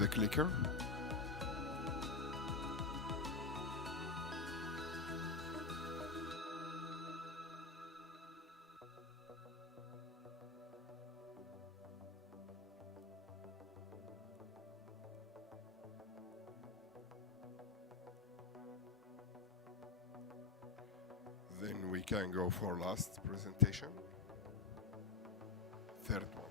the clicker. Then we can go for last presentation. Third one.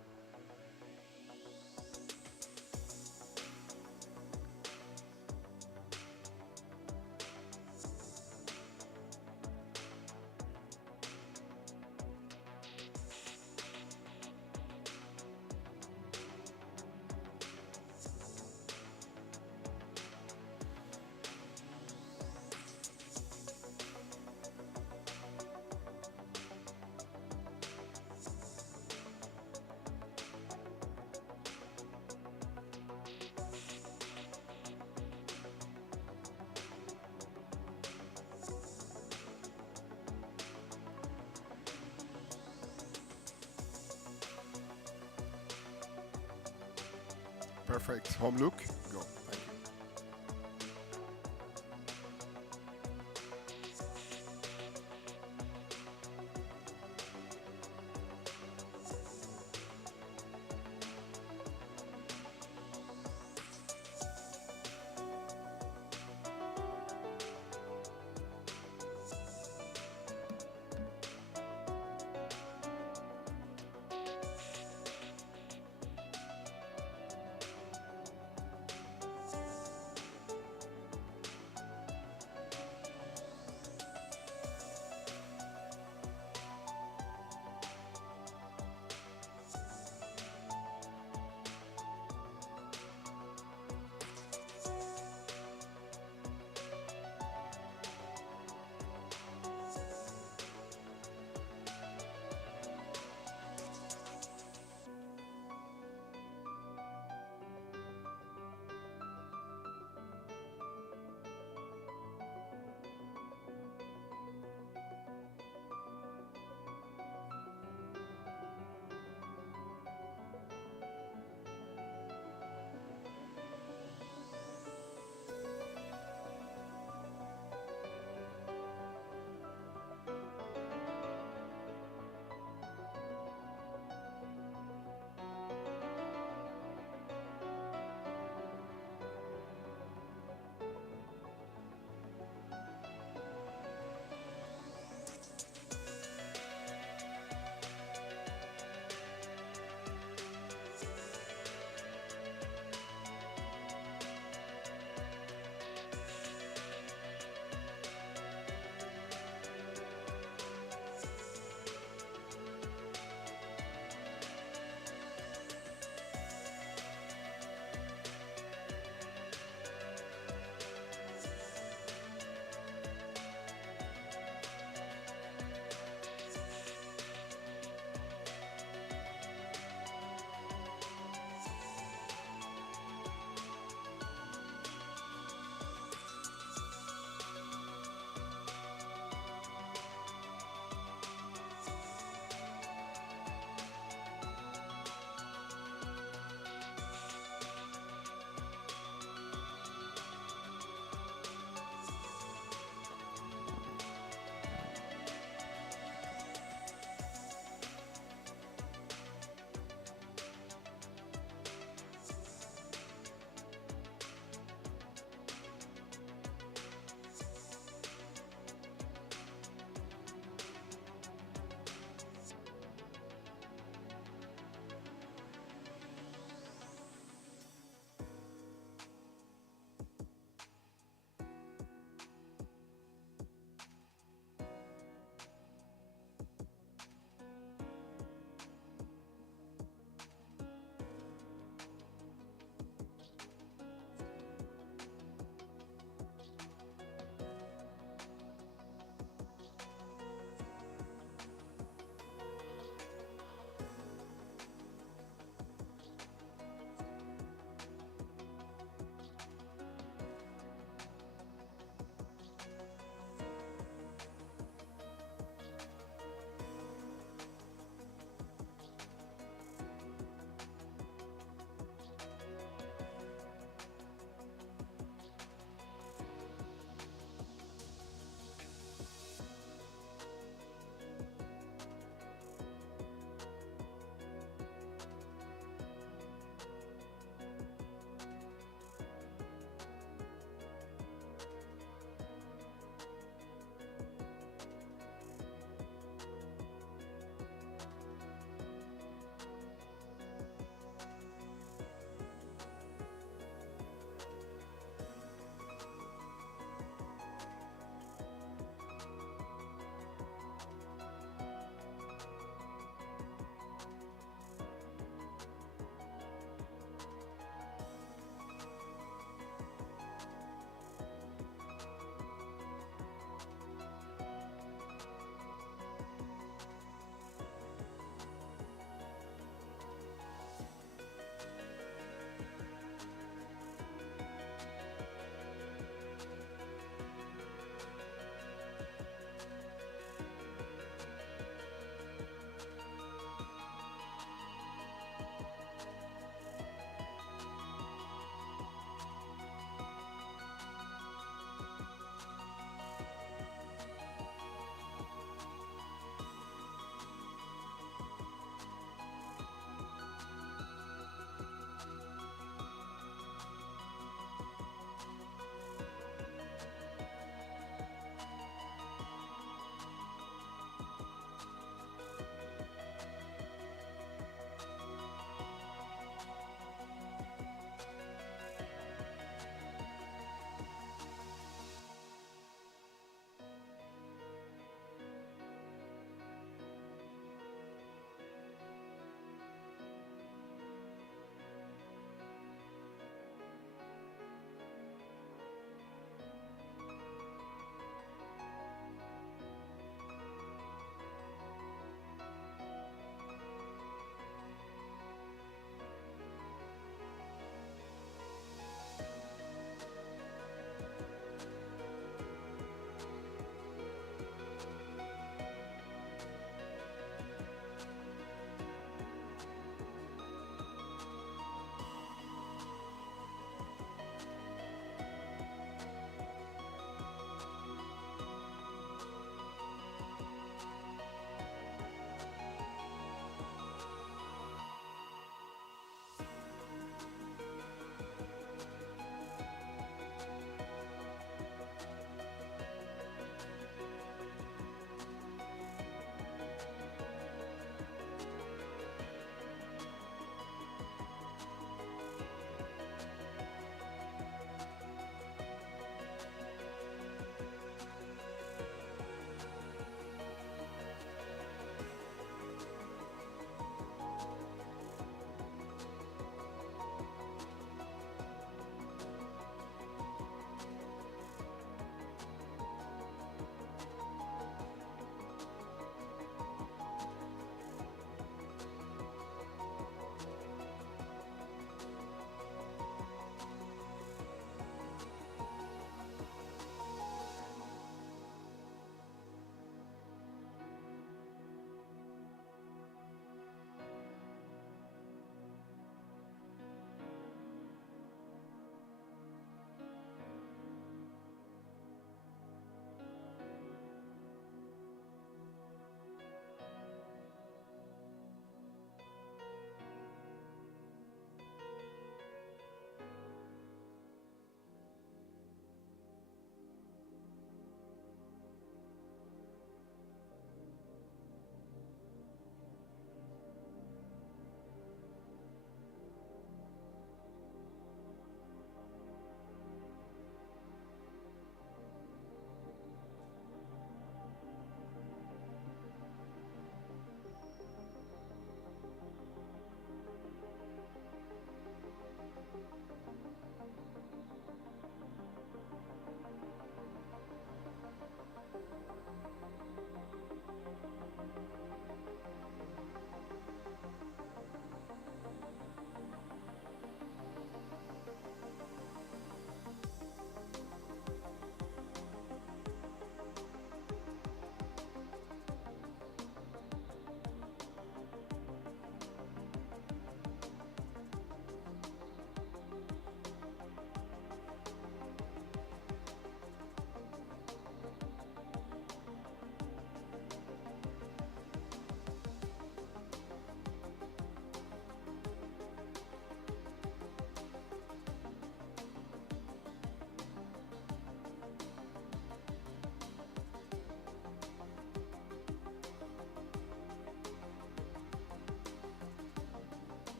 Perfect. Home look. Go. Thank you.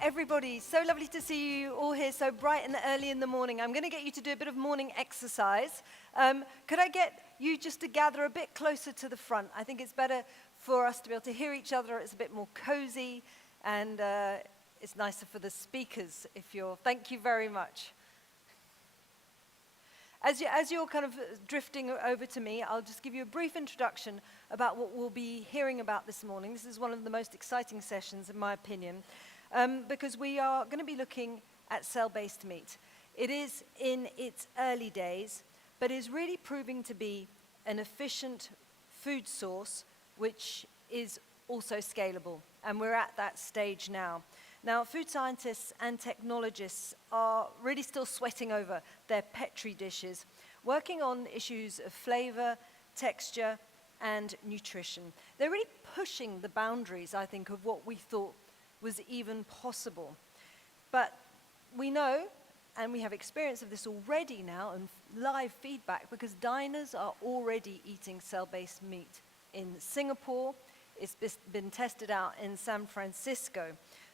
everybody. So lovely to see you all here so bright and early in the morning. I'm going to get you to do a bit of morning exercise. Could I get you just to gather a bit closer to the front? I think it's better for us to be able to hear each other. It's a bit more cozy, and it's nicer for the speakers if you're... Thank you very much. As you're kind of drifting over to me, I'll just give you a brief introduction about what we'll be hearing about this morning. This is one of the most exciting sessions, in my opinion, because we are going to be looking at cell-based meat. It is in its early days, but is really proving to be an efficient food source, which is also scalable, and we're at that stage now. Now, food scientists and technologists are really still sweating over their Petri dishes, working on issues of flavor, texture, and nutrition. They're really pushing the boundaries, I think, of what we thought was even possible. But we know, and we have experience of this already now, and live feedback, because diners are already eating cell-based meat in Singapore. It's been tested out in San Francisco.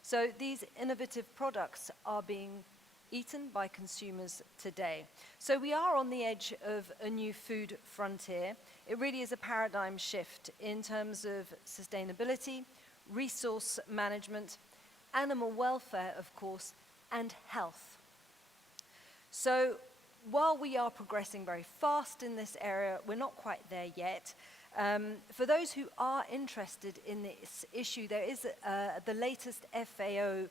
So these innovative products are being eaten by consumers today. So we are on the edge of a new food frontier. It really is a paradigm shift in terms of sustainability, resource management, animal welfare, of course, and health. So while we are progressing very fast in this area, we're not quite there yet. For those who are interested in this issue, there is the latest FAO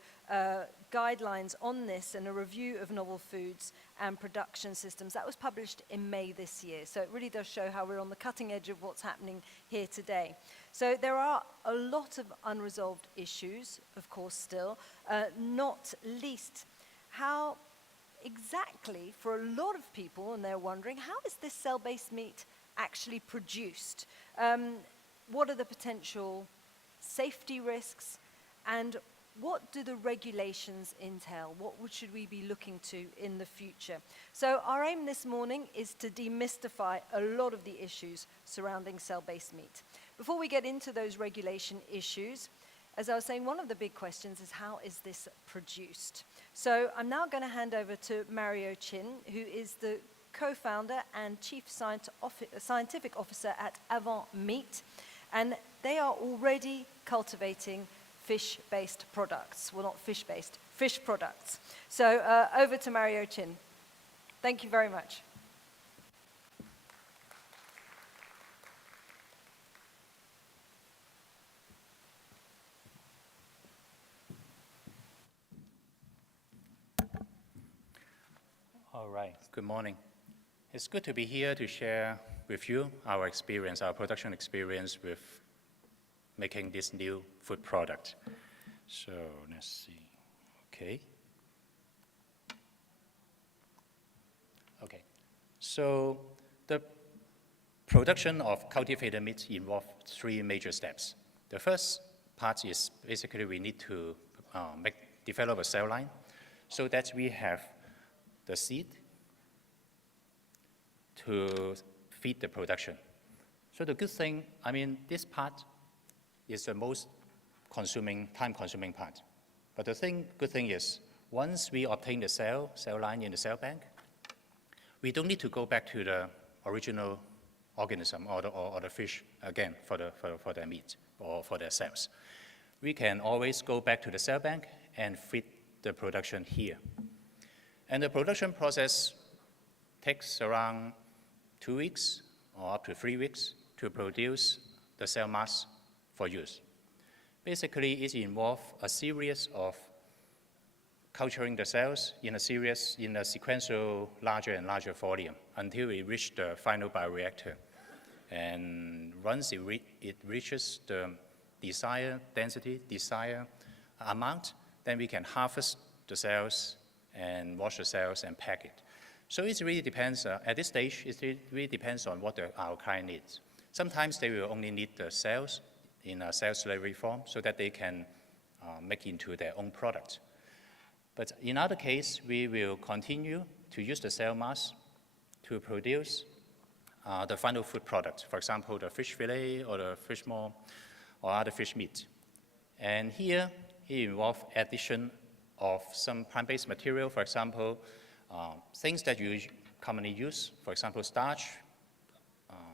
guidelines on this and a review of novel foods and production systems. That was published in May this year, so it really does show how we're on the cutting edge of what's happening here today. So there are a lot of unresolved issues, of course, still, not least how exactly, for a lot of people, and they're wondering, how is this cell-based meat actually produced? What are the potential safety risks, and what do the regulations entail? What should we be looking to in the future? So our aim this morning is to demystify a lot of the issues surrounding cell-based meat. Before we get into those regulation issues, as I was saying, one of the big questions is how is this produced? So I'm now going to hand over to Mario Chin, who is the co-founder and chief scientific officer at Avant Meat, and they are already cultivating fish-based products. Well, not fish-based, fish products. So over to Mario Chin. Thank you very much. All right, good morning. It's good to be here to share with you our experience, our production experience with making this new food product. So let's see, okay. So the production of cultivated meat involves 3 major steps. The first part is basically we need to develop a cell line so that we have the seed to feed the production. So the good thing, this part is the most time-consuming part. But the good thing is, once we obtain the cell line in the cell bank, we don't need to go back to the original organism or the fish again for the meat or for the cells. We can always go back to the cell bank and feed the production here. And the production process takes around 2 weeks or up to 3 weeks to produce the cell mass for use. Basically, it involves a series of culturing the cells in a sequential larger and larger volume until we reach the final bioreactor. And once it reaches the desired density, desired amount, then we can harvest the cells and wash the cells and pack it. So it really depends, at this stage, it really depends on what our client needs. Sometimes they will only need the cells in a cell slavery form so that they can make into their own product. But in other case, we will continue to use the cell mass to produce the final food product, for example, the fish fillet or the fish maw or other fish meat. And here, it involves addition of some plant-based material, for example, things that you commonly use, for example, starch,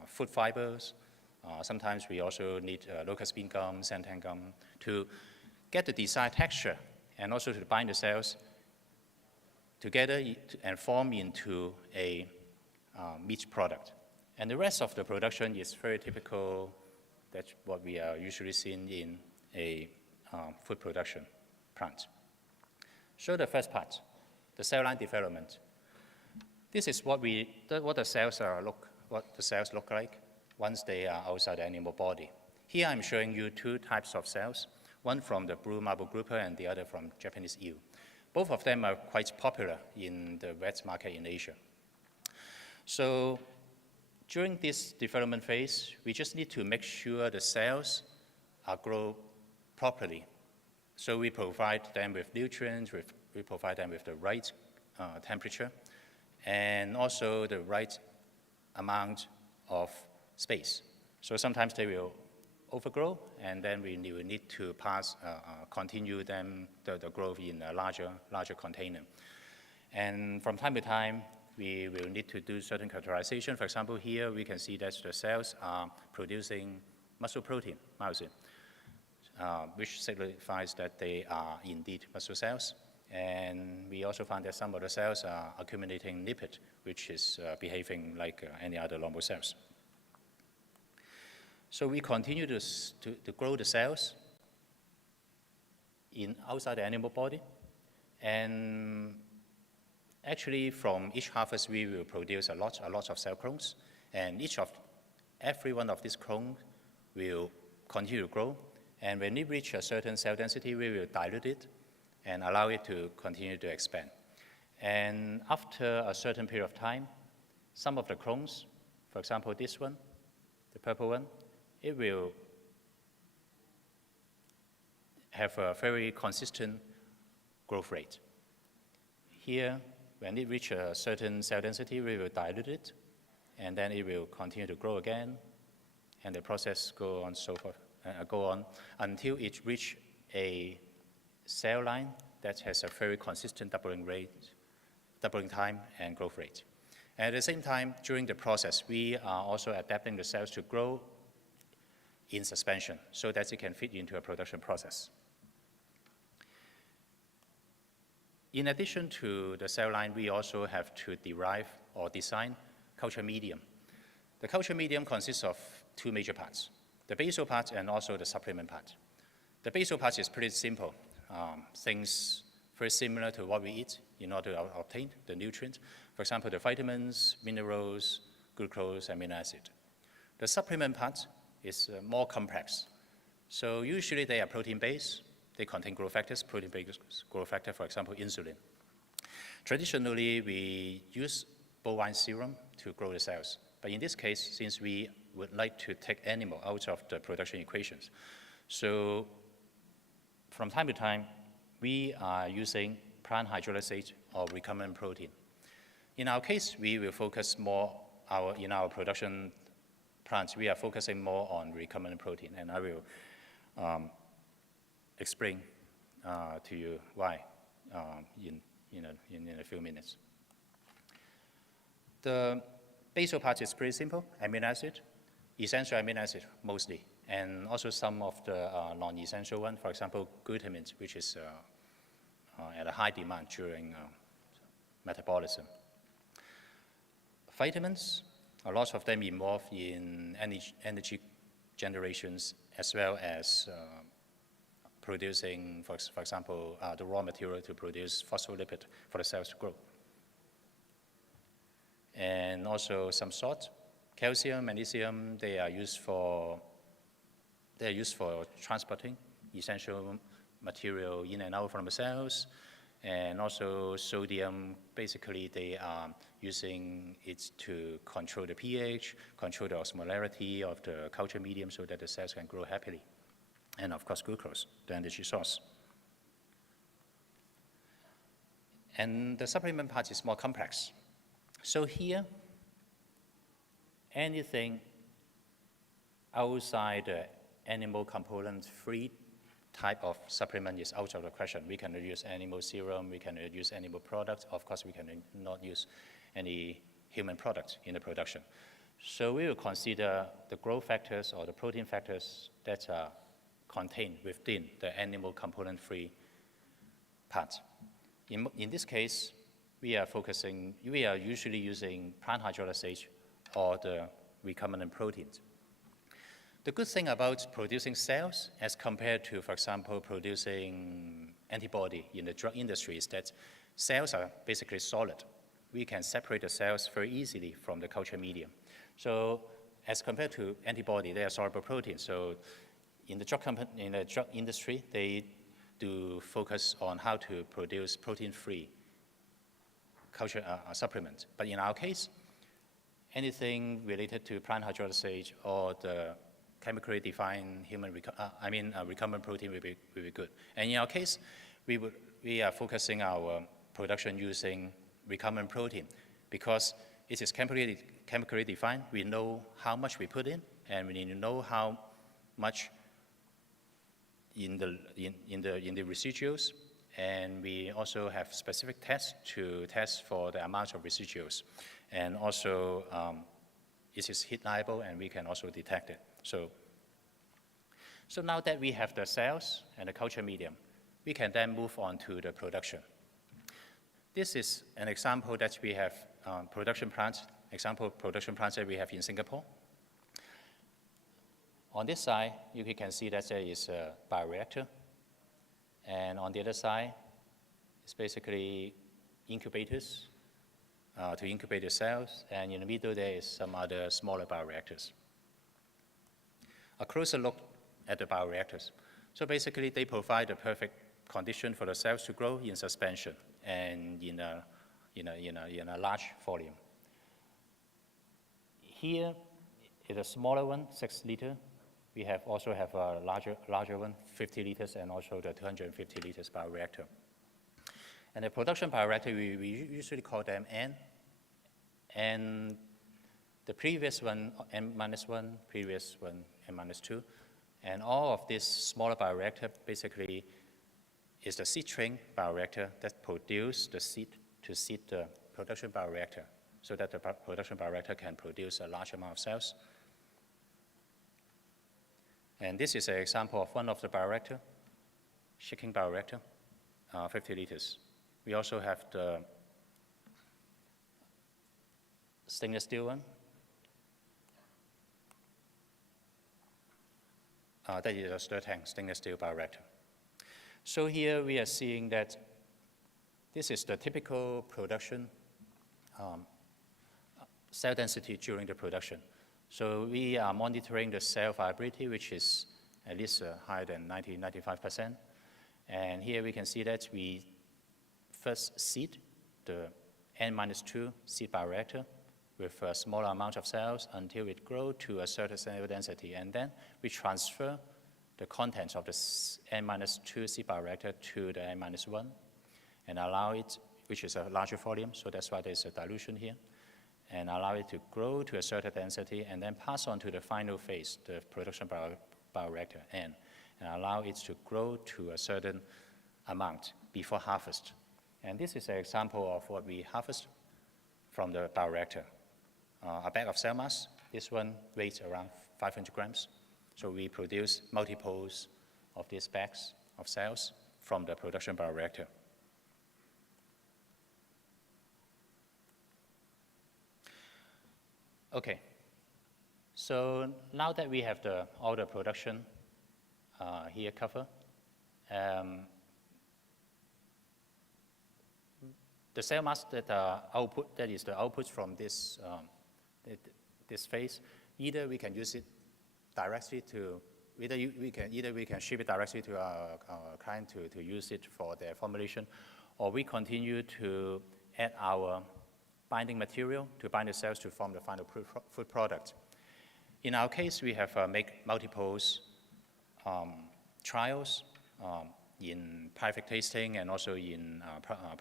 food fibers. Sometimes we also need locust bean gum, santan gum to get the desired texture and also to bind the cells together and form into a meat product. And the rest of the production is very typical. That's what we are usually seeing in a food production plant. So the first part, the cell line development. This is what the cells look like once they are outside the animal body. Here I'm showing you two types of cells, one from the blue marble grouper and the other from Japanese eel. Both of them are quite popular in the wet market in Asia. So during this development phase, we just need to make sure the cells are grow properly. So we provide them with nutrients, we provide them with the right temperature, and also the right amount of space. So sometimes they will overgrow, and then we will need to continue them, the growth in a larger container. And from time to time, we will need to do certain characterization. For example, here we can see that the cells are producing muscle protein, myosin, which signifies that they are indeed muscle cells. And we also find that some of the cells are accumulating lipid, which is behaving like any other normal cells. So we continue to grow the cells outside the animal body. And actually, from each harvest, we will produce a lot of cell clones. And every one of these clones will continue to grow. And when it reaches a certain cell density, we will dilute it and allow it to continue to expand. And after a certain period of time, some of the clones, for example, this one, the purple one, it will have a very consistent growth rate. Here, when it reaches a certain cell density, we will dilute it, and then it will continue to grow again, and the process go on until it reaches a cell line that has a very consistent doubling time and growth rate. And at the same time, during the process, we are also adapting the cells to grow in suspension so that it can fit into a production process. In addition to the cell line, we also have to derive or design culture medium. The culture medium consists of two major parts, the basal part and also the supplement part. The basal part is pretty simple, things very similar to what we eat in order to obtain the nutrients. For example, the vitamins, minerals, glucose, amino acid. The supplement part is more complex. So usually they are protein-based. They contain growth factors, protein-based growth factor, for example, insulin. Traditionally, we use bovine serum to grow the cells. But in this case, since we would like to take animal out of the production equations, so from time to time, we are using plant hydrolysate or recombinant protein. In our case, we will focus more in our production plants, we are focusing more on recombinant protein, and I will explain to you why in a few minutes. The basal part is pretty simple, amino acid, essential amino acid mostly, and also some of the non-essential one, for example, glutamine, which is at a high demand during metabolism. Vitamins, a lot of them involved in energy generations as well as producing, for example, the raw material to produce phospholipid for the cells to grow. And also some salt, calcium, magnesium, they are used for transporting essential material in and out from the cells. And also sodium, basically they are using it to control the pH, control the osmolarity of the culture medium so that the cells can grow happily. And of course, glucose, the energy source. And the supplement part is more complex. So here, anything outside the animal component-free type of supplement is out of the question. We cannot use animal serum, we cannot use animal products. Of course, we cannot use any human products in the production. So we will consider the growth factors or the protein factors that are contained within the animal component-free part. In this case, we are usually using plant hydrolysate or the recombinant proteins. The good thing about producing cells as compared to, for example, producing antibody in the drug industry is that cells are basically solid. We can separate the cells very easily from the culture medium. So as compared to antibody, they are soluble proteins. So in the drug industry, they do focus on how to produce protein-free culture supplements. But in our case, anything related to plant hydrolysate or the chemically defined recombinant protein will be good. And in our case, we are focusing our production using recombinant protein because it is chemically defined. We know how much we put in, and we need to know how much in the residuals. And we also have specific tests to test for the amount of residuals. And also, it is heat liable, and we can also detect it. So now that we have the cells and the culture medium, we can then move on to the production. This is an example that we have production plants that we have in Singapore. On this side, you can see that there is a bioreactor. And on the other side, it's basically incubators to incubate the cells. And in the middle, there is some other smaller bioreactors. A closer look at the bioreactors. So basically, they provide the perfect condition for the cells to grow in suspension and in a large volume. Here is a smaller one, 6 liter. We also have a larger one, 50 liters, and also the 250 liters bioreactor. And the production bioreactor, we usually call them N. And the previous one, N-1, previous one, N-2. And all of this smaller bioreactor basically is the seed train bioreactor that produces the seed to seed the production bioreactor so that the production bioreactor can produce a large amount of cells. And this is an example of one of the bioreactor, shaking bioreactor, 50 liters. We also have the stainless steel one. That is a stir tank, stainless steel bioreactor. So here we are seeing that this is the typical production cell density during the production. So we are monitoring the cell viability, which is at least higher than 95%. And here we can see that we first seed the N-2 seed bioreactor with a smaller amount of cells until it grows to a certain cell density. And then we transfer the contents of the N-2 seed bioreactor to the N-1 and allow it, which is a larger volume, so that's why there's a dilution here, and allow it to grow to a certain density and then pass on to the final phase, the production bioreactor N, and allow it to grow to a certain amount before harvest. And this is an example of what we harvest from the bioreactor. A bag of cell mass, this one weighs around 500 grams. So we produce multiples of these bags of cells from the production bioreactor. Okay, so now that we have all the production here covered, the cell mass that is the output from this phase, either we can use it directly to, either we can ship it directly to our client to use it for their formulation, or we continue to add our binding material to bind the cells to form the final food product. In our case, we have made multiples trials in private tasting and also in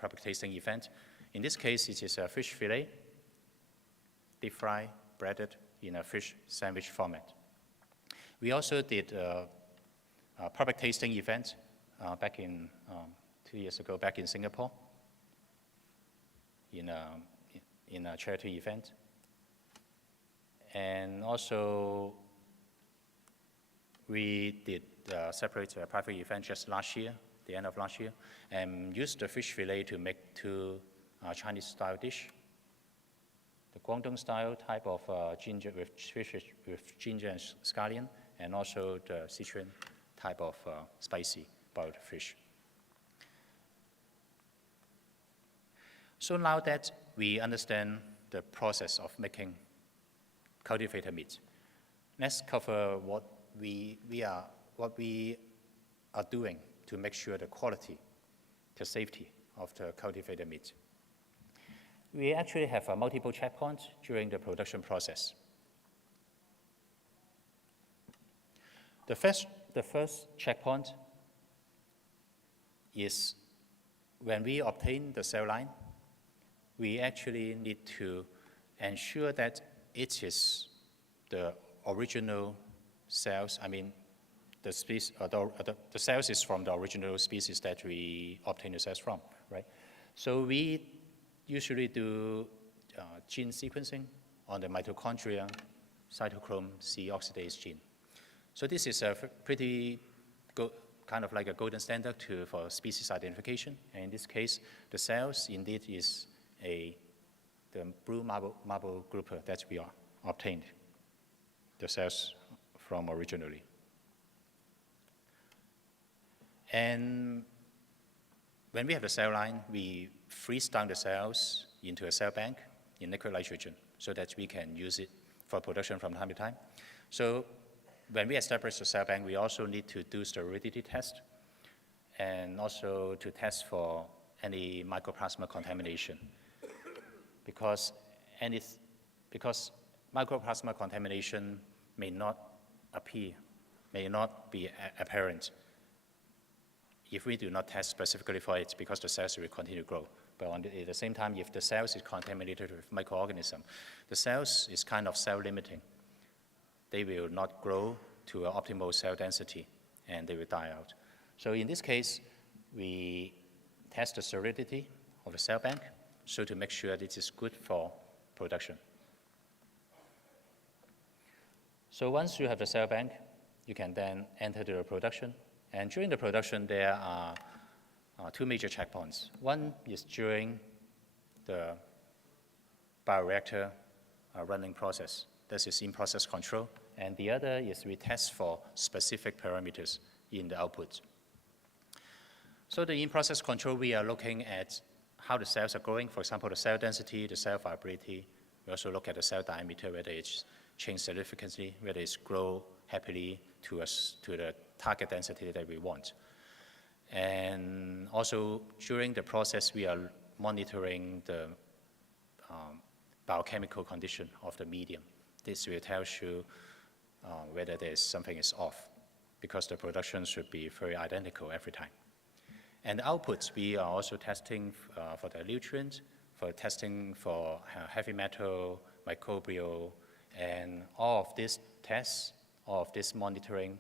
public tasting event. In this case, it is a fish fillet, deep fried, breaded in a fish sandwich format. We also did public tasting event back in 2 years ago, back in Singapore, in a charity event. And also, we did separate a private event just last year, the end of last year, and used the fish fillet to make 2 Chinese-style dish. The Guangdong-style type of ginger with fish with ginger and scallion, and also the Sichuan type of spicy boiled fish. So now that we understand the process of making cultivated meat, let's cover what we are doing to make sure the quality, the safety of the cultivated meat. We actually have multiple checkpoints during the production process. The first checkpoint is when we obtain the cell line, we actually need to ensure that it is the original cells, the species, the cells is from the original species that we obtain the cells from, right? So we usually do gene sequencing on the mitochondria cytochrome C oxidase gene. So this is a pretty good, kind of like a golden standard for species identification. And in this case, the cells indeed is the blue marble grouper that we obtained the cells from originally. And when we have the cell line, we freeze down the cells into a cell bank in liquid nitrogen so that we can use it for production from time to time. So when we establish the cell bank, we also need to do sterility test and also to test for any mycoplasma contamination. Because mycoplasma contamination may not appear, may not be apparent if we do not test specifically for it, because the cells will continue to grow. But at the same time, if the cells is contaminated with microorganism, the cells is kind of cell-limiting. They will not grow to an optimal cell density, and they will die out. So in this case, we test the sterility of the cell bank, so to make sure that it is good for production. So once you have the cell bank, you can then enter the production. And during the production, there are 2 major checkpoints. One is during the bioreactor running process. This is in-process control. And the other is we test for specific parameters in the output. So the in-process control, we are looking at how the cells are growing. For example, the cell density, the cell viability. We also look at the cell diameter, whether it's changed significantly, whether it's grow happily to the target density that we want. And also during the process, we are monitoring the biochemical condition of the medium. This will tell you whether there's something is off, because the production should be very identical every time. And the outputs, we are also testing for the nutrient, for testing for heavy metal, microbial, and all of these tests, all of this monitoring,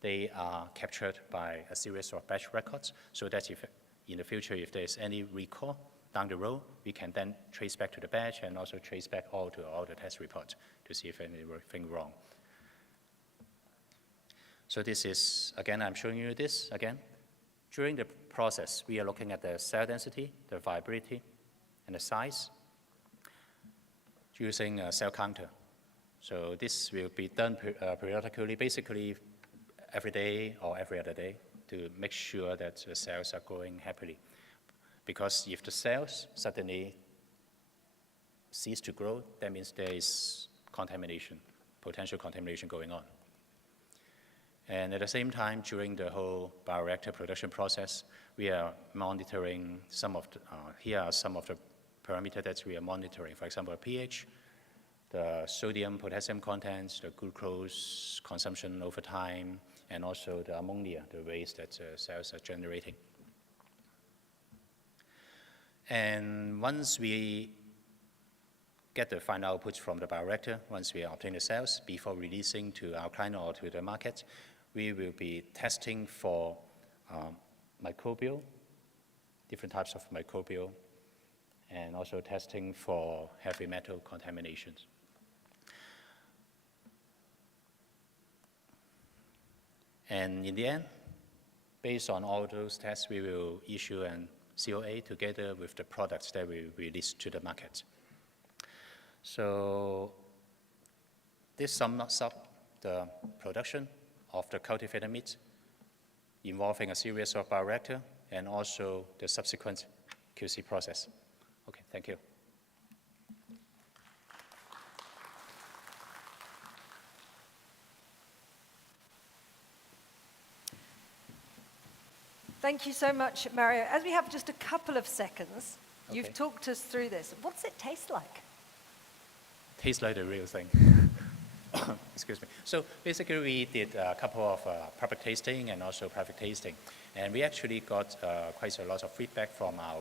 they are captured by a series of batch records, so that if in the future, if there's any recall down the road, we can then trace back to the batch and also trace back all the test reports to see if anything wrong. So this is, again, I'm showing you this again. During the process, we are looking at the cell density, the viability, and the size using a cell counter. So this will be done periodically, basically every day or every other day, to make sure that the cells are growing happily. Because if the cells suddenly cease to grow, that means there is contamination, potential contamination going on. And at the same time, during the whole bioreactor production process, we are monitoring some of the, here are some of the parameters that we are monitoring. For example, pH, the sodium, potassium contents, the glucose consumption over time, and also the ammonia, the waste that cells are generating. And once we get the final outputs from the bioreactor, once we obtain the cells, before releasing to our client or to the market, we will be testing for microbial, different types of microbial, and also testing for heavy metal contaminations. And in the end, based on all those tests, we will issue an COA together with the products that we release to the market. So this sums up the production of the cultivated meat, involving a series of bioreactor and also the subsequent QC process. Okay, thank you. Thank you so much, Mario. As we have just a couple of seconds, you've Okay. talked us through this. What's it taste like? Tastes like the real thing. Excuse me. So basically, we did a couple of public tasting and also private tasting, and we actually got quite a lot of feedback from our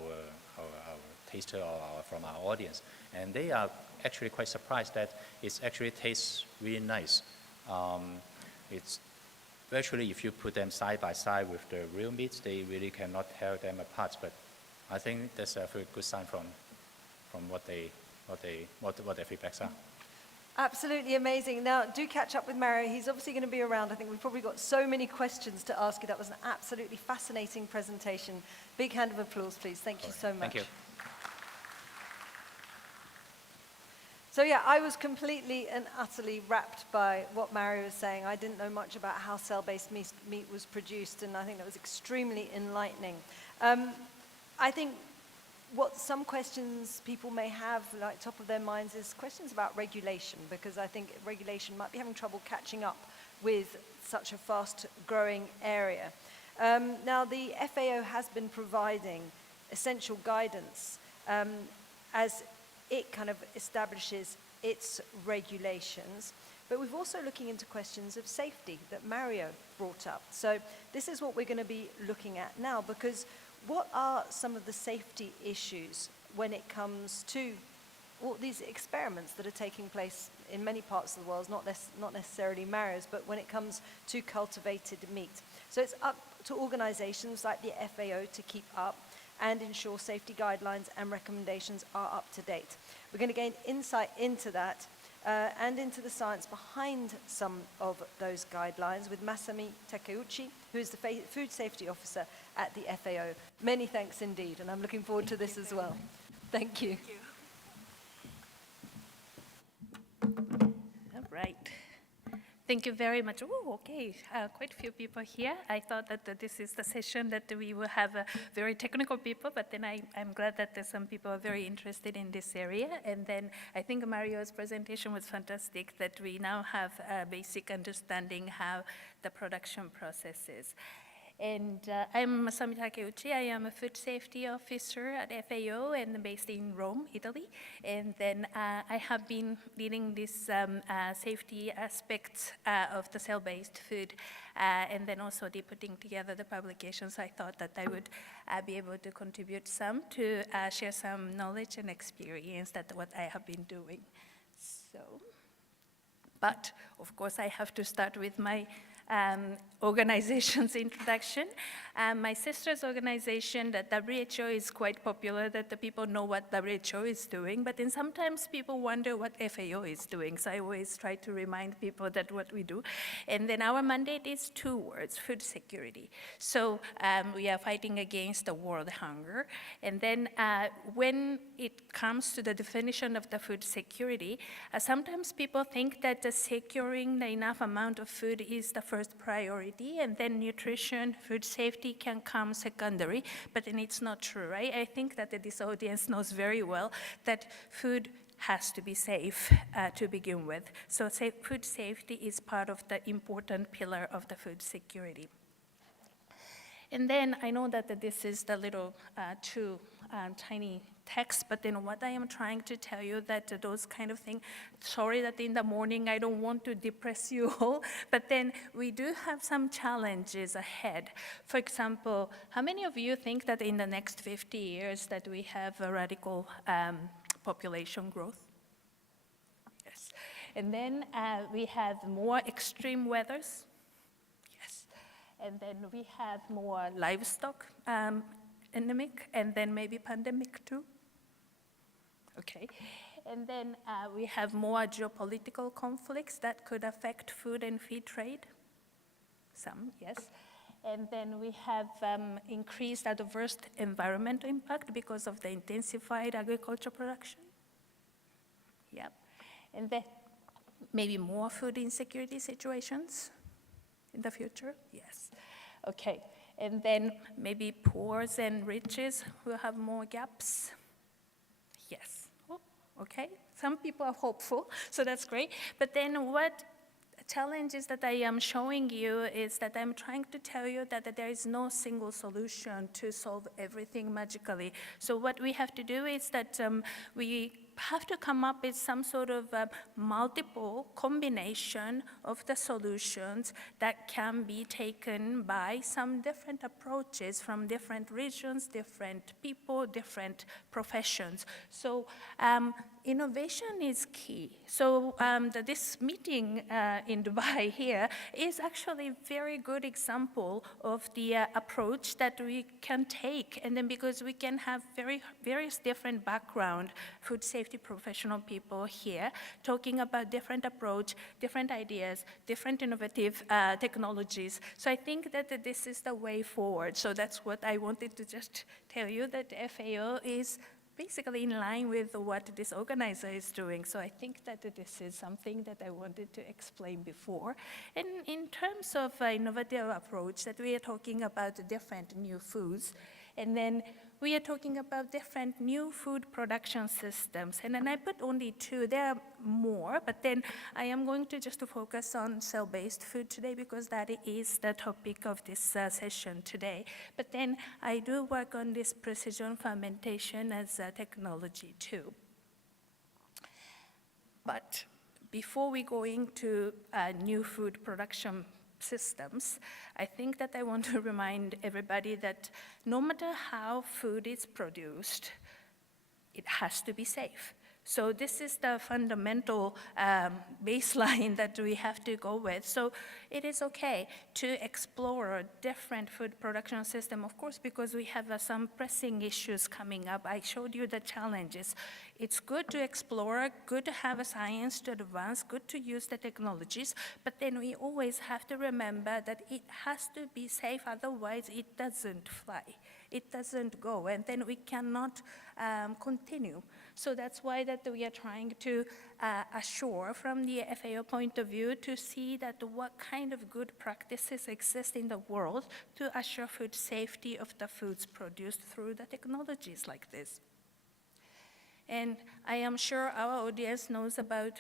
taster or from our audience, and they are actually quite surprised that it actually tastes really nice. It's virtually, if you put them side by side with the real meats, they really cannot tell them apart. But I think that's a very good sign from what their feedbacks are. Absolutely amazing. Now, do catch up with Mario. He's obviously going to be around. I think we've probably got so many questions to ask you. That was an absolutely fascinating presentation. Big hand of applause, please. Thank you so much. Thank you. So yeah, I was completely and utterly wrapped by what Mario was saying. I didn't know much about how cell-based meat was produced, and I think that was extremely enlightening. I think what some questions people may have, like top of their minds, is questions about regulation, because I think regulation might be having trouble catching up with such a fast-growing area. Now, the FAO has been providing essential guidance as it kind of establishes its regulations. But we've also looking into questions of safety that Mario brought up. So this is what we're going to be looking at now, because what are some of the safety issues when it comes to all these experiments that are taking place in many parts of the world, not necessarily Mario's, but when it comes to cultivated meat? So it's up to organizations like the FAO to keep up and ensure safety guidelines and recommendations are up to date. We're going to gain insight into that and into the science behind some of those guidelines with Masami Takeuchi, who is the Food Safety Officer at the FAO. Many thanks indeed, and I'm looking forward to this as well. Thank you. All right. Thank you very much. Oh, okay, quite a few people here. I thought that this is the session that we will have very technical people, but then I'm glad that some people are very interested in this area. And then I think Mario's presentation was fantastic, that we now have a basic understanding how the production process is. And I'm Masami Takeuchi. I am a food safety officer at FAO and based in Rome, Italy. And then I have been leading this safety aspect of the cell-based food, and then also putting together the publications. I thought that I would be able to contribute some to share some knowledge and experience that what I have been doing. So, but of course I have to start with my organization's introduction. My sister's organization, the WHO, is quite popular, that the people know what WHO is doing, but then sometimes people wonder what FAO is doing. So I always try to remind people that what we do. And then our mandate is 2 words: food security. So we are fighting against the world hunger. And then when it comes to the definition of the food security, sometimes people think that securing the enough amount of food is the first priority, and then nutrition, food safety can come secondary, but then it's not true, right? I think that this audience knows very well that food has to be safe to begin with. So food safety is part of the important pillar of the food security. And then I know that this is the little too tiny text, but then what I am trying to tell you that those kind of things, sorry that in the morning I don't want to depress you all, but then we do have some challenges ahead. For example, how many of you think that in the next 50 years that we have a radical population growth? Yes. And then we have more extreme weathers. and then we have more livestock endemic, and then maybe pandemic too. Okay, and then we have more geopolitical conflicts that could affect food and feed trade. Some, yes. And then we have increased adverse environmental impact because of the intensified agriculture production. Yep. And then maybe more food insecurity situations in the future? Yes. Okay. And then maybe poors and riches will have more gaps. Yes. Oh, okay. Some people are hopeful, so that's great. But then what challenges that I am showing you is that I'm trying to tell you that there is no single solution to solve everything magically. So what we have to do is that we have to come up with some sort of multiple combination of the solutions that can be taken by some different approaches from different regions, different people, different professions. So innovation is key. So this meeting in Dubai here is actually a very good example of the approach that we can take. And then because we can have various different background, food safety professional people here, talking about different approach, different ideas, different innovative technologies. So I think that this is the way forward. So that's what I wanted to just tell you, that the FAO is basically in line with what this organizer is doing. So I think that this is something that I wanted to explain before. And in terms of innovative approach, that we are talking about different new foods, and then we are talking about different new food production systems. And then I put only two. There are more, but then I am going to just focus on cell-based food today because that is the topic of this session today. But then I do work on this precision fermentation as a technology too. But before we go into new food production systems, I think that I want to remind everybody that no matter how food is produced, it has to be safe. So this is the fundamental baseline that we have to go with. So it is okay to explore a different food production system, of course, because we have some pressing issues coming up. I showed you the challenges. It's good to explore, good to have a science to advance, good to use the technologies, but then we always have to remember that it has to be safe, otherwise it doesn't fly. It doesn't go, and then we cannot continue. So that's why that we are trying to assure from the FAO point of view to see that what kind of good practices exist in the world to assure food safety of the foods produced through the technologies like this. And I am sure our audience knows about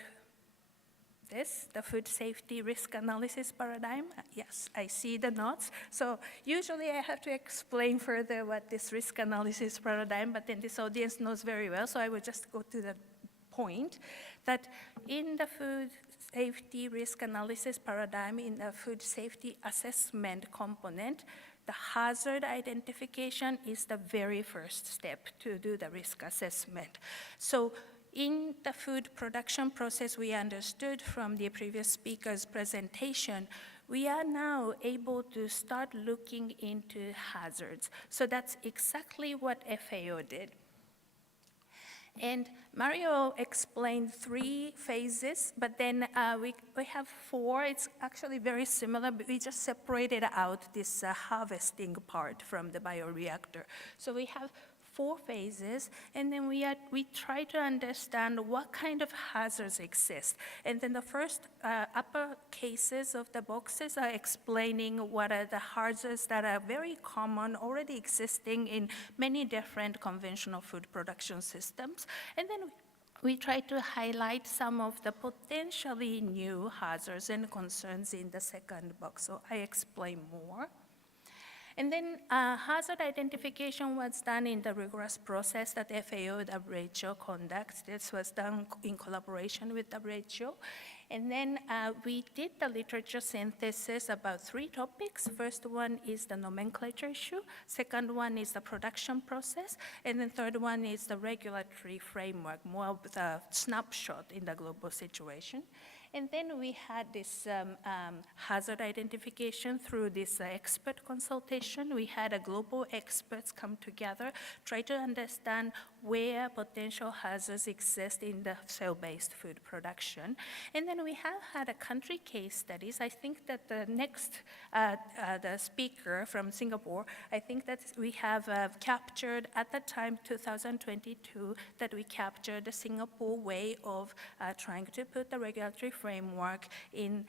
this, the food safety risk analysis paradigm. Yes, I see the notes. So usually I have to explain further what this risk analysis paradigm, but then this audience knows very well, so I will just go to the point that in the food safety risk analysis paradigm, in the food safety assessment component, the hazard identification is the very first step to do the risk assessment. So in the food production process, we understood from the previous speaker's presentation, we are now able to start looking into hazards. So that's exactly what FAO did. And Mario explained 3 phases, but then we have 4. It's actually very similar, but we just separated out this harvesting part from the bioreactor. So we have 4 phases, and then we try to understand what kind of hazards exist. And then the first upper cases of the boxes are explaining what are the hazards that are very common, already existing in many different conventional food production systems. And then we try to highlight some of the potentially new hazards and concerns in the second box. So I explain more. And then hazard identification was done in the rigorous process that FAO WHO conducts. This was done in collaboration with WHO. And then we did the literature synthesis about 3 topics. First one is the nomenclature issue. Second one is the production process. And then third one is the regulatory framework, more of the snapshot in the global situation. And then we had this hazard identification through this expert consultation. We had global experts come together, try to understand where potential hazards exist in the cell-based food production. And then we have had a country case studies. I think that the next, the speaker from Singapore, I think that we have captured at the time, 2022, that we captured the Singapore way of trying to put the regulatory framework in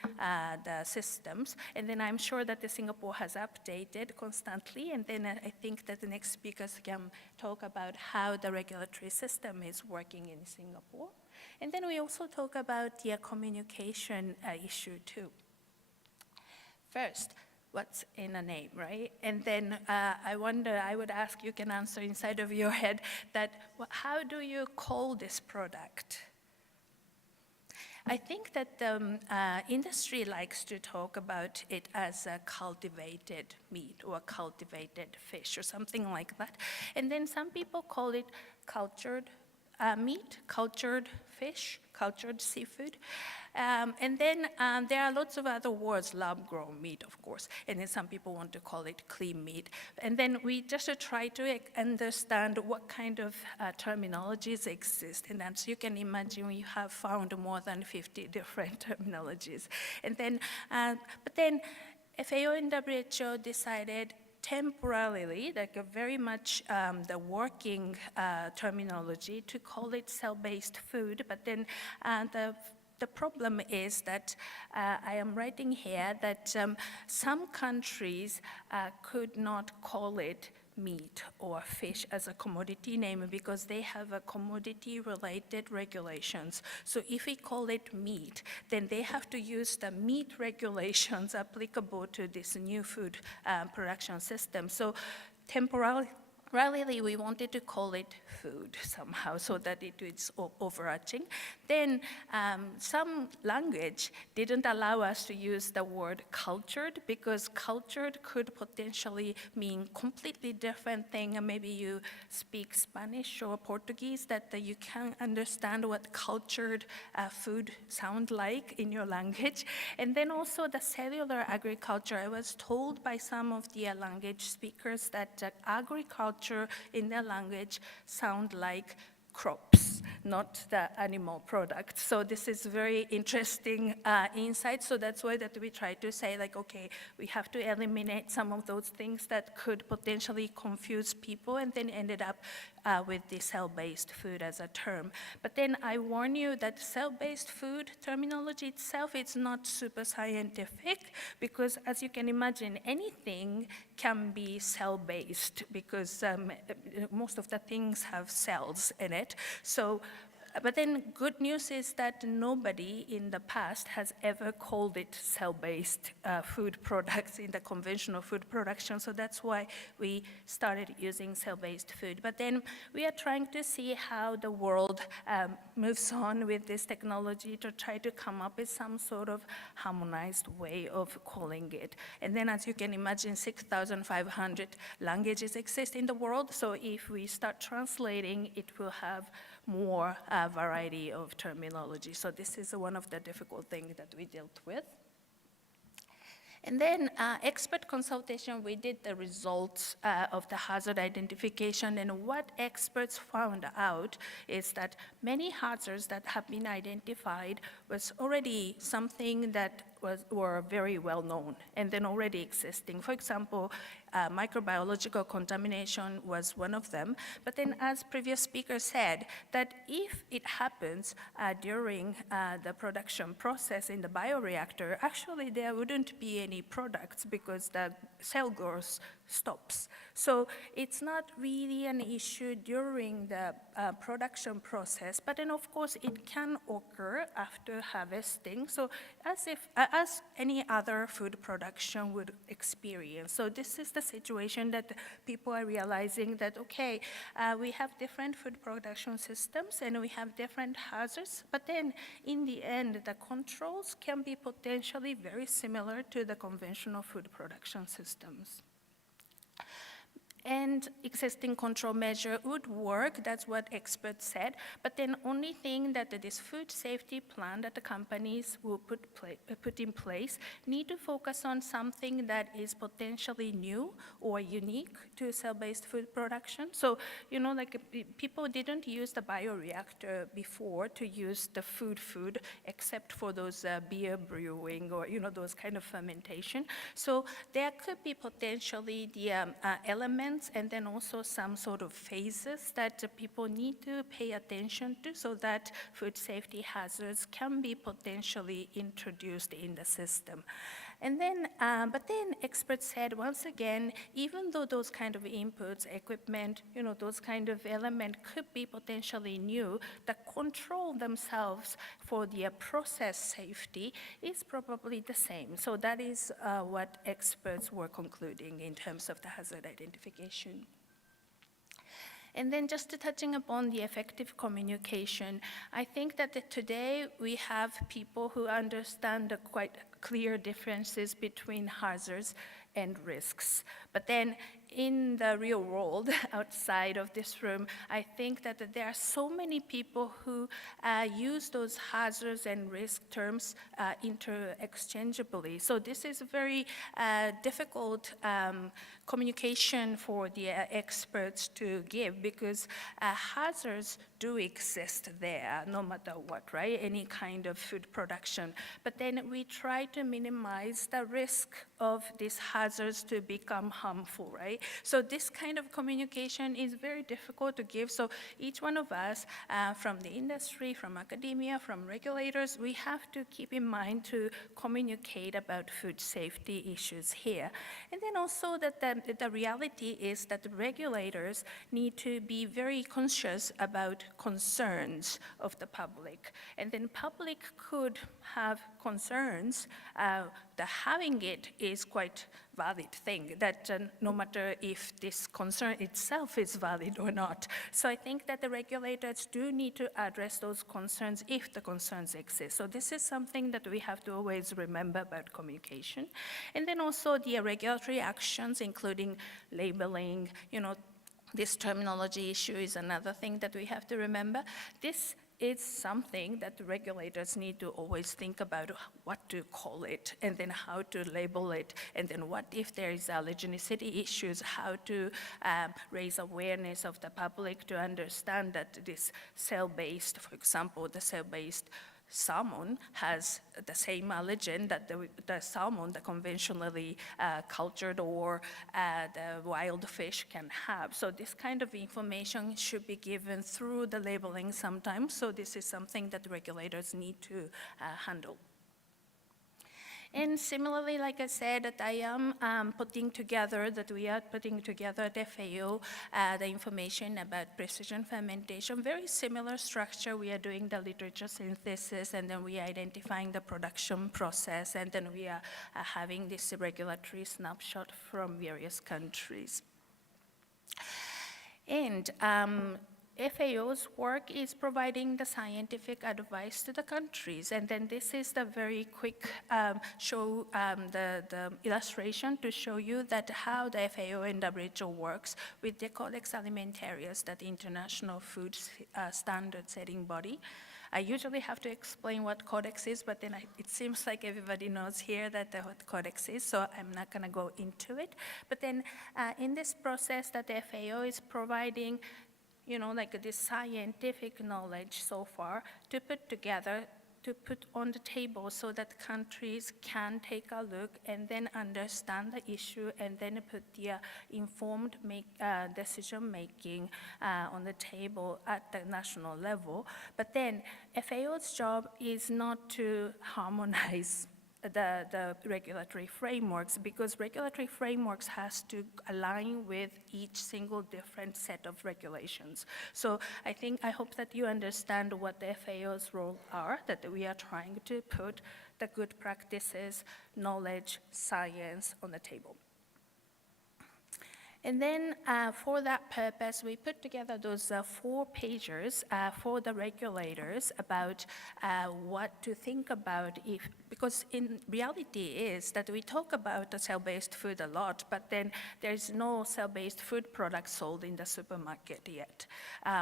the systems. And then I'm sure that the Singapore has updated constantly. And then I think that the next speakers can talk about how the regulatory system is working in Singapore. And then we also talk about the communication issue too. First, what's in a name, right? And then I wonder, I would ask, you can answer inside of your head, that how do you call this product? I think that the industry likes to talk about it as a cultivated meat or cultivated fish or something like that. And then some people call it cultured meat, cultured fish, cultured seafood. And then there are lots of other words, lab-grown meat, of course, and then some people want to call it clean meat. And then we just try to understand what kind of terminologies exist. And as you can imagine, we have found more than 50 different terminologies. And then, but then FAO and WHO decided temporarily, like very much the working terminology, to call it cell-based food. But then the problem is that I am writing here that some countries could not call it meat or fish as a commodity name because they have a commodity-related regulations. So if we call it meat, then they have to use the meat regulations applicable to this new food production system. So temporarily, we wanted to call it food somehow so that it is overarching. Then some language didn't allow us to use the word cultured because cultured could potentially mean completely different thing. And maybe you speak Spanish or Portuguese that you can understand what cultured food sound like in your language. And then also the cellular agriculture. I was told by some of the language speakers that agriculture in their language sound like crops, not the animal product. So this is very interesting insight. So that's why that we try to say, like, okay, we have to eliminate some of those things that could potentially confuse people, and then ended up with the cell-based food as a term. But then I warn you that cell-based food terminology itself is not super scientific, because as you can imagine, anything can be cell-based because most of the things have cells in it. So, but then good news is that nobody in the past has ever called it cell-based food products in the conventional food production. So that's why we started using cell-based food. But then we are trying to see how the world moves on with this technology to try to come up with some sort of harmonized way of calling it. And then as you can imagine, 6,500 languages exist in the world. So if we start translating, it will have more variety of terminology. So this is one of the difficult things that we dealt with. And then expert consultation, we did the results of the hazard identification, and what experts found out is that many hazards that have been identified was already something that were very well known and then already existing. For example, microbiological contamination was one of them. But then, as previous speaker said, that if it happens during the production process in the bioreactor, actually there wouldn't be any products because the cell growth stops. So it's not really an issue during the production process, but then of course it can occur after harvesting. So as any other food production would experience. So this is the situation that people are realizing that, okay, we have different food production systems and we have different hazards, but then in the end, the controls can be potentially very similar to the conventional food production systems. And existing control measure would work, that's what experts said, but then only thing that this food safety plan that the companies will put in place need to focus on something that is potentially new or unique to cell-based food production. So, like people didn't use the bioreactor before to use the food except for those beer brewing or, those kind of fermentation. So there could be potentially the elements and then also some sort of phases that people need to pay attention to so that food safety hazards can be potentially introduced in the system. And then, but then experts said, once again, even though those kind of inputs, equipment, those kind of elements could be potentially new, the control themselves for the process safety is probably the same. So that is what experts were concluding in terms of the hazard identification. And then just touching upon the effective communication, I think that today we have people who understand the quite clear differences between hazards and risks. But then in the real world, outside of this room, I think that there are so many people who use those hazards and risk terms interchangeably. So this is a very difficult communication for the experts to give because hazards do exist there, no matter what, right? Any kind of food production. But then we try to minimize the risk of these hazards to become harmful, right? So this kind of communication is very difficult to give. So each one of us, from the industry, from academia, from regulators, we have to keep in mind to communicate about food safety issues here. And then also that the reality is that the regulators need to be very conscious about concerns of the public. And then public could have concerns. The having it is quite valid thing, that no matter if this concern itself is valid or not. So I think that the regulators do need to address those concerns if the concerns exist. So this is something that we have to always remember about communication. And then also the regulatory actions, including labeling, this terminology issue is another thing that we have to remember. This is something that the regulators need to always think about what to call it and then how to label it, and then what if there is allergenicity issues, how to raise awareness of the public to understand that this cell-based, for example, the cell-based salmon has the same allergen that the salmon, the conventionally cultured or the wild fish can have. So this kind of information should be given through the labeling sometimes. So this is something that regulators need to handle. And similarly, like I said, that I am we are putting together at FAO the information about precision fermentation, very similar structure. We are doing the literature synthesis, and then we are identifying the production process, and then we are having this regulatory snapshot from various countries. And FAO's work is providing the scientific advice to the countries. And then this is the very quick the illustration to show you that how the FAO and WHO works with the Codex Alimentarius, that international food standard setting body. I usually have to explain what Codex is, but then it seems like everybody knows here that what Codex is, so I'm not gonna go into it. But then in this process that the FAO is providing, like this scientific knowledge so far to put together, to put on the table so that countries can take a look and then understand the issue and then put the informed decision-making on the table at the national level. But then FAO's job is not to harmonize the regulatory frameworks, because regulatory frameworks has to align with each single different set of regulations. So I hope that you understand what the FAO's role are, that we are trying to put the good practices, knowledge, science on the table. And then for that purpose, we put together those 4 pages for the regulators about what to think about because in reality is that we talk about the cell-based food a lot, but then there's no cell-based food products sold in the supermarket yet.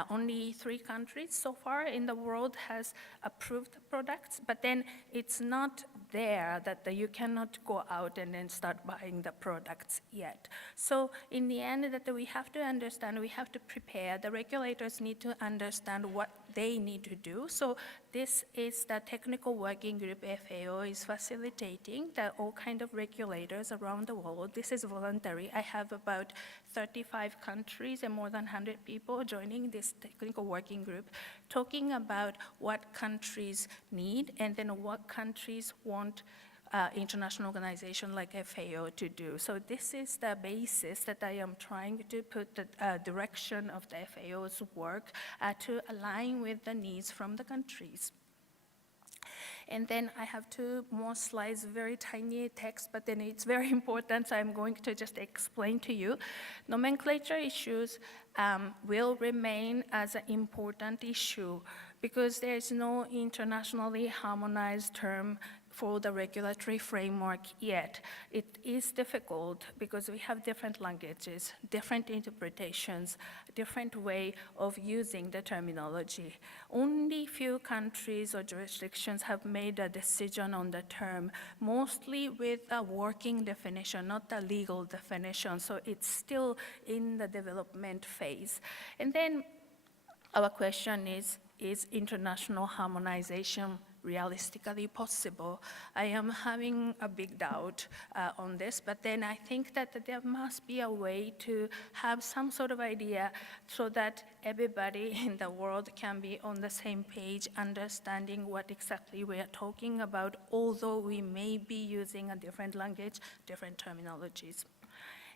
Only 3 countries so far in the world has approved products, but then it's not there that you cannot go out and then start buying the products yet. So in the end, that we have to understand, we have to prepare, the regulators need to understand what they need to do. So this is the technical working group FAO is facilitating that all kind of regulators around the world. This is voluntary. I have about 35 countries and more than 100 people joining this technical working group, talking about what countries need and then what countries want international organization like FAO to do. So this is the basis that I am trying to put the direction of the FAO's work to align with the needs from the countries. And then I have 2 more slides, very tiny text, but then it's very important, so I'm going to just explain to you. Nomenclature issues will remain as an important issue because there's no internationally harmonized term for the regulatory framework yet. It is difficult because we have different languages, different interpretations, different way of using the terminology. Only few countries or jurisdictions have made a decision on the term, mostly with a working definition, not a legal definition, so it's still in the development phase. And then our question is international harmonization realistically possible? I am having a big doubt on this, but then I think that there must be a way to have some sort of idea so that everybody in the world can be on the same page, understanding what exactly we are talking about, although we may be using a different language, different terminologies.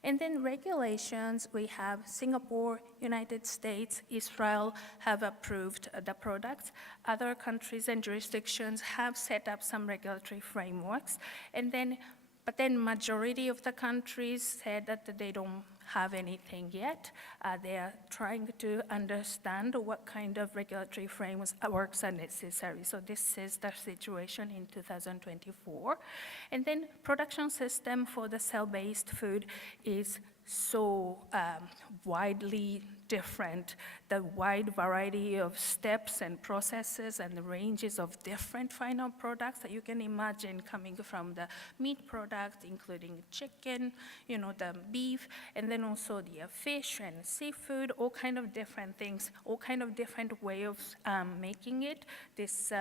And then regulations, we have Singapore, United States, Israel have approved the products. Other countries and jurisdictions have set up some regulatory frameworks. But then majority of the countries said that they don't have anything yet. They are trying to understand what kind of regulatory frameworks are necessary. So this is the situation in 2024. And then production system for the cell-based food is so widely different, the wide variety of steps and processes and the ranges of different final products that you can imagine coming from the meat products, including chicken, the beef, and then also the fish and seafood, all kind of different things, all kind of different way of making it. This,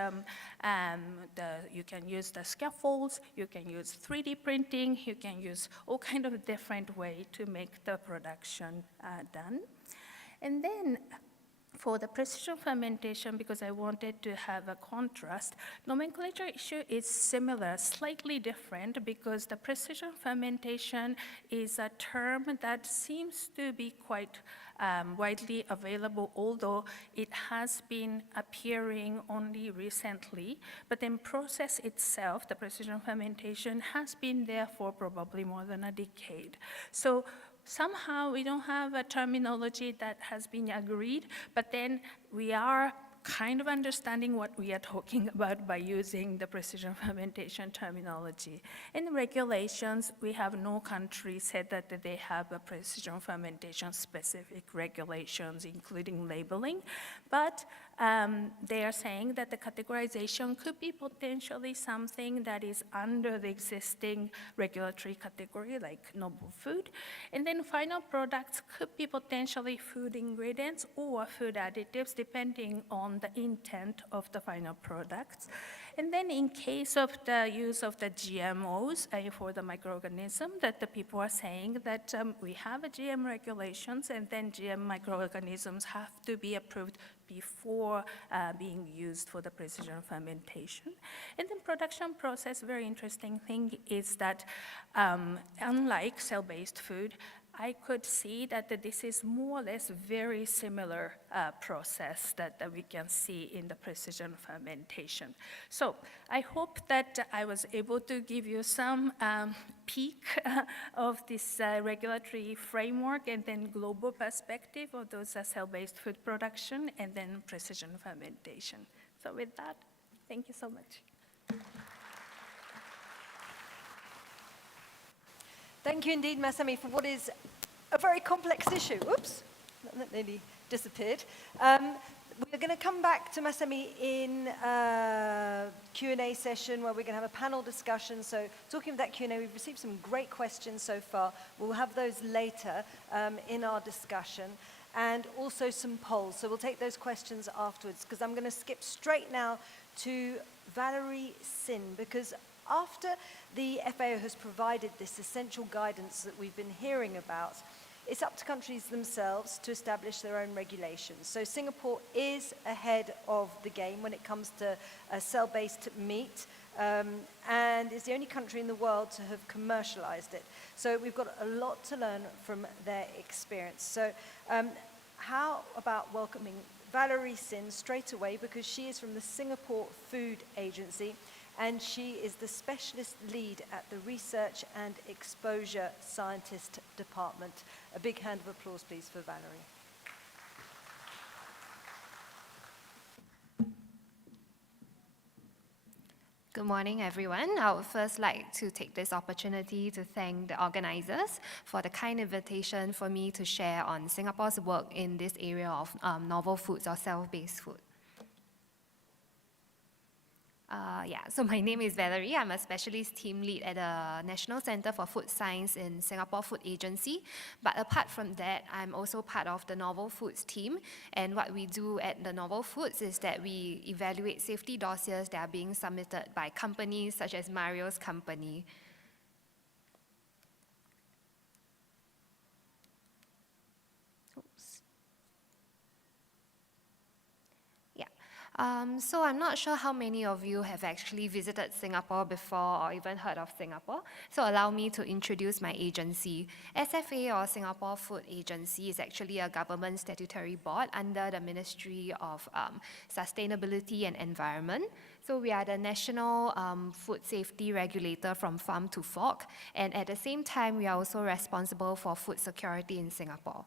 you can use the scaffolds, you can use 3D printing, you can use all kind of different way to make the production done. And then for the precision fermentation, because I wanted to have a contrast, nomenclature issue is similar, slightly different, because the precision fermentation is a term that seems to be quite widely available, although it has been appearing only recently. But then process itself, the precision fermentation, has been there for probably more than a decade. So somehow we don't have a terminology that has been agreed, but then we are kind of understanding what we are talking about by using the precision fermentation terminology. In the regulations, we have no country said that they have a precision fermentation specific regulations, including labeling, but they are saying that the categorization could be potentially something that is under the existing regulatory category, like novel food. And then final products could be potentially food ingredients or food additives, depending on the intent of the final products. And then in case of the use of the GMOs for the microorganism, that the people are saying that we have a GM regulations, and then GM microorganisms have to be approved before being used for the precision fermentation. And then production process, very interesting thing is that unlike cell-based food, I could see that this is more or less very similar process that we can see in the precision fermentation. So I hope that I was able to give you some peek of this regulatory framework and then global perspective of those cell-based food production and then precision fermentation. So with that, thank you so much. Thank you indeed, Masami, for what is a very complex issue. Oops, that nearly disappeared. We're going to come back to Masami in a Q&A session where we're going to have a panel discussion. So talking of that Q&A, we've received some great questions so far. We'll have those later in our discussion, and also some polls. So we'll take those questions afterwards, because I'm going to skip straight now to Valerie Sin, because after the FAO has provided this essential guidance that we've been hearing about, it's up to countries themselves to establish their own regulations. So Singapore is ahead of the game when it comes to cell-based meat, and is the only country in the world to have commercialized it. So we've got a lot to learn from their experience. So how about welcoming Valerie Sin straight away, because she is from the Singapore Food Agency, and she is the specialist lead at the Research and Exposure Scientist Department. A big hand of applause, please, for Valerie. Good morning, everyone. I would first like to take this opportunity to thank the organizers for the kind invitation for me to share on Singapore's work in this area of novel foods or cell-based food. So my name is Valerie. I'm a specialist team lead at the National Center for Food Science in Singapore Food Agency. But apart from that, I'm also part of the Novel Foods team. And what we do at the Novel Foods is that we evaluate safety dossiers that are being submitted by companies such as Mario's company. So I'm not sure how many of you have actually visited Singapore before or even heard of Singapore. So allow me to introduce my agency. SFA, or Singapore Food Agency, is actually a government statutory board under the Ministry of Sustainability and Environment. So we are the national food safety regulator from farm to fork, and at the same time, we are also responsible for food security in Singapore.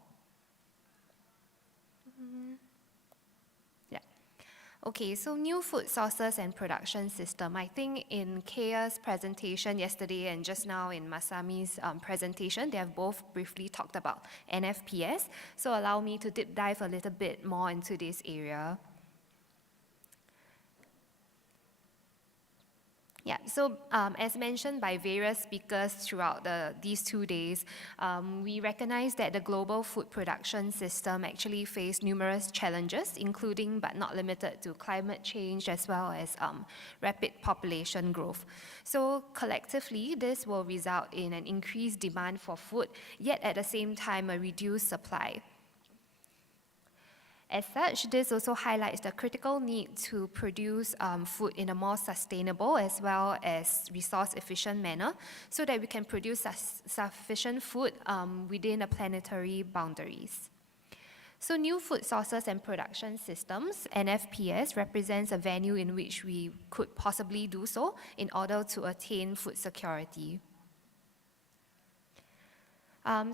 Okay, so new food sources and production system. I think in Kaya's presentation yesterday and just now in Masami's presentation, they have both briefly talked about NFPS. So allow me to deep dive a little bit more into this area. Yeah, so as mentioned by various speakers throughout these 2 days, we recognize that the global food production system actually faced numerous challenges, including but not limited to climate change as well as rapid population growth. So collectively, this will result in an increased demand for food, yet at the same time a reduced supply. As such, this also highlights the critical need to produce food in a more sustainable as well as resource-efficient manner so that we can produce sufficient food within the planetary boundaries. So new food sources and production systems, NFPS, represents a venue in which we could possibly do so in order to attain food security.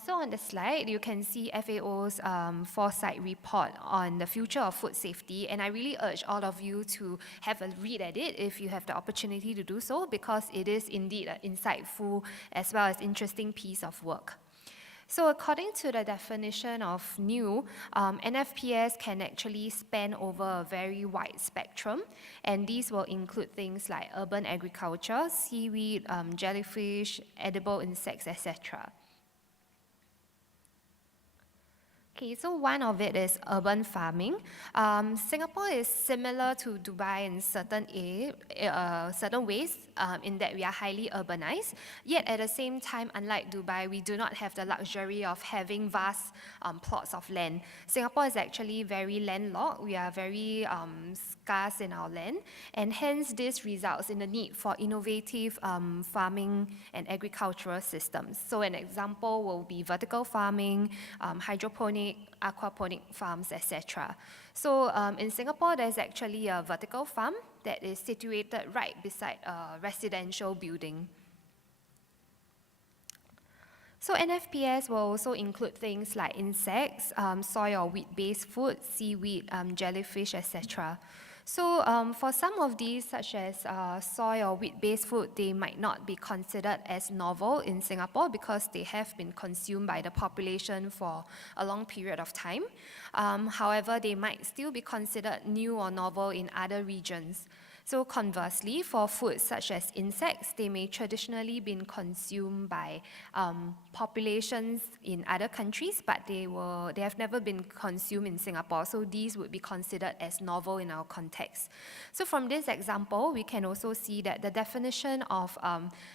So on the slide, you can see FAO's foresight report on the future of food safety, and I really urge all of you to have a read at it if you have the opportunity to do so, because it is indeed an insightful as well as interesting piece of work. So according to the definition of new, NFPS can actually span over a very wide spectrum, and these will include things like urban agriculture, seaweed, jellyfish, edible insects, etc. Okay, so one of it is urban farming. Singapore is similar to Dubai in certain ways, in that we are highly urbanized. Yet at the same time, unlike Dubai, we do not have the luxury of having vast plots of land. Singapore is actually very landlocked. We are very scarce in our land, and hence this results in the need for innovative farming and agricultural systems. So an example will be vertical farming, hydroponic, aquaponic farms, etc. So in Singapore, there's actually a vertical farm that is situated right beside a residential building. So NFPS will also include things like insects, soy or wheat-based food, seaweed, jellyfish, etc. So for some of these, such as soy or wheat-based food, they might not be considered as novel in Singapore because they have been consumed by the population for a long period of time. However, they might still be considered new or novel in other regions. So conversely, for foods such as insects, they may traditionally been consumed by populations in other countries, but they have never been consumed in Singapore. So these would be considered as novel in our context. So from this example, we can also see that the definition of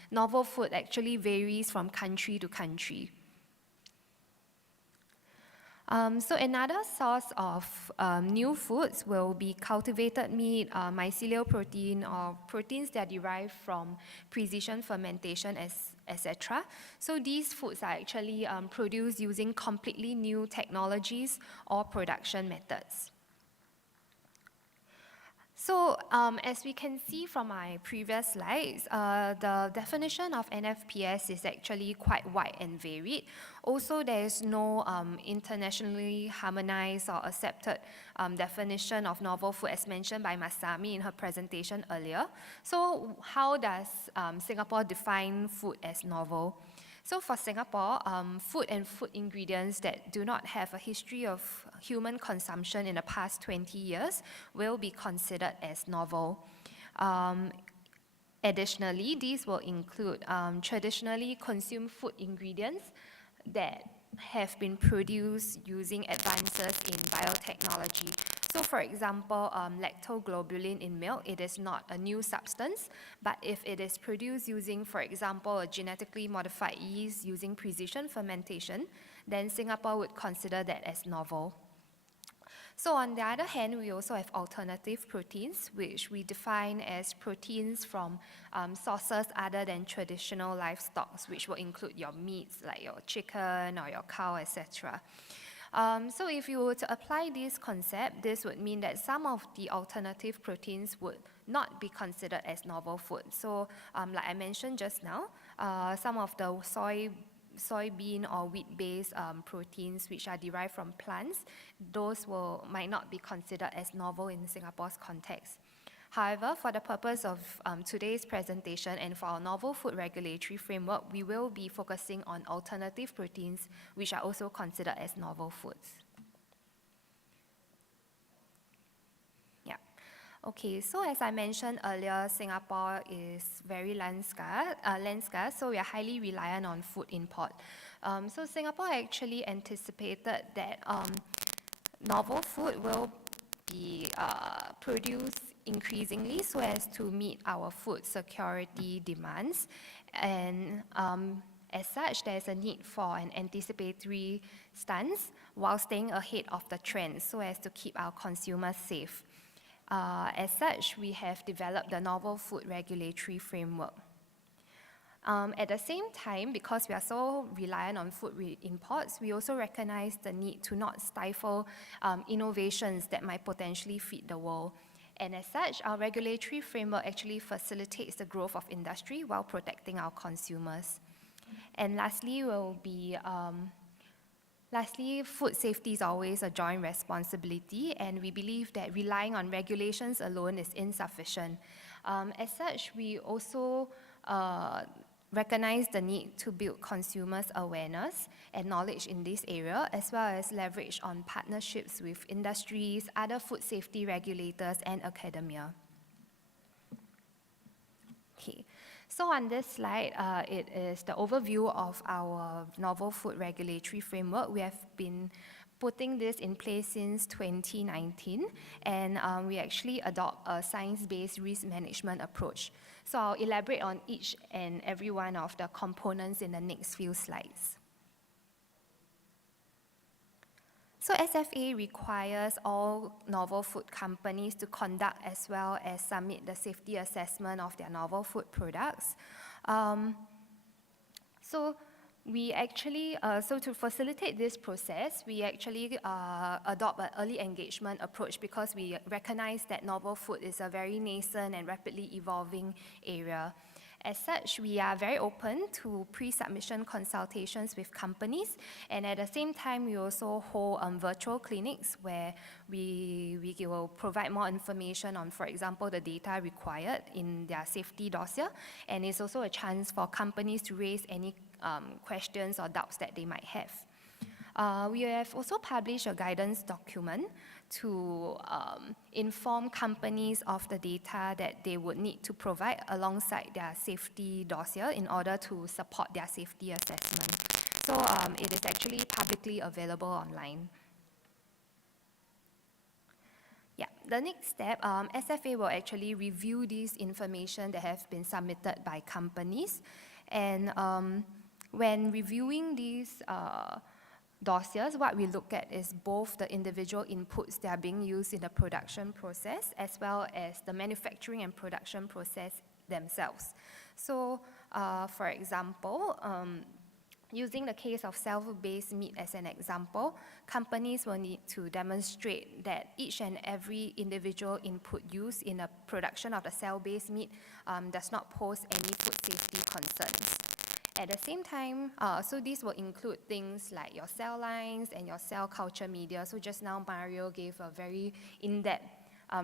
novel food actually varies from country to country. So another source of new foods will be cultivated meat, mycelial protein, or proteins that are derived from precision fermentation, etc. So these foods are actually produced using completely new technologies or production methods. So as we can see from my previous slides, the definition of NFPS is actually quite wide and varied. Also, there is no internationally harmonized or accepted definition of novel food as mentioned by Masami in her presentation earlier. So how does Singapore define food as novel? So for Singapore, food and food ingredients that do not have a history of human consumption in the past 20 years will be considered as novel. Additionally, these will include traditionally consumed food ingredients that have been produced using advances in biotechnology. So for example, lactoglobulin in milk, it is not a new substance, but if it is produced using, for example, a genetically modified yeast using precision fermentation, then Singapore would consider that as novel. So on the other hand, we also have alternative proteins, which we define as proteins from sources other than traditional livestock, which will include your meats like your chicken or your cow, etc. So if you were to apply this concept, this would mean that some of the alternative proteins would not be considered as novel food. So like I mentioned just now, some of the soybean or wheat-based proteins which are derived from plants, those might not be considered as novel in Singapore's context. However, for the purpose of today's presentation and for our novel food regulatory framework, we will be focusing on alternative proteins which are also considered as novel foods. Yeah. Okay, so as I mentioned earlier, Singapore is very land scarce, so we are highly reliant on food import. So Singapore actually anticipated that novel food will be produced increasingly so as to meet our food security demands. And as such, there is a need for an anticipatory stance while staying ahead of the trend so as to keep our consumers safe. As such, we have developed the novel food regulatory framework. At the same time, because we are so reliant on food imports, we also recognize the need to not stifle innovations that might potentially feed the world. And as such, our regulatory framework actually facilitates the growth of industry while protecting our consumers. And lastly, food safety is always a joint responsibility, and we believe that relying on regulations alone is insufficient. As such, we also recognize the need to build consumers' awareness and knowledge in this area, as well as leverage on partnerships with industries, other food safety regulators, and academia. Okay. So on this slide, it is the overview of our novel food regulatory framework. We have been putting this in place since 2019, and we actually adopt a science-based risk management approach. So I'll elaborate on each and every one of the components in the next few slides. So SFA requires all novel food companies to conduct as well as submit the safety assessment of their novel food products. So to facilitate this process, we actually adopt an early engagement approach because we recognize that novel food is a very nascent and rapidly evolving area. As such, we are very open to pre-submission consultations with companies, and at the same time, we also hold virtual clinics where we will provide more information on, for example, the data required in their safety dossier, and it's also a chance for companies to raise any questions or doubts that they might have. We have also published a guidance document to inform companies of the data that they would need to provide alongside their safety dossier in order to support their safety assessment. So it is actually publicly available online. Yeah, the next step, SFA will actually review this information that have been submitted by companies, and when reviewing these dossiers, what we look at is both the individual inputs that are being used in the production process as well as the manufacturing and production process themselves. So, for example, using the case of cell-based meat as an example, companies will need to demonstrate that each and every individual input used in the production of the cell-based meat does not pose any food safety concerns. At the same time, so these will include things like your cell lines and your cell culture media. So just now, Mario gave a very in-depth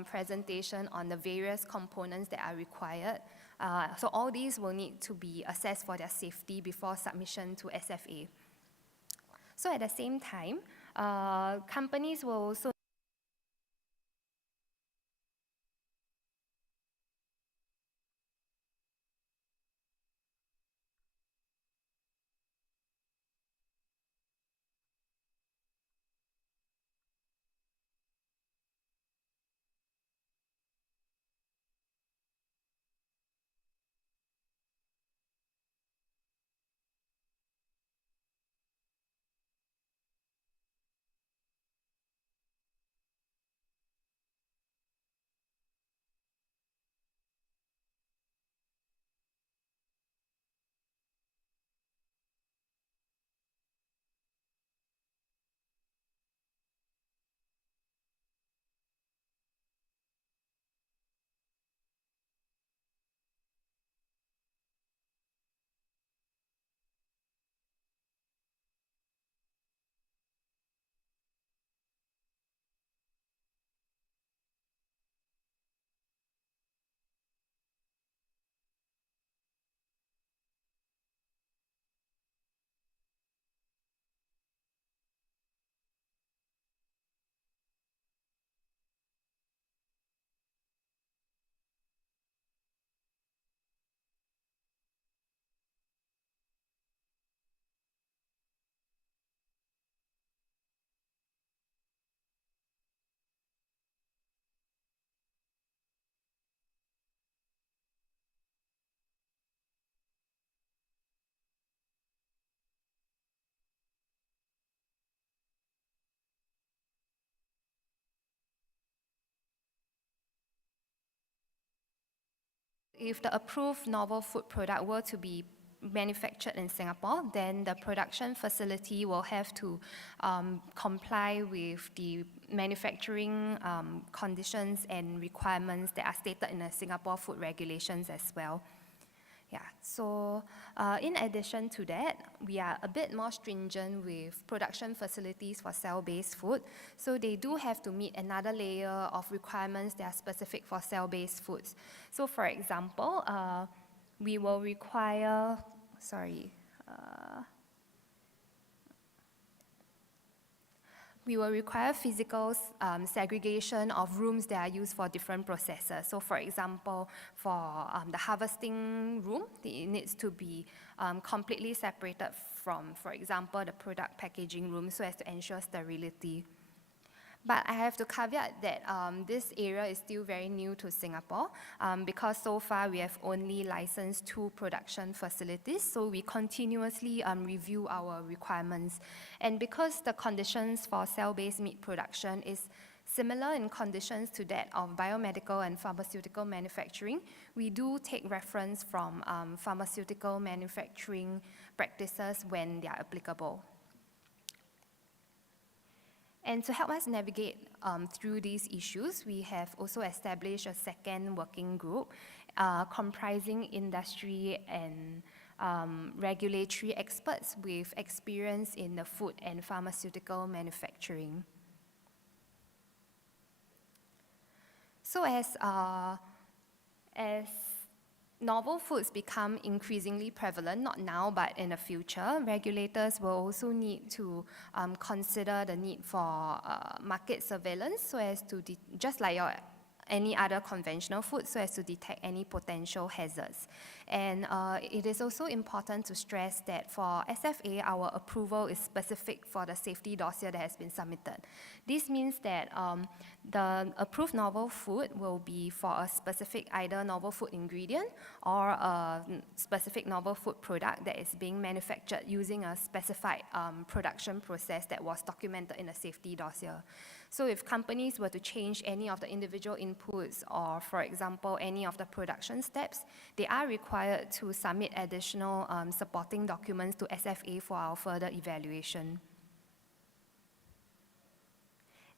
presentation on the various components that are required. So all these will need to be assessed for their safety before submission to SFA. So at the same time, companies will also if the approved novel food product were to be manufactured in Singapore, then the production facility will have to comply with the manufacturing conditions and requirements that are stated in the Singapore food regulations as well. Yeah, so in addition to that, we are a bit more stringent with production facilities for cell-based food. So they do have to meet another layer of requirements that are specific for cell-based foods. So for example, we will require, we will require physical segregation of rooms that are used for different processes. So for example, for the harvesting room, it needs to be completely separated from, for example, the product packaging room so as to ensure sterility. But I have to caveat that this area is still very new to Singapore because so far we have only licensed 2 production facilities, so we continuously review our requirements. And because the conditions for cell-based meat production is similar in conditions to that of biomedical and pharmaceutical manufacturing, we do take reference from pharmaceutical manufacturing practices when they are applicable. And to help us navigate through these issues, we have also established a second working group comprising industry and regulatory experts with experience in the food and pharmaceutical manufacturing. So as novel foods become increasingly prevalent, not now, but in the future, regulators will also need to consider the need for market surveillance so as to, just like any other conventional food, so as to detect any potential hazards. And it is also important to stress that for SFA, our approval is specific for the safety dossier that has been submitted. This means that the approved novel food will be for a specific either novel food ingredient or a specific novel food product that is being manufactured using a specified production process that was documented in a safety dossier. So if companies were to change any of the individual inputs or, for example, any of the production steps, they are required to submit additional supporting documents to SFA for our further evaluation.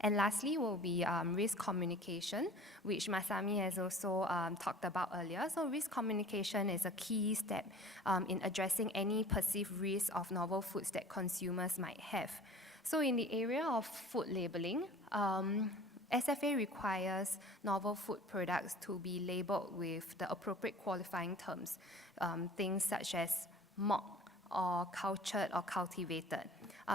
And lastly will be risk communication, which Masami has also talked about earlier. So risk communication is a key step in addressing any perceived risk of novel foods that consumers might have. So in the area of food labeling, SFA requires novel food products to be labeled with the appropriate qualifying terms, things such as mock or cultured or cultivated.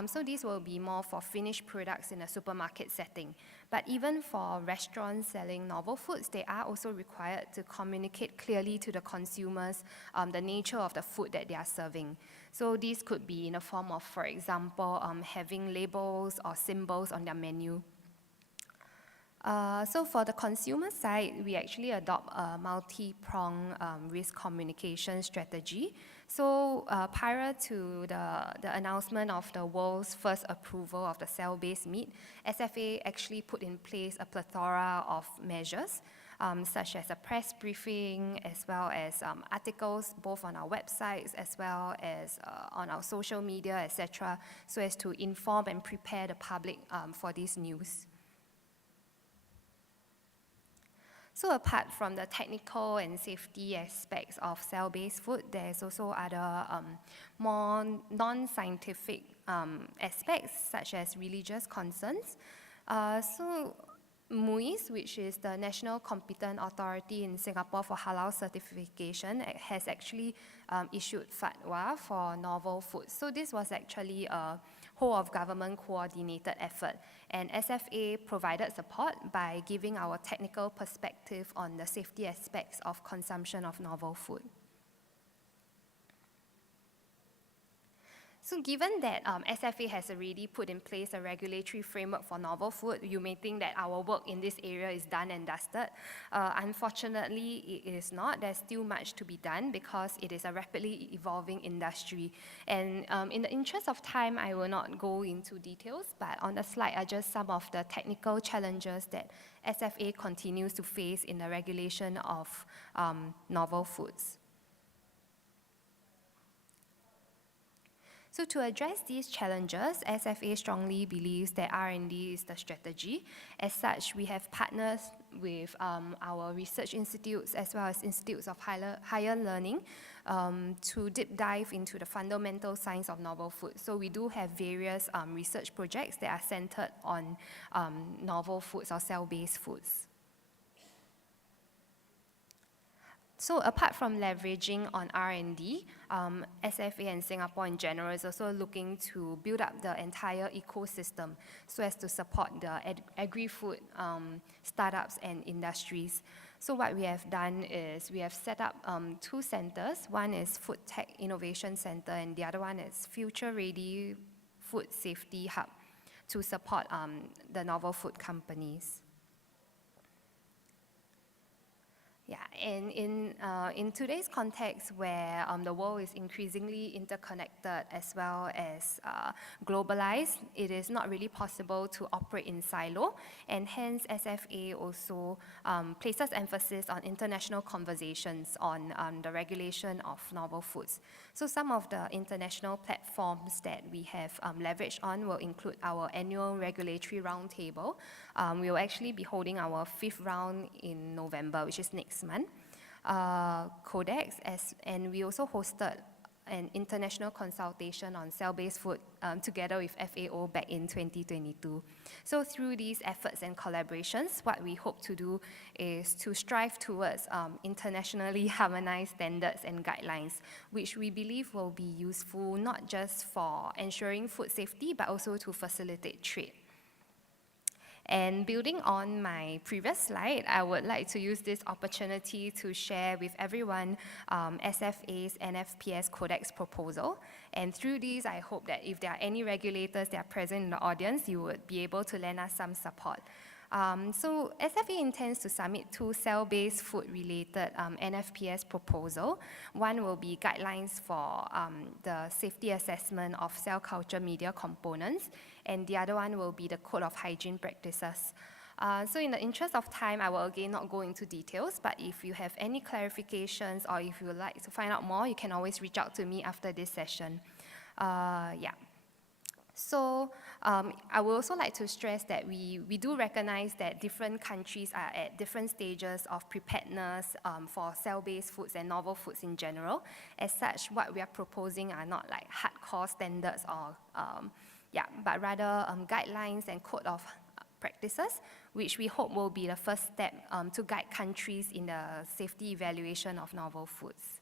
So these will be more for finished products in a supermarket setting. But even for restaurants selling novel foods, they are also required to communicate clearly to the consumers the nature of the food that they are serving. So these could be in the form of, for example, having labels or symbols on their menu. So for the consumer side, we actually adopt a multi-pronged risk communication strategy. So prior to the announcement of the world's first approval of the cell-based meat, SFA actually put in place a plethora of measures, such as a press briefing, as well as articles both on our websites, as well as on our social media, etc., so as to inform and prepare the public for this news. So apart from the technical and safety aspects of cell-based food, there's also other more non-scientific aspects, such as religious concerns. So MUIS, which is the National Competent Authority in Singapore for Halal Certification, has actually issued fatwa for novel foods. So this was actually a whole of government coordinated effort, and SFA provided support by giving our technical perspective on the safety aspects of consumption of novel food. So given that SFA has already put in place a regulatory framework for novel food, you may think that our work in this area is done and dusted. Unfortunately, it is not. There's still much to be done because it is a rapidly evolving industry. And in the interest of time, I will not go into details, but on the slide are just some of the technical challenges that SFA continues to face in the regulation of novel foods. So to address these challenges, SFA strongly believes that R&D is the strategy. As such, we have partners with our research institutes as well as institutes of higher learning to deep dive into the fundamental science of novel food. So we do have various research projects that are centered on novel foods or cell-based foods. So apart from leveraging on R&D, SFA and Singapore in general is also looking to build up the entire ecosystem so as to support the agri-food startups and industries. So what we have done is we have set up 2 centers. One is Food Tech Innovation Center and the other one is Future Ready Food Safety Hub to support the novel food companies. Yeah, and in today's context where the world is increasingly interconnected as well as globalized, it is not really possible to operate in silo, and hence SFA also places emphasis on international conversations on the regulation of novel foods. So some of the international platforms that we have leveraged on will include our annual regulatory roundtable. We will actually be holding our 5th round in November, which is next month. Codex, and we also hosted an international consultation on cell-based food together with FAO back in 2022. So through these efforts and collaborations, what we hope to do is to strive towards internationally harmonized standards and guidelines, which we believe will be useful not just for ensuring food safety, but also to facilitate trade. And building on my previous slide, I would like to use this opportunity to share with everyone SFA's NFPS Codex proposal. And through these, I hope that if there are any regulators that are present in the audience, you would be able to lend us some support. So SFA intends to submit 2 cell-based food-related NFPS proposal. One will be guidelines for the safety assessment of cell culture media components, and the other one will be the code of hygiene practices. So in the interest of time, I will again not go into details, but if you have any clarifications or if you would like to find out more, you can always reach out to me after this session. Yeah. So I would also like to stress that we do recognize that different countries are at different stages of preparedness for cell-based foods and novel foods in general. As such, what we are proposing are not like hardcore standards or, but rather guidelines and code of practices, which we hope will be the first step to guide countries in the safety evaluation of novel foods.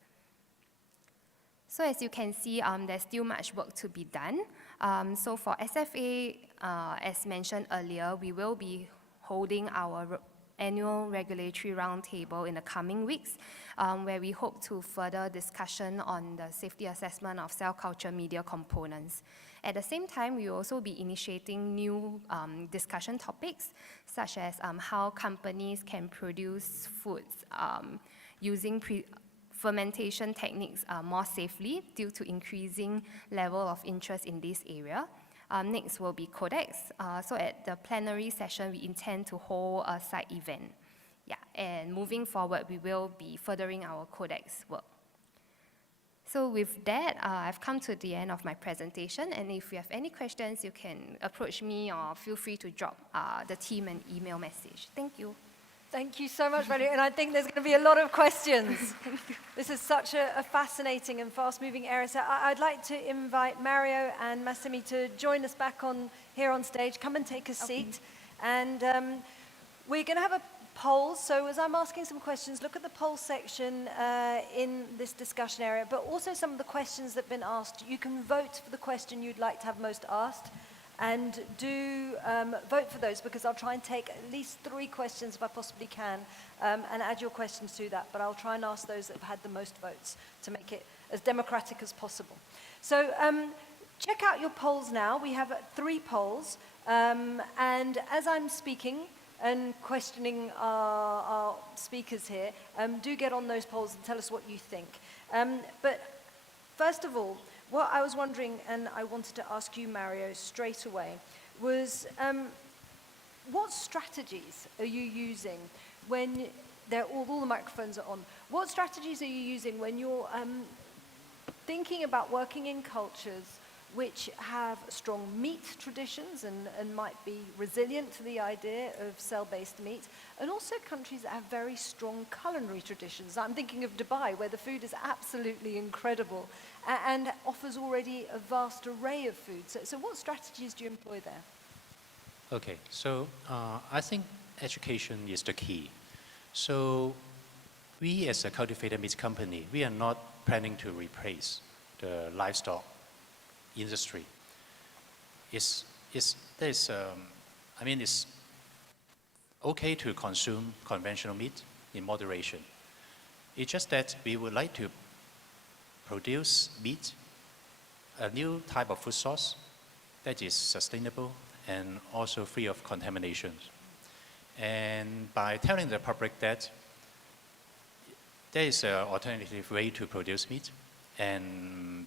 So as you can see, there's still much work to be done. So for SFA, as mentioned earlier, we will be holding our annual regulatory roundtable in the coming weeks, where we hope to further discussion on the safety assessment of cell culture media components. At the same time, we will also be initiating new discussion topics, such as how companies can produce foods using fermentation techniques more safely due to increasing level of interest in this area. Next will be Codex. So at the plenary session, we intend to hold a side event. Yeah, and moving forward, we will be furthering our Codex work. So with that, I've come to the end of my presentation, and if you have any questions, you can approach me or feel free to drop the team an email message. Thank you. Thank you so much, Mario, and I think there's going to be a lot of questions. This is such a fascinating and fast-moving area. So I'd like to invite Mario and Massimi to join us back here on stage. Come and take a seat. And we're going to have a poll. So as I'm asking some questions, look at the poll section in this discussion area, but also some of the questions that have been asked. You can vote for the question you'd like to have most asked. And do vote for those, because I'll try and take at least 3 questions if I possibly can, and add your questions to that. But I'll try and ask those that have had the most votes to make it as democratic as possible. So check out your polls now. We have 3 polls. And as I'm speaking and questioning our speakers here, do get on those polls and tell us what you think. But first of all, what I was wondering, and I wanted to ask you, Mario, straight away, was what strategies are you using when all the microphones are on? What strategies are you using when you're thinking about working in cultures which have strong meat traditions and might be resilient to the idea of cell-based meat, and also countries that have very strong culinary traditions? I'm thinking of Dubai, where the food is absolutely incredible and offers already a vast array of food. So what strategies do you employ there? Okay, so I think education is the key. So we as a cultivated meat company, we are not planning to replace the livestock industry. It's okay to consume conventional meat in moderation. It's just that we would like to produce meat, a new type of food source that is sustainable and also free of contaminations. And by telling the public that there is an alternative way to produce meat and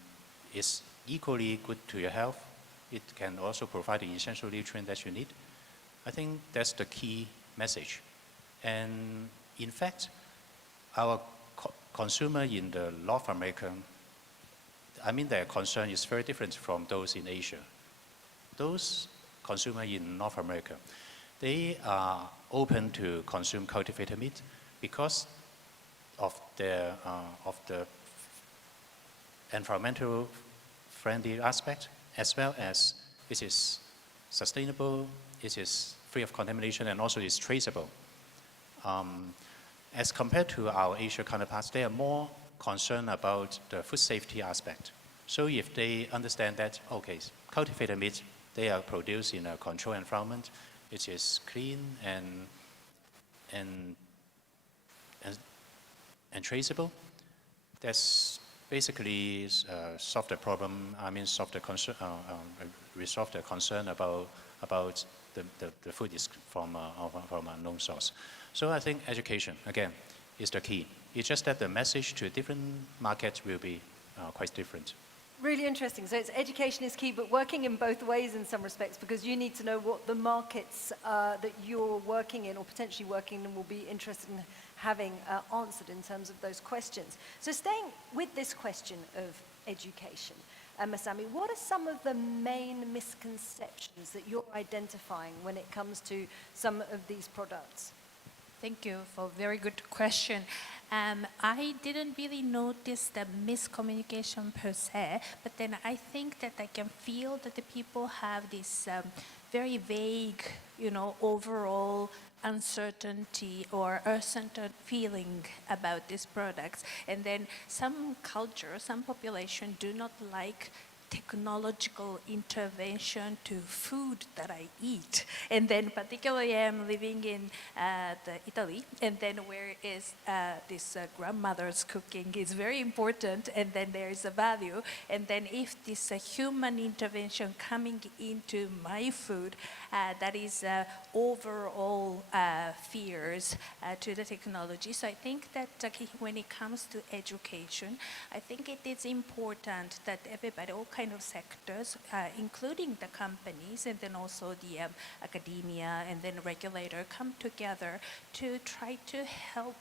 it's equally good to your health, it can also provide the essential nutrient that you need, I think that's the key message. And in fact, our consumer in the North America, their concern is very different from those in Asia. Those consumers in North America, they are open to consume cultivated meat because of the environmental friendly aspect, as well as it is sustainable, it is free of contamination, and also it's traceable. As compared to our Asian counterparts, they are more concerned about the food safety aspect. So if they understand that, okay, cultivated meat, they are produced in a controlled environment, it is clean and traceable, that's basically solve the problem, resolve the concern about the food is from a known source. So I think education, again, is the key. It's just that the message to different markets will be quite different. Really interesting. So it's education is key, but working in both ways in some respects, because you need to know what the markets that you're working in or potentially working in will be interested in having answered in terms of those questions. So staying with this question of education, Masami, what are some of the main misconceptions that you're identifying when it comes to some of these products? Thank you for a very good question. I didn't really notice the miscommunication per se, but then I think that I can feel that the people have this very vague, overall uncertainty or uncertain feeling about these products. And then some culture, some population do not like technological intervention to food that I eat. And then particularly I'm living in Italy, and then where is this grandmother's cooking is very important, and then there is a value. And then if this human intervention coming into my food, that is overall fears to the technology. So I think that when it comes to education, I think it is important that everybody, all kind of sectors, including the companies and then also the academia and then regulator, come together to try to help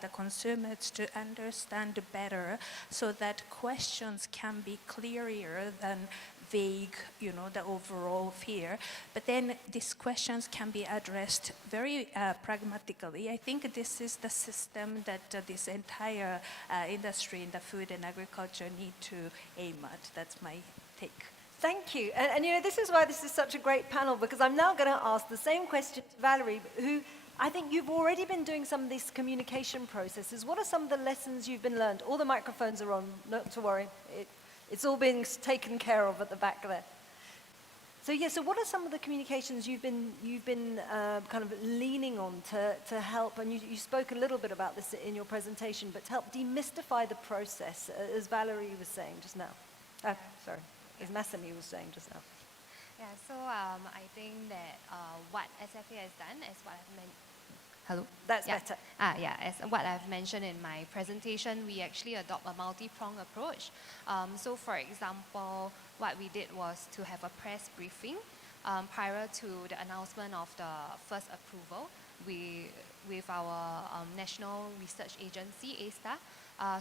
the consumers to understand better so that questions can be clearer than vague, the overall fear. But then these questions can be addressed very pragmatically. I think this is the system that this entire industry in the food and agriculture need to aim at. That's my take. Thank you. And this is why this is such a great panel, because I'm now going to ask the same question to Valerie, who I think you've already been doing some of these communication processes. What are some of the lessons you've been learned? All the microphones are on, not to worry. It's all being taken care of at the back there. So so what are some of the communications you've been kind of leaning on to help? And you spoke a little bit about this in your presentation, but to help demystify the process, as Valerie was saying just now. As Masami was saying just now. Yeah, so I think that what SFA has done is what I've mentioned. Hello? That's better. As what I've mentioned in my presentation, we actually adopt a multi-pronged approach. So for example, what we did was to have a press briefing prior to the announcement of the first approval with our National Research Agency, ASTA,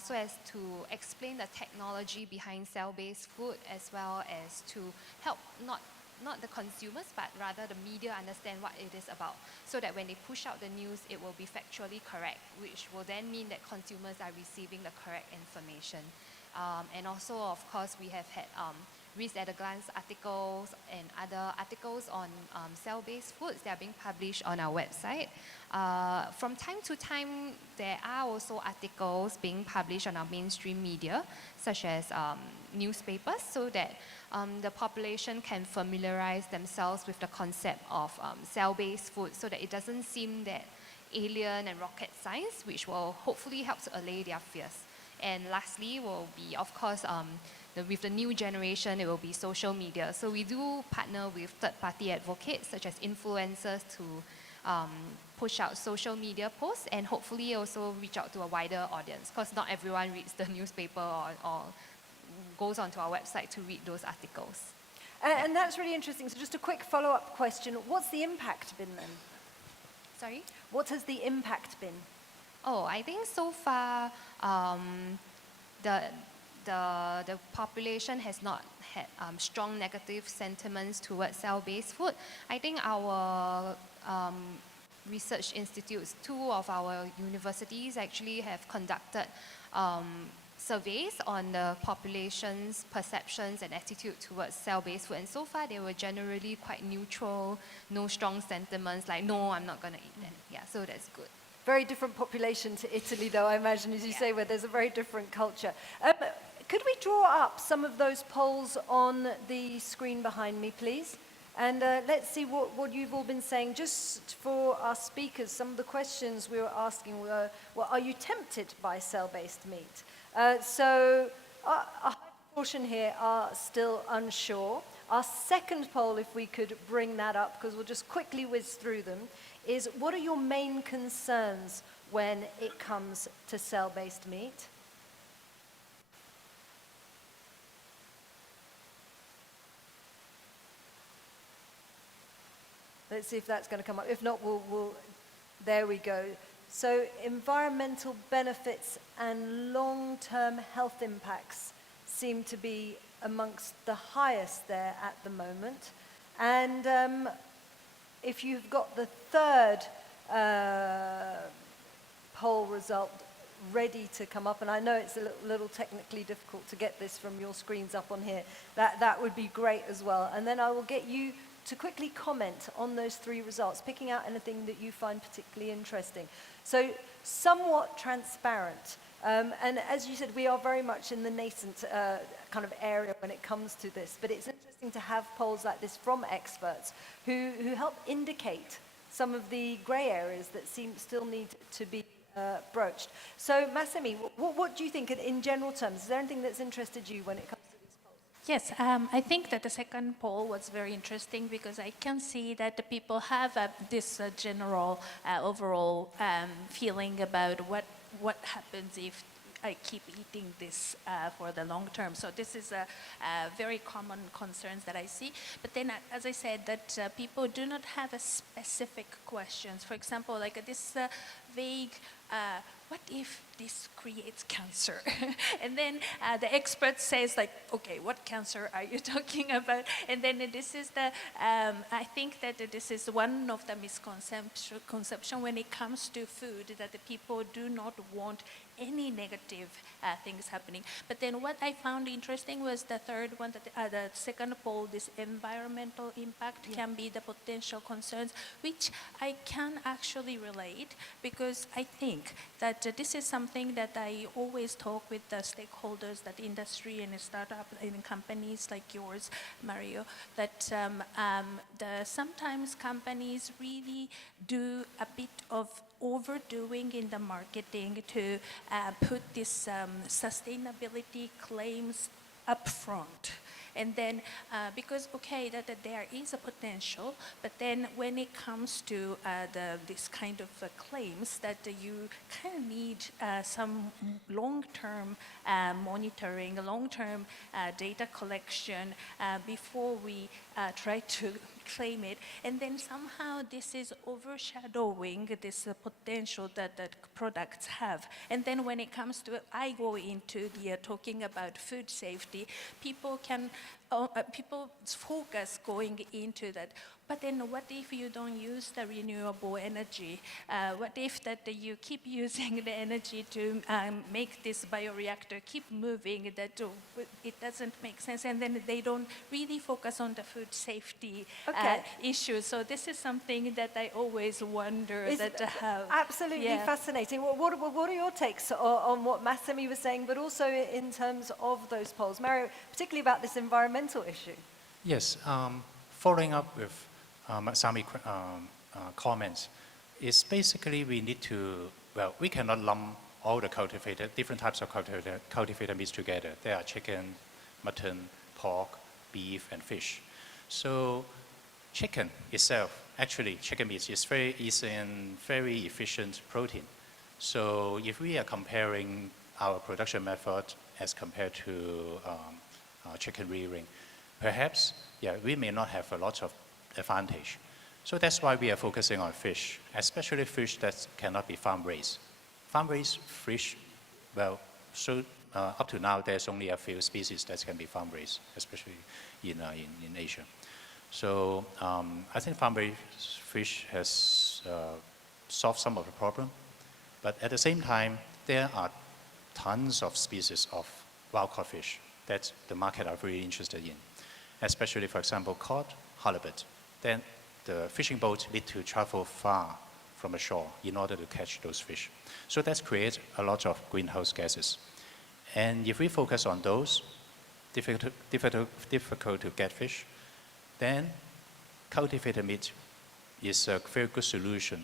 so as to explain the technology behind cell-based food, as well as to help not the consumers, but rather the media understand what it is about, so that when they push out the news, it will be factually correct, which will then mean that consumers are receiving the correct information. And also, of course, we have had risk-at-a-glance articles and other articles on cell-based foods that are being published on our website. From time to time, there are also articles being published on our mainstream media, such as newspapers, so that the population can familiarize themselves with the concept of cell-based food, so that it doesn't seem that alien and rocket science, which will hopefully help to allay their fears. And lastly will be, of course, with the new generation, it will be social media. So we do partner with third-party advocates, such as influencers, to push out social media posts and hopefully also reach out to a wider audience, because not everyone reads the newspaper or goes onto our website to read those articles. And that's really interesting. So just a quick follow-up question. What's the impact been then? Sorry? What has the impact been? Oh, I think so far the population has not had strong negative sentiments towards cell-based food. I think our research institutes, 2 of our universities actually have conducted surveys on the population's perceptions and attitude towards cell-based food. And so far, they were generally quite neutral, no strong sentiments, like, no, I'm not going to eat that. Yeah, so that's good. Very different population to Italy, though, I imagine, as you say, where there's a very different culture. Could we draw up some of those polls on the screen behind me, please? And let's see what you've all been saying. Just for our speakers, some of the questions we were asking were, well, are you tempted by cell-based meat? So a high proportion here are still unsure. Our second poll, if we could bring that up, because we'll just quickly whiz through them, is what are your main concerns when it comes to cell-based meat? Let's see if that's going to come up. If not, there we go. So environmental benefits and long-term health impacts seem to be amongst the highest there at the moment. And if you've got the third poll result ready to come up, and I know it's a little technically difficult to get this from your screens up on here, that would be great as well. And then I will get you to quickly comment on those 3 results, picking out anything that you find particularly interesting. So somewhat transparent. And as you said, we are very much in the nascent kind of area when it comes to this, but it's interesting to have polls like this from experts who help indicate some of the grey areas that still need to be broached. So Masemi, what do you think in general terms? Is there anything that's interested you when it comes to these polls? Yes, I think that the second poll was very interesting because I can see that the people have this general overall feeling about what happens if I keep eating this for the long term. So this is a very common concerns that I see. But then, as I said, that people do not have a specific questions. For example, like this vague, what if this creates cancer? And then the expert says like, okay, what cancer are you talking about? And then this is the, I think that this is one of the misconception when it comes to food, that the people do not want any negative things happening. But then what I found interesting was the third one, that the second poll, this environmental impact can be the potential concerns, which I can actually relate, because I think that this is something that I always talk with the stakeholders, that industry and startup and companies like yours, Mario, that sometimes companies really do a bit of overdoing in the marketing to put this sustainability claims up front. And then, because, okay, that there is a potential, but then when it comes to this kind of claims, that you kind of need some long-term monitoring, long-term data collection before we try to claim it. And then somehow this is overshadowing this potential that products have. And then when it comes to, I go into the talking about food safety, people can people's focus going into that. But then what if you don't use the renewable energy? What if that you keep using the energy to make this bioreactor keep moving, that it doesn't make sense, and then they don't really focus on the food safety Okay. issues. So this is something that I always wonder It's that how. absolutely Yeah. fascinating. What are your takes on what Masami was saying, but also in terms of those polls? Mario, particularly about this environmental issue. Yes, following up with Masami comments, is basically we need to, well, we cannot lump all the different types of cultivated meats together. There are chicken, mutton, pork, beef, and fish. So chicken itself, actually chicken meat is very efficient protein. So if we are comparing our production method as compared to chicken rearing, perhaps, yeah, we may not have a lot of advantage. So that's why we are focusing on fish, especially fish that cannot be farm-raised. Farm-raised fish, well, so up to now, there's only a few species that can be farm-raised, especially in Asia. So I think farm-raised fish has solved some of the problem, but at the same time, there are tons of species of wild-caught fish that the market are very interested in, especially, for example, cod, halibut. Then the fishing boat need to travel far from the shore in order to catch those fish. So that creates a lot of greenhouse gases. And if we focus on those, difficult to get fish, then cultivated meat is a very good solution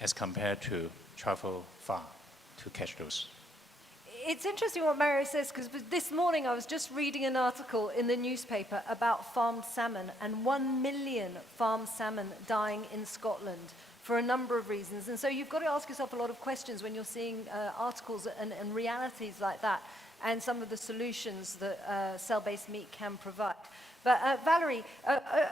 as compared to travel far to catch those. It's interesting what Mario says, because this morning I was just reading an article in the newspaper about farmed salmon, and 1 million farmed salmon dying in Scotland for a number of reasons. And so you've got to ask yourself a lot of questions when you're seeing articles and realities like that, and some of the solutions that cell-based meat can provide. But Valerie,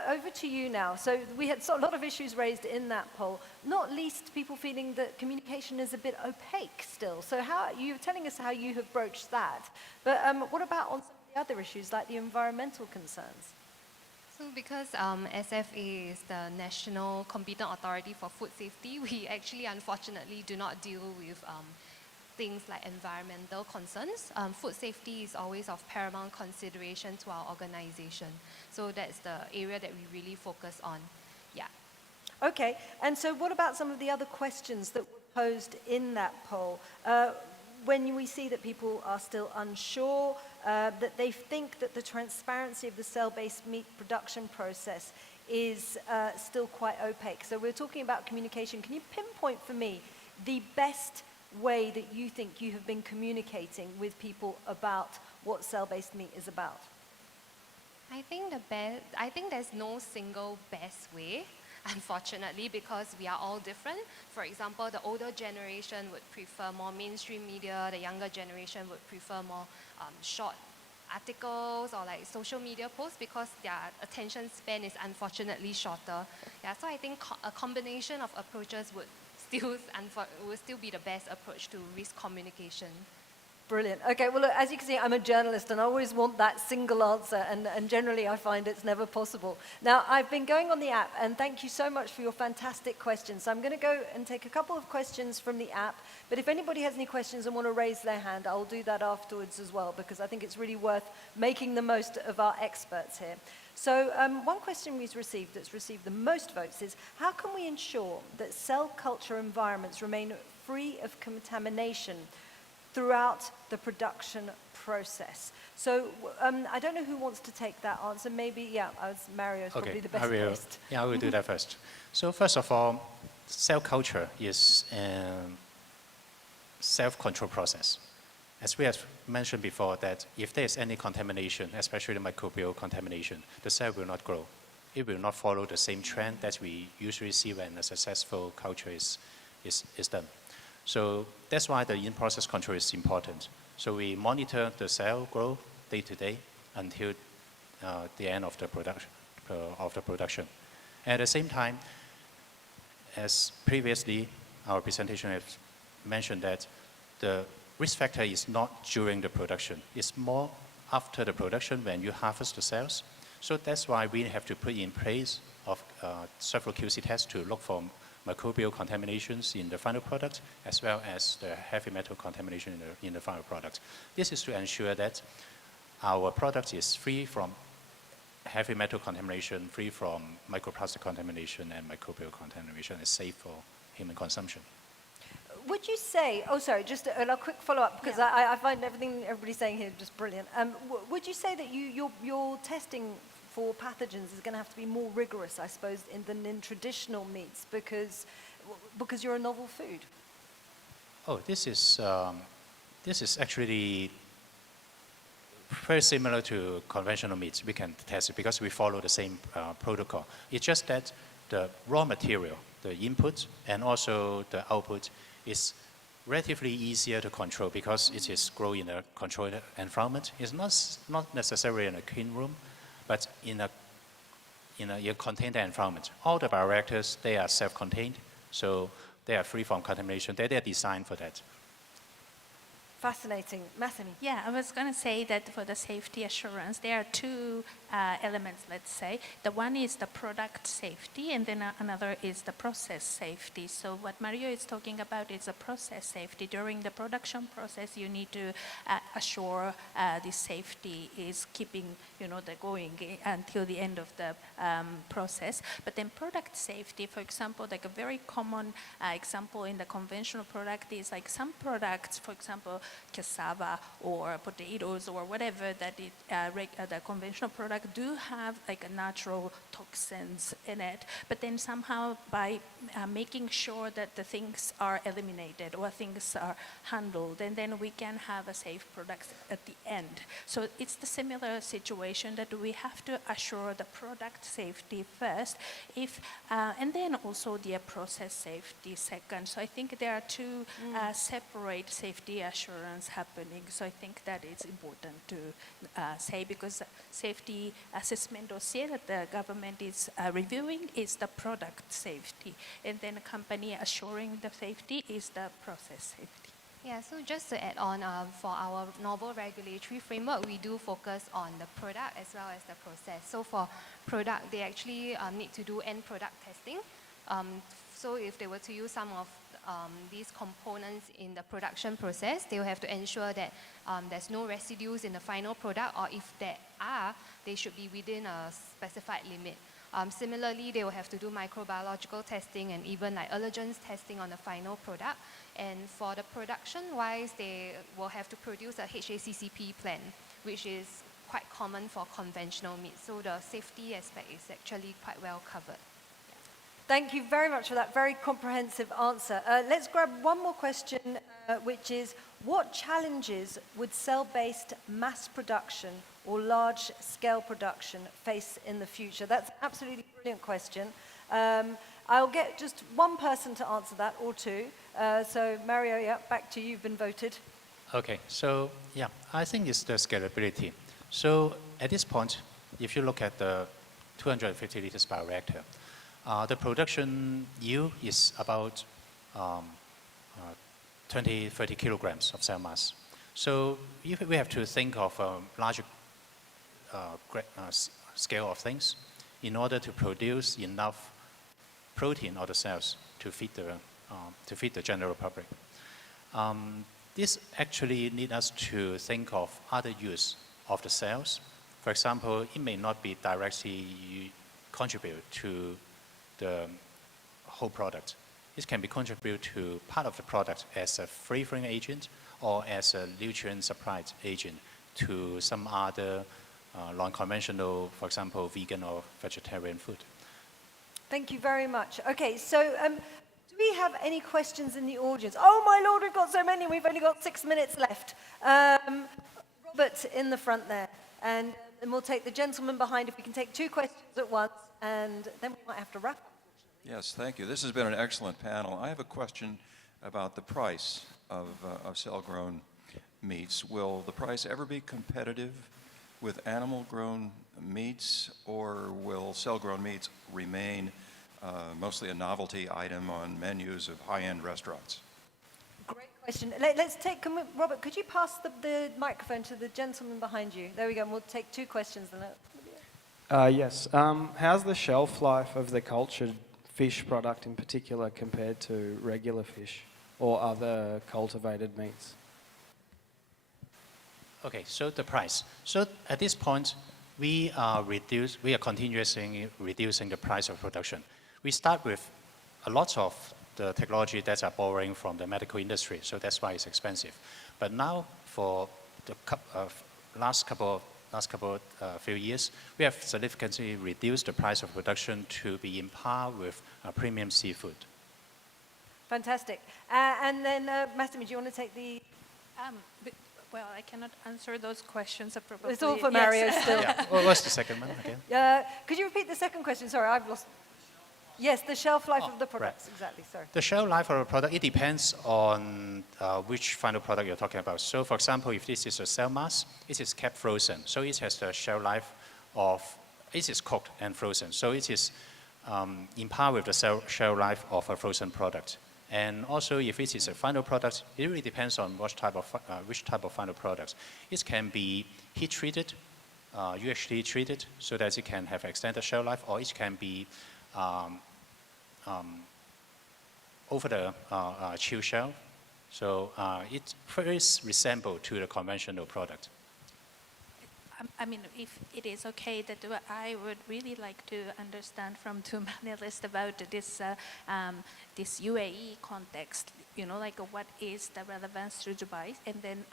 over to you now. So we had a lot of issues raised in that poll, not least people feeling that communication is a bit opaque still. So you're telling us how you have broached that. But what about on some of the other issues, like the environmental concerns? So because SFA is the National Competent Authority for Food Safety, we actually unfortunately do not deal with things like environmental concerns. Food safety is always of paramount consideration to our organization. So that's the area that we really focus on. Yeah. Okay, and so what about some of the other questions that were posed in that poll? When we see that people are still unsure, that they think that the transparency of the cell-based meat production process is still quite opaque. So we're talking about communication. Can you pinpoint for me the best way that you think you have been communicating with people about what cell-based meat is about? I think there's no single best way, unfortunately, because we are all different. For example, the older generation would prefer more mainstream media, the younger generation would prefer more short articles or like social media posts because their attention span is unfortunately shorter. Yeah, so I think a combination of approaches would still be the best approach to risk communication. Brilliant. Okay, well, look, as you can see, I'm a journalist and I always want that single answer, and generally I find it's never possible. Now, I've been going on the app, and thank you so much for your fantastic questions. So I'm going to go and take a couple of questions from the app, but if anybody has any questions and want to raise their hand, I'll do that afterwards as well, because I think it's really worth making the most of our experts here. So one question we've received that's received the most votes is, how can we ensure that cell culture environments remain free of contamination throughout the production process? So I don't know who wants to take that answer. Maybe, Mario is probably the best placed. I will do that first. So first of all, cell culture is a self-control process. As we have mentioned before, that if there is any contamination, especially microbial contamination, the cell will not grow. It will not follow the same trend that we usually see when a successful culture is done. So that's why the in-process control is important. So we monitor the cell growth day to day until the end of the production. At the same time, as previously, our presentation has mentioned that the risk factor is not during the production. It's more after the production when you harvest the cells. So that's why we have to put in place of several QC tests to look for microbial contaminations in the final product, as well as the heavy metal contamination in the final product. This is to ensure that our product is free from heavy metal contamination, free from microplastic contamination and microbial contamination, and safe for human consumption. Would you say, oh sorry, just a quick follow-up, because I find everything everybody's saying here just brilliant. Would you say that your testing for pathogens is going to have to be more rigorous, I suppose, than in traditional meats, because you're a novel food? Oh, this is actually very similar to conventional meats. We can test it because we follow the same protocol. It's just that the raw material, the input, and also the output is relatively easier to control because it is grown in a controlled environment. It's not necessarily in a clean room, but in a contained environment. All the bioreactors, they are self-contained, so they are free from contamination. They are designed for that. Fascinating. Massimi? Yeah, I was going to say that for the safety assurance, there are two elements, let's say. The one is the product safety, and then another is the process safety. So what Mario is talking about is the process safety. During the production process, you need to assure the safety is keeping, the going until the end of the process. But then product safety, for example, like a very common example in the conventional product is like some products, for example, cassava or potatoes or whatever that the conventional product do have like a natural toxins in it, but then somehow by making sure that the things are eliminated or things are handled, and then we can have a safe product at the end. So it's the similar situation that we have to assure the product safety first, and then also the process safety second. So I think there are two separate safety assurance happening. So I think that is important to say, because safety assessment dossier that the government is reviewing is the product safety, and then a company assuring the safety is the process safety. Yeah, so just to add on, for our novel regulatory framework, we do focus on the product as well as the process. So for product, they actually need to do end product testing. So if they were to use some of these components in the production process, they will have to ensure that there's no residues in the final product, or if there are, they should be within a specified limit. Similarly, they will have to do microbiological testing and even like allergens testing on the final product. And for the production-wise, they will have to produce a HACCP plan, which is quite common for conventional meat. So the safety aspect is actually quite well covered. Thank you very much for that very comprehensive answer. Let's grab one more question, which is, what challenges would cell-based mass production or large-scale production face in the future? That's an absolutely brilliant question. I'll get just one person to answer that, or two. So Mario, yeah, back to you. You've been voted. Okay, so yeah, I think it's the scalability. So at this point, if you look at the 250 liters bioreactor, the production yield is about 20-30 kilograms of cell mass. So if we have to think of a larger scale of things in order to produce enough protein of the cells to feed the general public. This actually needs us to think of other use of the cells. For example, it may not be directly contribute to the whole product. This can be contribute to part of the product as a flavoring agent or as a nutrient supply agent to some other non-conventional, for example, vegan or vegetarian food. Thank you very much. Okay, so do we have any questions in the audience? Oh my Lord, we've got so many. We've only got 6 minutes left. Robert in the front there. And then we'll take the gentleman behind if we can take 2 questions at once, and then we might have to wrap up. Yes, thank you. This has been an excellent panel. I have a question about the price of cell-grown meats. Will the price ever be competitive with animal-grown meats, or will cell-grown meats remain mostly a novelty item on menus of high-end restaurants? Great question. Let's take, Robert, could you pass the microphone to the gentleman behind you? There we go, and we'll take 2 questions then. Yes. How's the shelf life of the cultured fish product in particular compared to regular fish or other cultivated meats? Okay, so the price. So at this point, we are continuously reducing the price of production. We start with a lot of the technology that are borrowing from the medical industry, so that's why it's expensive. But now, for the last couple few years, we have significantly reduced the price of production to be in par with premium seafood. Fantastic. And then, Massimo, do you want to take the... Well, I cannot answer those questions appropriately. It's all for Mario still. Yeah. What's the second one again? Could you repeat the second question? Sorry, I've lost... Yes, the shelf life of the products, right. exactly, sorry. The shelf life of a product, it depends on which final product you're talking about. So for example, if this is a cell mass, it is kept frozen. So it has the shelf life of, it is cooked and frozen. So it is in par with the shelf life of a frozen product. And also, if it is a final product, it really depends on which type of final product. It can be heat treated, UHT treated, so that it can have extended shelf life, or it can be over the chill shelf. So it very resembles to the conventional product. I mean, if it is okay, that I would really like to understand from 2 panelists about this this UAE context. You know, like what is the relevance to Dubai? And then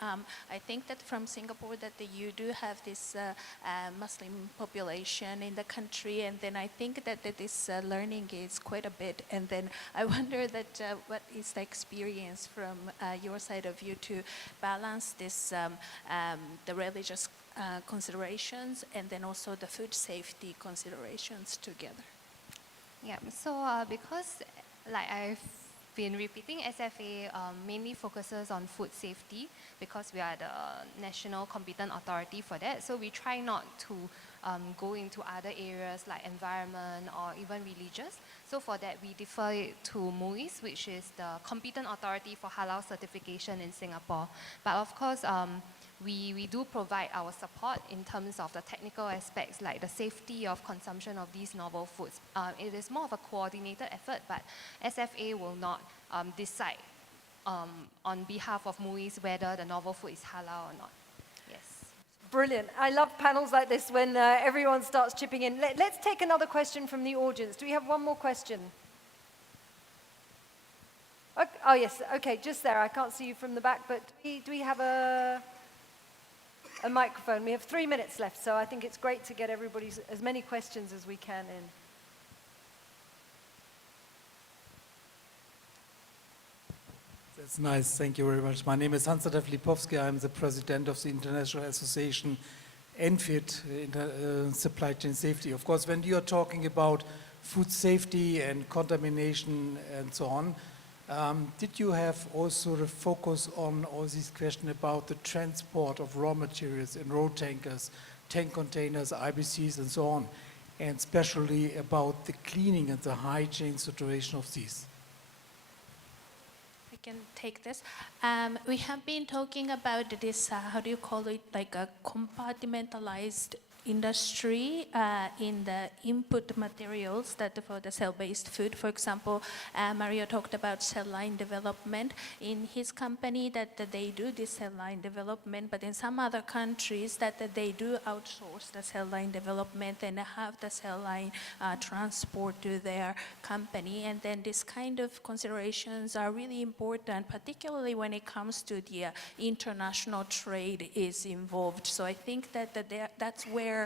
I think that from Singapore that you do have this Muslim population in the country, and then I think that this learning is quite a bit. And then I wonder that what is the experience from your side of you to balance this the religious considerations and then also the food safety considerations together? Yeah, so because like I've been repeating, SFA mainly focuses on food safety because we are the national competent authority for that. So we try not to go into other areas like environment or even religious. So for that, we defer it to MUIS, which is the competent authority for halal certification in Singapore. But of course, we do provide our support in terms of the technical aspects like the safety of consumption of these novel foods. It is more of a coordinated effort, but SFA will not decide on behalf of MUIS whether the novel food is halal or not. Yes. Brilliant. I love panels like this when everyone starts chipping in. Let's take another question from the audience. Do we have one more question? Okay, oh, yes. Okay, just there. I can't see you from the back, but do we have a microphone? We have 3 minutes left, so I think it's great to get everybody's as many questions as we can in. That's nice. Thank you very much. My name is Hans-Dieter Flipovsky. I'm the president of the International Association ENFIT, Supply Chain Safety. Of course, when you are talking about food safety and contamination and so on, did you have also a focus on all these questions about the transport of raw materials in road tankers, tank containers, IBCs, and so on, and especially about the cleaning and the hygiene situation of these? I can take this. We have been talking about this, how do you call it, like a compartmentalized industry in the input materials that for the cell-based food. For example, Mario talked about cell line development. In his company that they do this cell line development, but in some other countries that they do outsource the cell line development and have the cell line transport to their company. And then this kind of considerations are really important, particularly when it comes to the international trade is involved. So I think that that's where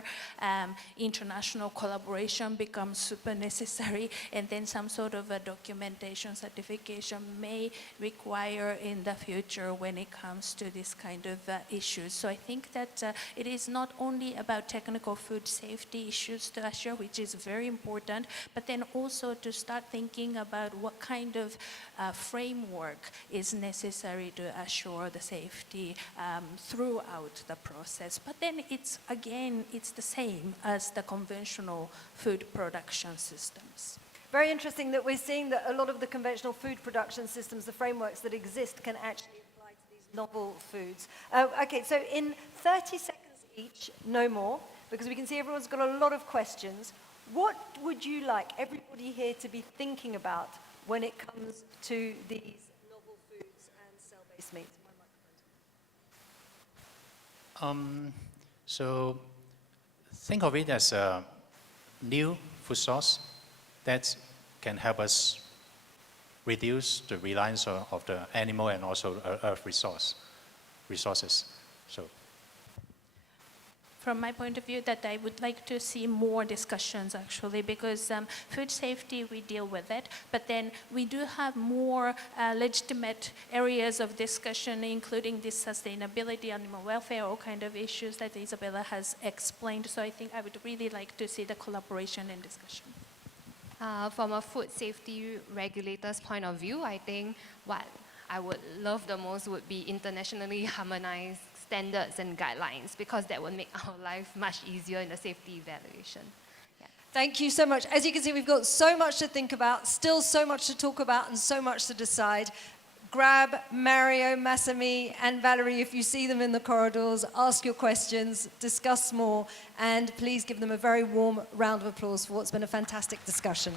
international collaboration becomes super necessary, and then some sort of a documentation certification may require in the future when it comes to this kind of issues. So I think that it is not only about technical food safety issues to assure, which is very important, but then also to start thinking about what kind of framework is necessary to assure the safety throughout the process. But then it's the same as the conventional food production systems. Very interesting that we're seeing that a lot of the conventional food production systems, the frameworks that exist, can actually apply to these novel foods. Okay, so in 30 seconds each, no more, because we can see everyone's got a lot of questions. What would you like everybody here to be thinking about when it comes to these novel foods and cell-based meats? So think of it as a new food source that can help us reduce the reliance of the animal and also earth resources. So From my point of view, that I would like to see more discussions actually, because food safety, we deal with it, but then we do have more legitimate areas of discussion, including this sustainability, animal welfare, all kind of issues that Isabella has explained. So I think I would really like to see the collaboration and discussion. From a food safety regulator's point of view, I think what I would love the most would be internationally harmonized standards and guidelines, because that would make our life much easier in the safety evaluation. Yeah. Thank you so much. As you can see, we've got so much to think about, still so much to talk about, and so much to decide. Grab Mario, Masami, and Valerie if you see them in the corridors, ask your questions, discuss more, and please give them a very warm round of applause for what's been a fantastic discussion.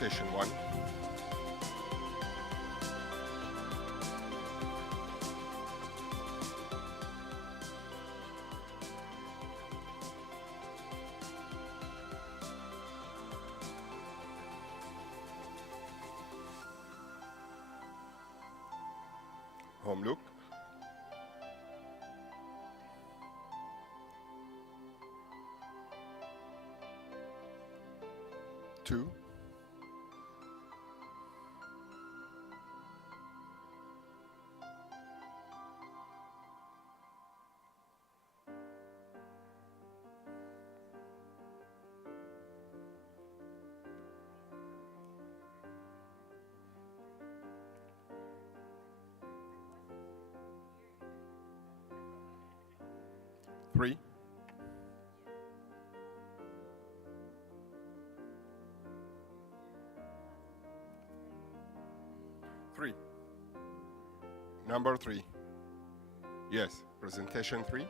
presentation 1. Home look. Two. Three. Three. Number 3. Yes, presentation 3.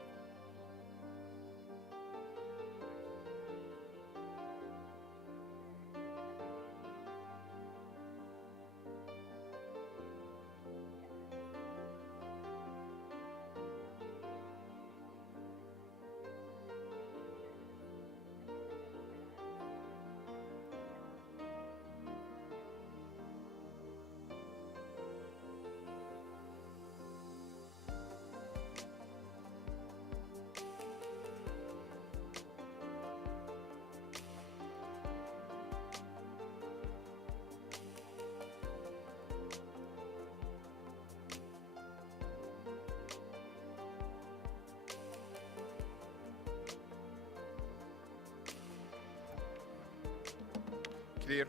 Clear.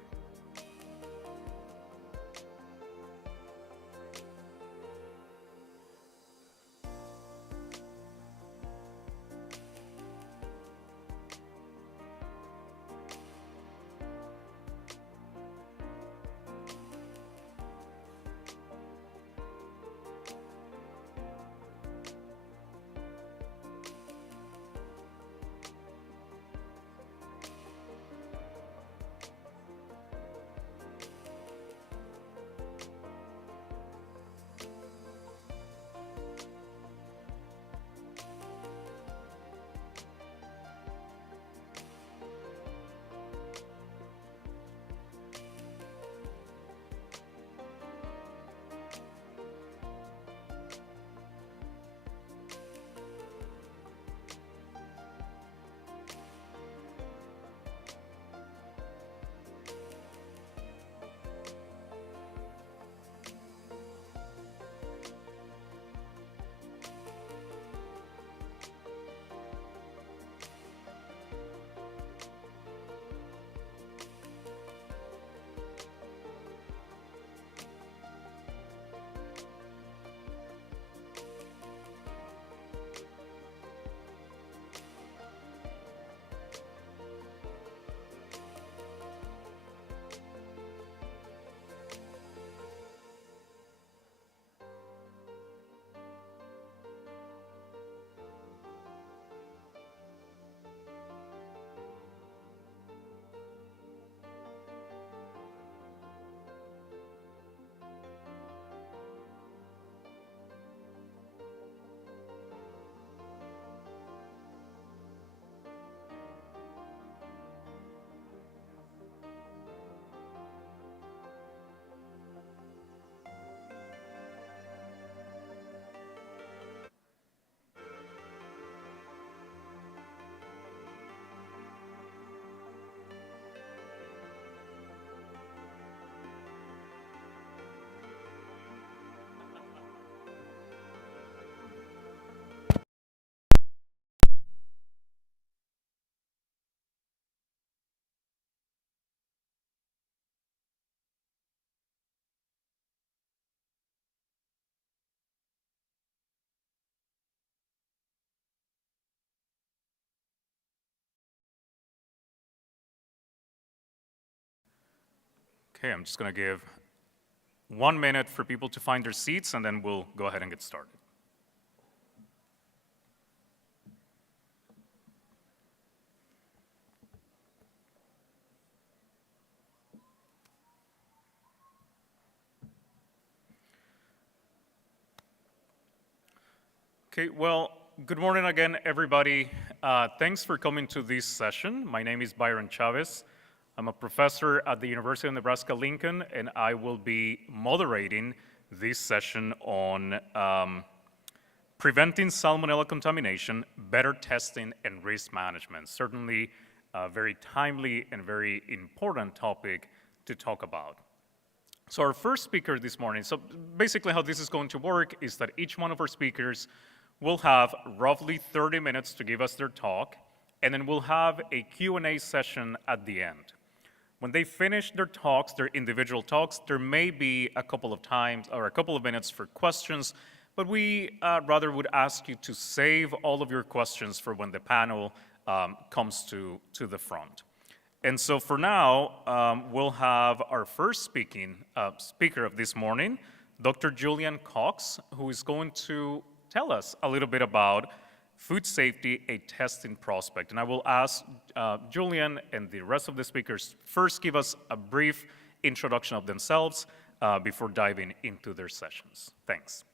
Okay, I'm just going to give 1 minute for people to find their seats, and then we'll go ahead and get started. Okay, well, good morning again, everybody. Thanks for coming to this session. My name is Byron Chavez. I'm a professor at the University of Nebraska-Lincoln, and I will be moderating this session on preventing salmonella contamination, better testing, and risk management. Certainly a very timely and very important topic to talk about. So our first speaker this morning, so basically how this is going to work is that each one of our speakers will have roughly 30 minutes to give us their talk, and then we'll have a Q&A session at the end. When they finish their talks, their individual talks, there may be a couple of times or a couple of minutes for questions, but we rather would ask you to save all of your questions for when the panel comes to the front. And so for now, we'll have our first speaker of this morning, Dr. Julian Cox, who is going to tell us a little bit about food safety, a testing prospect. And I will ask Julian and the rest of the speakers first give us a brief introduction of themselves before diving into their sessions. Thanks.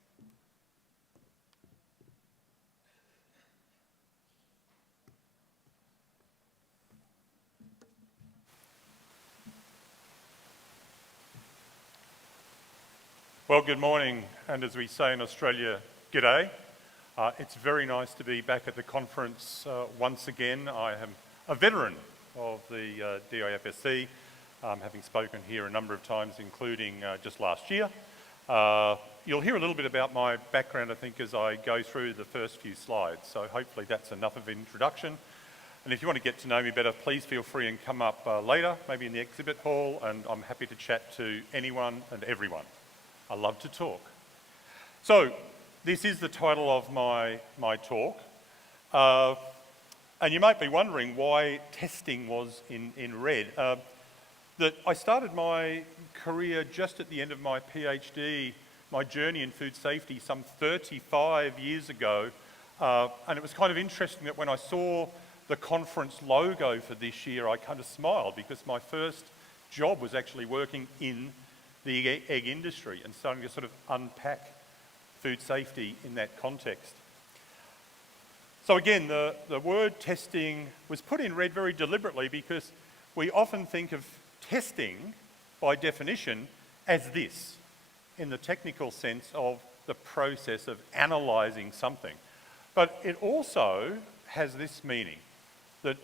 Well, good morning, and as we say in Australia, g'day. It's very nice to be back at the conference once again. I am a veteran of the DIFSC, having spoken here a number of times, including just last year. You'll hear a little bit about my background, I think, as I go through the first few slides, so hopefully that's enough of an introduction. And if you want to get to know me better, please feel free and come up later, maybe in the exhibit hall, and I'm happy to chat to anyone and everyone. I love to talk. So, this is the title of my talk. And you might be wondering why testing was in red. That I started my career just at the end of my PhD, my journey in food safety some 35 years ago. And it was kind of interesting that when I saw the conference logo for this year, I kind of smiled because my first job was actually working in the egg industry and starting to sort of unpack food safety in that context. So again, the word testing was put in red very deliberately because we often think of testing by definition as this, in the technical sense of the process of analysing something. But it also has this meaning, that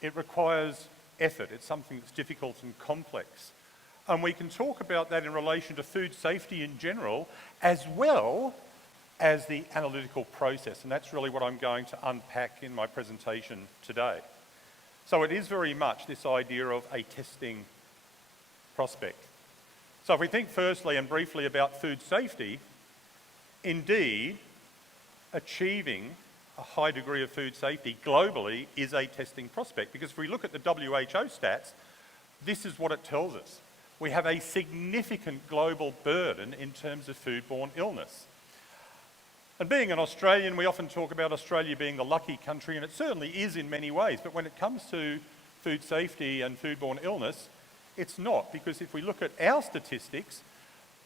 it requires effort. It's something that's difficult and complex. And we can talk about that in relation to food safety in general, as well as the analytical process. And that's really what I'm going to unpack in my presentation today. So it is very much this idea of a testing prospect. So if we think firstly and briefly about food safety, indeed, achieving a high degree of food safety globally is a testing prospect. Because if we look at the WHO stats, this is what it tells us. We have a significant global burden in terms of foodborne illness. And being an Australian, we often talk about Australia being the lucky country, and it certainly is in many ways, but when it comes to food safety and foodborne illness, it's not, because if we look at our statistics,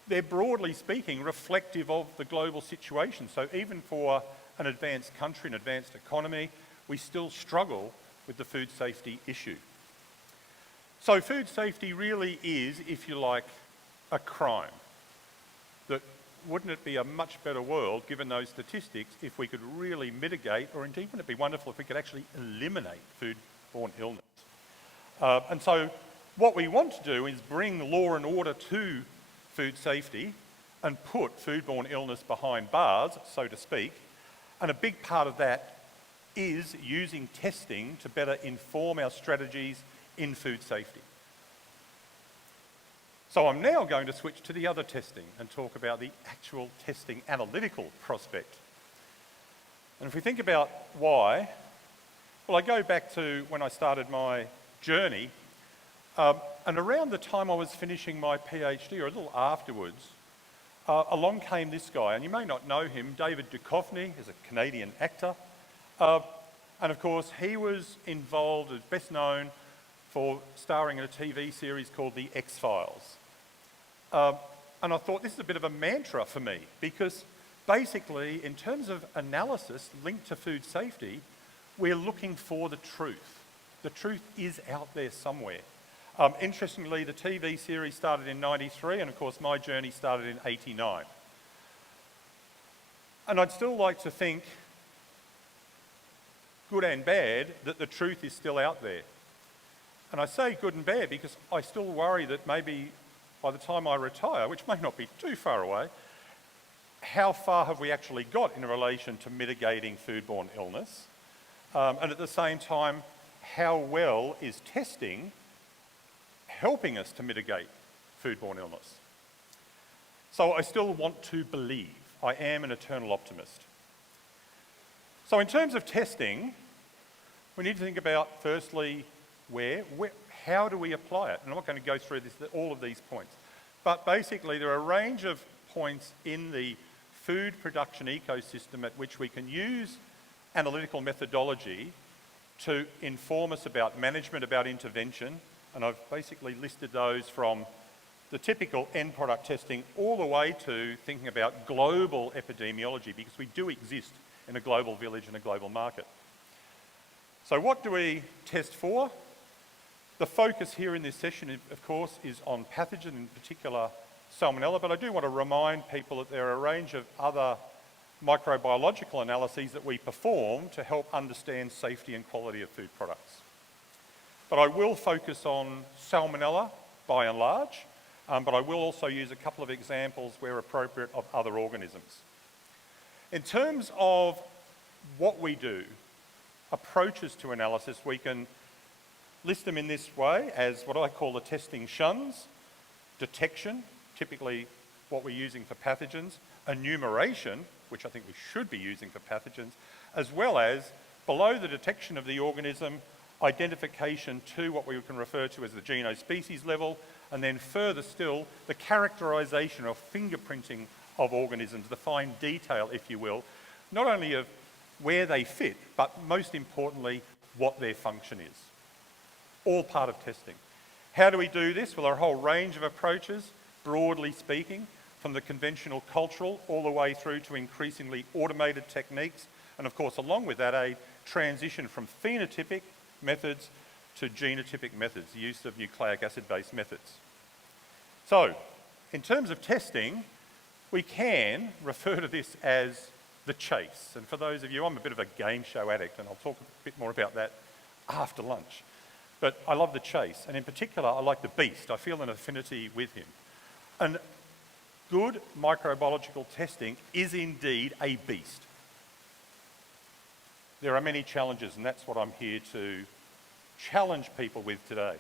they're broadly speaking reflective of the global situation. So even for an advanced country, an advanced economy, we still struggle with the food safety issue. So food safety really is, if you like, a crime. That wouldn't it be a much better world, given those statistics, if we could really mitigate, or indeed wouldn't it be wonderful if we could actually eliminate foodborne illness? And so what we want to do is bring law and order to food safety and put foodborne illness behind bars, so to speak. And a big part of that is using testing to better inform our strategies in food safety. So I'm now going to switch to the other testing and talk about the actual testing analytical prospect. And if we think about why, well, I go back to when I started my journey, and around the time I was finishing my PhD, or a little afterwards, along came this guy, and you may not know him, David Duchovny, is a Canadian actor. And of course, he was involved, as best known, for starring in a TV series called The X-Files. And I thought this is a bit of a mantra for me, because basically, in terms of analysis linked to food safety, we're looking for the truth. The truth is out there somewhere. Interestingly, the TV series started in '93, and of course my journey started in '89. And I'd still like to think, good and bad, that the truth is still out there. And I say good and bad because I still worry that maybe by the time I retire, which may not be too far away, how far have we actually got in relation to mitigating foodborne illness? And at the same time, how well is testing helping us to mitigate foodborne illness? So I still want to believe. I am an eternal optimist. So in terms of testing, we need to think about, firstly, how do we apply it? And I'm not going to go through all of these points. But basically, there are a range of points in the food production ecosystem at which we can use analytical methodology to inform us about management, about intervention. And I've basically listed those from the typical end product testing all the way to thinking about global epidemiology, because we do exist in a global village and a global market. So what do we test for? The focus here in this session, of course, is on pathogen, in particular Salmonella, but I do want to remind people that there are a range of other microbiological analyses that we perform to help understand safety and quality of food products. But I will focus on Salmonella by and large, but I will also use a couple of examples where appropriate of other organisms. In terms of what we do, approaches to analysis, we can list them in this way as what I call the testing shuns: detection, typically what we're using for pathogens; enumeration, which I think we should be using for pathogens; as well as, below the detection of the organism, identification to what we can refer to as the genome-species level, and then further still, the characterisation or fingerprinting of organisms, the fine detail, if you will, not only of where they fit, but most importantly, what their function is. All part of testing. How do we do this? Well, there are a whole range of approaches, broadly speaking, from the conventional cultural all the way through to increasingly automated techniques, and of course, along with that, a transition from phenotypic methods to genotypic methods, the use of nucleic acid-based methods. So, in terms of testing, we can refer to this as the chase. And for those of you, I'm a bit of a game show addict, and I'll talk a bit more about that after lunch. But I love the chase, and in particular, I like the beast. I feel an affinity with him. And good microbiological testing is indeed a beast. There are many challenges, and that's what I'm here to challenge people with today.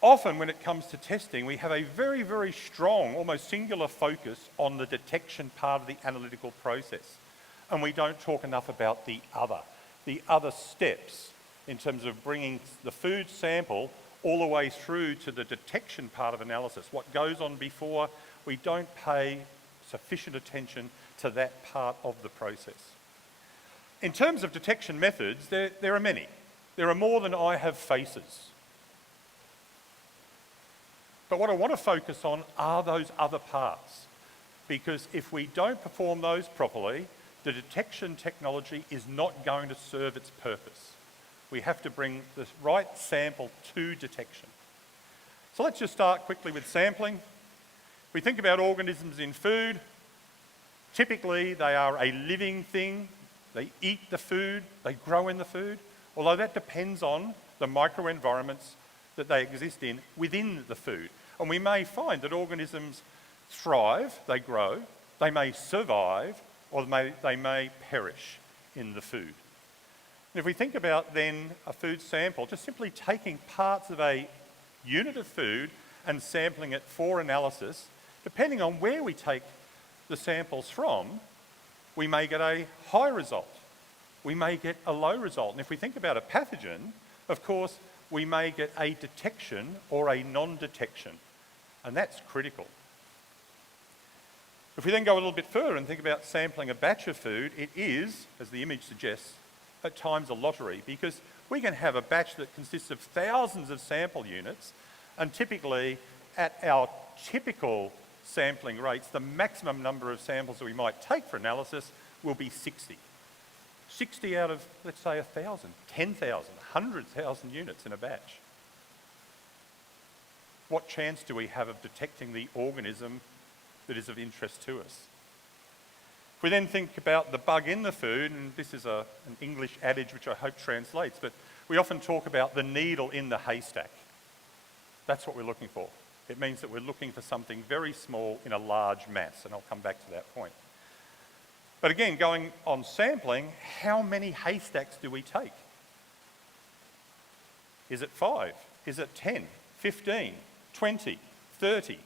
Often when it comes to testing, we have a very, very strong, almost singular focus on the detection part of the analytical process. And we don't talk enough about the other steps in terms of bringing the food sample all the way through to the detection part of analysis. What goes on before, we don't pay sufficient attention to that part of the process. In terms of detection methods, there are many. There are more than I have faces. But what I want to focus on are those other parts, because if we don't perform those properly, the detection technology is not going to serve its purpose. We have to bring the right sample to detection. So let's just start quickly with sampling. We think about organisms in food. Typically, they are a living thing. They eat the food, they grow in the food, although that depends on the microenvironments that they exist in within the food. And we may find that organisms thrive, they grow, they may survive, or they may perish in the food. And if we think about then a food sample, just simply taking parts of a unit of food and sampling it for analysis, depending on where we take the samples from, we may get a high result. We may get a low result. And if we think about a pathogen, of course, we may get a detection or a non-detection. And that's critical. If we then go a little bit further and think about sampling a batch of food, it is, as the image suggests, at times a lottery, because we can have a batch that consists of thousands of sample units, and typically at our typical sampling rates, the maximum number of samples that we might take for analysis will be 60. 60 out of, let's say, 1,000, 10,000, 100,000 units in a batch. What chance do we have of detecting the organism that is of interest to us? If we then think about the bug in the food, and this is an English adage which I hope translates, but we often talk about the needle in the haystack. That's what we're looking for. It means that we're looking for something very small in a large mass, and I'll come back to that point. But again, going on sampling, how many haystacks do we take? Is it 5? Is it 10, 15, 20, 30,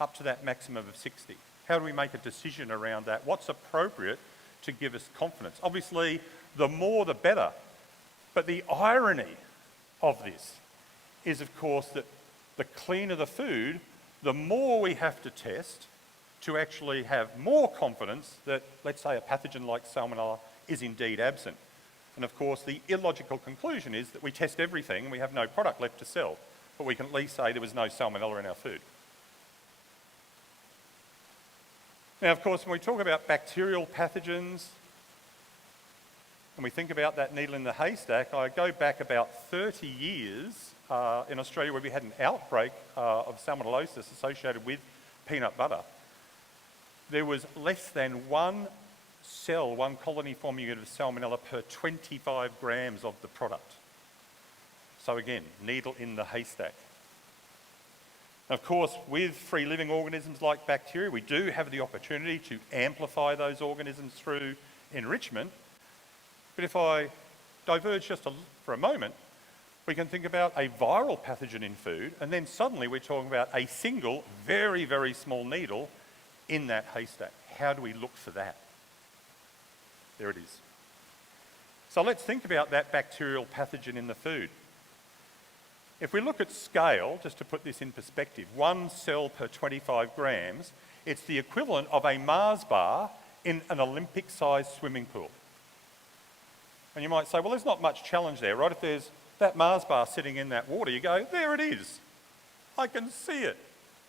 up to that maximum of 60? How do we make a decision around that? What's appropriate to give us confidence? Obviously, the more the better. But the irony of this is, of course, that the cleaner the food, the more we have to test to actually have more confidence that, let's say, a pathogen like Salmonella is indeed absent. And of course, the illogical conclusion is that we test everything and we have no product left to sell, but we can at least say there was no Salmonella in our food. Now, of course, when we talk about bacterial pathogens, and we think about that needle in the haystack, I go back about 30 years in Australia where we had an outbreak of salmonellosis associated with peanut butter. There was less than one cell, one colony forming unit of salmonella per 25 grams of the product. So again, needle in the haystack. Of course, with free-living organisms like bacteria, we do have the opportunity to amplify those organisms through enrichment. But if I diverge just for a moment, we can think about a viral pathogen in food, and then suddenly we're talking about a single, very, very small needle in that haystack. How do we look for that? There it is. So let's think about that bacterial pathogen in the food. If we look at scale, just to put this in perspective, 1 cell per 25 grams, it's the equivalent of a Mars bar in an Olympic-sized swimming pool. And you might say, well, there's not much challenge there, right? If there's that Mars bar sitting in that water, you go, there it is. I can see it,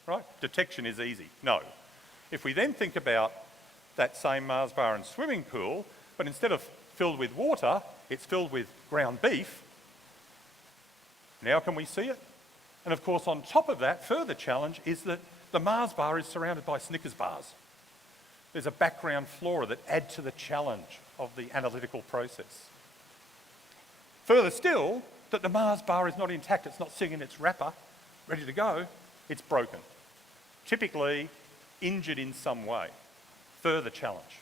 right? Detection is easy. No. If we then think about that same Mars bar and swimming pool, but instead of filled with water, it's filled with ground beef, now can we see it? And of course, on top of that, further challenge is that the Mars bar is surrounded by Snickers bars. There's a background flora that add to the challenge of the analytical process. Further still, that the Mars bar is not intact, it's not sitting in its wrapper, ready to go, it's broken. Typically injured in some way. Further challenge.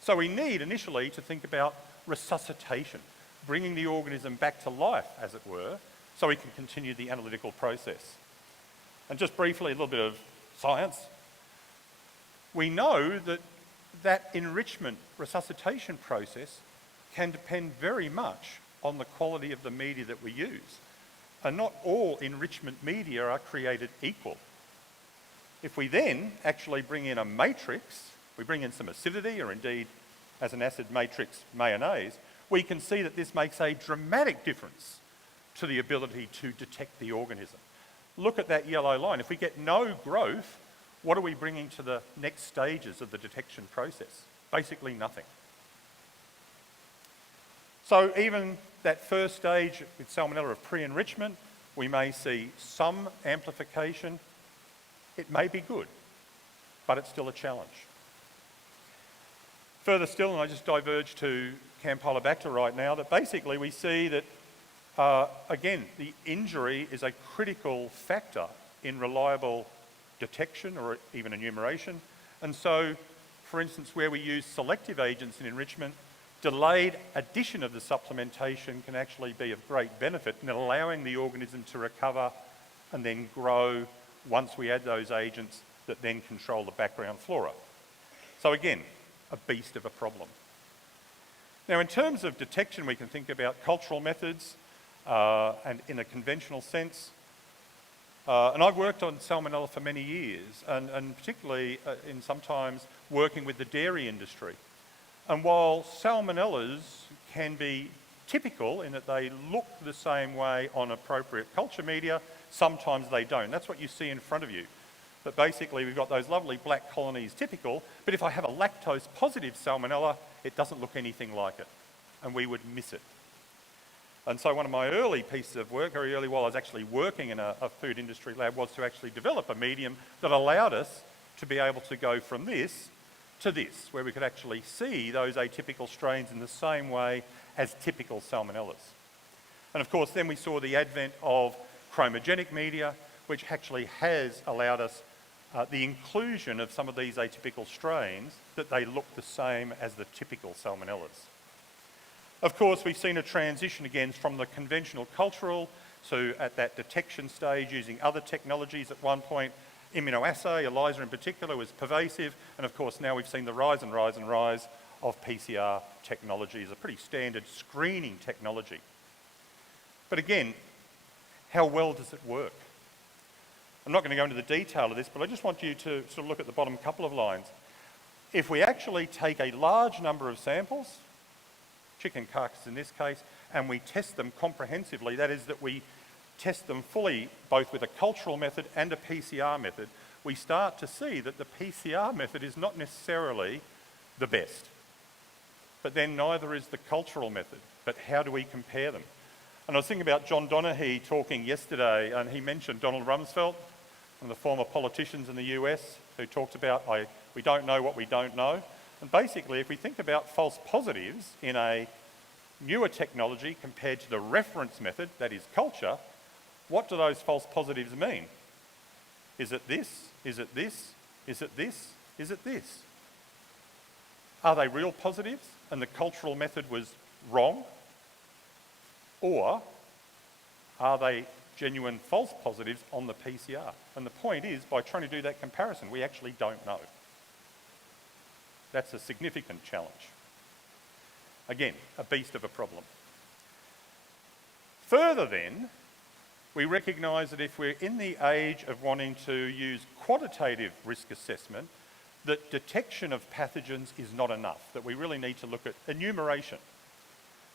So we need initially to think about resuscitation, bringing the organism back to life, as it were, so we can continue the analytical process. And just briefly, a little bit of science. We know that that enrichment resuscitation process can depend very much on the quality of the media that we use. And not all enrichment media are created equal. If we then actually bring in a matrix, we bring in some acidity, or indeed as an acid matrix mayonnaise, we can see that this makes a dramatic difference to the ability to detect the organism. Look at that yellow line. If we get no growth, what are we bringing to the next stages of the detection process? Basically nothing. So even that first stage with Salmonella of pre-enrichment, we may see some amplification. It may be good, but it's still a challenge. Further still, and I just diverge to Campylobacter right now, that basically we see that, again, the injury is a critical factor in reliable detection or even enumeration. And so, for instance, where we use selective agents in enrichment, delayed addition of the supplementation can actually be of great benefit in allowing the organism to recover and then grow once we add those agents that then control the background flora. So again, a beast of a problem. Now, in terms of detection, we can think about cultural methods and in a conventional sense. And I've worked on Salmonella for many years, and particularly in sometimes working with the dairy industry. And while Salmonellas can be typical in that they look the same way on appropriate culture media, sometimes they don't. That's what you see in front of you. That basically we've got those lovely black colonies typical, but if I have a lactose positive salmonella, it doesn't look anything like it, and we would miss it. And so one of my early pieces of work, very early while I was actually working in a food industry lab, was to actually develop a medium that allowed us to be able to go from this to this, where we could actually see those atypical strains in the same way as typical salmonellas. And of course, then we saw the advent of chromogenic media, which actually has allowed us the inclusion of some of these atypical strains that they look the same as the typical salmonellas. Of course, we've seen a transition again from the conventional cultural to at that detection stage using other technologies. At one point, immunoassay, ELISA in particular, was pervasive, and of course now we've seen the rise and rise and rise of PCR technology as a pretty standard screening technology. But again, how well does it work? I'm not going to go into the detail of this, but I just want you to sort of look at the bottom couple of lines. If we actually take a large number of samples, chicken carcass in this case, and we test them comprehensively, that is that we test them fully, both with a cultural method and a PCR method, we start to see that the PCR method is not necessarily the best. But then neither is the cultural method. But how do we compare them? And I was thinking about John Donaghy talking yesterday, and he mentioned Donald Rumsfeld, one of the former politicians in the US, who talked about, we don't know what we don't know. And basically, if we think about false positives in a newer technology compared to the reference method, that is culture, what do those false positives mean? Is it this? Is it this? Is it this? Is it this? Are they real positives and the cultural method was wrong? Or are they genuine false positives on the PCR? And the point is, by trying to do that comparison, we actually don't know. That's a significant challenge. Again, a beast of a problem. Further then, we recognise that if we're in the age of wanting to use quantitative risk assessment, that detection of pathogens is not enough, that we really need to look at enumeration.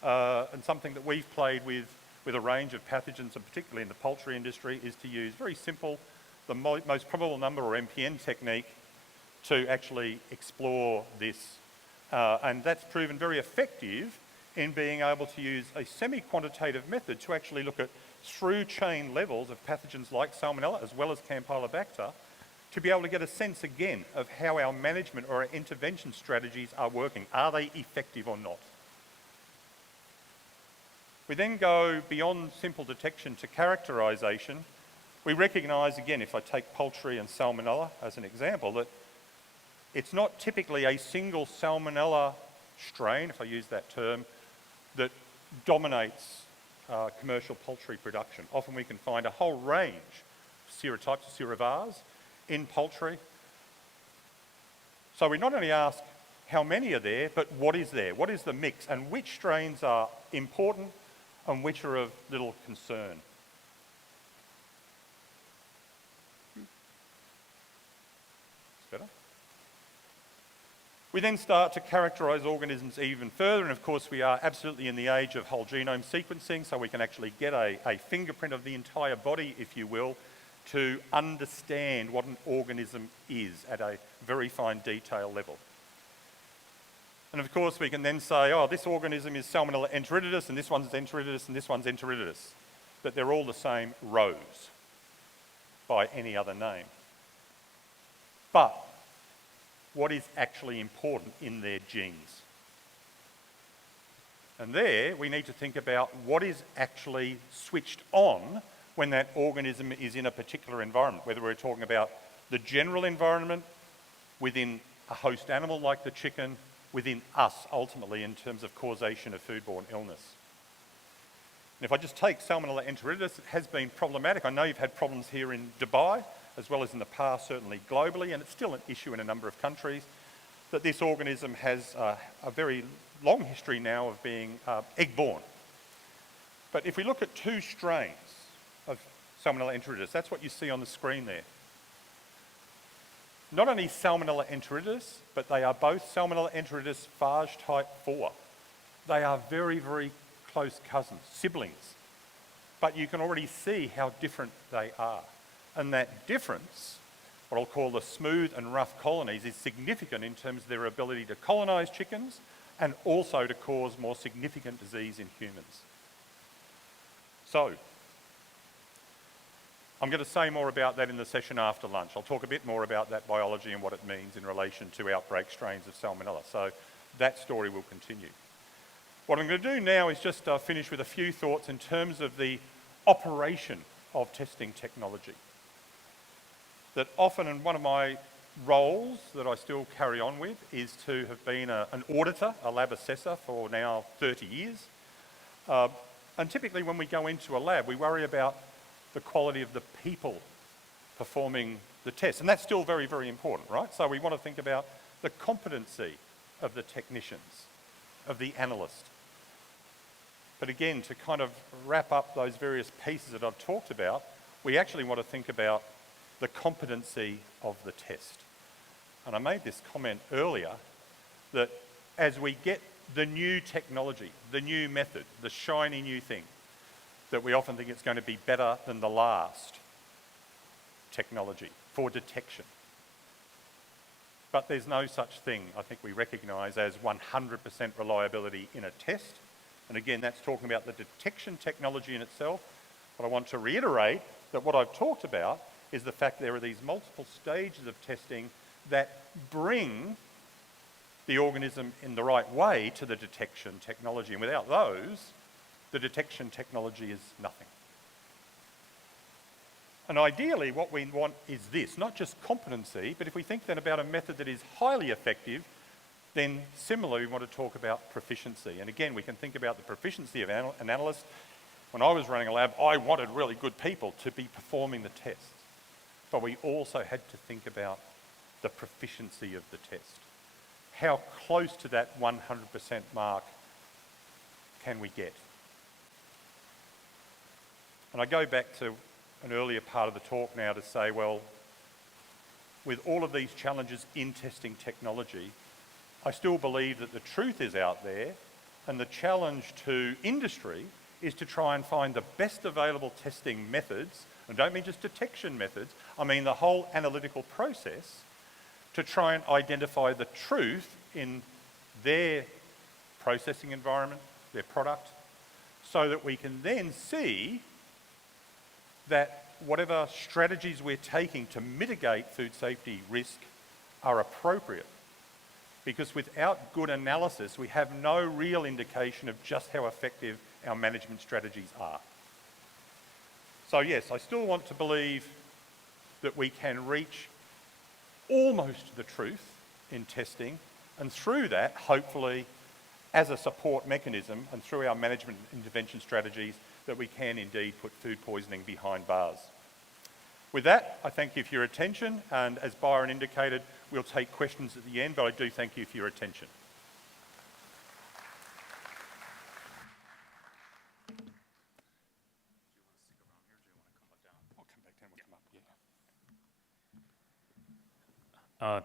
And something that we've played with a range of pathogens, and particularly in the poultry industry, is to use very simple, the most probable number, or MPN technique, to actually explore this. And that's proven very effective in being able to use a semi-quantitative method to actually look at through-chain levels of pathogens like Salmonella as well as Campylobacter, to be able to get a sense again of how our management or our intervention strategies are working. Are they effective or not? We then go beyond simple detection to characterisation. We recognise, again, if I take poultry and Salmonella as an example, that it's not typically a single Salmonella strain, if I use that term, that dominates commercial poultry production. Often we can find a whole range of serotypes, serovars, in poultry. So we not only ask how many are there, but what is there? What is the mix? And which strains are important and which are of little concern? It's better. We then start to characterise organisms even further, and of course we are absolutely in the age of whole genome sequencing, so we can actually get a fingerprint of the entire body, if you will, to understand what an organism is at a very fine detail level. And of course we can then say, oh, this organism is Salmonella enteritidis, and this one's enteritidis, and this one's enteritidis, but they're all the same rows by any other name. But what is actually important in their genes? And there we need to think about what is actually switched on when that organism is in a particular environment, whether we're talking about the general environment within a host animal like the chicken, within us ultimately in terms of causation of foodborne illness. And if I just take Salmonella enteritidis, it has been problematic. I know you've had problems here in Dubai, as well as in the past, certainly globally, and it's still an issue in a number of countries, that this organism has a very long history now of being egg-borne. But if we look at two strains of Salmonella enteritidis, that's what you see on the screen there. Not only Salmonella enteritidis, but they are both Salmonella enteritidis phage type 4. They are very, very close cousins, siblings. But you can already see how different they are. And that difference what I'll call the smooth and rough colonies, is significant in terms of their ability to colonise chickens and also to cause more significant disease in humans. So, I'm going to say more about that in the session after lunch. I'll talk a bit more about that biology and what it means in relation to outbreak strains of Salmonella. So that story will continue. What I'm going to do now is just finish with a few thoughts in terms of the operation of testing technology. That often, in one of my roles that I still carry on with, is to have been an auditor, a lab assessor for now 30 years. And typically when we go into a lab, we worry about the quality of the people performing the test. And that's still very, very important, right? So we want to think about the competency of the technicians, of the analyst. But again, to kind of wrap up those various pieces that I've talked about, we actually want to think about the competency of the test. And I made this comment earlier that as we get the new technology, the new method, the shiny new thing, that we often think it's going to be better than the last technology for detection. But there's no such thing, I think we recognise, as 100% reliability in a test. And again, that's talking about the detection technology in itself. But I want to reiterate that what I've talked about is the fact there are these multiple stages of testing that bring the organism in the right way to the detection technology. And without those, the detection technology is nothing. And ideally, what we want is this, not just competency, but if we think then about a method that is highly effective, then similarly, we want to talk about proficiency. And again, we can think about the proficiency of an analyst. When I was running a lab, I wanted really good people to be performing the tests. But we also had to think about the proficiency of the test. How close to that 100% mark can we get? And I go back to an earlier part of the talk now to say, well, with all of these challenges in testing technology, I still believe that the truth is out there, and the challenge to industry is to try and find the best available testing methods, and I don't mean just detection methods, I mean the whole analytical process, to try and identify the truth in their processing environment, their product, so that we can then see that whatever strategies we're taking to mitigate food safety risk are appropriate. Because without good analysis, we have no real indication of just how effective our management strategies are. So yes, I still want to believe that we can reach almost the truth in testing, and through that, hopefully, as a support mechanism and through our management intervention strategies, that we can indeed put food poisoning behind bars. With that, I thank you for your attention, and as Byron indicated, we'll take questions at the end, but I do thank you for your attention.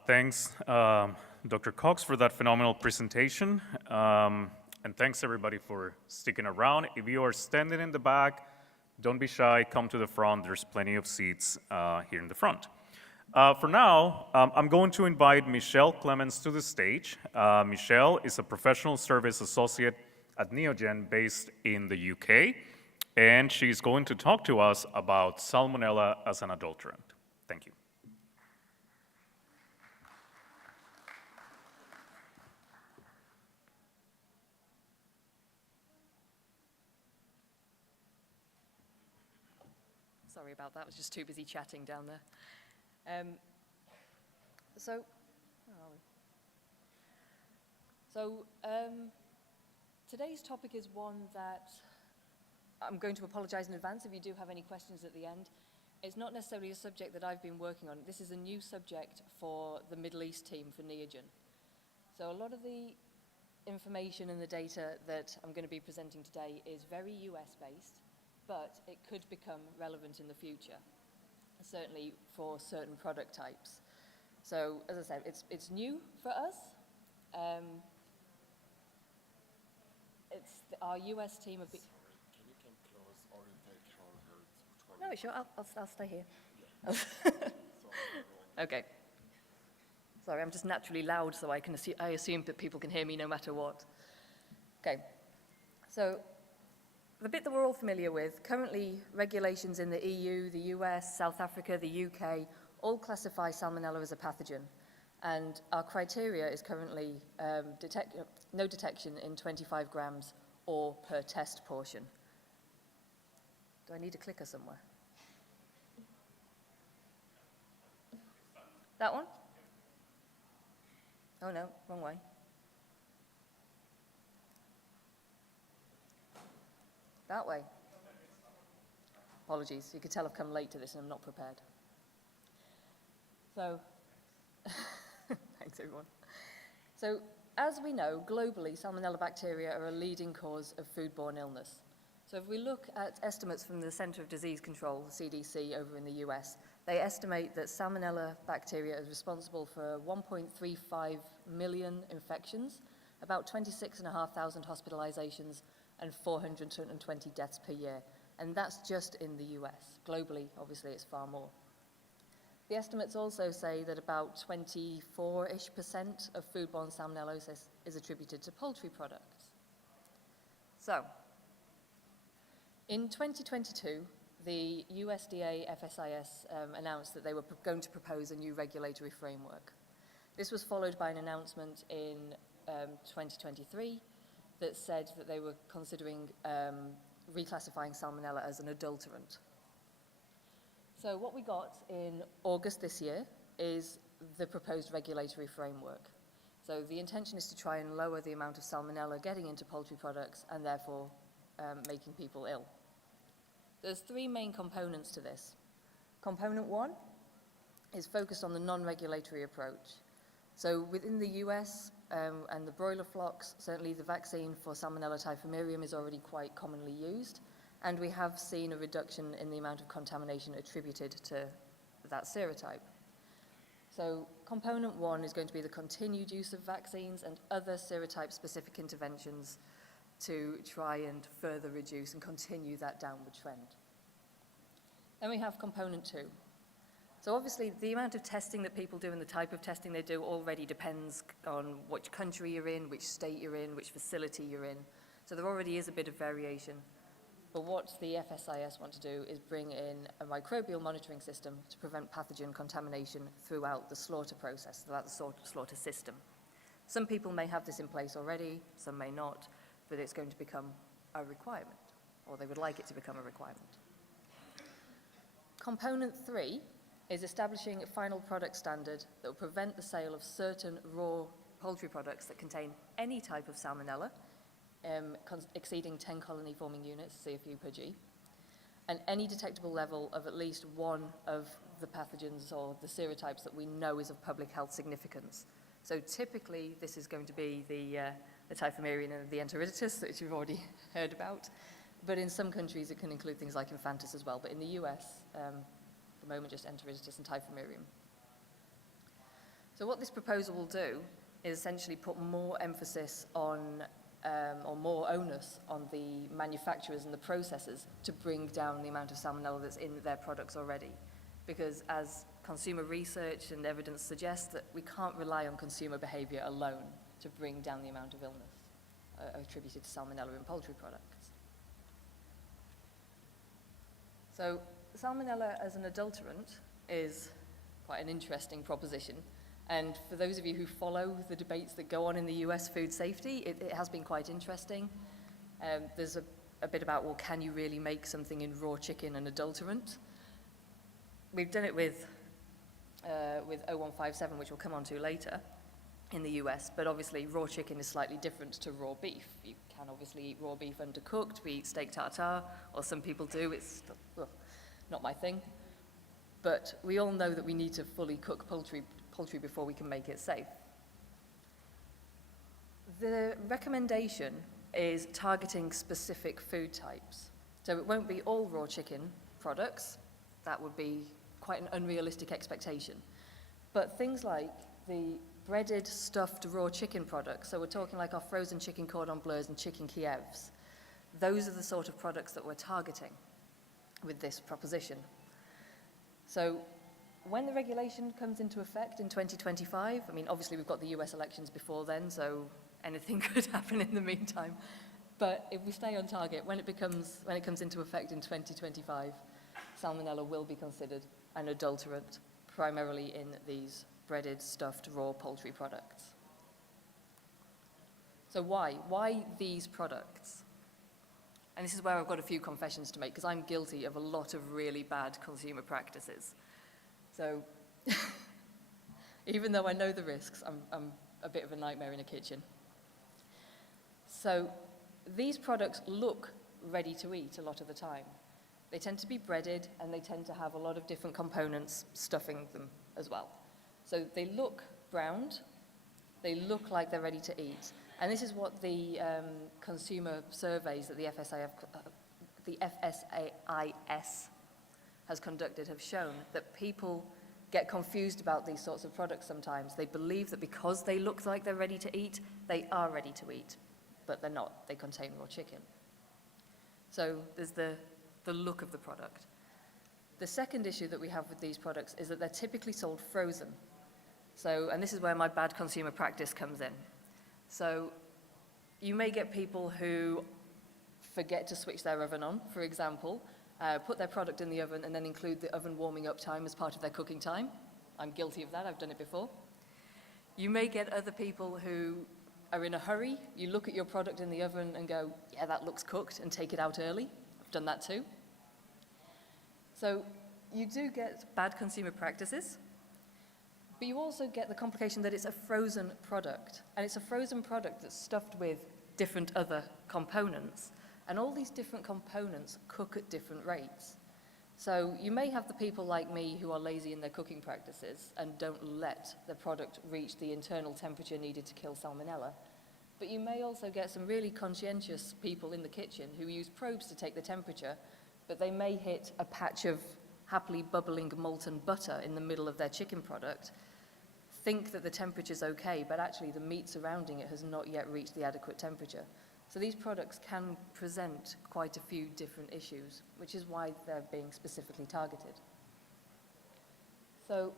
Thanks, Dr. Cox, for that phenomenal presentation. And thanks everybody for sticking around. If you are standing in the back, don't be shy, come to the front. There's plenty of seats here in the front. For now, I'm going to invite Michelle Clemens to the stage. Michelle is a professional service associate at Neogen based in the UK, and she's going to talk to us about Salmonella as an adulterant. Thank you. Sorry about that, I was just too busy chatting down there. Today's topic is one that I'm going to apologize in advance if you do have any questions at the end. It's not necessarily a subject that I've been working on. This is a new subject for the Middle East team for Neogen. So a lot of the information and the data that I'm going to be presenting today is very US-based, but it could become relevant in the future, certainly for certain product types. So, as I said, it's new for us. Our US team have been... Sorry, can you come close or take her? No, sure, I'll stay here. Okay. Sorry, I'm just naturally loud, so I assume that people can hear me no matter what. Okay. So the bit that we're all familiar with, currently regulations in the EU, the US, South Africa, the UK, all classify Salmonella as a pathogen. And our criteria is currently no detection in 25 grams or per test portion. Do I need a clicker somewhere? That one? Oh no, wrong way. That way. Apologies, you could tell I've come late to this and I'm not prepared. So, thanks everyone. So, as we know, globally, Salmonella bacteria are a leading cause of foodborne illness. So if we look at estimates from the Center of Disease Control, the CDC, over in the US, they estimate that Salmonella bacteria is responsible for 1.35 million infections, about 26,500 hospitalizations, and 420 deaths per year. And that's just in the US. Globally, obviously, it's far more. The estimates also say that about 24-ish% of foodborne salmonellosis is attributed to poultry products. So, in 2022, the USDA FSIS announced that they were going to propose a new regulatory framework. This was followed by an announcement in 2023 that said that they were considering reclassifying Salmonella as an adulterant. So what we got in August this year is the proposed regulatory framework. So the intention is to try and lower the amount of Salmonella getting into poultry products and therefore making people ill. There's three main components to this. Component one is focused on the non-regulatory approach. So within the US and the broiler flocks, certainly the vaccine for Salmonella typhimurium is already quite commonly used, and we have seen a reduction in the amount of contamination attributed to that serotype. So component one is going to be the continued use of vaccines and other serotype-specific interventions to try and further reduce and continue that downward trend. Then we have component two. So obviously the amount of testing that people do and the type of testing they do already depends on which country you're in, which state you're in, which facility you're in. So there already is a bit of variation. But what the FSIS want to do is bring in a microbial monitoring system to prevent pathogen contamination throughout the slaughter process, throughout the slaughter system. Some people may have this in place already, some may not, but it's going to become a requirement, or they would like it to become a requirement. Component three is establishing a final product standard that will prevent the sale of certain raw poultry products that contain any type of Salmonella, exceeding 10 colony forming units, CFU per G, and any detectable level of at least one of the pathogens or the serotypes that we know is of public health significance. So typically this is going to be the typhimurium and the enteritis that you've already heard about, but in some countries it can include things like infantis as well, but in the US, at the moment just enteritis and typhimurium. So what this proposal will do is essentially put more emphasis on or more onus on the manufacturers and the processors to bring down the amount of Salmonella that's in their products already. Because as consumer research and evidence suggests, that we can't rely on consumer behavior alone to bring down the amount of illness attributed to Salmonella in poultry products. So Salmonella as an adulterant is quite an interesting proposition. And for those of you who follow the debates that go on in the US food safety, it has been quite interesting. There's a bit about, well, can you really make something in raw chicken an adulterant? We've done it with 0157, which we'll come on to later in the US, but obviously raw chicken is slightly different to raw beef. You can obviously eat raw beef undercooked, we eat steak tartare, or some people do, it's not my thing. But we all know that we need to fully cook poultry before we can make it safe. The recommendation is targeting specific food types. So it won't be all raw chicken products. That would be quite an unrealistic expectation. But things like the breaded, stuffed raw chicken products, so we're talking like our frozen chicken cordon bleus and chicken Kievs, those are the sort of products that we're targeting with this proposition. So When the regulation comes into effect in 2025, I mean, obviously we've got the US elections before then, so anything could happen in the meantime. But if we stay on target, when it comes into effect in 2025, salmonella will be considered an adulterant, primarily in these breaded, stuffed, raw poultry products. So why? Why these products? And this is where I've got a few confessions to make, because I'm guilty of a lot of really bad consumer practices. So even though I know the risks, I'm a bit of a nightmare in a kitchen. So these products look ready to eat a lot of the time. They tend to be breaded, and they tend to have a lot of different components stuffing them as well. So they look browned, they look like they're ready to eat. And this is what the consumer surveys that the FSAIS has conducted have shown, that people get confused about these sorts of products sometimes. They believe that because they look like they're ready to eat, they are ready to eat, but they're not. They contain raw chicken. So there's the look of the product. The second issue that we have with these products is that they're typically sold frozen. So, and this is where my bad consumer practice comes in. So you may get people who forget to switch their oven on, for example, put their product in the oven and then include the oven warming up time as part of their cooking time. I'm guilty of that, I've done it before. You may get other people who are in a hurry. You look at your product in the oven and go, yeah, that looks cooked, and take it out early. I've done that too. So you do get bad consumer practices, but you also get the complication that it's a frozen product, and it's a frozen product that's stuffed with different other components, and all these different components cook at different rates. So you may have the people like me who are lazy in their cooking practices and don't let the product reach the internal temperature needed to kill salmonella, but you may also get some really conscientious people in the kitchen who use probes to take the temperature, but they may hit a patch of happily bubbling molten butter in the middle of their chicken product, think that the temperature's okay, but actually the meat surrounding it has not yet reached the adequate temperature. So these products can present quite a few different issues, which is why they're being specifically targeted. So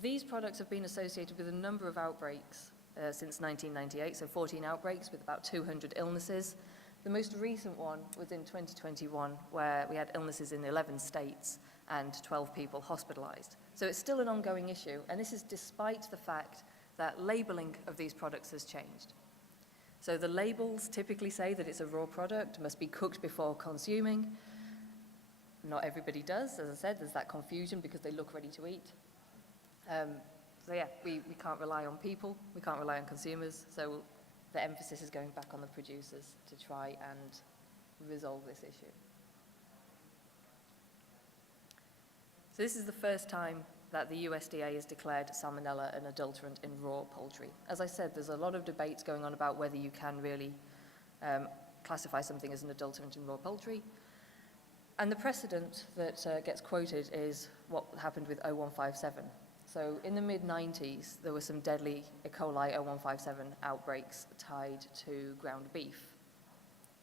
these products have been associated with a number of outbreaks since 1998, so 14 outbreaks with about 200 illnesses. The most recent one was in 2021, where we had illnesses in 11 states and 12 people hospitalized. So it's still an ongoing issue, and this is despite the fact that labeling of these products has changed. So the labels typically say that it's a raw product, must be cooked before consuming. Not everybody does. As I said, there's that confusion because they look ready to eat. So yeah, we can't rely on people, we can't rely on consumers, so the emphasis is going back on the producers to try and resolve this issue. So this is the first time that the USDA has declared salmonella an adulterant in raw poultry. As I said, there's a lot of debates going on about whether you can really classify something as an adulterant in raw poultry. And the precedent that gets quoted is what happened with 0157. So in the mid-90s, there were some deadly E. coli 0157 outbreaks tied to ground beef.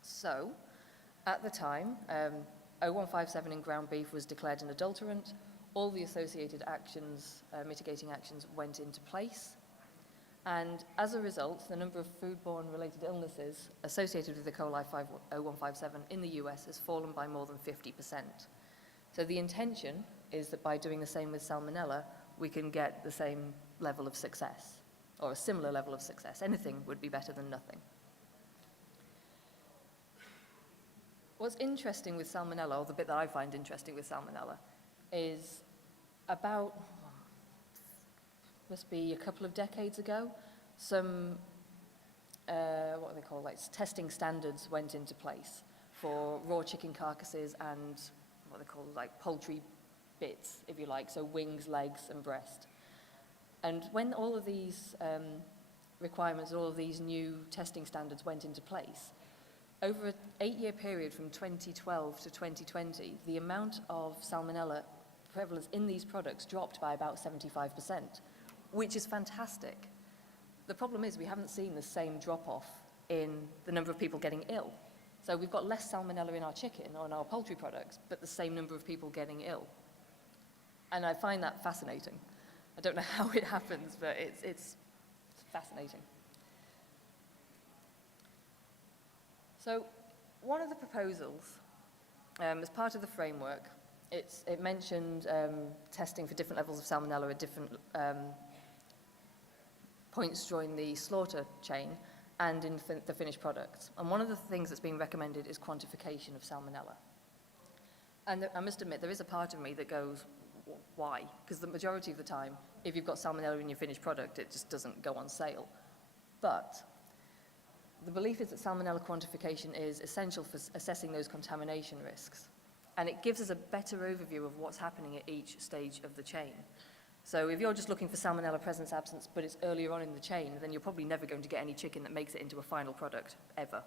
So at the time, 0157 in ground beef was declared an adulterant. All the associated actions, mitigating actions, went into place. And as a result, the number of foodborne related illnesses associated with E. coli 0157 in the US has fallen by more than 50%. So the intention is that by doing the same with salmonella, we can get the same level of success, or a similar level of success. Anything would be better than nothing. What's interesting with salmonella, or the bit that I find interesting with salmonella, is about, must be a couple of decades ago, some, what are they called, like testing standards went into place for raw chicken carcasses and what they call like poultry bits, if you like, so wings, legs, and breast. And when all of these requirements, all of these new testing standards went into place, over an 8-year period from 2012 to 2020, the amount of salmonella prevalence in these products dropped by about 75%, which is fantastic. The problem is we haven't seen the same drop-off in the number of people getting ill. So we've got less salmonella in our chicken or in our poultry products, but the same number of people getting ill. And I find that fascinating. I don't know how it happens, but it's fascinating. So one of the proposals, as part of the framework, it mentioned testing for different levels of salmonella at different points during the slaughter chain and in the finished products. And one of the things that's being recommended is quantification of salmonella. And I must admit, there is a part of me that goes, why? Because the majority of the time, if you've got salmonella in your finished product, it just doesn't go on sale. But the belief is that salmonella quantification is essential for assessing those contamination risks. And it gives us a better overview of what's happening at each stage of the chain. So if you're just looking for salmonella presence absence, but it's earlier on in the chain, then you're probably never going to get any chicken that makes it into a final product, ever.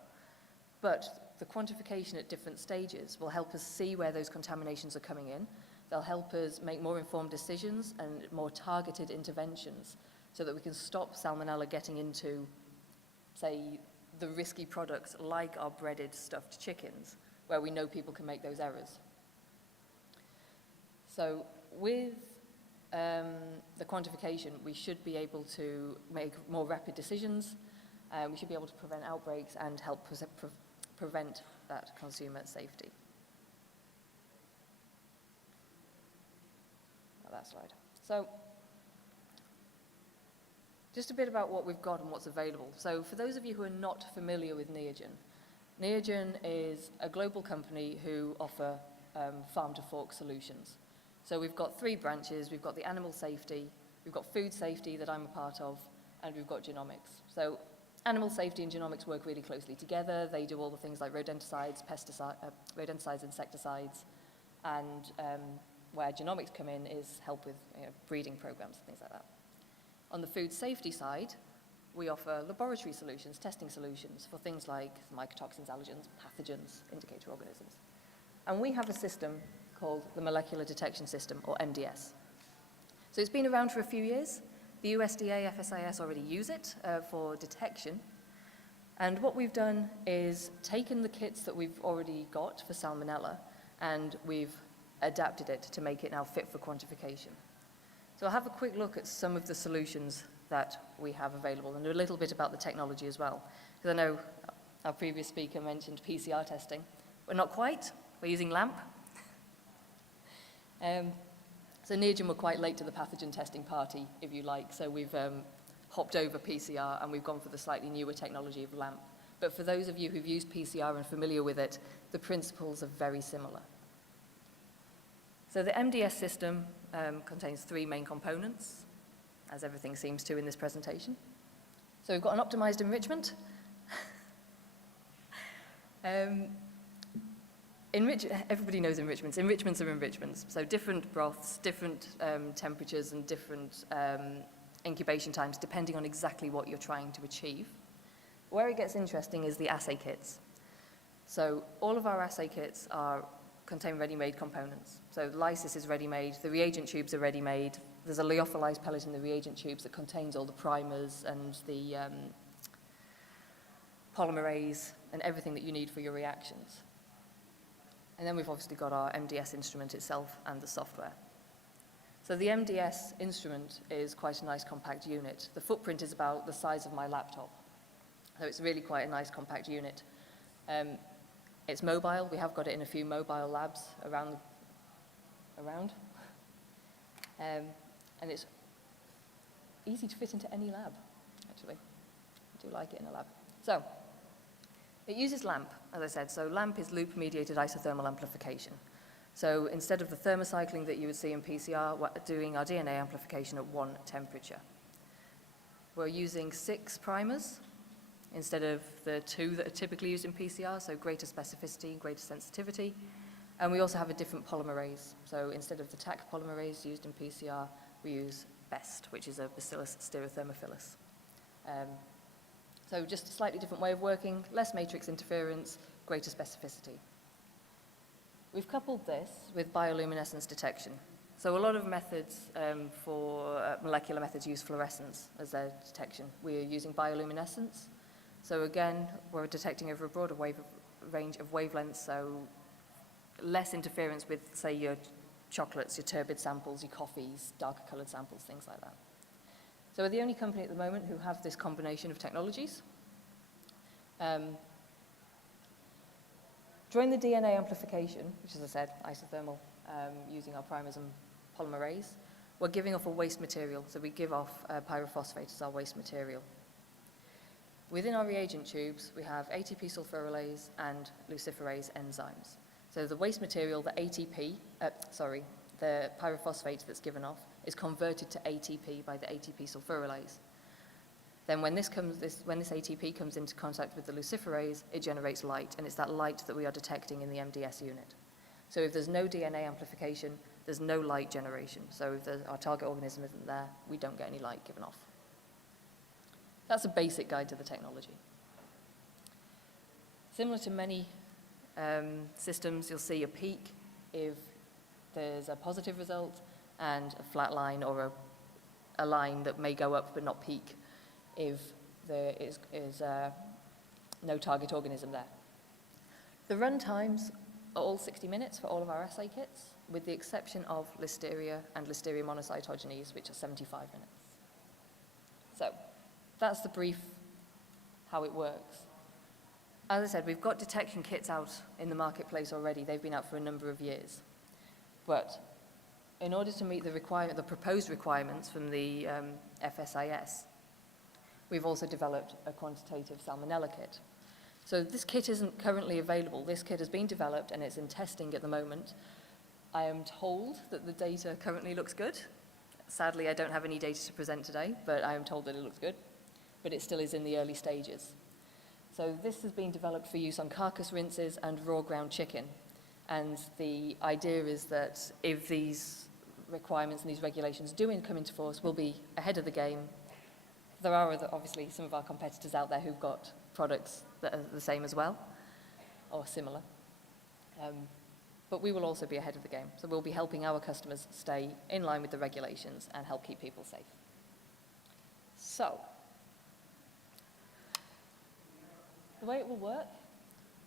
But the quantification at different stages will help us see where those contaminations are coming in. They'll help us make more informed decisions and more targeted interventions so that we can stop salmonella getting into, say, the risky products like our breaded stuffed chickens, where we know people can make those errors. So with the quantification, we should be able to make more rapid decisions. We should be able to prevent outbreaks and help prevent that consumer safety. That slide. So just a bit about what we've got and what's available. So for those of you who are not familiar with Neogen, Neogen is a global company who offer farm-to-fork solutions. So we've got 3 branches. We've got the animal safety, we've got food safety that I'm a part of, and we've got genomics. So animal safety and genomics work really closely together. They do all the things like rodenticides, rodenticides, insecticides, and where genomics come in is help with breeding programs and things like that. On the food safety side, we offer laboratory solutions, testing solutions for things like mycotoxins, allergens, pathogens, indicator organisms. And we have a system called the Molecular Detection System, or MDS. So it's been around for a few years. The USDA, FSIS already use it for detection. And what we've done is taken the kits that we've already got for salmonella, and we've adapted it to make it now fit for quantification. So I'll have a quick look at some of the solutions that we have available and a little bit about the technology as well. Because I know our previous speaker mentioned PCR testing. We're not quite. We're using LAMP. So Neogen were quite late to the pathogen testing party, if you like. So we've hopped over PCR and we've gone for the slightly newer technology of LAMP. But for those of you who've used PCR and familiar with it, the principles are very similar. So the MDS system contains 3 main components, as everything seems to in this presentation. So we've got an optimized enrichment. Everybody knows enrichments. Enrichments are enrichments. So different broths, different temperatures, and different incubation times, depending on exactly what you're trying to achieve. Where it gets interesting is the assay kits. So all of our assay kits contain ready-made components. So the lysis is ready-made, the reagent tubes are ready-made, there's a lyophilized pellet in the reagent tubes that contains all the primers and the polymerase and everything that you need for your reactions. And then we've obviously got our MDS instrument itself and the software. So the MDS instrument is quite a nice compact unit. The footprint is about the size of my laptop. So it's really quite a nice compact unit. It's mobile. We have got it in a few mobile labs around. And it's easy to fit into any lab, actually. I do like it in a lab. So it uses LAMP, as I said. So LAMP is loop-mediated isothermal amplification. So instead of the thermocycling that you would see in PCR, we're doing our DNA amplification at 1 temperature. We're using 6 primers instead of the 2 that are typically used in PCR, so greater specificity, greater sensitivity. And we also have a different polymerase. So instead of the TAC polymerase used in PCR, we use BEST, which is a Bacillus styrothermophilus. So just a slightly different way of working, less matrix interference, greater specificity. We've coupled this with bioluminescence detection. So a lot of methods for molecular methods use fluorescence as their detection. We're using bioluminescence. So again, we're detecting over a broader range of wavelengths, so less interference with, say, your chocolates, your turbid samples, your coffees, darker colored samples, things like that. So we're the only company at the moment who have this combination of technologies. During the DNA amplification, which as I said, isothermal, using our primers and polymerase, we're giving off a waste material. So we give off pyrophosphate as our waste material. Within our reagent tubes, we have ATP sulfurylase and luciferase enzymes. So the waste material, the the pyrophosphate that's given off is converted to ATP by the ATP sulfurylase. Then when this ATP comes into contact with the luciferase, it generates light, and it's that light that we are detecting in the MDS unit. So if there's no DNA amplification, there's no light generation. So if our target organism isn't there, we don't get any light given off. That's a basic guide to the technology. Similar to many systems, you'll see a peak if there's a positive result and a flat line or a line that may go up but not peak if there is no target organism there. The run times are all 60 minutes for all of our assay kits, with the exception of Listeria and Listeria monocytogenes, which are 75 minutes. So that's the brief how it works. As I said, we've got detection kits out in the marketplace already. They've been out for a number of years. But in order to meet the proposed requirements from the FSIS, we've also developed a quantitative salmonella kit. So this kit isn't currently available. This kit has been developed and it's in testing at the moment. I am told that the data currently looks good. Sadly, I don't have any data to present today, but I am told that it looks good. But it still is in the early stages. So this has been developed for use on carcass rinses and raw ground chicken. And the idea is that if these requirements and these regulations do come into force, we'll be ahead of the game. There are obviously some of our competitors out there who've got products that are the same as well, or similar. But we will also be ahead of the game. So we'll be helping our customers stay in line with the regulations and help keep people safe. So, the way it will work,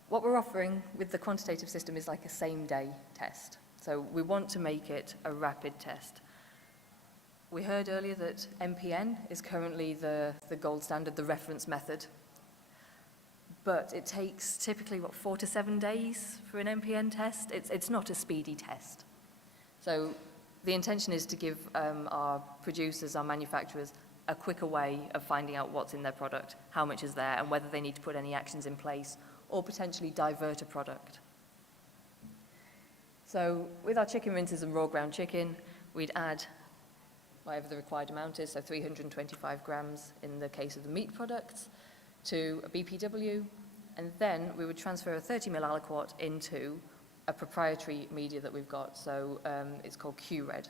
what we're offering with the quantitative system is like a same-day test. So we want to make it a rapid test. We heard earlier that MPN is currently the gold standard, the reference method. But it takes typically, 4 to 7 days for an MPN test? It's not a speedy test. So the intention is to give our producers, our manufacturers, a quicker way of finding out what's in their product, how much is there, and whether they need to put any actions in place or potentially divert a product. So with our chicken rinses and raw ground chicken, we'd add whatever the required amount is, so 325 grams in the case of the meat products, to a BPW, and then we would transfer a 30 ml aliquot into a proprietary media that we've got, so it's called QRED.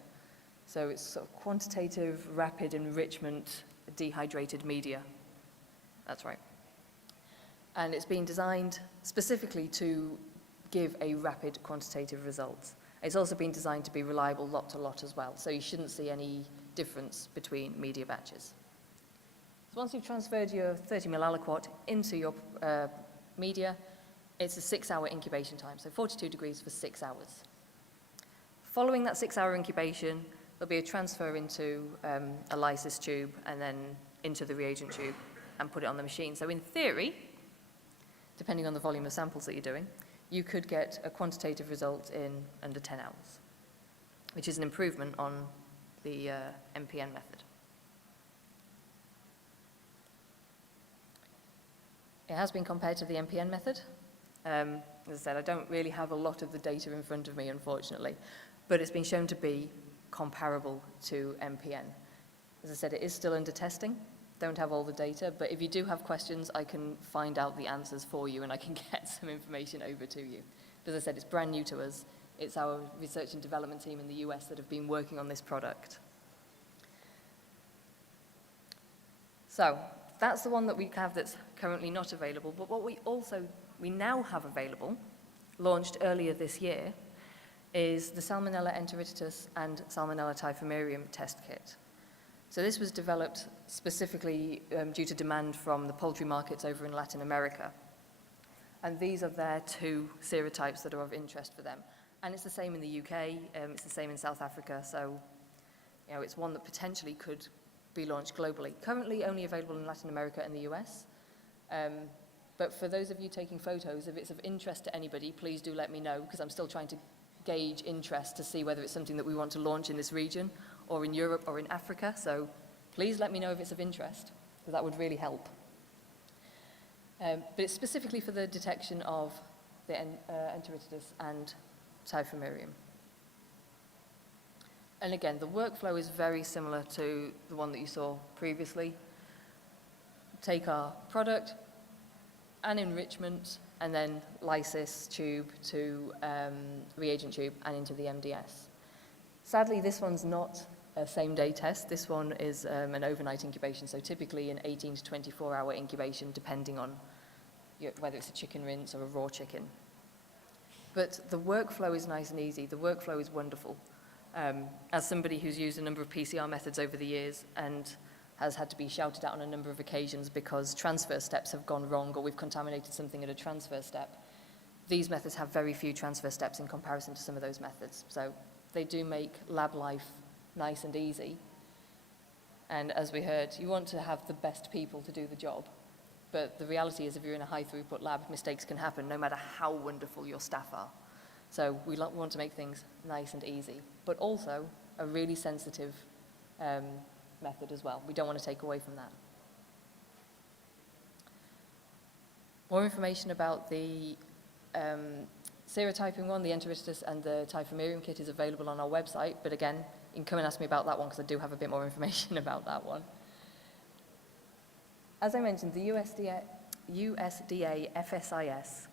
So it's sort of quantitative rapid enrichment dehydrated media. That's right. And it's been designed specifically to give a rapid quantitative result. It's also been designed to be reliable lot to lot as well, so you shouldn't see any difference between media batches. So once you've transferred your 30 ml aliquot into your media, it's a 6-hour incubation time, so 42 degrees for 6 hours. Following that 6-hour incubation, there'll be a transfer into a lysis tube and then into the reagent tube and put it on the machine. So in theory, depending on the volume of samples that you're doing, you could get a quantitative result in under 10 hours, which is an improvement on the MPN method. It has been compared to the MPN method. As I said, I don't really have a lot of the data in front of me, unfortunately, but it's been shown to be comparable to MPN. As I said, it is still under testing. Don't have all the data, but if you do have questions, I can find out the answers for you and I can get some information over to you. But as I said, it's brand new to us. It's our research and development team in the US that have been working on this product. So that's the one that we have that's currently not available, but what we now have available, launched earlier this year, is the Salmonella enteritidis and Salmonella typhimurium test kit. So this was developed specifically due to demand from the poultry markets over in Latin America. And these are their 2 serotypes that are of interest for them. And it's the same in the UK, it's the same in South Africa, so you know, it's one that potentially could be launched globally. Currently only available in Latin America and the US. But for those of you taking photos, if it's of interest to anybody, please do let me know, because I'm still trying to gauge interest to see whether it's something that we want to launch in this region, or in Europe, or in Africa. So please let me know if it's of interest, because that would really help. But it's specifically for the detection of the enteritidis and typhimurium. And again, the workflow is very similar to the one that you saw previously. Take our product, and enrichment, and then lysis tube to reagent tube and into the MDS. Sadly, this one's not a same-day test. This one is an overnight incubation, so typically an 18 to 24-hour incubation, depending on whether it's a chicken rinse or a raw chicken. But the workflow is nice and easy. The workflow is wonderful. As somebody who's used a number of PCR methods over the years and has had to be shouted at on a number of occasions because transfer steps have gone wrong or we've contaminated something at a transfer step, these methods have very few transfer steps in comparison to some of those methods. So they do make lab life nice and easy. And as we heard, you want to have the best people to do the job. But the reality is, if you're in a high throughput lab, mistakes can happen no matter how wonderful your staff are. So we want to make things nice and easy, but also a really sensitive method as well. We don't want to take away from that. More information about the serotyping one, the enteritidis and the typhimurium kit is available on our website, but again, you can come and ask me about that one because I do have a bit more information about that one. As I mentioned, the USDA FSIS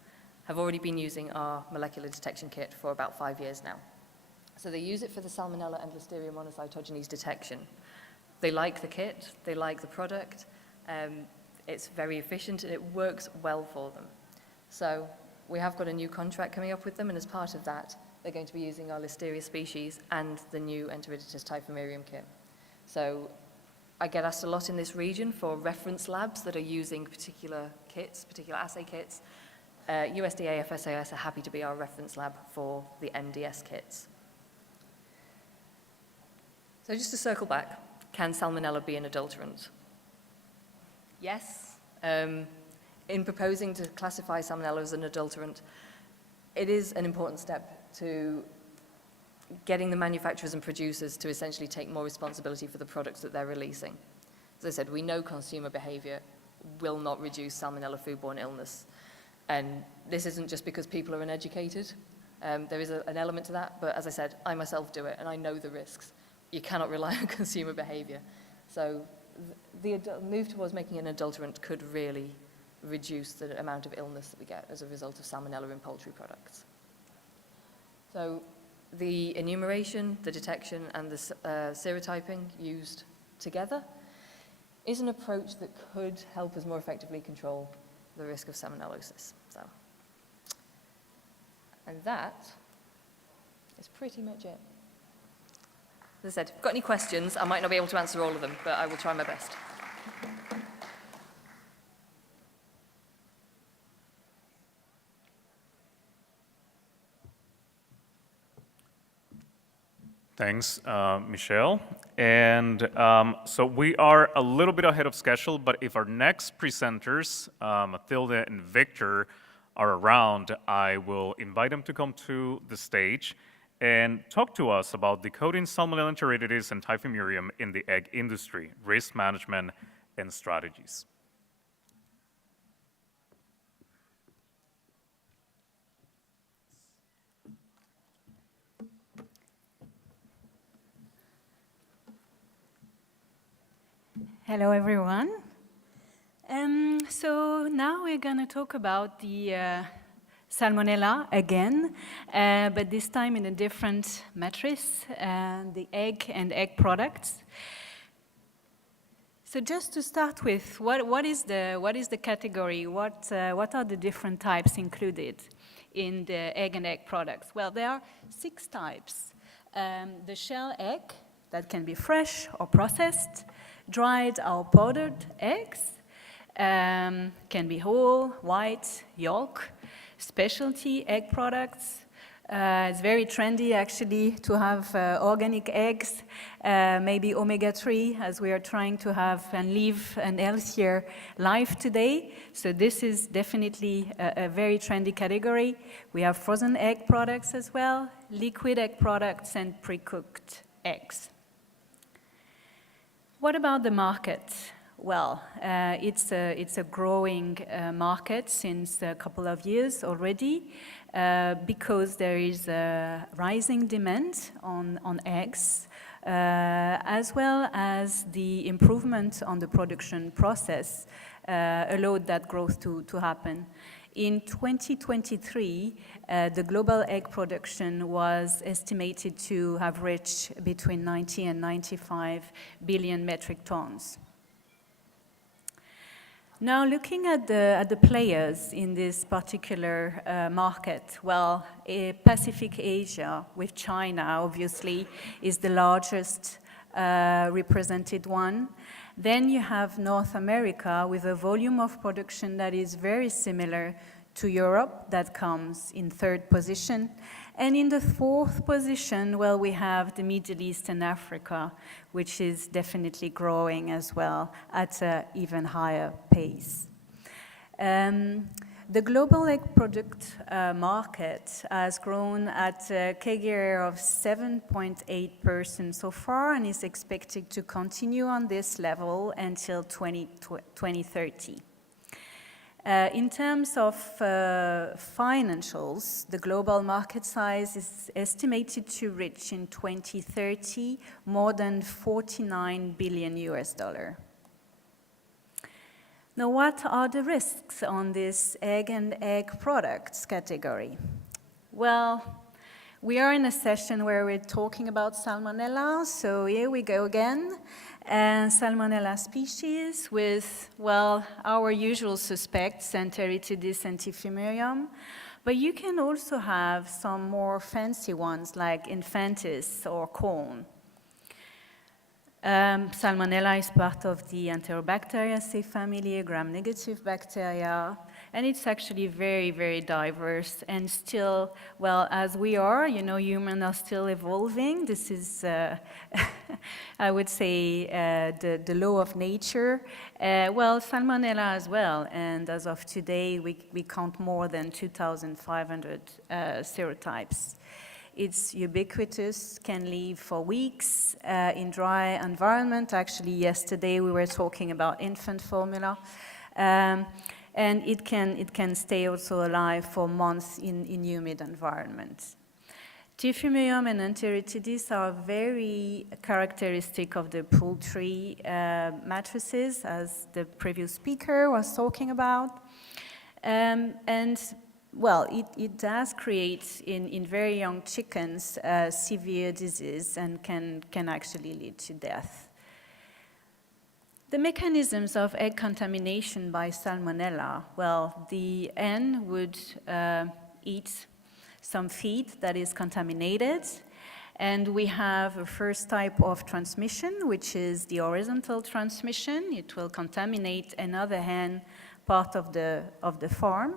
have already been using our molecular detection kit for about 5 years now. So they use it for the Salmonella and Listeria monocytogenes detection. They like the kit, they like the product, it's very efficient and it works well for them. So we have got a new contract coming up with them, and as part of that, they're going to be using our Listeria species and the new enteritidis typhimurium kit. So I get asked a lot in this region for reference labs that are using particular kits, particular assay kits. USDA FSIS are happy to be our reference lab for the MDS kits. So just to circle back, can Salmonella be an adulterant? Yes. In proposing to classify Salmonella as an adulterant, it is an important step to getting the manufacturers and producers to essentially take more responsibility for the products that they're releasing. As I said, we know consumer behavior will not reduce Salmonella foodborne illness. And this isn't just because people are uneducated. There is an element to that, but as I said, I myself do it, and I know the risks. You cannot rely on consumer behavior. So the move towards making an adulterant could really reduce the amount of illness that we get as a result of Salmonella in poultry products. So the enumeration, the detection, and the serotyping used together is an approach that could help us more effectively control the risk of salmonellosis. So, and that is pretty much it. As I said, if you've got any questions, I might not be able to answer all of them, but I will try my best. Thanks, Michelle. And so we are a little bit ahead of schedule, but if our next presenters, Mathilde and Victor, are around, I will invite them to come to the stage and talk to us about decoding Salmonella enteritidis and typhimurium in the egg industry, risk management, and strategies. Hello, everyone. So now we're going to talk about the Salmonella again, but this time in a different matrix, the egg and egg products. So just to start with, what is the category? What are the different types included in the egg and egg products? Well, there are 6 types. The shell egg, that can be fresh or processed. Dried or powdered eggs, can be whole, white, yolk. Specialty egg products, It's very trendy, actually, to have organic eggs, maybe omega-3, as we are trying to have and live an healthier life today. So this is definitely a very trendy category. We have frozen egg products as well, liquid egg products, and pre-cooked eggs. What about the market? Well, it's a growing market since a couple of years already. Because there is a rising demand on eggs, as well as the improvement on the production process allowed that growth to happen. In 2023, the global egg production was estimated to have reached between 90 and 95 billion metric tons. Now, looking at the players in this particular market, well, Pacific Asia, with China, obviously, is the largest represented one. Then you have North America with a volume of production that is very similar to Europe, that comes in third position. And in the fourth position, well, we have the Middle East and Africa, which is definitely growing as well at an even higher pace. The global egg product market has grown at a CAGR of 7.8% so far and is expected to continue on this level until 2030. In terms of financials, the global market size is estimated to reach in 2030 more than $49 billion. Now, what are the risks on this egg and egg products category? Well, we are in a session where we're talking about salmonella, so here we go again. And salmonella species with, well, our usual suspects, Enteritidis and Typhimurium. But you can also have some more fancy ones like Infantis or corn. Salmonella is part of the Enterobacteriaceae family, gram-negative bacteria, and it's actually very, very diverse. And still, well, as we are, you know, humans are still evolving. This is, I would say, the law of nature. Well, Salmonella as well, and as of today, we count more than 2,500 serotypes. It's ubiquitous, can live for weeks in dry environment. Actually, yesterday we were talking about infant formula. And it can stay also alive for months in humid environments. Typhimurium and Enteritidis are very characteristic of the poultry matrices, as the previous speaker was talking about. Well, it does create in very young chickens severe disease and can actually lead to death. The mechanisms of egg contamination by salmonella, well, the hen would eat some feed that is contaminated, and we have a first type of transmission, which is the horizontal transmission. It will contaminate another hen part of the farm.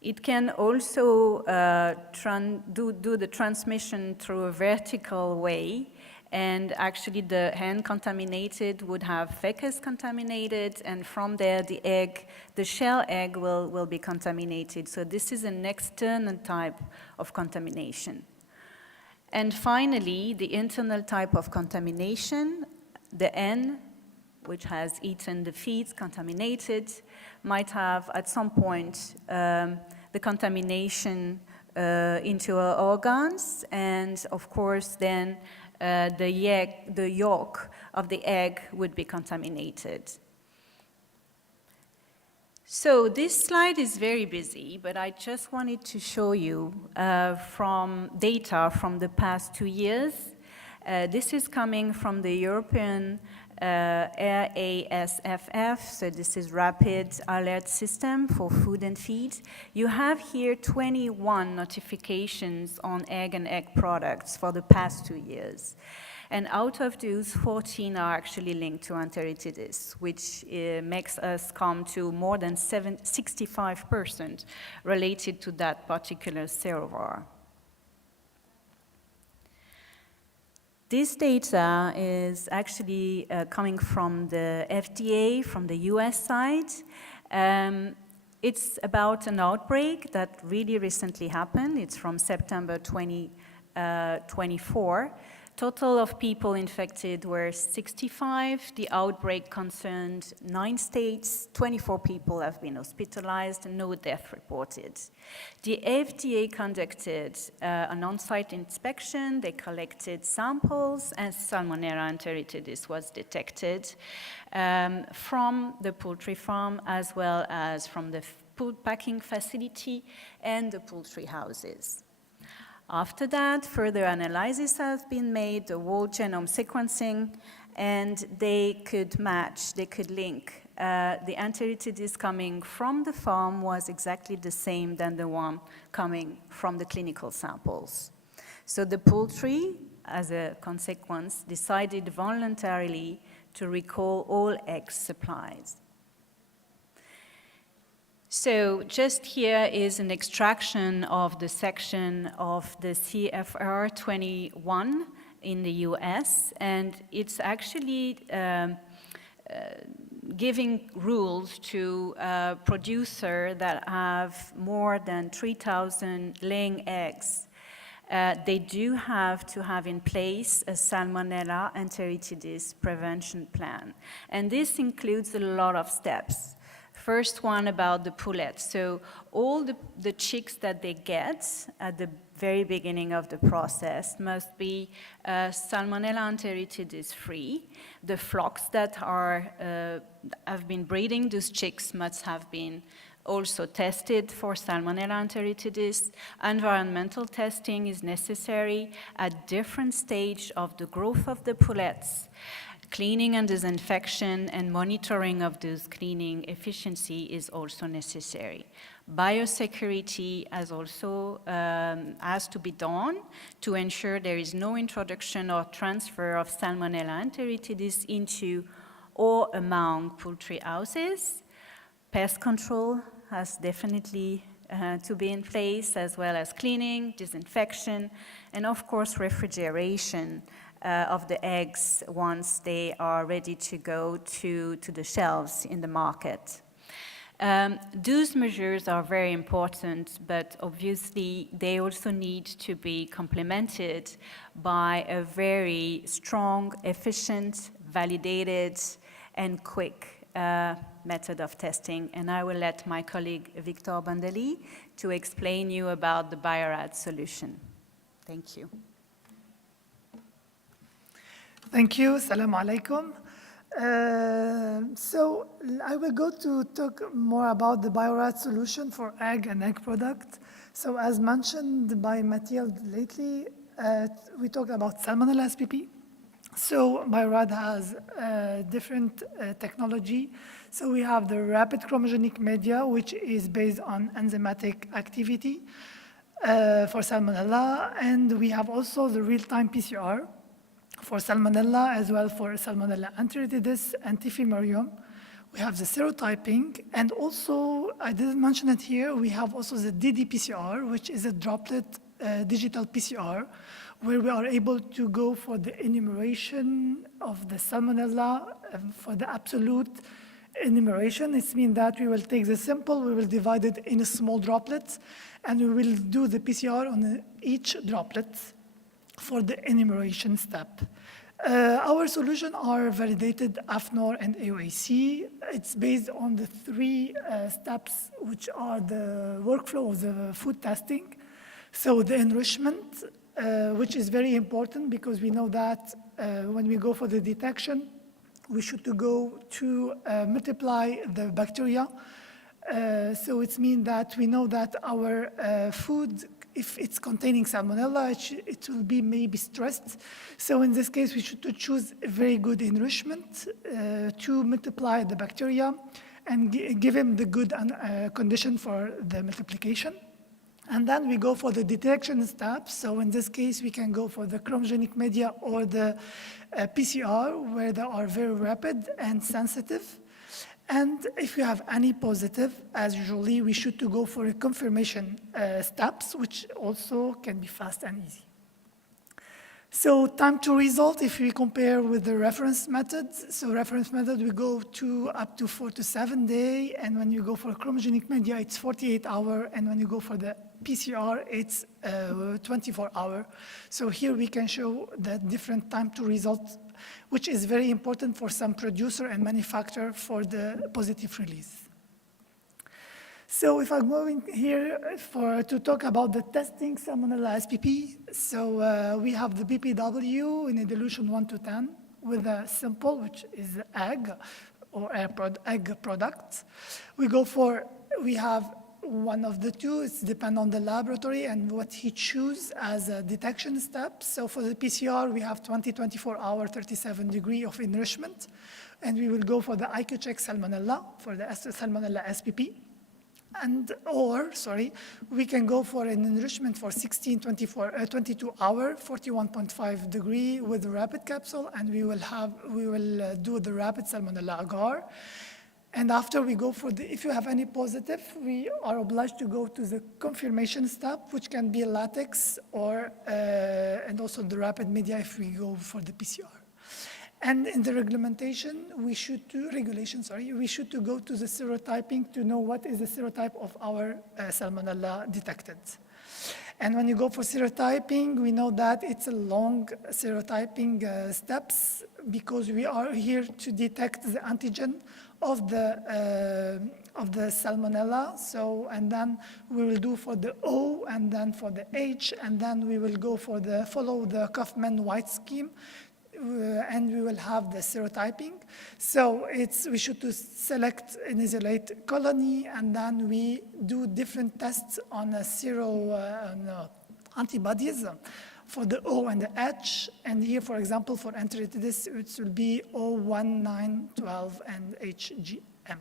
It can also do the transmission through a vertical way, and actually the hen contaminated would have fecus contaminated, and from there the shell egg will be contaminated. So this is an external type of contamination. And finally, the internal type of contamination, the hen, which has eaten the feeds contaminated, might have at some point the contamination into our organs, and of course then the yolk of the egg would be contaminated. So this slide is very busy, but I just wanted to show you from data from the past 2 years. This is coming from the European RASFF, so this is Rapid Alert System for Food and Feed. You have here 21 notifications on egg and egg products for the past 2 years. And out of those, 14 are actually linked to enteritidis, which makes us come to more than 65% related to that particular serovar. This data is actually coming from the FDA, from the US side. It's about an outbreak that really recently happened. It's from September 2024. Total of people infected were 65. The outbreak concerned 9 states. 24 people have been hospitalized, and no death reported. The FDA conducted an on-site inspection. They collected samples, and Salmonella enteritidis was detected from the poultry farm as well as from the food packing facility and the poultry houses. After that, further analysis has been made, the whole genome sequencing, and they could match, they could link. The enteritidis coming from the farm was exactly the same than the one coming from the clinical samples. So the poultry, as a consequence, decided voluntarily to recall all egg supplies. So just here is an extraction of the section of the CFR 21 in the US, and it's actually giving rules to producers that have more than 3,000 laying eggs. They do have to have in place a Salmonella enteritidis prevention plan, and this includes a lot of steps. First one about the pullets. So all the chicks that they get at the very beginning of the process must be Salmonella enteritidis free. The flocks that have been breeding those chicks must have been also tested for Salmonella enteritidis. Environmental testing is necessary at different stages of the growth of the pullets. Cleaning and disinfection and monitoring of those cleaning efficiency is also necessary. Biosecurity has also has to be done to ensure there is no introduction or transfer of Salmonella enteritidis into or among poultry houses. Pest control has definitely to be in place, as well as cleaning, disinfection, and of course refrigeration of the eggs once they are ready to go to the shelves in the market. Those measures are very important, but obviously they also need to be complemented by a very strong, efficient, validated, and quick method of testing. And I will let my colleague Victor Bandeli to explain you about the Biorad solution. Thank you. Thank you. Assalamu alaikum. So I will go to talk more about the Biorad solution for egg and egg product. So as mentioned by Mathilde lately, we talked about Salmonella SPP. So Biorad has different technology. So we have the rapid chromogenic media, which is based on enzymatic activity for Salmonella, and we have also the real-time PCR for Salmonella, as well for Salmonella enteritidis and Typhimurium. We have the serotyping, and also, I didn't mention it here, we have also the ddPCR, which is a droplet digital PCR, where we are able to go for the enumeration of the Salmonella for the absolute enumeration. It means that we will take the sample, we will divide it in small droplets, and we will do the PCR on each droplet for the enumeration step. Our solution are validated AFNOR and AOAC. It's based on the 3 steps, which are the workflow of the food testing. So the enrichment, which is very important because we know that when we go for the detection, we should go to multiply the bacteria. So it means that we know that our food, if it's containing Salmonella, it will be maybe stressed. So in this case, we should choose a very good enrichment to multiply the bacteria and give them the good condition for the multiplication. And then we go for the detection steps. So in this case, we can go for the chromogenic media or the PCR, where they are very rapid and sensitive. And if you have any positive, as usually, we should to go for a confirmation steps, which also can be fast and easy. So time to result, if we compare with the reference methods, so reference method, we go to up to 4 to 7 days, and when you go for chromogenic media, it's 48 hours, and when you go for the PCR, it's 24 hours. So here we can show the different time to result, which is very important for some producer and manufacturer for the positive release. So if I'm going here to talk about the testing Salmonella SPP, so we have the BPW in a dilution 1 to 10 with a simple, which is egg or egg product. We have one of the two. It depends on the laboratory and what he chooses as a detection step. So for the PCR, we have 24-hour, 37 degrees of enrichment. And we will go for the IQ check Salmonella, for the Salmonella SPP. We can go for an enrichment for 22 hours, 41.5 degrees with a rapid capsule, and we will do the rapid Salmonella agar. And after we go for if you have any positive, we are obliged to go to the confirmation step, which can be latex and also the rapid media if we go for the PCR. And in the regulation, we should go to the serotyping to know what is the serotype of our Salmonella detected. And when you go for serotyping, we know that it's a long serotyping steps because we are here to detect the antigen of the Salmonella. So, and then we will do for the O and then for the H, and then we will go for follow the Kaufman-White scheme. And we will have the serotyping. So we should select an isolate colony, and then we do different tests on antibodies for the O and the H. And here, for example, for enteritidis, it will be O1, 9, 12, and HGM.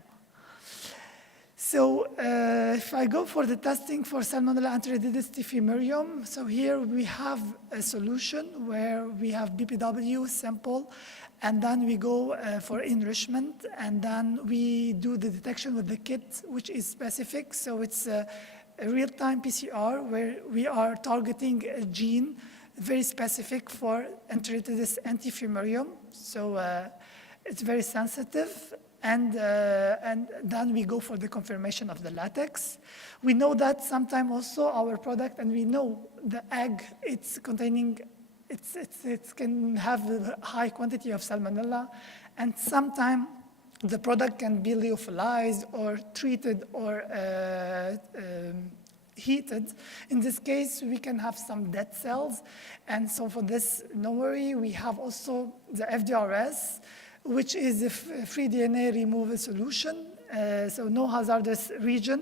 So if I go for the testing for Salmonella enteritidis diffimurium, so here we have a solution where we have BPW sample, and then we go for enrichment, and then we do the detection with the kit, which is specific. So it's a real-time PCR where we are targeting a gene very specific for enteritidis diffimurium. So it's very sensitive. And then we go for the confirmation of the latex. We know that sometimes also our product, and we know the egg, it can have a high quantity of Salmonella, and sometimes the product can be lyophilized or treated or heated. In this case, we can have some dead cells. And so for this, no worry, we have also the FDRS, which is a free DNA removal solution, so no hazardous region.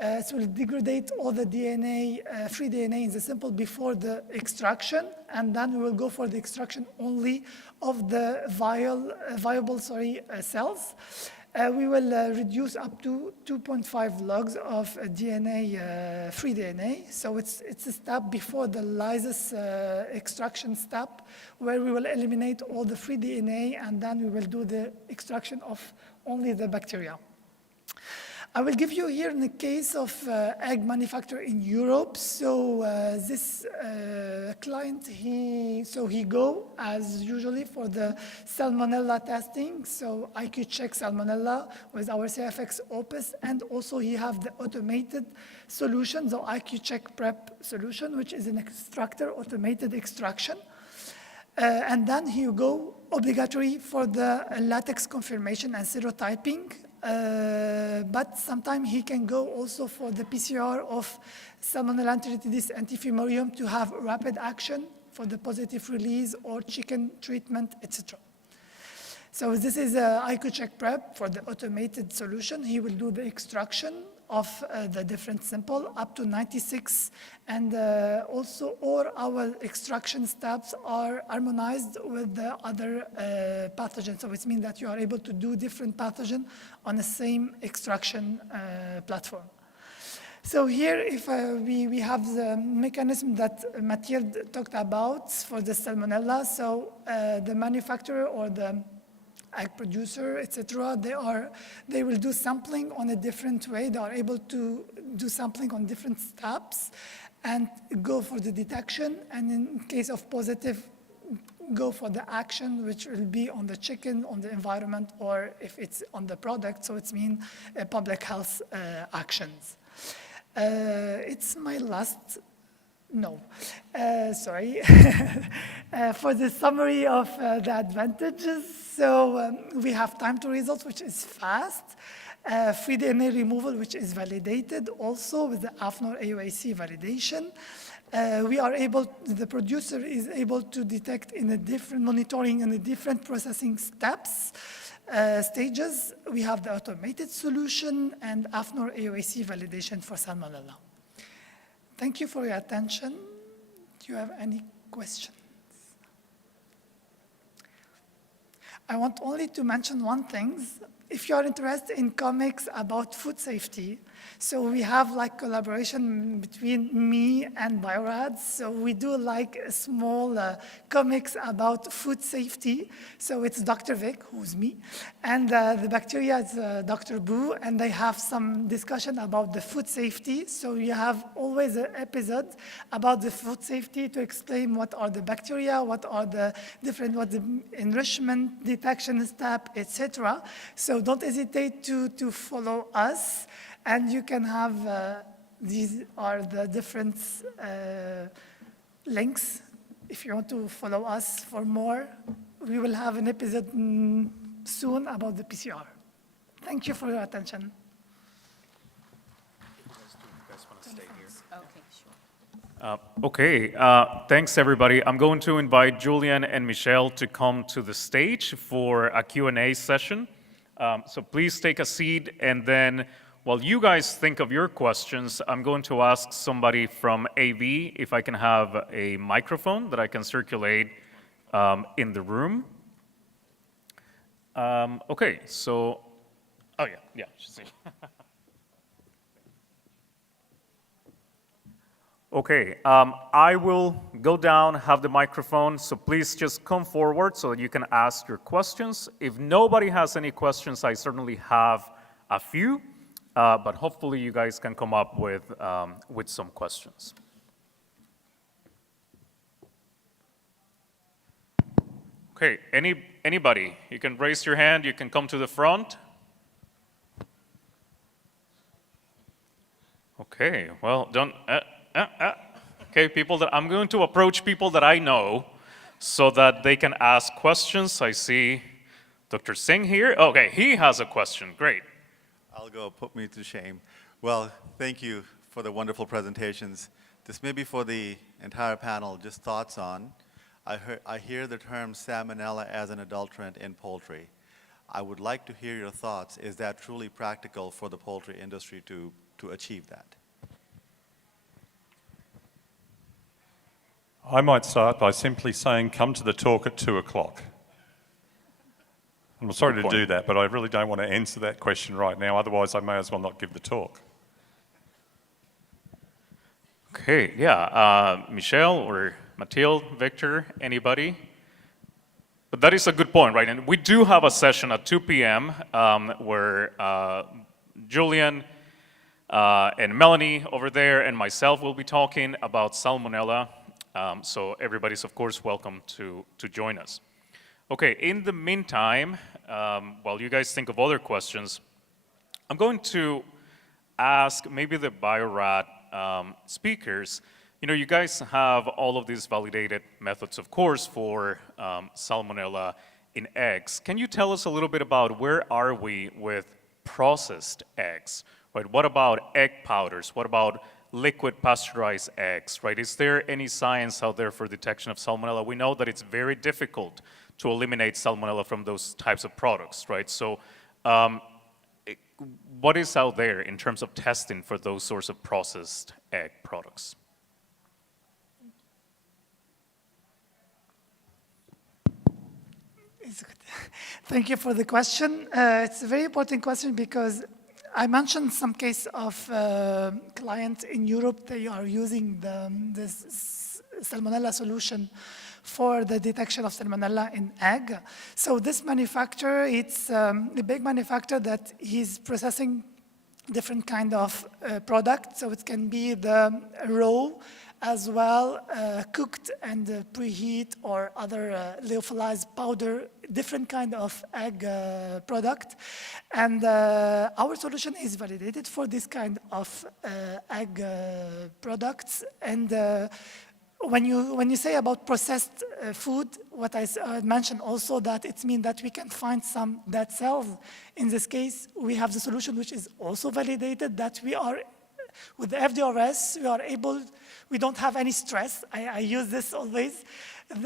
So we'll degrade all the DNA, free DNA in the sample before the extraction, and then we will go for the extraction only of the viable cells. We will reduce up to 2.5 logs of DNA, free DNA. So it's a step before the lysis extraction step, where we will eliminate all the free DNA, and then we will do the extraction of only the bacteria. I will give you here in the case of egg manufacturer in Europe. So this client, he go as usually for the Salmonella testing. So IQ check Salmonella with our CFX Opus, and also he have the automated solution, the IQ check prep solution, which is an extractor automated extraction. And then he go obligatory for the latex confirmation and serotyping. But sometimes he can go also for the PCR of Salmonella enteritidis diffimurium to have rapid action for the positive release or chicken treatment, etc. So this is a IQ check prep for the automated solution. He will do the extraction of the different sample up to 96, and also all our extraction steps are harmonized with the other pathogens. So it means that you are able to do different pathogen on the same extraction platform. So here, if we have the mechanism that Mathilde talked about for the salmonella, so the manufacturer or the egg producer, etc., they will do sampling on a different way. They are able to do sampling on different steps and go for the detection, and in case of positive, go for the action, which will be on the chicken, on the environment, or if it's on the product, so it's mean public health actions. It's my last, no, sorry, for the summary of the advantages. So we have time to results, which is fast. Free DNA removal, which is validated also with the AFNOR AOAC validation. We are able, the producer is able to detect in a different monitoring and the different processing steps, stages. We have the automated solution and AFNOR AOAC validation for salmonella. Thank you for your attention. Do you have any questions? I want only to mention one thing. If you are interested in comics about food safety, so we have like collaboration between me and Biorad. So we do like a small comics about food safety. So it's Dr. Vic, who's me, and the bacteria is Dr. Boo, and they have some discussion about the food safety. So you have always an episode about the food safety to explain what are the bacteria, what are the different, what the enrichment, detection step, etc. So don't hesitate to follow us. And you can have, these are the different links. If you want to follow us for more, we will have an episode soon about the PCR. Thank you for your attention. Okay, thanks everybody. I'm going to invite Julian and Michelle to come to the stage for a Q&A session. So please take a seat, and then while you guys think of your questions, I'm going to ask somebody from AV if I can have a microphone that I can circulate in the room. Okay, so, oh yeah, see. Okay, I will go down, have the microphone, so please just come forward so that you can ask your questions. If nobody has any questions, I certainly have a few, but hopefully you guys can come up with some questions. Okay, anybody? You can raise your hand, you can come to the front. Okay, well, don't, okay, I'm going to approach people that I know so that they can ask questions. I see Dr. Singh here. Okay, he has a question, great. I'll go, put me to shame. Well, thank you for the wonderful presentations. This may be for the entire panel, just thoughts on. I hear the term salmonella as an adulterant in poultry. I would like to hear your thoughts. Is that truly practical for the poultry industry to achieve that? I might start by simply saying, come to the talk at 2 o'clock. I'm sorry to do that, but I really don't want to answer that question right now. Otherwise, I may as well not give the talk. Okay, yeah, Michelle or Mathilde, Victor, anybody? But that is a good point, right? And we do have a session at 2 p.m. Where Julian and Melanie over there and myself will be talking about salmonella. So everybody's, of course, welcome to join us. Okay, in the meantime, while you guys think of other questions, I'm going to ask maybe the Biorad speakers. You know, you guys have all of these validated methods, of course, for salmonella in eggs. Can you tell us a little bit about where are we with processed eggs? Right? What about egg powders? What about liquid pasteurized eggs, right? Is there any science out there for detection of salmonella? We know that it's very difficult to eliminate salmonella from those types of products, right? So what is out there in terms of testing for those sorts of processed egg products? Thank you for the question. It's a very important question because I mentioned some case of client in Europe, they are using this salmonella solution for the detection of salmonella in egg. So this manufacturer, it's a big manufacturer that he's processing different kind of product. So it can be the raw as well, cooked and preheat or other lyophilized powder, different kind of egg product. And our solution is validated for this kind of egg products. And when you say about processed food, what I mentioned also that it means that we can find some dead cells. In this case, we have the solution which is also validated that we are, with the FDRS, we are able, we don't have any stress. I use this always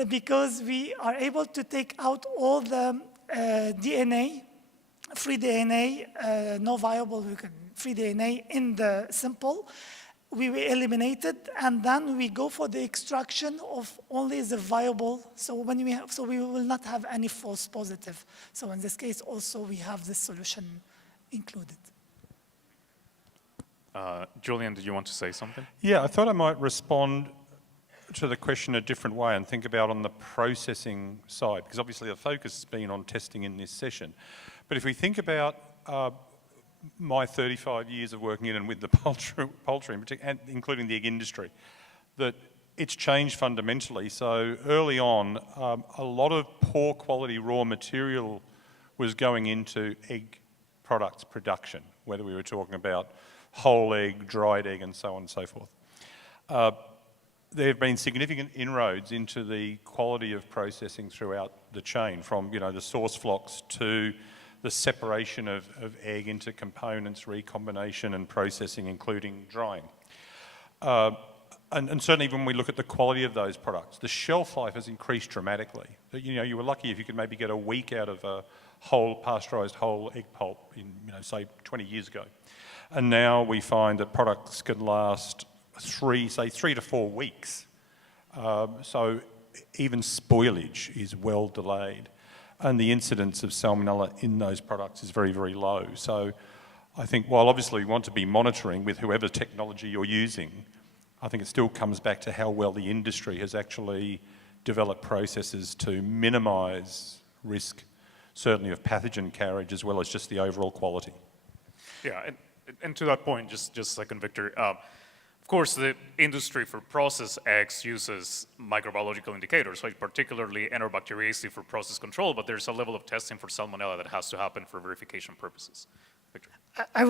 because we are able to take out all the DNA, free DNA, no viable free DNA in the sample. We eliminate it, and then we go for the extraction of only the viable. So when we will not have any false positive. So in this case, also we have this solution included. Julian, did you want to say something? Yeah, I thought I might respond to the question a different way and think about on the processing side, because obviously the focus has been on testing in this session. But if we think about my 35 years of working in and with the poultry and including the egg industry, that it's changed fundamentally. So early on, a lot of poor quality raw material was going into egg products production, whether we were talking about whole egg, dried egg, and so on and so forth. There have been significant inroads into the quality of processing throughout the chain, from the source flocks to the separation of egg into components, recombination and processing, including drying. And certainly when we look at the quality of those products, the shelf life has increased dramatically. You were lucky if you could maybe get a week out of a pasteurised whole egg pulp in, say 20 years ago. And now we find that products can last 3 to 4 weeks. So even spoilage is well delayed. And the incidence of salmonella in those products is very, very low. So I think while obviously we want to be monitoring with whoever technology you're using, I think it still comes back to how well the industry has actually developed processes to minimise risk, certainly of pathogen carriage, as well as just the overall quality. Yeah, and to that point, just a second, Victor. Of course, the industry for processed eggs uses microbiological indicators, right? Particularly Enterobacteriaceae for process control, but there's a level of testing for salmonella that has to happen for verification purposes. Victor? I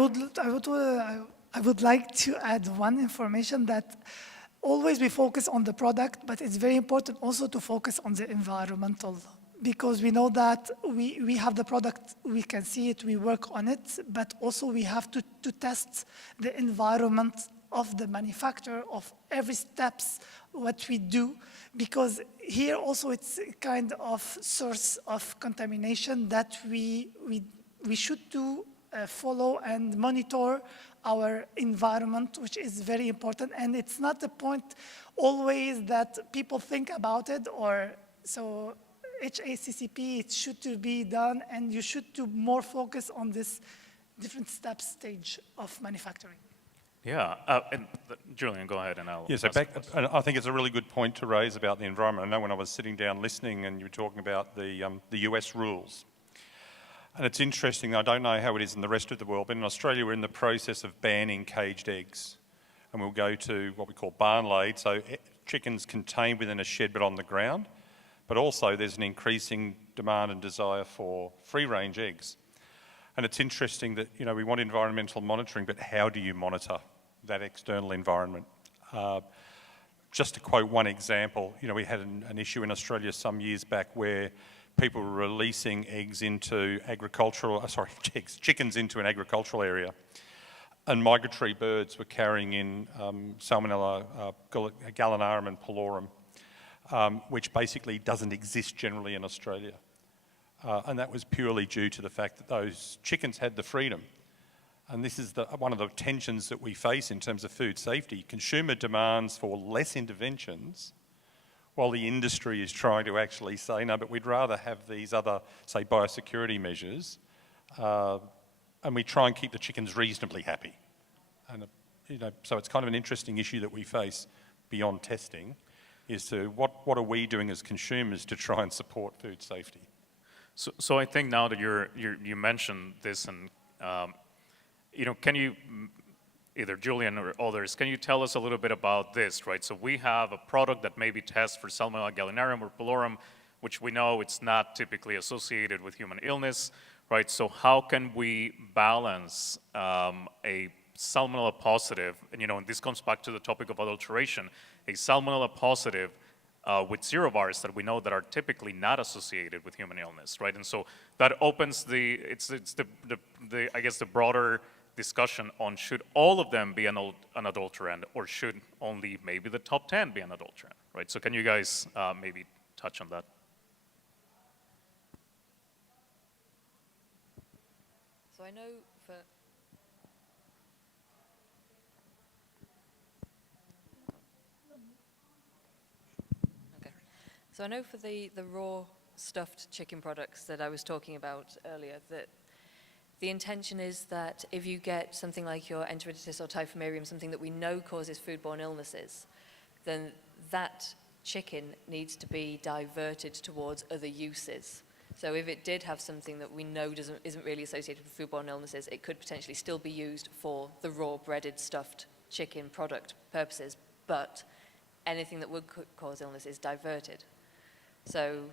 would like to add one information that always we focus on the product, but it's very important also to focus on the environmental, because we know that we have the product, we can see it, we work on it, but also we have to test the environment of the manufacturer, of every steps what we do, because here also it's a kind of source of contamination that we should do follow and monitor our environment, which is very important. And it's not the point always that people think about it, or so HACCP, it should to be done, and you should to more focus on this different step stage of manufacturing. Yeah, and Julian, go ahead and I'll... Yes, and I think it's a really good point to raise about the environment. I know when I was sitting down listening and you were talking about the US rules, and it's interesting, I don't know how it is in the rest of the world, but in Australia we're in the process of banning caged eggs. And we'll go to what we call barn laid, so chickens contained within a shed but on the ground. But also there's an increasing demand and desire for free-range eggs. And it's interesting that, we want environmental monitoring, but how do you monitor that external environment? Just to quote one example, we had an issue in Australia some years back where people were releasing eggs into chickens into an agricultural area. And migratory birds were carrying in Salmonella gallinarum and pyllorum, which basically doesn't exist generally in Australia. And that was purely due to the fact that those chickens had the freedom. And this is one of the tensions that we face in terms of food safety. Consumer demands for less interventions, while the industry is trying to actually say, no, but we'd rather have these other, say, biosecurity measures and we try and keep the chickens reasonably happy. And so it's kind of an interesting issue that we face beyond testing, is to what are we doing as consumers to try and support food safety? So I think now that you mentioned this, and can you, either Julian or others, can you tell us a little bit about this, right? So we have a product that maybe tests for Salmonella gallinarum or pylori, which we know it's not typically associated with human illness, right? So how can we balance a Salmonella positive, and this comes back to the topic of adulteration, a Salmonella positive with serovirus that we know that are typically not associated with human illness, right? And so that opens I guess the broader discussion on should all of them be an adulterant, or should only maybe the top 10 be an adulterant, right? So can you guys maybe touch on that? So I know for So I know for the raw stuffed chicken products that I was talking about earlier, that the intention is that if you get something like your enteritis or typhimurium, something that we know causes foodborne illnesses, then that chicken needs to be diverted towards other uses. So if it did have something that we know isn't really associated with foodborne illnesses, it could potentially still be used for the raw breaded stuffed chicken product purposes, but anything that would cause illness is diverted. So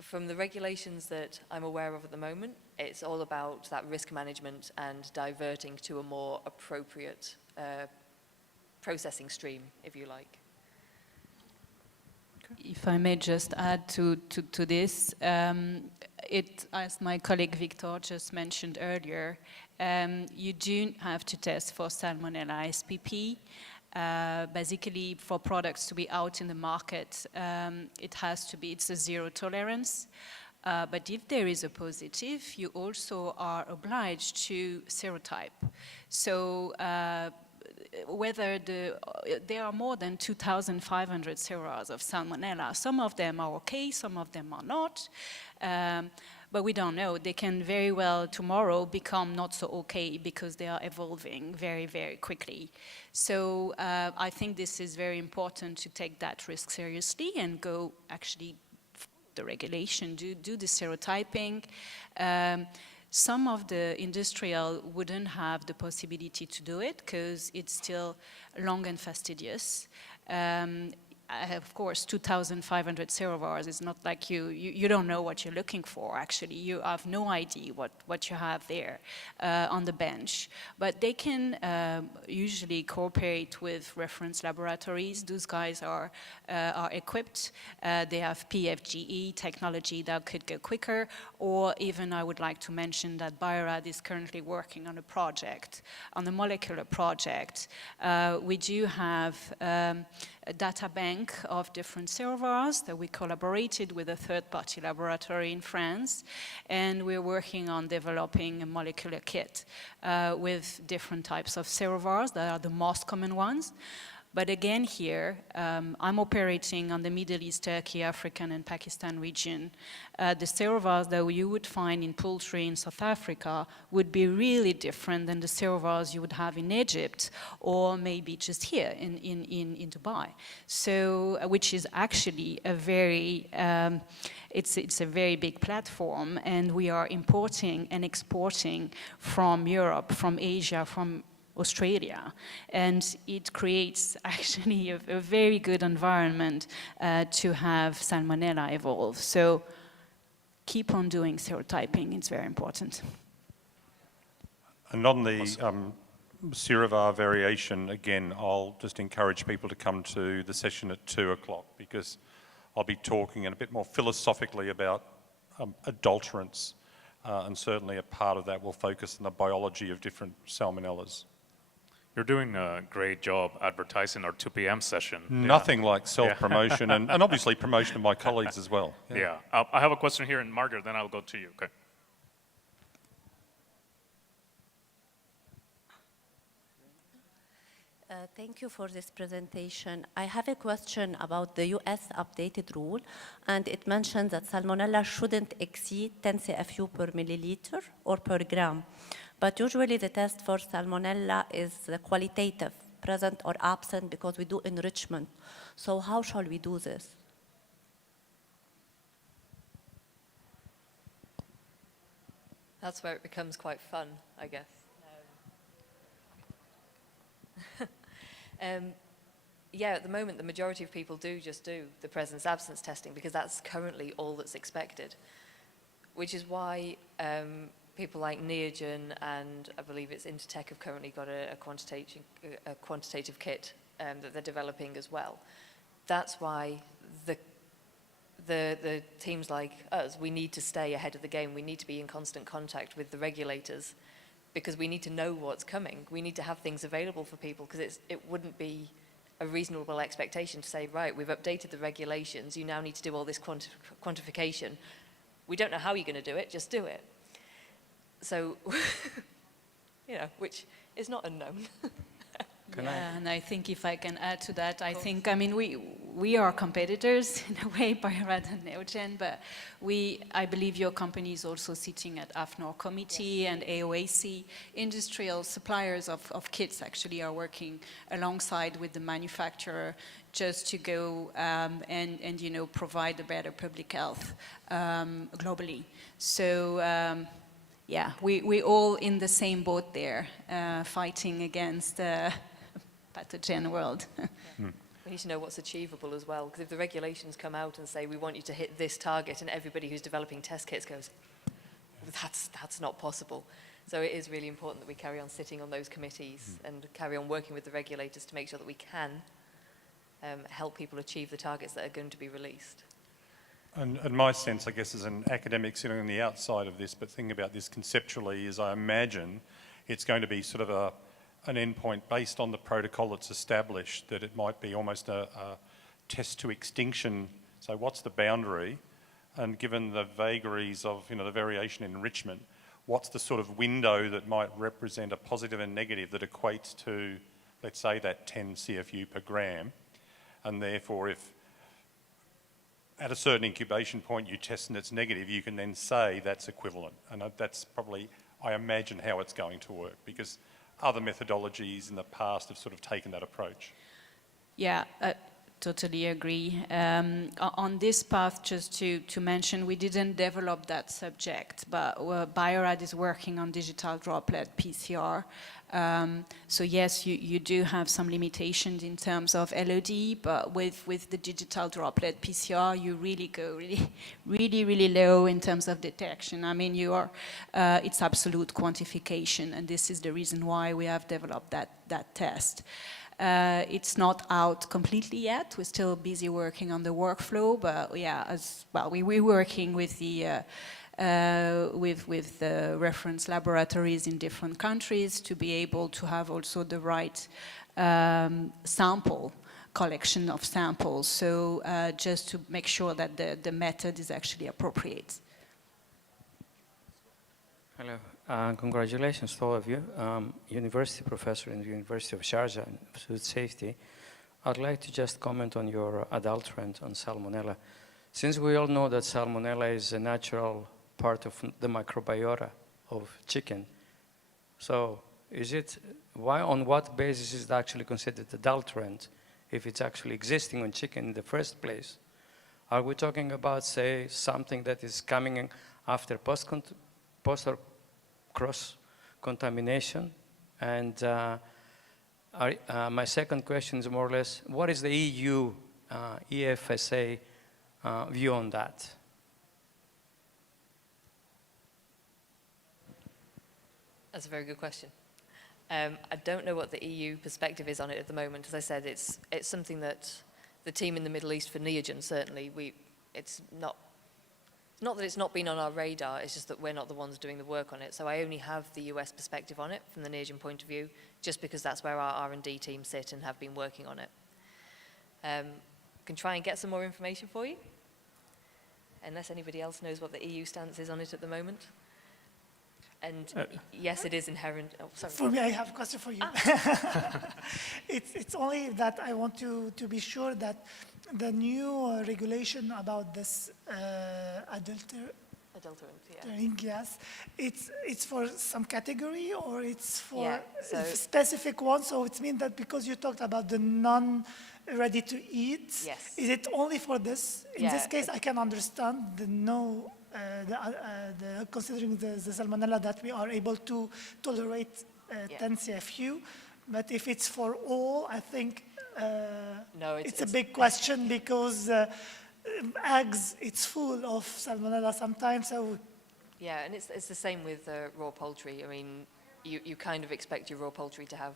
from the regulations that I'm aware of at the moment, it's all about that risk management and diverting to a more appropriate processing stream, if you like. If I may just add to this, as my colleague Victor just mentioned earlier, you do have to test for Salmonella SPP. Basically, for products to be out in the market, it's a zero tolerance. But if there is a positive, you also are obliged to serotype. So whether there are more than 2,500 serars of Salmonella. Some of them are okay, some of them are not. But we don't know. They can very well tomorrow become not so okay because they are evolving very, very quickly. So I think this is very important to take that risk seriously and go actually the regulation, do the serotyping. Some of the industrial wouldn't have the possibility to do it because it's still long and fastidious. Of course, 2,500 serovars is not like you don't know what you're looking for, actually. You have no idea what you have there on the bench. But they can usually cooperate with reference laboratories. Those guys are equipped. They have PFGE technology that could go quicker. Or even I would like to mention that Biorad is currently working on a project, on a molecular project. We do have a data bank of different serovars that we collaborated with a third-party laboratory in France, and we're working on developing a molecular kit with different types of serovars that are the most common ones. But again here, I'm operating on the Middle East, Turkey, African, and Pakistan region. The serovars that you would find in poultry in South Africa would be really different than the serovars you would have in Egypt, or maybe just here in Dubai. So, which is actually a very, it's a very big platform, and we are importing and exporting from Europe, from Asia, from Australia, and it creates actually a very good environment to have Salmonella evolve. So keep on doing serotyping, it's very important. And on the serovar variation, again, I'll just encourage people to come to the session at 2 o'clock, because I'll be talking a bit more philosophically about adulterants, and certainly a part of that will focus on the biology of different salmonellas. You're doing a great job advertising our 2 p.m. session. Nothing like self-promotion, and obviously promotion of my colleagues as well. Yeah. I have a question here, and Margaret, then I'll go to you. Okay. Thank you for this presentation. I have a question about the US updated rule, and it mentions that Salmonella shouldn't exceed 10 CFU per milliliter or per gram. But usually the test for salmonella is qualitative, present or absent, because we do enrichment. So how shall we do this? That's where it becomes quite fun, I guess. Yeah, at the moment, the majority of people do just do the presence-absence testing because that's currently all that's expected, which is why people like Neogen and I believe it's Intertech have currently got a quantitative kit that they're developing as well. That's why the teams like us, we need to stay ahead of the game. We need to be in constant contact with the regulators because we need to know what's coming. We need to have things available for people because it wouldn't be a reasonable expectation to say, right, we've updated the regulations, you now need to do all this quantification. We don't know how you're going to do it, just do it. So, you know, which is not unknown. Yeah, and I think if I can add to that, I think, I mean, we are competitors in a way, Bio-Rad and Neogen, but I believe your company is also sitting at AFNOR committee and AOAC. Industrial suppliers of kits actually are working alongside with the manufacturer just to go and you know, provide a better public health globally. So, yeah, we're all in the same boat there, fighting against pathogen world. We need to know what's achievable as well, because if the regulations come out and say we want you to hit this target and everybody who's developing test kits goes, that's not possible. So it is really important that we carry on sitting on those committees and carry on working with the regulators to make sure that we can help people achieve the targets that are going to be released. And my sense, I guess, as an academic sitting on the outside of this, but thinking about this conceptually, is I imagine it's going to be sort of an endpoint based on the protocol that's established, that it might be almost a test to extinction. So what's the boundary? And given the vagaries of, you know, the variation in enrichment, what's the sort of window that might represent a positive and negative that equates to, let's say, that 10 CFU per gram? And therefore, if at a certain incubation point you test and it's negative, you can then say that's equivalent. And that's probably, I imagine, how it's going to work, because other methodologies in the past have sort of taken that approach. Yeah, totally agree. On this path, just to mention, we didn't develop that subject, but Bio-Rad is working on digital droplet PCR. So yes, you do have some limitations in terms of LOD, but with the digital droplet PCR, you really go really low in terms of detection. I mean, it's absolute quantification, and this is the reason why we have developed that test. It's not out completely yet. We're still busy working on the workflow, but yeah, as well, we're working with the with the reference laboratories in different countries to be able to have also the right sample collection of samples. So just to make sure that the method is actually appropriate. Hello. Congratulations to all of you. University professor in the University of Sharjah in food safety. I'd like to just comment on your adulterant on salmonella. Since we all know that salmonella is a natural part of the microbiota of chicken, so on what basis is it actually considered adulterant if it's actually existing on chicken in the first place? Are we talking about, say, something that is coming after post or cross-contamination? And my second question is more or less, what is the EU EFSA view on that? That's a very good question. I don't know what the EU perspective is on it at the moment. As I said, it's something that the team in the Middle East for Neogen, certainly, it's not that it's not been on our radar, it's just that we're not the ones doing the work on it. So I only have the US perspective on it from the Neogen point of view, just because that's where our R&D team sit and have been working on it. Can try and get some more information for you, unless anybody else knows what the EU stance is on it at the moment. And yes, it is inherent. Oh, sorry. For me, I have a question for you. It's only that I want to be sure that the new regulation about this Adulterant, yeah. Drink, yes. It's for some category or it's for Yeah, so- a specific one? So it means that because you talked about the non-ready to eat, Yes. is it only for this? In Yeah, this case, I can understand the no, considering the salmonella that we are able to tolerate 10 CFU. But if it's for all, I think No, it's a big question because eggs, it's full of salmonella sometimes. So Yeah, and it's the same with raw poultry. I mean, you kind of expect your raw poultry to have,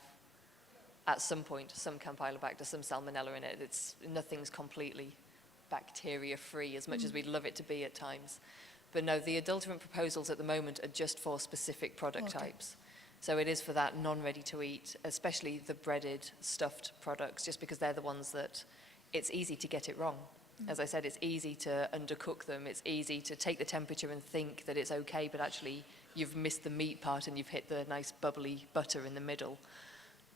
at some point, some Campylobacter, some salmonella in it. Nothing's completely bacteria-free, as much as we'd love it to be at times. But no, the adulterant proposals at the moment are just for specific product types. So it is for that non-ready-to-eat, especially the breaded, stuffed products, just because they're the ones that it's easy to get it wrong. As I said, it's easy to undercook them. It's easy to take the temperature and think that it's okay, but actually you've missed the meat part and you've hit the nice bubbly butter in the middle.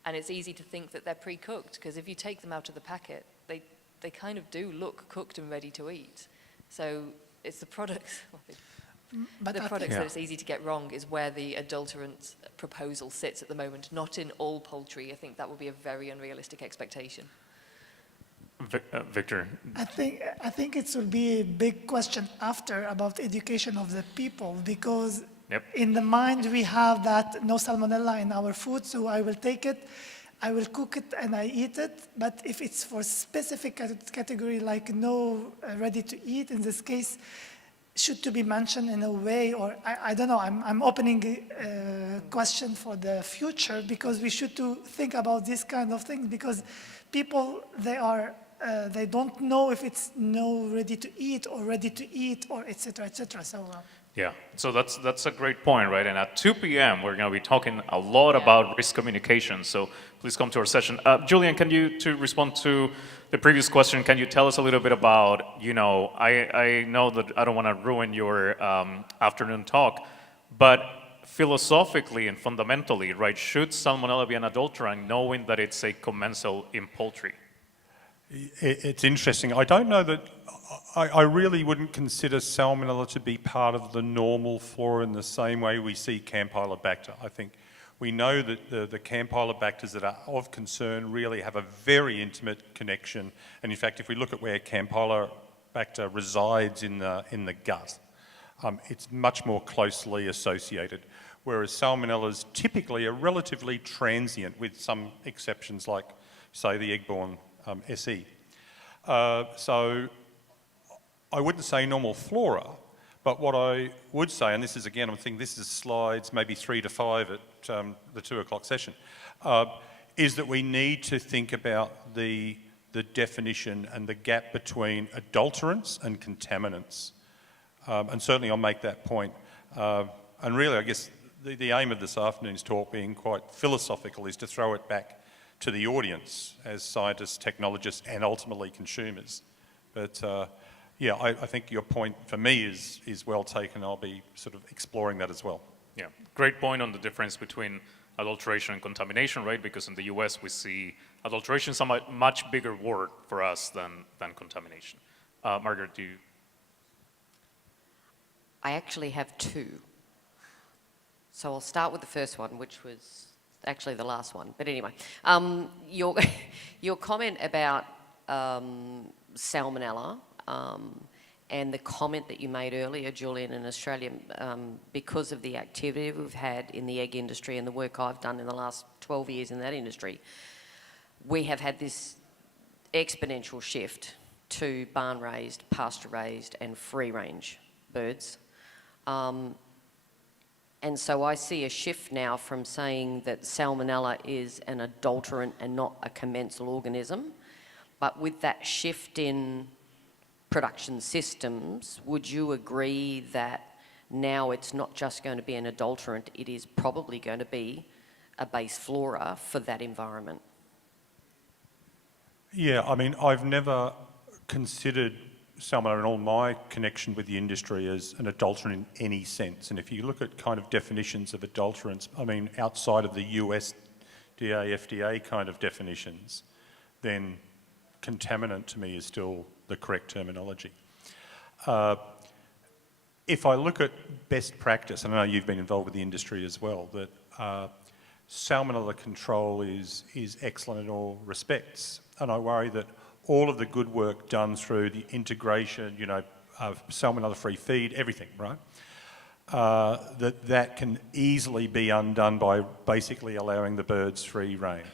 And it's easy to think that they're pre-cooked, because if you take them out of the packet, they kind of do look cooked and ready to eat. So it's the products, But the I products think- that it's easy to get wrong is where the adulterant proposal sits at the moment, not in all poultry. I think that would be a very unrealistic expectation. Victor. I think it will be a big question after about education of the people, because in the mind we have that no salmonella in our food, so I will take it, I will cook it and I eat it. But if it's for specific category like no ready to eat, in this case, should to be mentioned in a way, or I don't know, I'm opening a question for the future, because we should to think about this kind of things, because people, they don't know if it's no ready to eat or ready to eat or et cetera, et cetera. So, Yeah, so that's a great point, right? And at 2 p.m., we're going to be talking a lot about risk communication. So please come to our session. Julian, to respond to the previous question, can you tell us a little bit about, I know that I don't want to ruin your afternoon talk, but philosophically and fundamentally, right, should salmonella be an adulterant knowing that it's a commensal in poultry? It's interesting. I don't know that, I really wouldn't consider salmonella to be part of the normal flora in the same way we see Campylobacter. I think we know that the Campylobacters that are of concern really have a very intimate connection. And in fact, if we look at where Campylobacter resides in the gut, it's much more closely associated. Whereas salmonellas typically are relatively transient, with some exceptions like, say, the egg-borne SE. So I wouldn't say normal flora, but what I would say, and this is again, I think this is slides maybe 3 to 5 at the 2 o'clock session, is that we need to think about the definition and the gap between adulterants and contaminants. And certainly I'll make that point. And really, I guess the aim of this afternoon's talk, being quite philosophical, is to throw it back to the audience as scientists, technologists, and ultimately consumers. But yeah, I think your point for me is well taken. I'll be sort of exploring that as well. Yeah, great point on the difference between adulteration and contamination, right? Because in the US we see adulteration is a much bigger word for us than contamination. Margaret, do you? I actually have two. So I'll start with the first one, which was actually the last one. But anyway, your comment about salmonella and the comment that you made earlier, Julian, in Australia, because of the activity we've had in the egg industry and the work I've done in the last 12 years in that industry, we have had this exponential shift to barn-raised, pasture-raised and free-range birds. And so I see a shift now from saying that salmonella is an adulterant and not a commensal organism. But with that shift in production systems, would you agree that now it's not just going to be an adulterant, it is probably going to be a base flora for that environment? Yeah, I mean, I've never considered salmonella in all my connection with the industry as an adulterant in any sense. And if you look at kind of definitions of adulterants, I mean, outside of the USDA, FDA kind of definitions, then contaminant to me is still the correct terminology. if I look at best practice, and I know you've been involved with the industry as well, that salmonella control is excellent in all respects. And I worry that all of the good work done through the integration, you know, of salmonella-free feed, everything, right? That can easily be undone by basically allowing the birds free rein,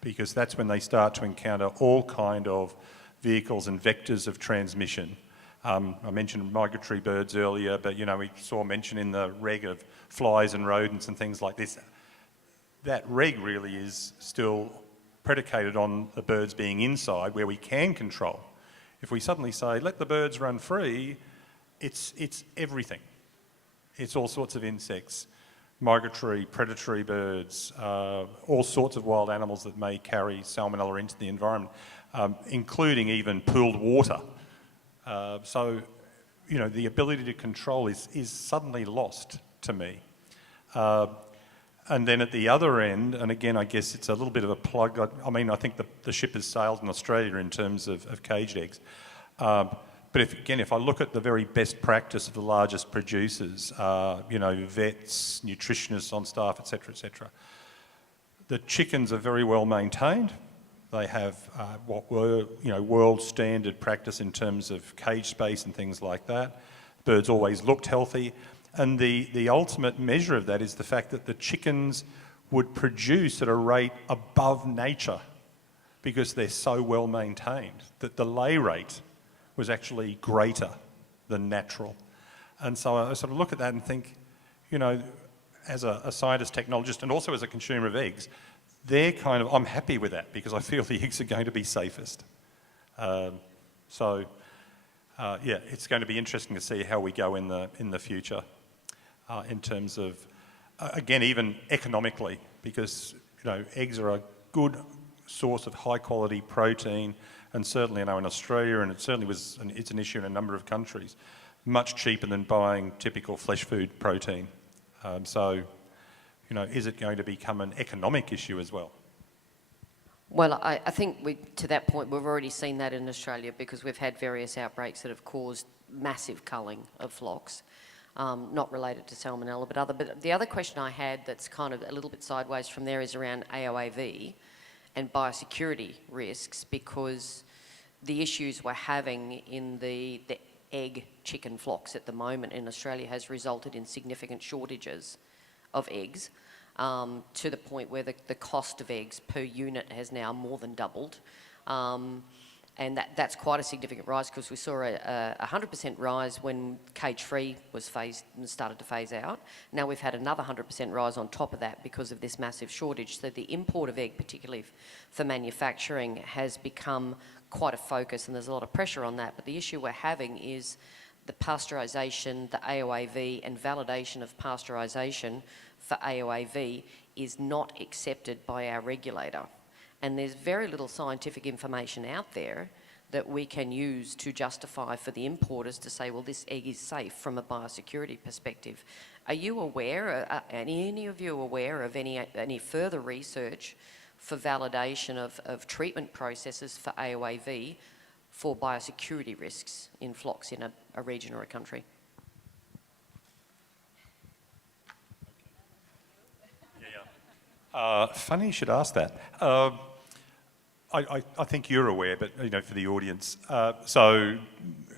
because that's when they start to encounter all kind of vehicles and vectors of transmission. I mentioned migratory birds earlier, but you know, we saw mention in the reg of flies and rodents and things like this. That reg really is still predicated on the birds being inside where we can control. If we suddenly say, let the birds run free, it's everything. It's all sorts of insects, migratory, predatory birds, all sorts of wild animals that may carry salmonella into the environment, including even pooled water. So, you know, the ability to control is suddenly lost to me. And then at the other end, and again, I guess it's a little bit of a plug. I mean, I think the ship has sailed in Australia in terms of caged eggs. But if I look at the very best practice of the largest producers, you know, vets, nutritionists on staff, etc., the chickens are very well maintained. They have what were, you know, world standard practice in terms of cage space and things like that. Birds always looked healthy. And the ultimate measure of that is the fact that the chickens would produce at a rate above nature because they're so well maintained, that the lay rate was actually greater than natural. And so I sort of look at that and think, you know, as a scientist, technologist, and also as a consumer of eggs, they're kind of, I'm happy with that because I feel the eggs are going to be safest. Yeah, it's going to be interesting to see how we go in the future in terms of, again, even economically, because, you know, eggs are a good source of high quality protein, and certainly, I know in Australia, and it certainly was, it's an issue in a number of countries, much cheaper than buying typical flesh food protein. So, you know, is it going to become an economic issue as well? Well, I think to that point, we've already seen that in Australia because we've had various outbreaks that have caused massive culling of flocks, not related to salmonella, but the other question I had that's kind of a little bit sideways from there is around AOAV and biosecurity risks, because the issues we're having in the egg chicken flocks at the moment in Australia has resulted in significant shortages of eggs, to the point where the cost of eggs per unit has now more than doubled. And that's quite a significant rise, because we saw a 100% rise when cage-free was started to phase out. Now we've had another 100% rise on top of that because of this massive shortage. So the import of egg, particularly for manufacturing, has become quite a focus, and there's a lot of pressure on that. But the issue we're having is the pasteurisation, the AOAV, and validation of pasteurisation for AOAV is not accepted by our regulator. And there's very little scientific information out there that we can use to justify for the importers to say, well, this egg is safe from a biosecurity perspective. Are you aware, any of you aware of any further research for validation of treatment processes for AOAV for biosecurity risks in flocks in a region or a country? Funny you should ask that. I think you're aware, but you know, for the audience. So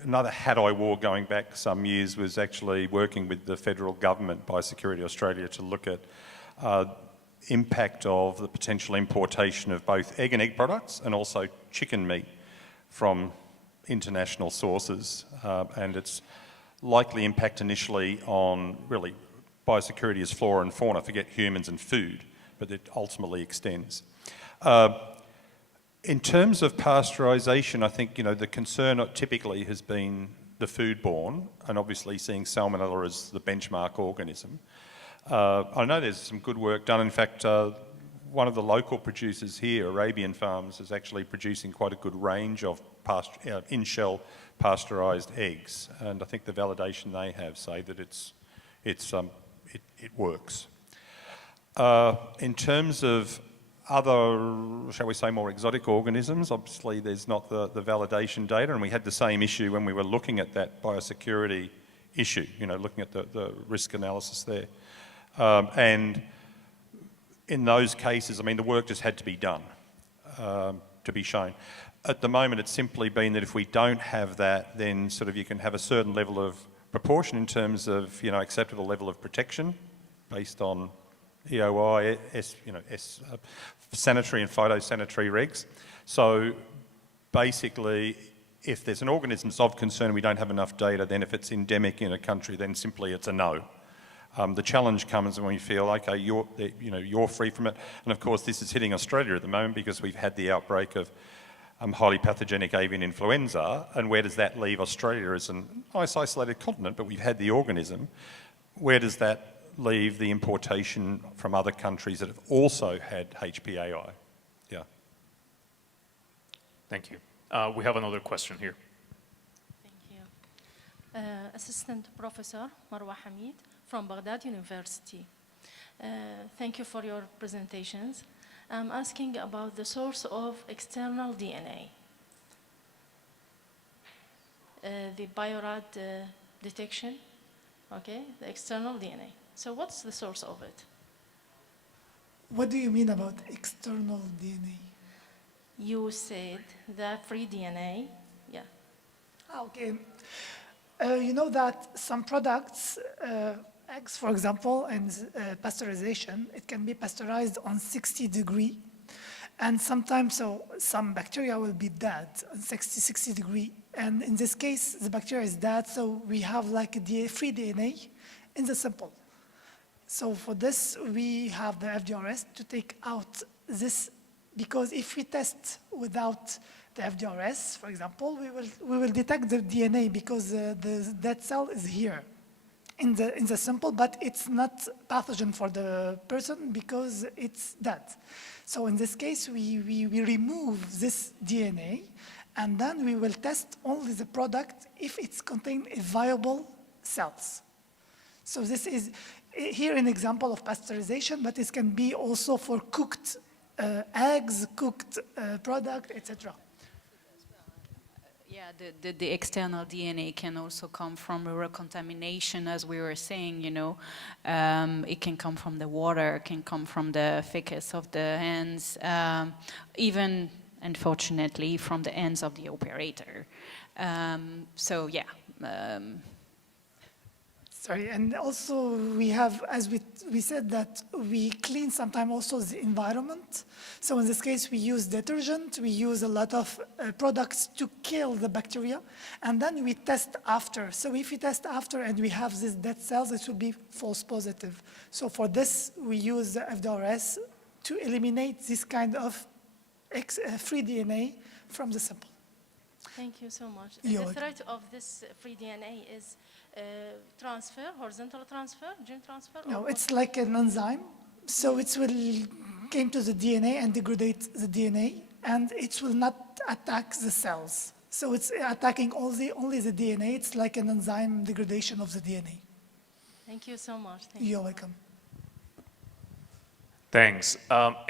another hat I wore going back some years was actually working with the federal government, Biosecurity Australia, to look at impact of the potential importation of both egg products and also chicken meat from international sources, and its likely impact initially on really biosecurity as flora and fauna, forget humans and food, but it ultimately extends. In terms of pasteurisation, I think, you know, the concern typically has been the foodborne, and obviously seeing salmonella as the benchmark organism. I know there's some good work done. In fact, one of the local producers here, Arabian Farms, is actually producing quite a good range of in-shell pasteurised eggs, and I think the validation they have say that it works. In terms of other, shall we say, more exotic organisms, obviously there's not the validation data, and we had the same issue when we were looking at that biosecurity issue, looking at the risk analysis there. And in those cases, the work just had to be done to be shown. At the moment, it's simply been that if we don't have that, then sort of you can have a certain level of proportion in terms of, acceptable level of protection based on EOI, sanitary and phytosanitary regs. So basically, if there's an organism that's of concern and we don't have enough data, then if it's endemic in a country, then simply it's a no. The challenge comes when we feel, okay, you're free from it. And of course, this is hitting Australia at the moment because we've had the outbreak of highly pathogenic avian influenza. And where does that leave Australia as an isolated continent? But we've had the organism. Where does that leave the importation from other countries that have also had HPAI? Yeah. Thank you. We have another question here. Thank you. Assistant Professor Marwa Hamid from Baghdad University. Thank you for your presentations. I'm asking about the source of external DNA. The biorad detection, okay, the external DNA. So what's the source of it? What do you mean about external DNA? You said the free DNA, yeah. Okay. You know that some products, eggs, for example, and pasteurization, it can be pasteurized on 60 degree. And sometimes, some bacteria will be dead on 60 degree. And in this case, the bacteria is dead, so we have like a free DNA in the sample. So for this, we have the FDRS to take out this, because if we test without the FDRS, for example, we will detect the DNA because the dead cell is here in the sample, but it's not pathogen for the person because it's dead. So in this case, we remove this DNA, and then we will test only the product if it's contained viable cells. So this is here an example of pasteurization, but it can be also for cooked eggs, cooked product, etc. Yeah, the external DNA can also come from a contamination, as we were saying, it can come from the water, can come from the fecus of the hands, even, unfortunately, from the hands of the operator. So, yeah. Sorry, and also we have, as we said, that we clean sometimes also the environment. So in this case, we use detergent, we use a lot of products to kill the bacteria, and then we test after. So if we test after and we have these dead cells, it will be false positive. So for this, we use the FDRS to eliminate this kind of free DNA from the sample. Thank you so much. You're The threat of this free DNA is transfer, horizontal transfer, gene transfer? No, it's like an enzyme. So it will came to the DNA and degrade the DNA, and it will not attack the cells. So it's attacking only the DNA. It's like an enzyme degradation of the DNA. Thank you so much. You're welcome. Thanks.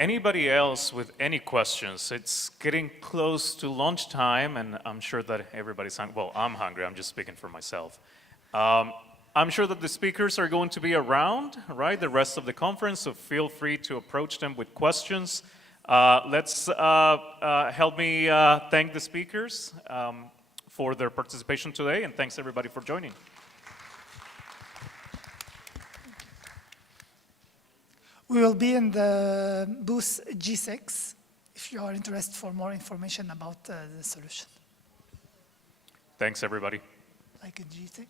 Anybody else with any questions? It's getting close to lunchtime, and I'm sure that everybody's hungry. Well, I'm hungry. I'm just speaking for myself. I'm sure that the speakers are going to be around, right, the rest of the conference, so feel free to approach them with questions. Let's help me thank the speakers for their participation today, and thanks everybody for joining. We will be in the booth G6 if you are interested for more information about the solution. Thanks, everybody. Like a G6?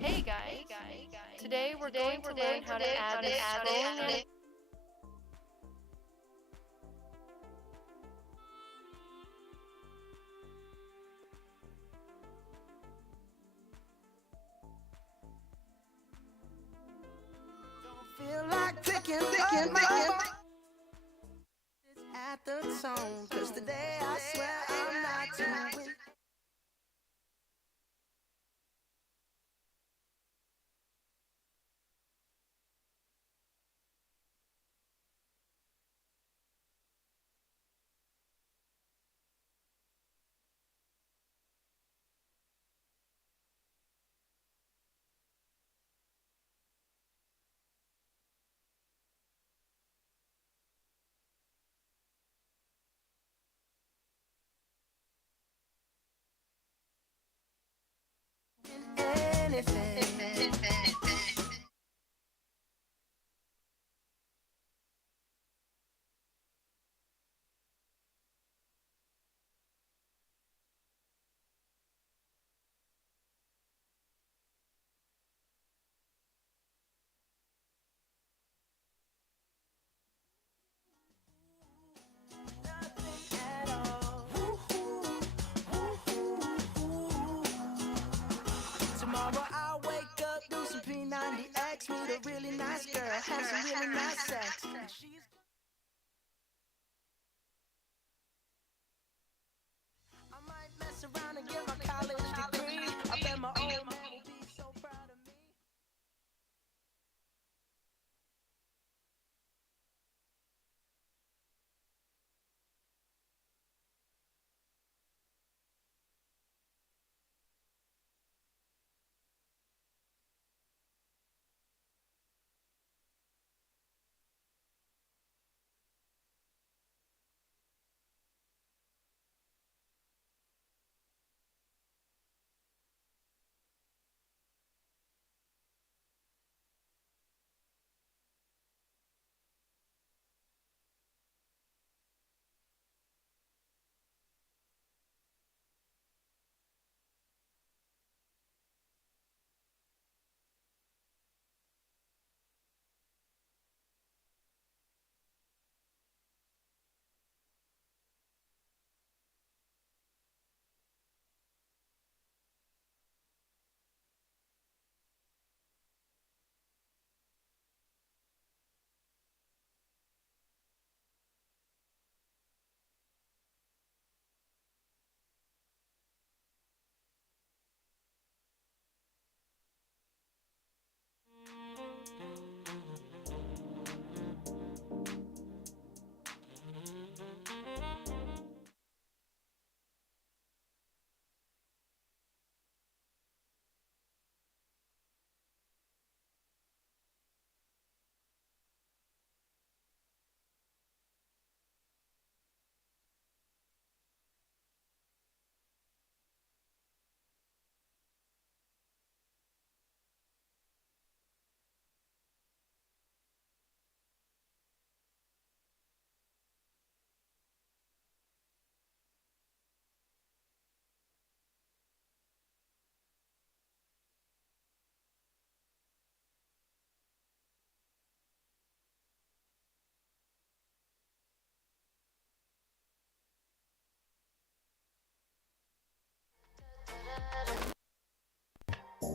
Hey guys, today we're going to learn how to add the scrolling animation. Feel like picking up my phone at the tone, 'cause today I swear I'm not to win. Anything. Tomorrow I'll wake up, do some P90X, meet a really nice girl, have some really nice sex. And she's I might mess around and get my college degree. I bet my old man will be so proud of me.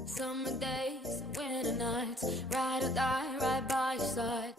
Summer days, winter nights, ride or die, right by your side.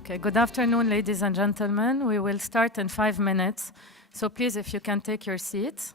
Okay, good afternoon, ladies and gentlemen. We will start in 5 minutes. So please, if you can take your seats.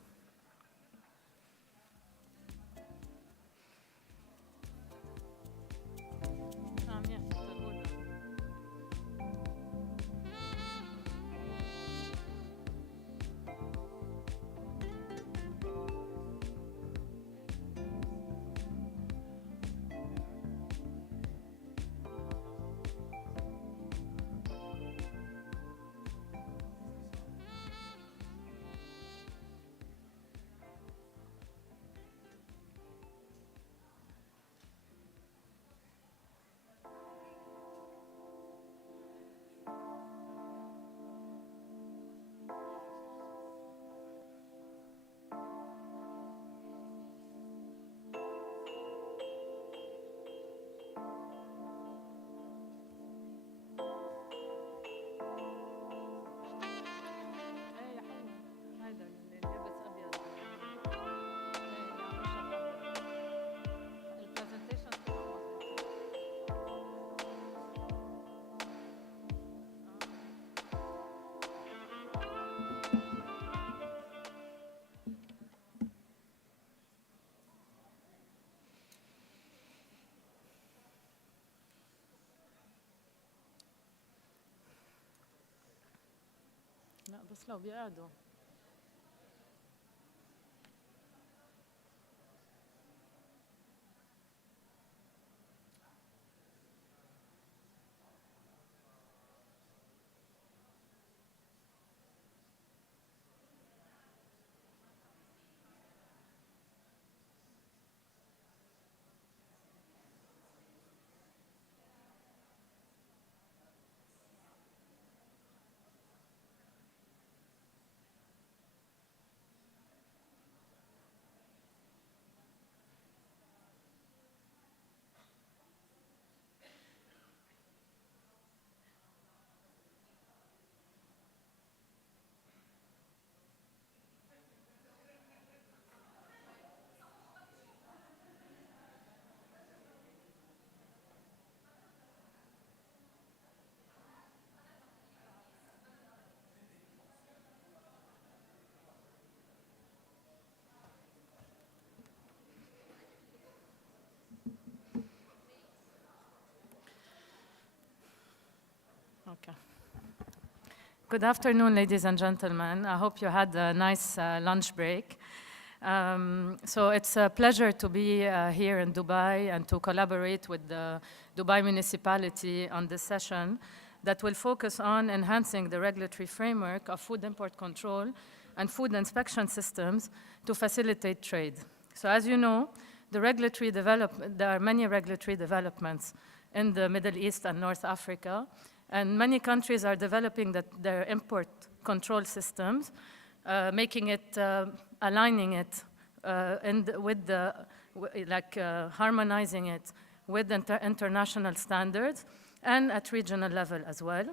لا بس لو بيقعدوا Okay. Good afternoon, ladies and gentlemen. I hope you had a nice lunch break. So it's a pleasure to be here in Dubai and to collaborate with the Dubai municipality on this session that will focus on enhancing the regulatory framework of food import control and food inspection systems to facilitate trade. So as you know, there are many regulatory developments in the Middle East and North Africa, and many countries are developing their import control systems, making it, aligning it, harmonizing it with international standards and at regional level as well,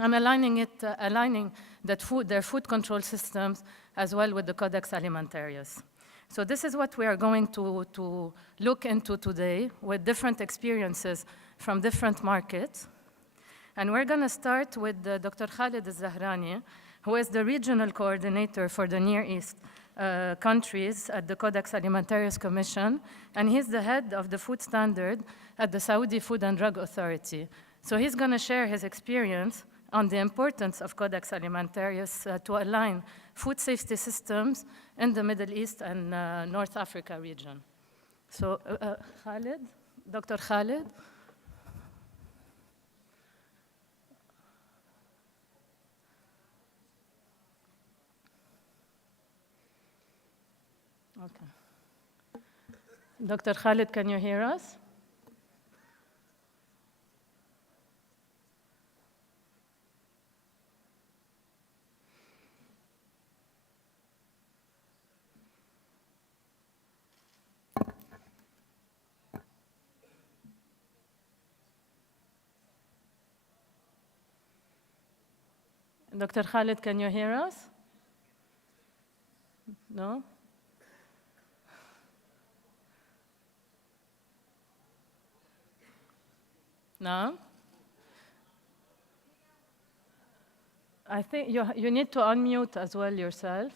and aligning their food control systems as well with the Codex Alimentarius. So this is what we are going to look into today with different experiences from different markets. And we're going to start with Dr. Khalid al-Zahrani, who is the regional coordinator for the Near East countries at the Codex Alimentarius Commission, and he's the head of the food standard at the Saudi Food and Drug Authority. So he's going to share his experience on the importance of Codex Alimentarius to align food safety systems in the Middle East and North Africa region. So Khalid, Dr. Khalid. Okay. Dr. Khalid, can you hear us? Dr. Khalid, can you hear us? No? No? I think you need to unmute as well yourself.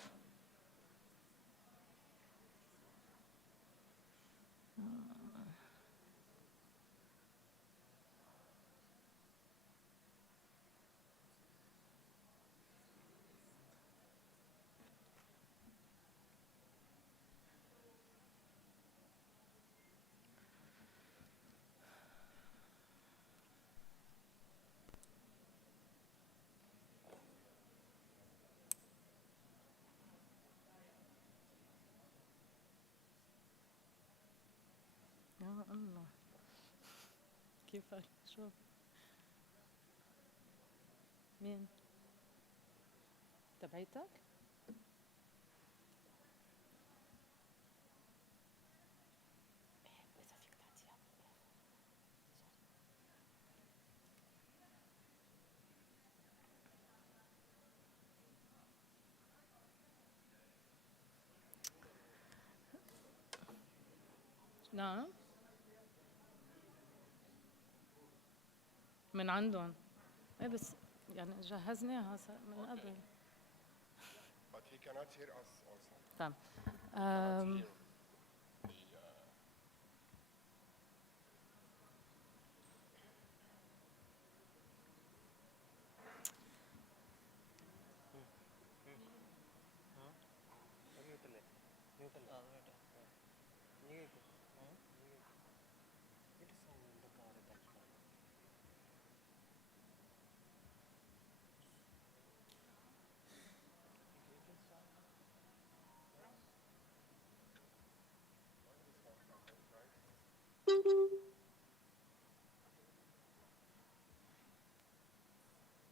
يا الله كيفك شوف مين تبعيتك نعم من عندهم ايه بس يعني جهزناها من قبل. But he cannot hear us also. تمام.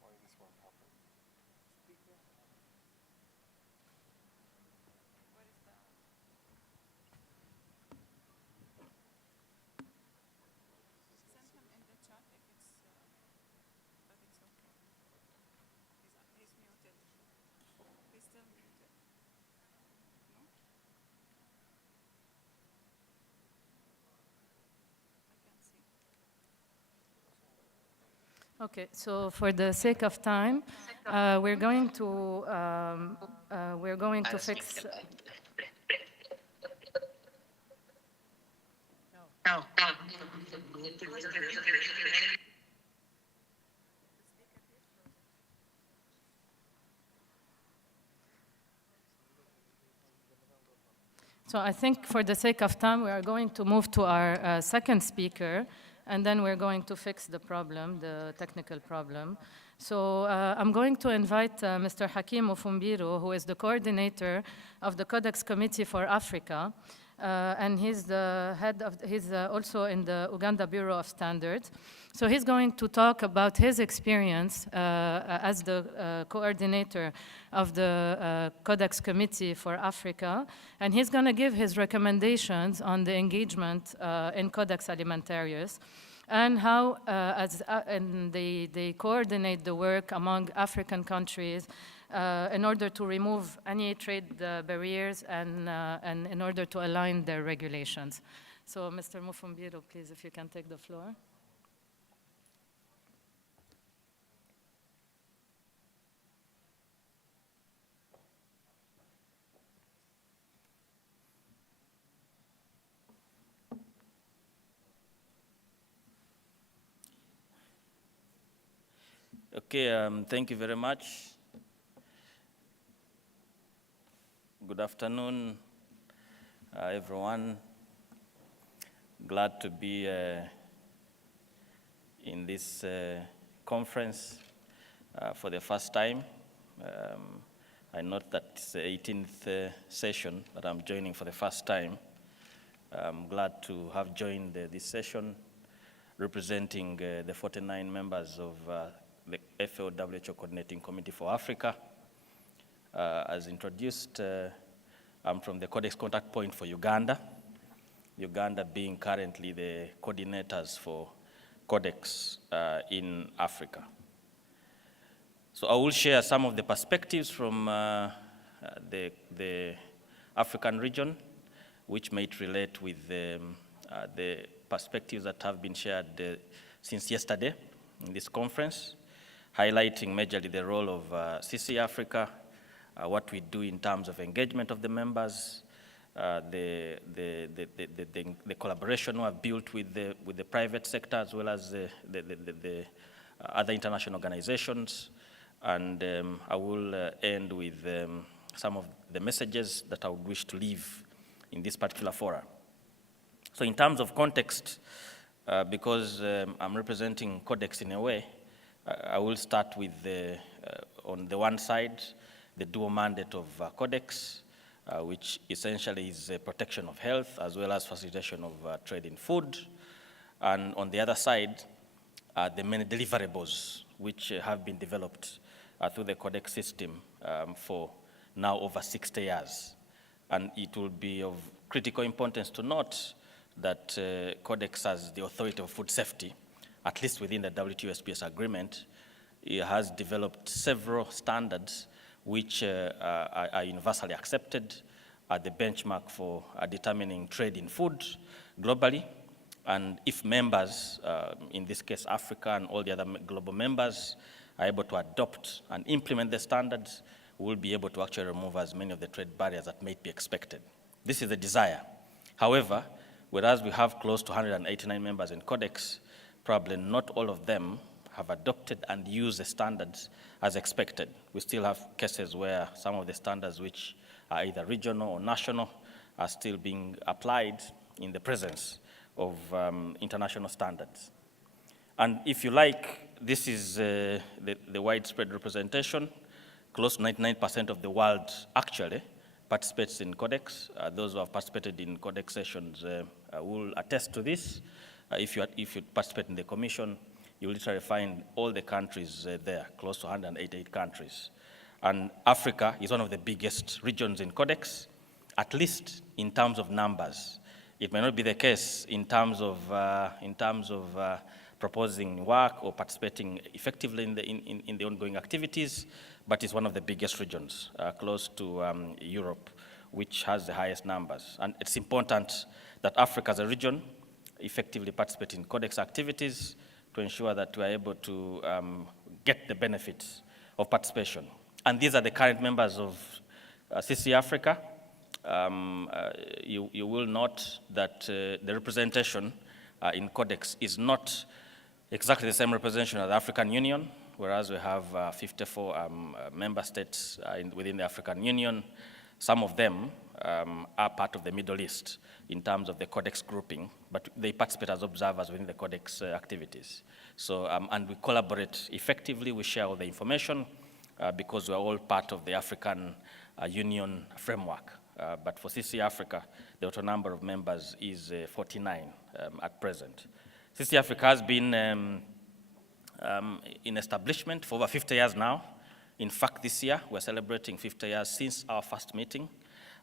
Why this won't happen? Okay, so for the sake of time, we're going to fix. So I think for the sake of time, we are going to move to our second speaker, and then we're going to fix the problem, the technical problem. So I'm going to invite Mr. Hakim Ofumbiro, who is the coordinator of the Codex Committee for Africa, and he's the head of, he's also in the Uganda Bureau of Standards. So he's going to talk about his experience as the coordinator of the Codex Committee for Africa, and he's going to give his recommendations on the engagement in Codex Alimentarius and how and they coordinate the work among African countries in order to remove any trade barriers and in order to align their regulations. So Mr. Mufumbiro, please, if you can take the floor. Okay, thank you very much. Good afternoon, everyone. Glad to be in this conference for the first time. I note that it's the 18th session that I'm joining for the first time. I'm glad to have joined this session representing the 49 members of the FAO-WHO Coordinating Committee for Africa. As introduced, I'm from the Codex Contact Point for Uganda, Uganda being currently the coordinators for Codex in Africa. So I will share some of the perspectives from the African region, which might relate with the perspectives that have been shared since yesterday in this conference. highlighting majorly the role of CC Africa, what we do in terms of engagement of the members, the collaboration we have built with the private sector as well as the other international organizations. And I will end with some of the messages that I would wish to leave in this particular forum. So in terms of context, because I'm representing Codex in a way, I will start with, on the one side, the dual mandate of Codex, which essentially is protection of health as well as facilitation of trade in food. And on the other side, the many deliverables which have been developed through the Codex system for now over 60 years. And it will be of critical importance to note that Codex has the authority of food safety, at least within the WTO SPS agreement. It has developed several standards which are universally accepted as the benchmark for determining trade in food globally. And if members, in this case Africa and all the other global members, are able to adopt and implement the standards, we'll be able to actually remove as many of the trade barriers that might be expected. This is the desire. However, whereas we have close to 189 members in Codex, probably not all of them have adopted and used the standards as expected. We still have cases where some of the standards which are either regional or national are still being applied in the presence of international standards. And if you like, this is the widespread representation. Close to 99% of the world actually participates in Codex. Those who have participated in Codex sessions will attest to this. If you participate in the commission, you will literally find all the countries there, close to 188 countries. And Africa is one of the biggest regions in Codex, at least in terms of numbers. It may not be the case in terms of proposing work or participating effectively in the ongoing activities, but it's one of the biggest regions, close to Europe, which has the highest numbers. And it's important that Africa as a region effectively participate in Codex activities to ensure that we are able to get the benefits of participation. And these are the current members of CC Africa. You will note that the representation in Codex is not exactly the same representation as the African Union, whereas we have 54 member states within the African Union. Some of them are part of the Middle East in terms of the Codex grouping, but they participate as observers within the Codex activities. So, and we collaborate effectively, we share all the information because we're all part of the African Union framework. But for CC Africa, the total number of members is 49 at present. CC Africa has been in establishment for over 50 years now. In fact, this year, we're celebrating 50 years since our first meeting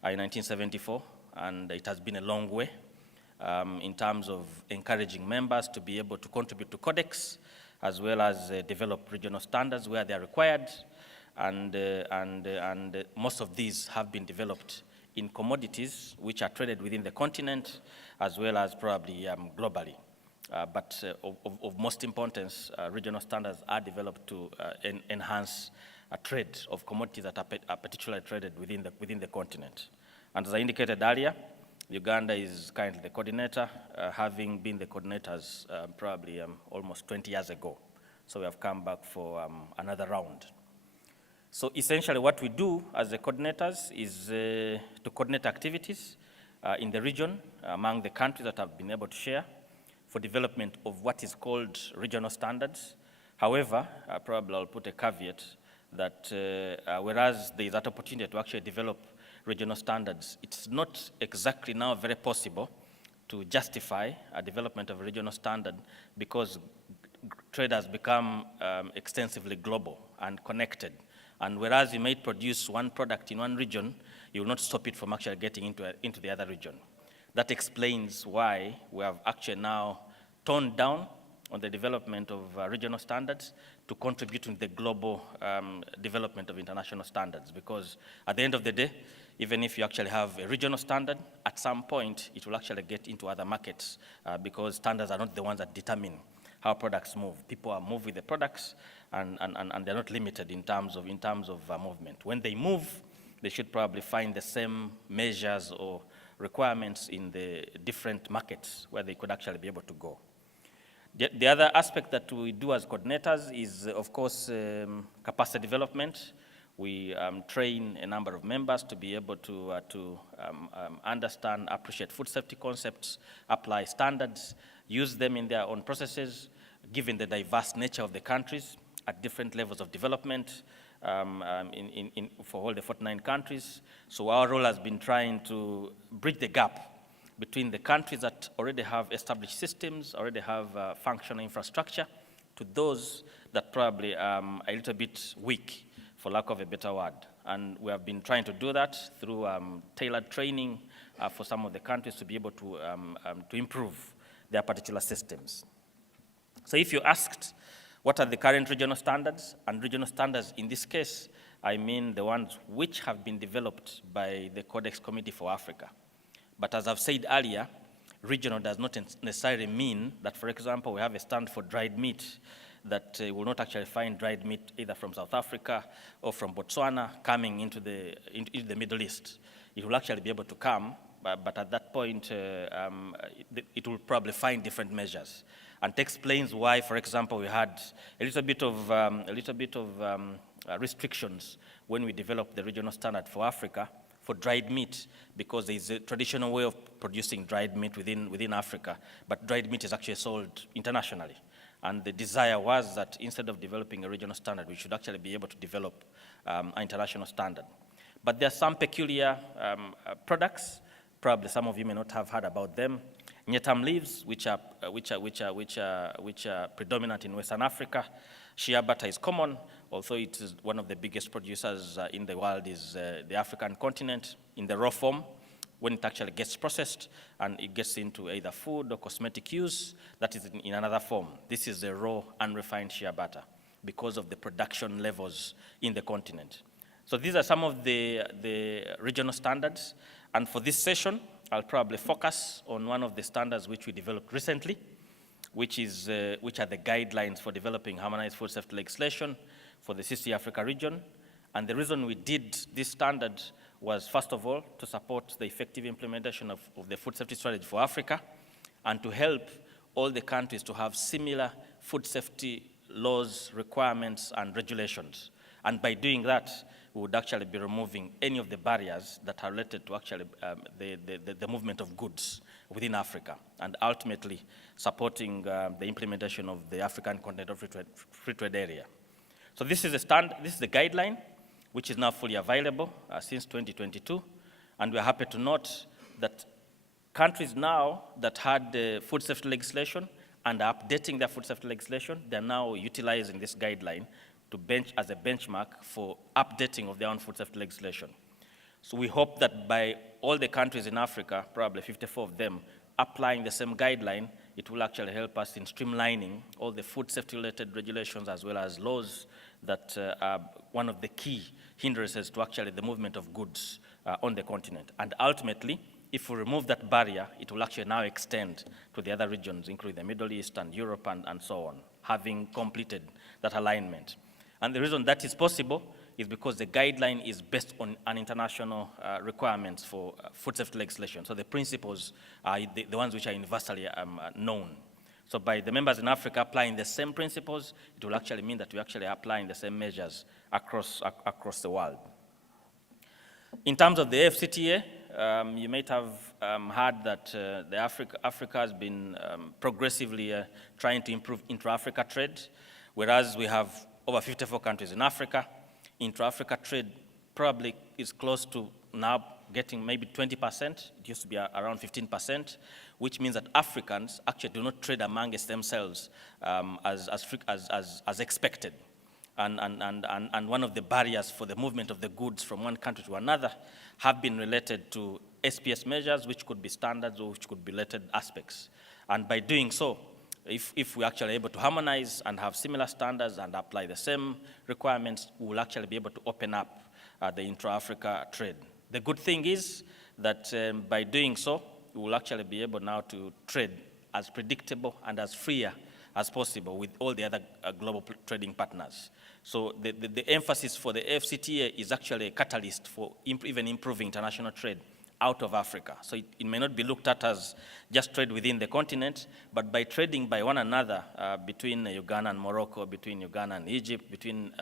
in 1974, and it has been a long way in terms of encouraging members to be able to contribute to Codex, as well as develop regional standards where they are required, and most of these have been developed in commodities which are traded within the continent, as well as probably globally. But of most importance, regional standards are developed to enhance a trade of commodities that are particularly traded within the continent. And as I indicated earlier, Uganda is currently the coordinator, having been the coordinators probably almost 20 years ago. So we have come back for another round. So essentially what we do as the coordinators is to coordinate activities in the region among the countries that have been able to share for development of what is called regional standards. However, probably I'll put a caveat that whereas there is that opportunity to actually develop regional standards, it's not exactly now very possible to justify a development of a regional standard because trade has become extensively global and connected. And whereas you might produce one product in one region, you will not stop it from actually getting into the other region. That explains why we have actually now toned down on the development of regional standards to contribute to the global development of international standards. Because at the end of the day, even if you actually have a regional standard, at some point it will actually get into other markets because standards are not the ones that determine how products move. People are moved with the products, and they're not limited in terms of movement. When they move, they should probably find the same measures or requirements in the different markets where they could actually be able to go. The other aspect that we do as coordinators is, of course, capacity development. We train a number of members to be able to understand, appreciate food safety concepts, apply standards, use them in their own processes, given the diverse nature of the countries at different levels of development for all the 49 countries. So our role has been trying to bridge the gap between the countries that already have established systems, already have functional infrastructure, to those that probably are a little bit weak, for lack of a better word. And we have been trying to do that through tailored training for some of the countries to be able to improve their particular systems. So if you asked, what are the current regional standards? And regional standards in this case, I mean the ones which have been developed by the Codex Committee for Africa. But as I've said earlier, regional does not necessarily mean that, for example, we have a stand for dried meat that will not actually find dried meat either from South Africa or from Botswana coming into the Middle East. It will actually be able to come, but at that point, it will probably find different measures. And it explains why, for example, we had a little bit of restrictions when we developed the regional standard for Africa for dried meat, because there is a traditional way of producing dried meat within Africa, but dried meat is actually sold internationally. And the desire was that instead of developing a regional standard, we should actually be able to develop an international standard. But there are some peculiar products. Probably some of you may not have heard about them. Nyetam leaves, which are predominant in Western Africa. Shea butter is common, although it is one of the biggest producers in the world is the African continent in the raw form. When it actually gets processed and it gets into either food or cosmetic use, that is in another form. This is the raw, unrefined shea butter because of the production levels in the continent. So these are some of the regional standards. And for this session, I'll probably focus on one of the standards which we developed recently, which are the guidelines for developing harmonized food safety legislation for the CC Africa region. And the reason we did this standard was, first of all, to support the effective implementation of the food safety strategy for Africa, and to help all the countries to have similar food safety laws, requirements, and regulations. And by doing that, we would actually be removing any of the barriers that are related to actually the movement of goods within Africa, and ultimately supporting the implementation of the African Continental Free Trade Area. So this is the guideline, which is now fully available since 2022. And we're happy to note that countries now that had food safety legislation and are updating their food safety legislation, they're now utilizing this guideline as a benchmark for updating of their own food safety legislation. So we hope that by all the countries in Africa, probably 54 of them, applying the same guideline, it will actually help us in streamlining all the food safety related regulations as well as laws that are one of the key hindrances to actually the movement of goods on the continent. And ultimately, if we remove that barrier, it will actually now extend to the other regions, including the Middle East and Europe and so on, having completed that alignment. And the reason that is possible is because the guideline is based on an international requirements for food safety legislation. So the principles are the ones which are universally known. So by the members in Africa applying the same principles, it will actually mean that we're actually applying the same measures across the world. In terms of the AFCTA, you might have heard that Africa has been progressively trying to improve intra-Africa trade, whereas we have over 54 countries in Africa. Intra-Africa trade probably is close to now getting maybe 20%. It used to be around 15%, which means that Africans actually do not trade amongst themselves as expected. And one of the barriers for the movement of the goods from one country to another have been related to SPS measures, which could be standards or which could be related aspects. And by doing so, if we're actually able to harmonize and have similar standards and apply the same requirements, we will actually be able to open up the intra-Africa trade. The good thing is that by doing so, we will actually be able now to trade as predictable and as freer as possible with all the other global trading partners. So the emphasis for the AFCTA is actually a catalyst for even improving international trade out of Africa. So it may not be looked at as just trade within the continent, but by trading by one another between Uganda and Morocco, between Uganda and Egypt, between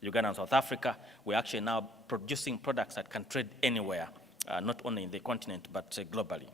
Uganda and South Africa, we're actually now producing products that can trade anywhere, not only in the continent, but globally.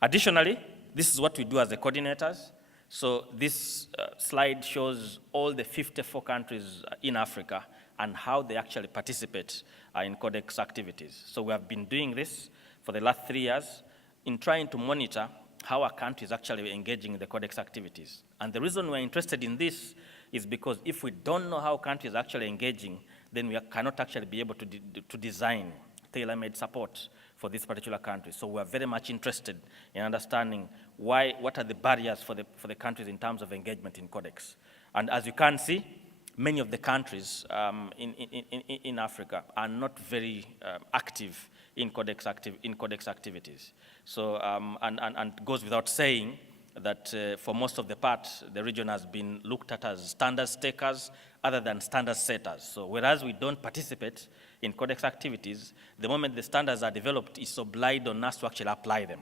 Additionally, this is what we do as the coordinators. So this slide shows all the 54 countries in Africa and how they actually participate in Codex activities. So we have been doing this for the last 3 years in trying to monitor how a country is actually engaging in the Codex activities. And the reason we're interested in this is because if we don't know how countries are actually engaging, then we cannot actually be able to design tailor-made support for this particular country. So we're very much interested in understanding what are the barriers for the countries in terms of engagement in Codex. And as you can see, many of the countries in Africa are not very active in Codex activities. So, and it goes without saying that for most of the part, the region has been looked at as standards takers other than standards setters. So whereas we don't participate in Codex activities, the moment the standards are developed, it's obliged on us to actually apply them.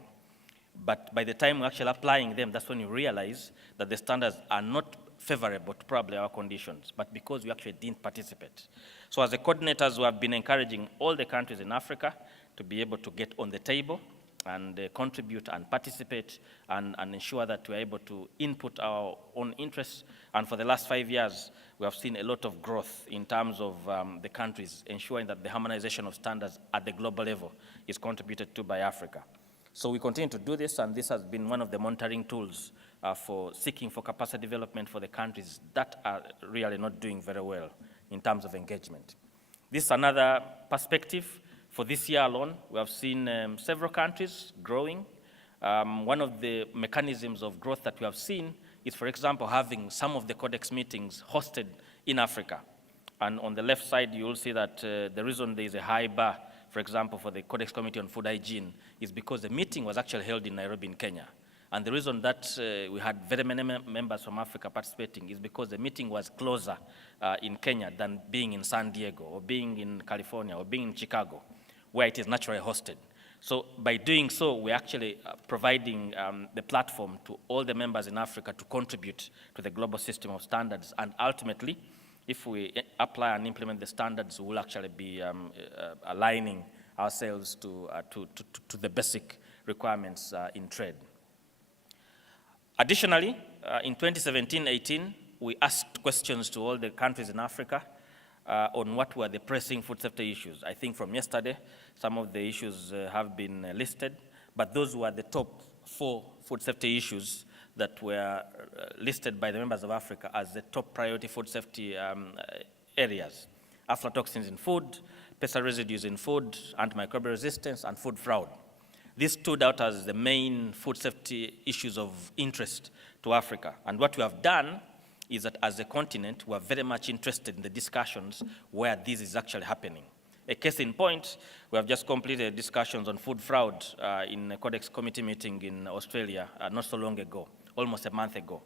But by the time we're actually applying them, that's when you realize that the standards are not favorable to probably our conditions, but because we actually didn't participate. So as the coordinators, we have been encouraging all the countries in Africa to be able to get on the table and contribute and participate and ensure that we're able to input our own interests. And for the last 5 years, we have seen a lot of growth in terms of the countries ensuring that the harmonization of standards at the global level is contributed to by Africa. So we continue to do this, and this has been one of the monitoring tools for seeking for capacity development for the countries that are really not doing very well in terms of engagement. This is another perspective. For this year alone, we have seen several countries growing. One of the mechanisms of growth that we have seen is, for example, having some of the Codex meetings hosted in Africa. And on the left side, you will see that the reason there is a high bar, for example, for the Codex Committee on Food Hygiene, is because the meeting was actually held in Nairobi in Kenya. And the reason that we had very many members from Africa participating is because the meeting was closer in Kenya than being in San Diego or being in California or being in Chicago, where it is naturally hosted. So by doing so, we're actually providing the platform to all the members in Africa to contribute to the global system of standards. And ultimately, if we apply and implement the standards, we'll actually be aligning ourselves to the basic requirements in trade. Additionally, in 2017-18, we asked questions to all the countries in Africa on what were the pressing food safety issues. I think from yesterday, some of the issues have been listed, but those were the top 4 food safety issues that were listed by the members of Africa as the top priority food safety areas: aflatoxins in food, pesticide residues in food, antimicrobial resistance, and food fraud. These stood out as the main food safety issues of interest to Africa. And what we have done is that as a continent, we are very much interested in the discussions where this is actually happening. A case in point, we have just completed discussions on food fraud in a Codex Committee meeting in Australia not so long ago, almost a month ago.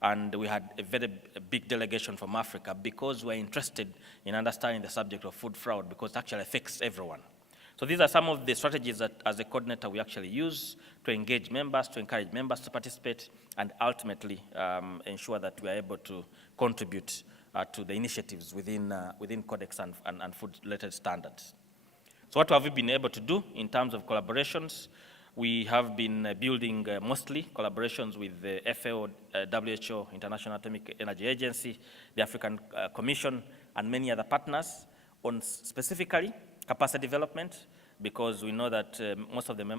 And we had a very big delegation from Africa because we're interested in understanding the subject of food fraud because it actually affects everyone. So these are some of the strategies that, as a coordinator, we actually use to engage members, to encourage members to participate, and ultimately ensure that we are able to contribute to the initiatives within Codex and food-related standards. So what have we been able to do in terms of collaborations? We have been building mostly collaborations with the FAO, WHO, International Atomic Energy Agency, the African Commission, and many other partners on specifically capacity development, because we know that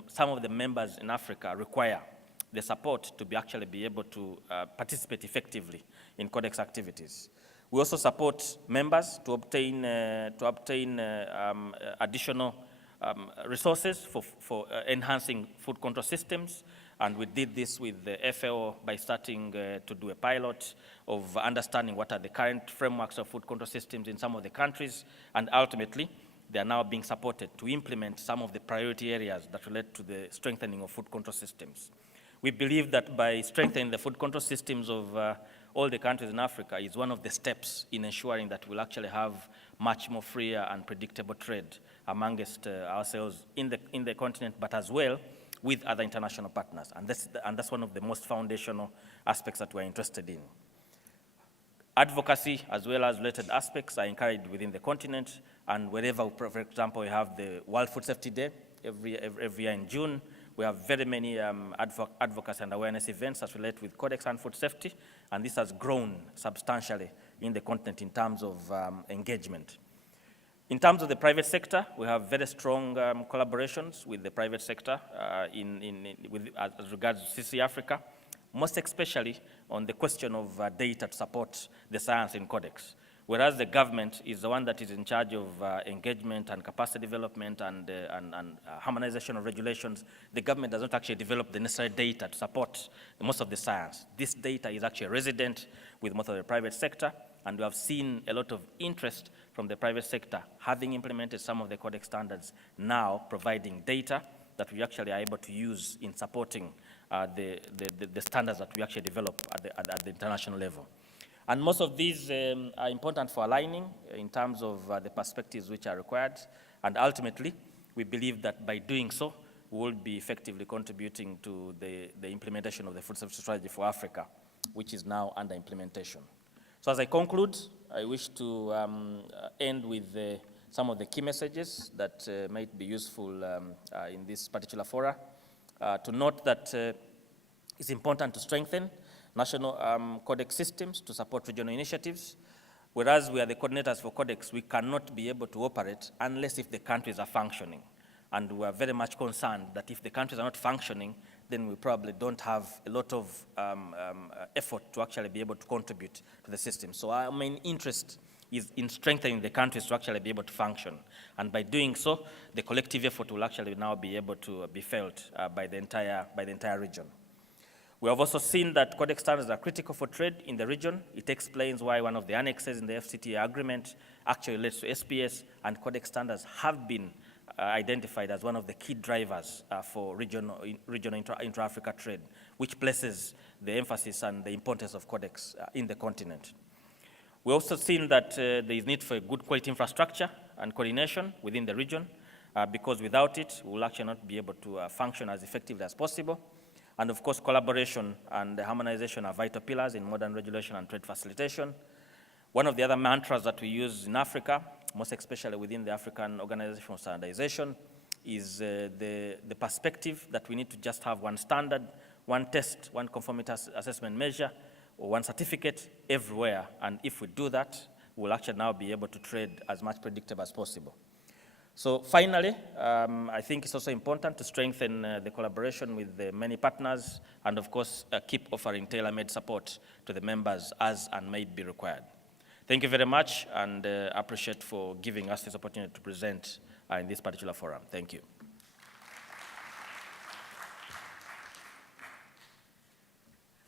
some of the members in Africa require the support to actually be able to participate effectively in Codex activities. We also support members to obtain additional resources for enhancing food control systems, and we did this with the FAO by starting to do a pilot of understanding what are the current frameworks of food control systems in some of the countries, and ultimately they are now being supported to implement some of the priority areas that relate to the strengthening of food control systems. We believe that by strengthening the food control systems of all the countries in Africa is one of the steps in ensuring that we'll actually have much more freer and predictable trade amongst ourselves in the continent, but as well with other international partners. And that's one of the most foundational aspects that we're interested in. Advocacy, as well as related aspects, are encouraged within the continent, and wherever, for example, we have the World Food Safety Day every year in June, we have very many advocacy and awareness events that relate with Codex and food safety, and this has grown substantially in the continent in terms of engagement. In terms of the private sector, we have very strong collaborations with the private sector as regards to CC Africa, most especially on the question of data to support the science in Codex. Whereas the government is the one that is in charge of engagement and capacity development and harmonization of regulations, the government does not actually develop the necessary data to support most of the science. This data is actually resident with most of the private sector, and we have seen a lot of interest from the private sector, having implemented some of the Codex standards, now providing data that we actually are able to use in supporting the standards that we actually develop at the international level. And most of these are important for aligning in terms of the perspectives which are required. And ultimately, we believe that by doing so, we will be effectively contributing to the implementation of the food safety strategy for Africa, which is now under implementation. So as I conclude, I wish to end with some of the key messages that might be useful in this particular fora. To note that it's important to strengthen national Codex systems to support regional initiatives. Whereas we are the coordinators for Codex, we cannot be able to operate unless if the countries are functioning. And we are very much concerned that if the countries are not functioning, then we probably don't have a lot of effort to actually be able to contribute to the system. So our main interest is in strengthening the countries to actually be able to function. And by doing so, the collective effort will actually now be able to be felt by the entire region. We have also seen that Codex standards are critical for trade in the region. It explains why one of the annexes in the FCTA agreement actually relates to SPS, and Codex standards have been identified as one of the key drivers for regional intra-Africa trade, which places the emphasis and the importance of Codex in the continent. We've also seen that there is need for a good quality infrastructure and coordination within the region, because without it, we will actually not be able to function as effectively as possible. And of course, collaboration and the harmonization are vital pillars in modern regulation and trade facilitation. One of the other mantras that we use in Africa, most especially within the African Organization for Standardization, is the perspective that we need to just have one standard, one test, one conformity assessment measure, or one certificate everywhere. And if we do that, we'll actually now be able to trade as much predictable as possible. So finally, I think it's also important to strengthen the collaboration with the many partners and, of course, keep offering tailor-made support to the members as and may be required. Thank you very much, and appreciate for giving us this opportunity to present in this particular forum. Thank you.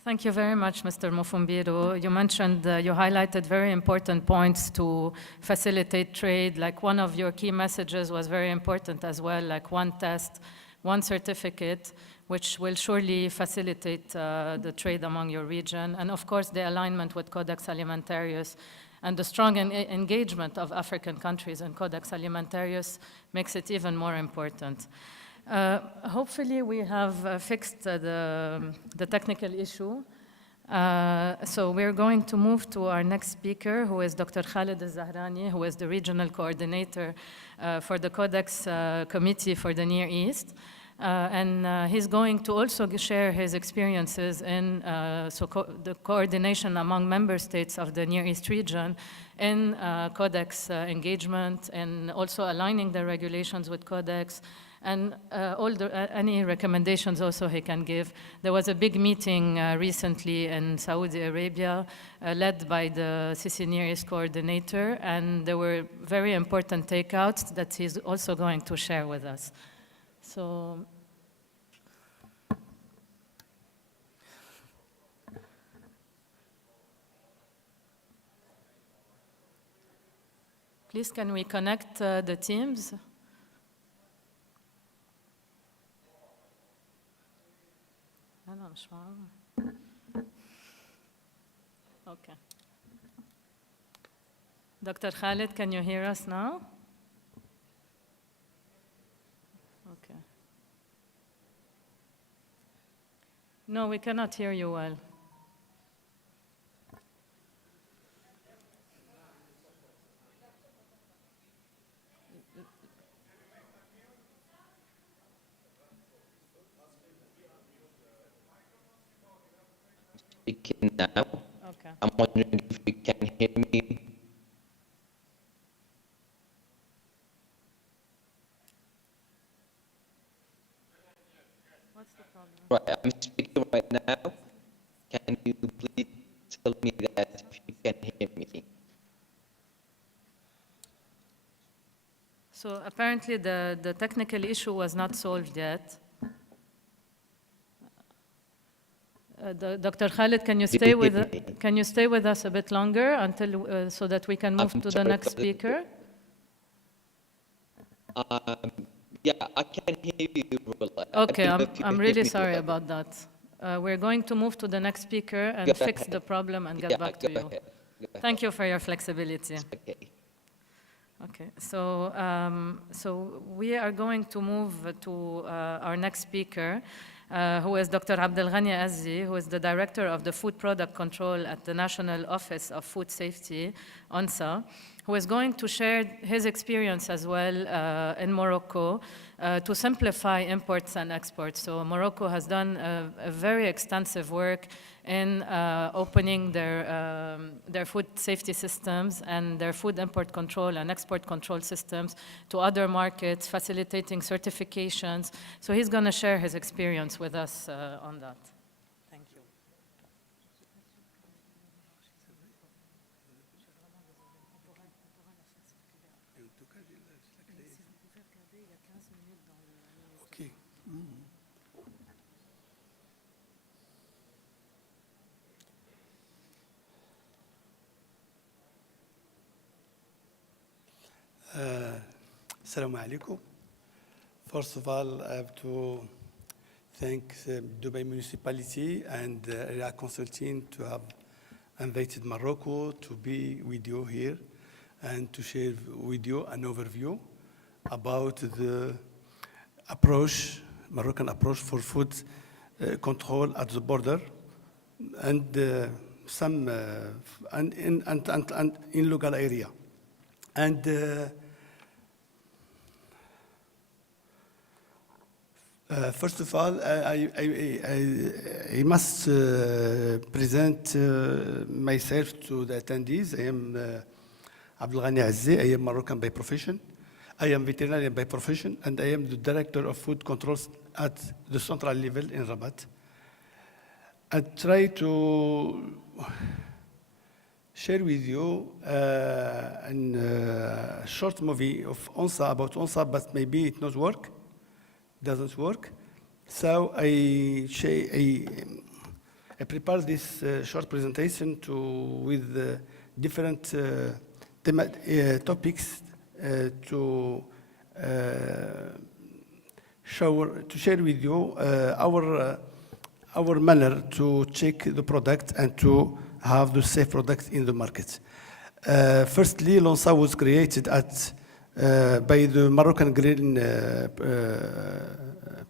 Thank you very much, Mr. Mufumbiru. You mentioned, you highlighted very important points to facilitate trade. Like one of your key messages was very important as well, like one test, one certificate, which will surely facilitate the trade among your region. And of course, the alignment with Codex Alimentarius and the strong engagement of African countries in Codex Alimentarius makes it even more important. Hopefully we have fixed the technical issue. So we're going to move to our next speaker, who is Dr. Khalid Al-Zahrani, who is the regional coordinator for the Codex Committee for the Near East. And he's going to also share his experiences in the coordination among member states of the Near East region in Codex engagement, and also aligning the regulations with Codex, and any recommendations also he can give. There was a big meeting recently in Saudi Arabia led by the CC Near East coordinator, and there were very important takeouts that he's also going to share with us. So, please, can we connect the teams? Okay. Dr. Khalid, can you hear us now? Okay. No, we cannot hear you well. Speaking now. Okay. I'm wondering if you can hear me. What's the problem? Right, I'm speaking right now. Can you please tell me that if you can hear me? So apparently the technical issue was not solved yet. Dr. Khalid, can you stay with us a bit longer until so that we can move to the next speaker? Yeah, I can hear you. Okay, I'm really sorry about that. We're going to move to the next speaker and fix the problem and get back to you. Thank you for your flexibility. Okay. Okay, so we are going to move to our next speaker, who is Dr. Abdelghani Azzi, who is the Director of the Food Product Control at the National Office of Food Safety, ONSA, who is going to share his experience as well in Morocco to simplify imports and exports. So Morocco has done a very extensive work in opening their food safety systems and their food import control and export control systems to other markets, facilitating certifications. So he's going to share his experience with us on that. Thank you. Okay. Assalamu alaikum. First of all, I have to thank the Dubai municipality and Area Consulting to have invited Morocco to be with you here and to share with you an overview about the approach, Moroccan approach for food control at the border and some and in local area. And first of all, I must present myself to the attendees. I am Abdelghani Azzi. I am Moroccan by profession. I am veterinarian by profession, and I am the Director of Food Controls at the central level in Rabat. I try to share with you a short movie of ONSA, about ONSA, but maybe it not work, doesn't work. So I prepared this short presentation with different topics to share with you our manner to check the product and to have the safe product in the market. Firstly, LONSA was created by the Moroccan Green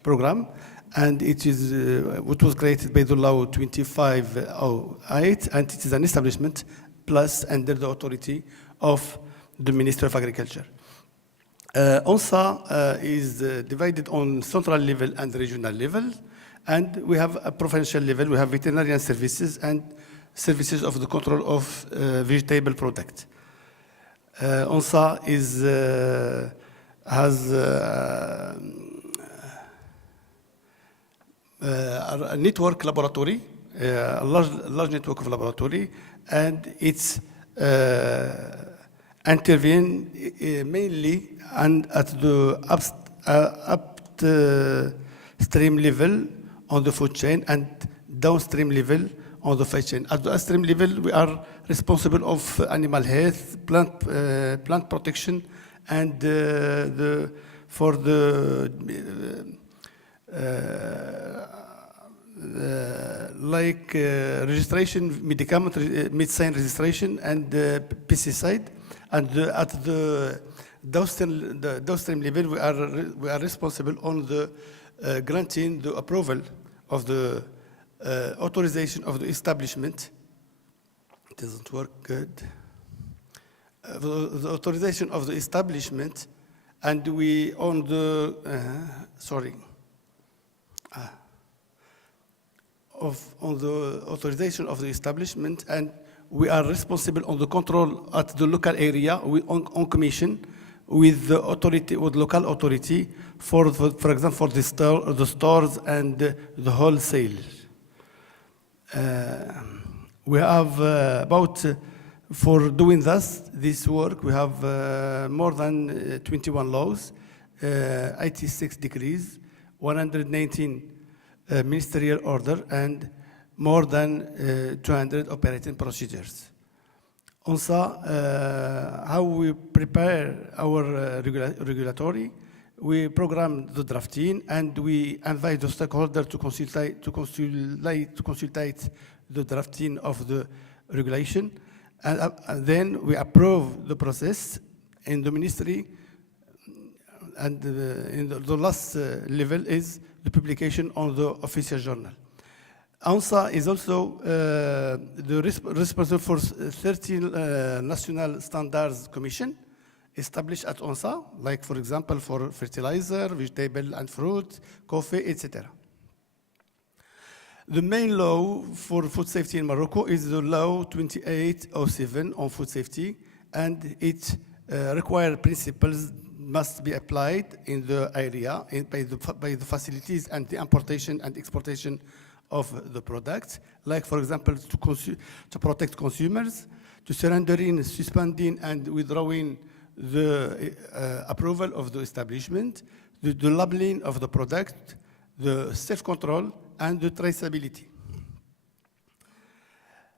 Program, and it was created by the law 2508, and it is an establishment plus under the authority of the Ministry of Agriculture. ONSA is divided on central level and regional level, and we have a provincial level. We have veterinarian services and services of the control of vegetable product. ONSA has a network laboratory, a large network of laboratory, and it's intervene mainly and at the upstream level on the food chain and downstream level on the food chain. At the upstream level, we are responsible of animal health, plant protection, and for the like registration, medicine registration, and pesticide. And at the downstream level, we are responsible on the granting the approval of the authorization of the establishment. It doesn't work good. The authorization of the establishment, and we on the on the authorization of the establishment, and we are responsible on the control at the local area on commission with the authority, with local authority for example, for the stores and the wholesale. We have for doing this work, we have more than 21 laws, 86 decrees, 119 ministerial order, and more than 200 operating procedures. Also, how we prepare our regulatory, we program the drafting, and we invite the stakeholder to consultate the drafting of the regulation, and then we approve the process in the ministry, and in the last level is the publication on the official journal. ANSA is also responsible for 13 national standards commission established at ANSA, like for example for fertilizer, vegetable and fruit, coffee, etc. The main law for food safety in Morocco is the law 2807 on food safety, and it requires principles must be applied in the area by the facilities and the importation and exportation of the products, like for example to protect consumers, to surrendering, suspending and withdrawing the approval of the establishment, the labeling of the product, the self-control and the traceability.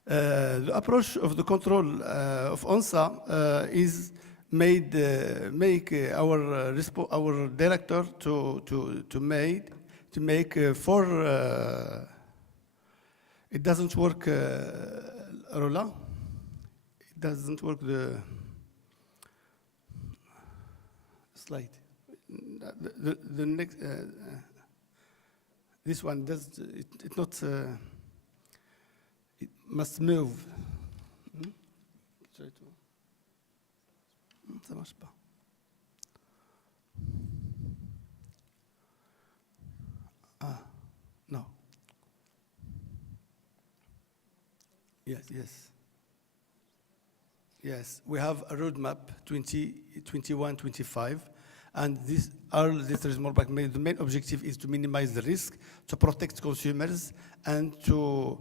The approach of the control of ANSA is make our director to make four. It doesn't work, Rola. It doesn't work the slide. The next. This one does it not. It must move. Ça marche pas. Ah, no. Yes, we have a roadmap 2021-25, and this is more back. The main objective is to minimize the risk, to protect consumers, and to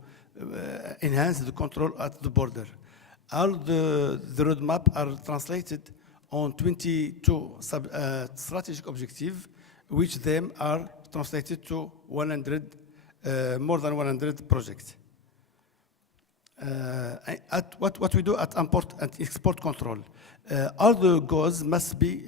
enhance the control at the border. All the roadmap are translated on 22 strategic objectives, which them are translated to 100, more than 100 projects. What we do at import and export control, all the goals must be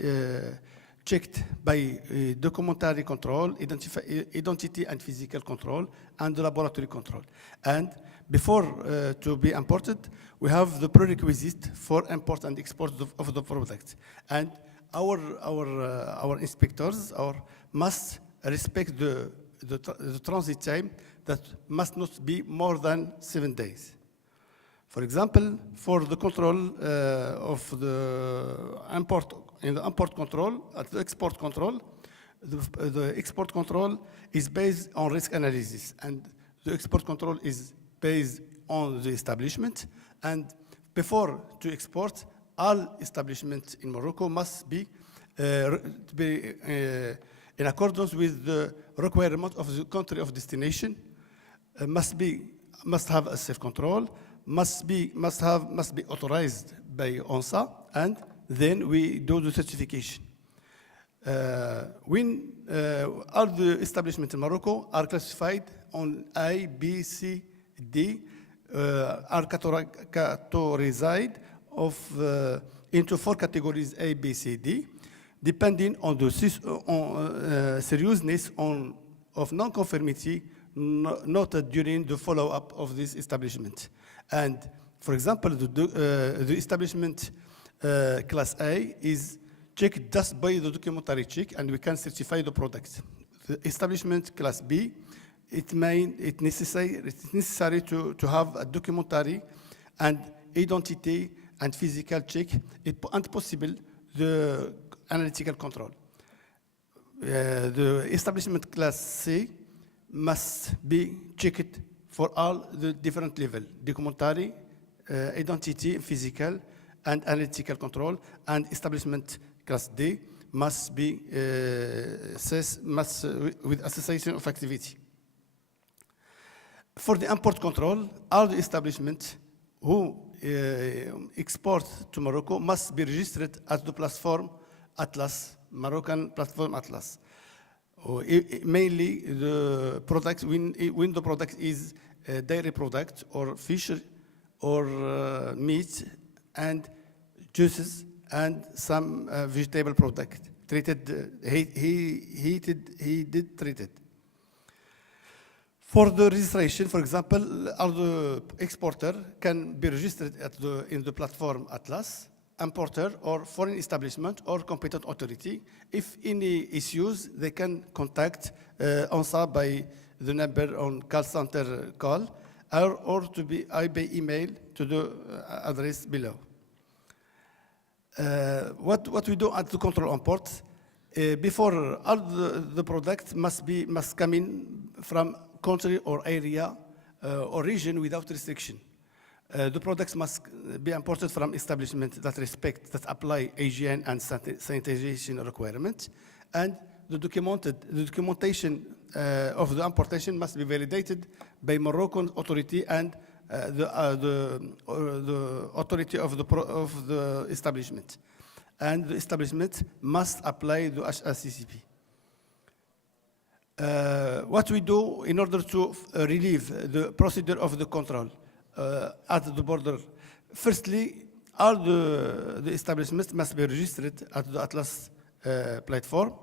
checked by documentary control, identity and physical control, and laboratory control. And before to be imported, we have the prerequisite for import and export of the product. And our inspectors must respect the transit time that must not be more than 7 days. For example, for the control of the import, in the import control, at the export control, the export control is based on risk analysis, and the export control is based on the establishment. And before to export, all establishments in Morocco must be in accordance with the requirement of the country of destination, must have a safe control, must be authorized by ANSA, and then we do the certification. When all the establishments in Morocco are classified on A, B, C, D, are categorized into 4 categories A, B, C, D, depending on the seriousness of non-conformity noted during the follow-up of this establishment. And for example, the establishment class A is checked just by the documentary check, and we can certify the product. The establishment class B, it's necessary to have a documentary and identity and physical check, and possible the analytical control. The establishment class C must be checked for all the different levels: documentary, identity, physical, and analytical control. And establishment class D must be with cessation of activity. For the import control, all the establishments who export to Morocco must be registered at the platform Atlas, Moroccan platform Atlas. Mainly the products, when the product is a dairy product or fish or meat and juices and some vegetable product treated, heated, treated. For the registration, for example, all the exporter can be registered in the platform Atlas, importer or foreign establishment or competent authority. If any issues, they can contact ONSA by the number on call center call, or by email to the address below. What we do at the control import, before all the products must come in from country or area or region without restriction. The products must be imported from establishments that apply hygiene and sanitation requirements, and the documentation of the importation must be validated by Moroccan authority and the authority of the establishment. And the establishment must apply the HACCP. What we do in order to relieve the procedure of the control at the border. Firstly, all the establishments must be registered at the Atlas platform,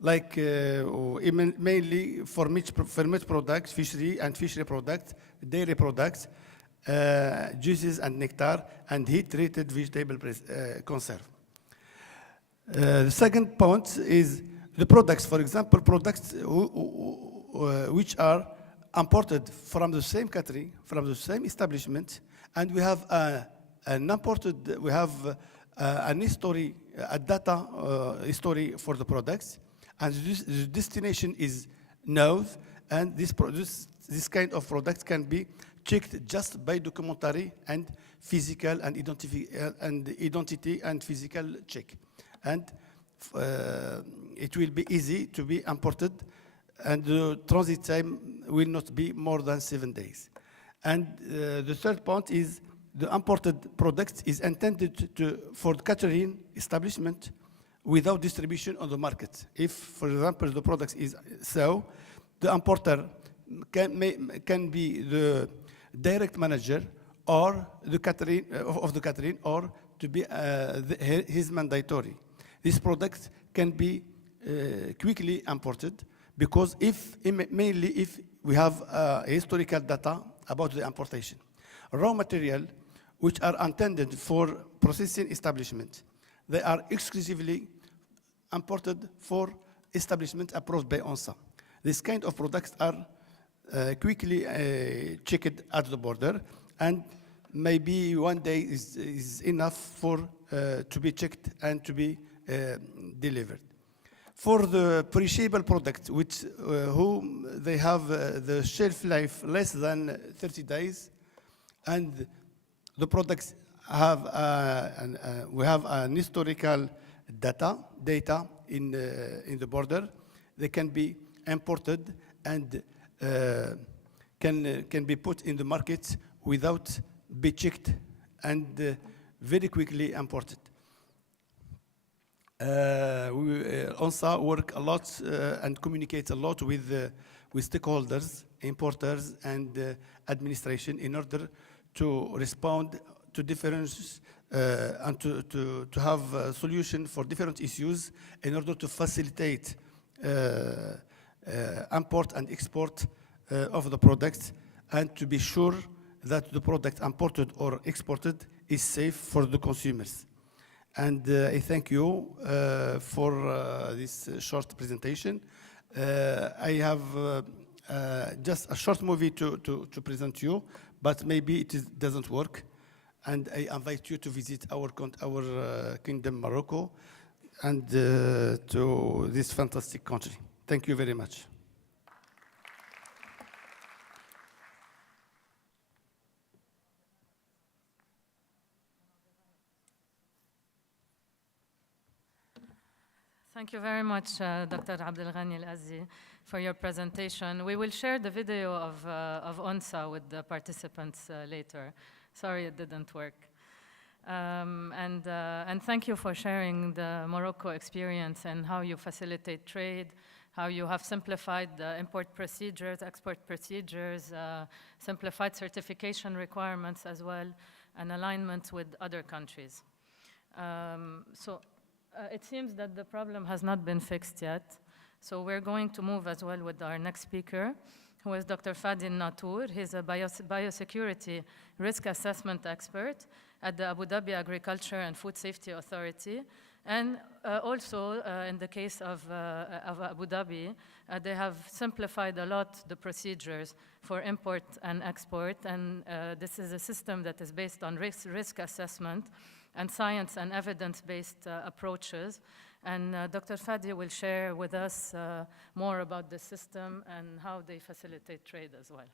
like mainly for meat products, fishery and fishery products, dairy products, juices and nectar, and heat-treated vegetable conserve. The second point is the products, for example, products which are imported from the same country, from the same establishment, and we have an history, a data history for the products, and the destination is known, and this kind of products can be checked just by documentary and physical and identity and physical check, and it will be easy to be imported, and the transit time will not be more than 7 days. And the third point is the imported product is intended for catering establishment without distribution on the market. If, for example, the product is so, the importer can be the direct manager or the catering of the catering, or to be his mandatory. This product can be quickly imported, because mainly if we have historical data about the importation. Raw material which are intended for processing establishment, they are exclusively imported for establishment approved by ONSA. This kind of products are quickly checked at the border, and maybe 1 day is enough for to be checked and to be delivered. For the perishable product, which whom they have the shelf life less than 30 days, and the products have we have an historical data in the border, they can be imported and can be put in the market without be checked, and very quickly imported. ONSA work a lot and communicate a lot with stakeholders, importers, and administration in order to respond to different and to have a solution for different issues in order to facilitate import and export of the products and to be sure that the product imported or exported is safe for the consumers. And I thank you for this short presentation. I have just a short movie to present to you, but maybe it doesn't work. And I invite you to visit our kingdom, Morocco, and to this fantastic country. Thank you very much. Thank you very much, Dr. Abdelghani Al-Azzi, for your presentation. We will share the video of UNSA with the participants later. Sorry it didn't work. And thank you for sharing the Morocco experience and how you facilitate trade, how you have simplified the import procedures, export procedures, simplified certification requirements as well, and alignment with other countries. It seems that the problem has not been fixed yet. So we're going to move as well with our next speaker, who is Dr. Fadi Natour. He's a biosecurity risk assessment expert at the Abu Dhabi Agriculture and Food Safety Authority. And also, in the case of Abu Dhabi, they have simplified a lot the procedures for import and export. And this is a system that is based on risk assessment and science and evidence-based approaches. And Dr. Fadi will share with us more about the system and how they facilitate trade as well.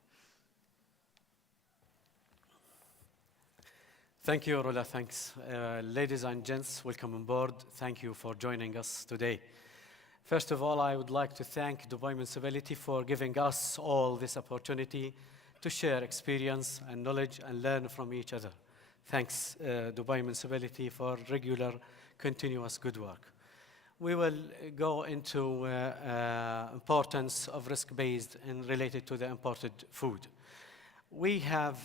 Thank you, Rola. Thanks. Ladies and gents, welcome on board. Thank you for joining us today. First of all, I would like to thank Dubai Municipality for giving us all this opportunity to share experience and knowledge and learn from each other. Thanks, Dubai Municipality, for regular, continuous good work. We will go into importance of risk-based and related to the imported food. We have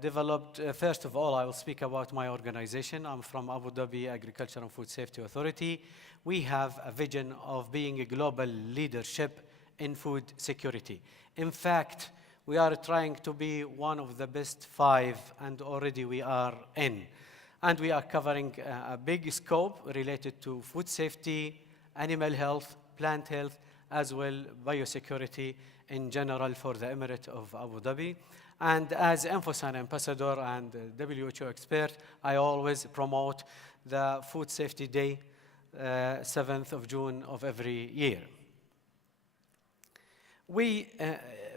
developed, first of all, I will speak about my organization. I'm from Abu Dhabi Agriculture and Food Safety Authority. We have a vision of being a global leadership in food security. In fact, we are trying to be one of the best 5, and already we are in. And we are covering a big scope related to food safety, animal health, plant health, as well biosecurity in general for the Emirate of Abu Dhabi. And as Infosan ambassador and WHO expert, I always promote the Food Safety Day, 7th of June of every year. We,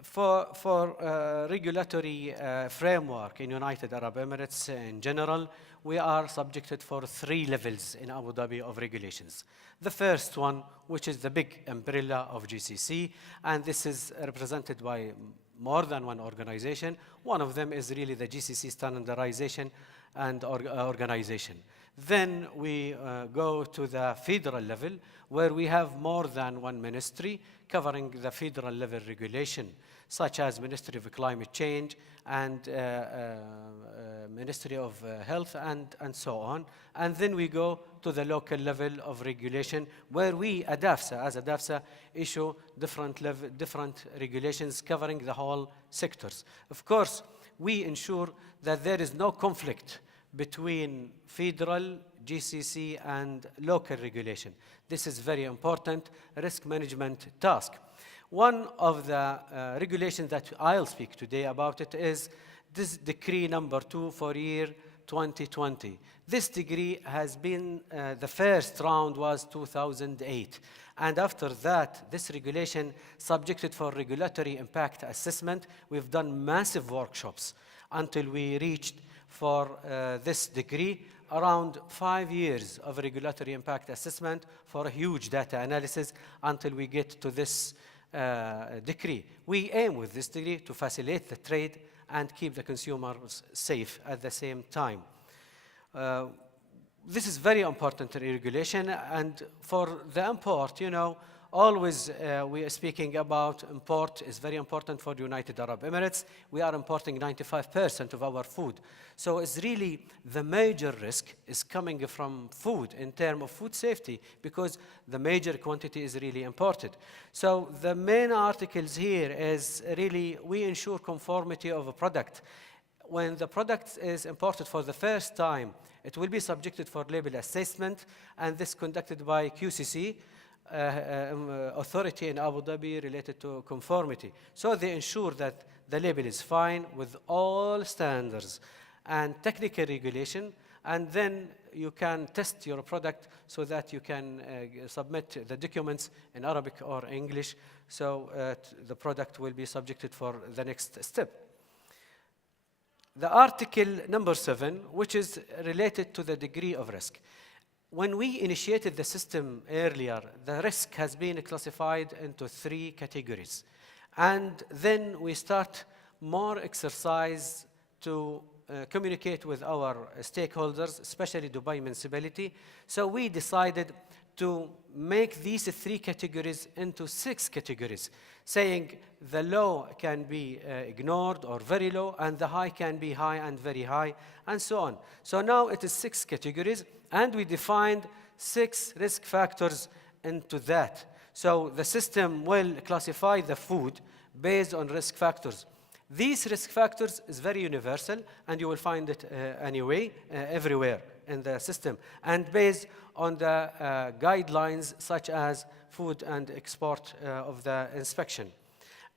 for regulatory framework in United Arab Emirates in general, we are subjected for 3 levels in Abu Dhabi of regulations. The first one, which is the big umbrella of GCC, and this is represented by more than one organization. One of them is really the GCC standardization and organization. Then we go to the federal level, where we have more than one ministry covering the federal level regulation, such as Ministry of Climate Change and Ministry of Health and so on. And then we go to the local level of regulation, where we, ADAFSA, as ADAFSA, issue different regulations covering the whole sectors. Of course, we ensure that there is no conflict between federal, GCC, and local regulation. This is very important risk management task. One of the regulations that I'll speak today about it is this decree number 2 for year 2020. This decree has been, the first round was 2008. And after that, this regulation subjected for regulatory impact assessment. We've done massive workshops until we reached for this degree, around 5 years of regulatory impact assessment for a huge data analysis until we get to this decree. We aim with this decree to facilitate the trade and keep the consumers safe at the same time. This is very important regulation, and for the import, you know, always we are speaking about import is very important for the United Arab Emirates. We are importing 95% of our food. So it's really the major risk is coming from food in terms of food safety because the major quantity is really imported. So the main articles here is really we ensure conformity of a product. When the product is imported for the first time, it will be subjected for label assessment, and this conducted by QCC, authority in Abu Dhabi related to conformity. So they ensure that the label is fine with all standards and technical regulation, and then you can test your product so that you can submit the documents in Arabic or English, so the product will be subjected for the next step. The article number 7, which is related to the degree of risk. When we initiated the system earlier, the risk has been classified into 3 categories. And then we start more exercise to communicate with our stakeholders, especially Dubai Municipality. So we decided to make these 3 categories into 6 categories, saying the low can be ignored or very low, and the high can be high and very high, and so on. So now it is 6 categories, and we defined 6 risk factors into that. So the system will classify the food based on risk factors. These risk factors is very universal, and you will find it anyway, everywhere in the system, and based on the guidelines such as food and export of the inspection.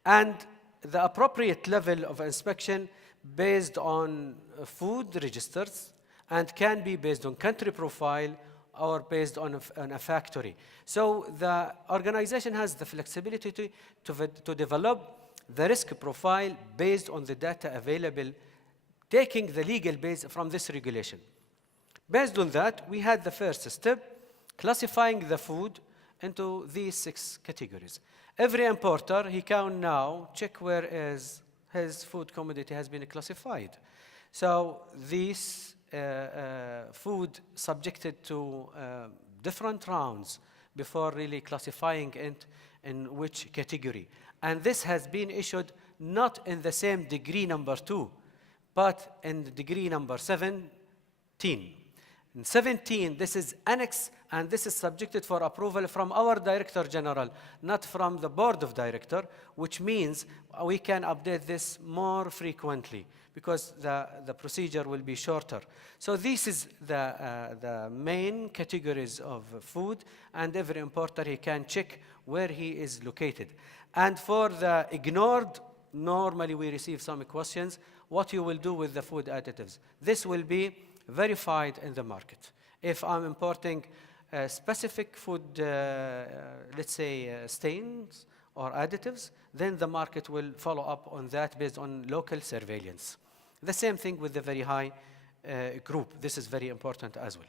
And the appropriate level of inspection based on food registers and can be based on country profile or based on a factory. So the organization has the flexibility to develop the risk profile based on the data available, taking the legal base from this regulation. Based on that, we had the first step, classifying the food into these 6 categories. Every importer, he can now check where is his food commodity has been classified. So these food subjected to different rounds before really classifying it in which category. And this has been issued not in the same degree number 2, but in the degree number 17. In 17, this is annex, and this is subjected for approval from our Director General, not from the Board of Director, which means we can update this more frequently because the procedure will be shorter. So this is the main categories of food, and every importer, he can check where he is located. And for the ignored, normally we receive some questions, what you will do with the food additives. This will be verified in the market. If I'm importing specific food, let's say stains or additives, then the market will follow up on that based on local surveillance. The same thing with the very high group. This is very important as well.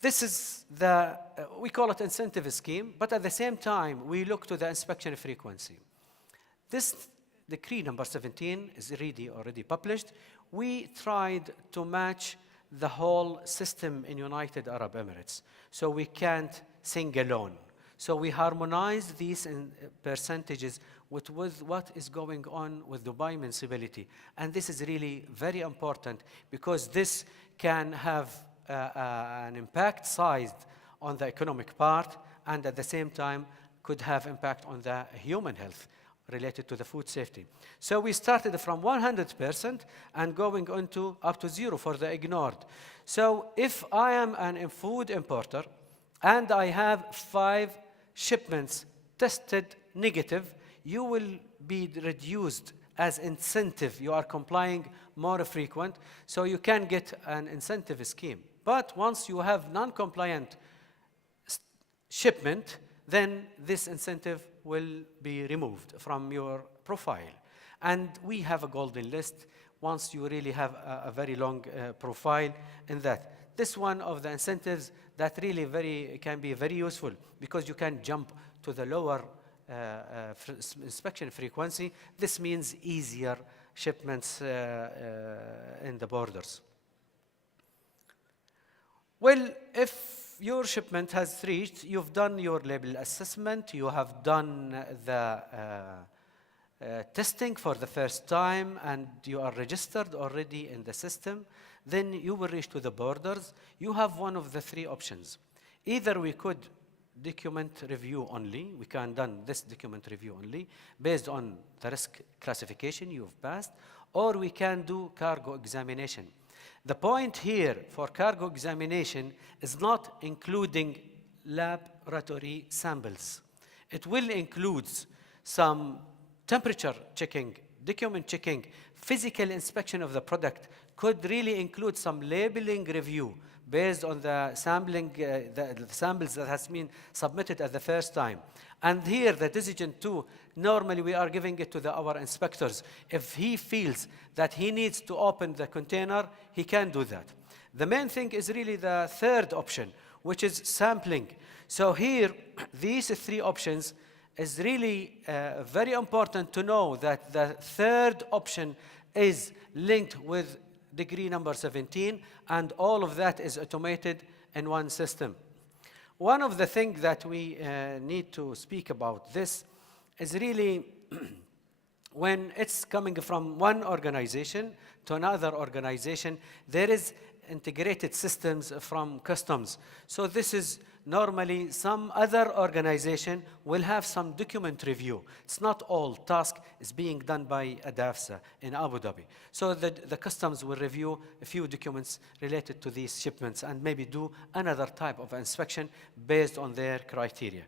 This is the, we call it incentive scheme, but at the same time, we look to the inspection frequency. This decree number 17 is already published. We tried to match the whole system in United Arab Emirates. So we can't sing alone. So we harmonize these percentages with what is going on with Dubai Municipality. And this is really very important because this can have an impact sized on the economic part and at the same time could have impact on the human health related to the food safety. So we started from 100% and going on to up to 0 for the ignored. So if I am a food importer and I have 5 shipments tested negative, you will be reduced as incentive. You are complying more frequent, so you can get an incentive scheme. But once you have non-compliant shipment, then this incentive will be removed from your profile. And we have a golden list once you really have a very long profile in that. This one of the incentives that really can be very useful because you can jump to the lower inspection frequency. This means easier shipments in the borders. Well, if your shipment has reached, you've done your label assessment, you have done the testing for the first time, and you are registered already in the system, then you will reach to the borders. You have one of the three options. Either we could document review only, we can done this document review only, based on the risk classification you've passed, or we can do cargo examination. The point here for cargo examination is not including laboratory samples. It will include some temperature checking, document checking, physical inspection of the product, could really include some labeling review based on the sampling, the samples that has been submitted at the first time. And here, the decision too, normally we are giving it to our inspectors. If he feels that he needs to open the container, he can do that. The main thing is really the third option, which is sampling. So here, these three options is really very important to know that the third option is linked with degree number 17, and all of that is automated in one system. One of the things that we need to speak about this is really when it's coming from one organization to another organization, there is integrated systems from customs. So this is normally some other organization will have some document review. It's not all task is being done by ADAFSA in Abu Dhabi. So the customs will review a few documents related to these shipments and maybe do another type of inspection based on their criteria.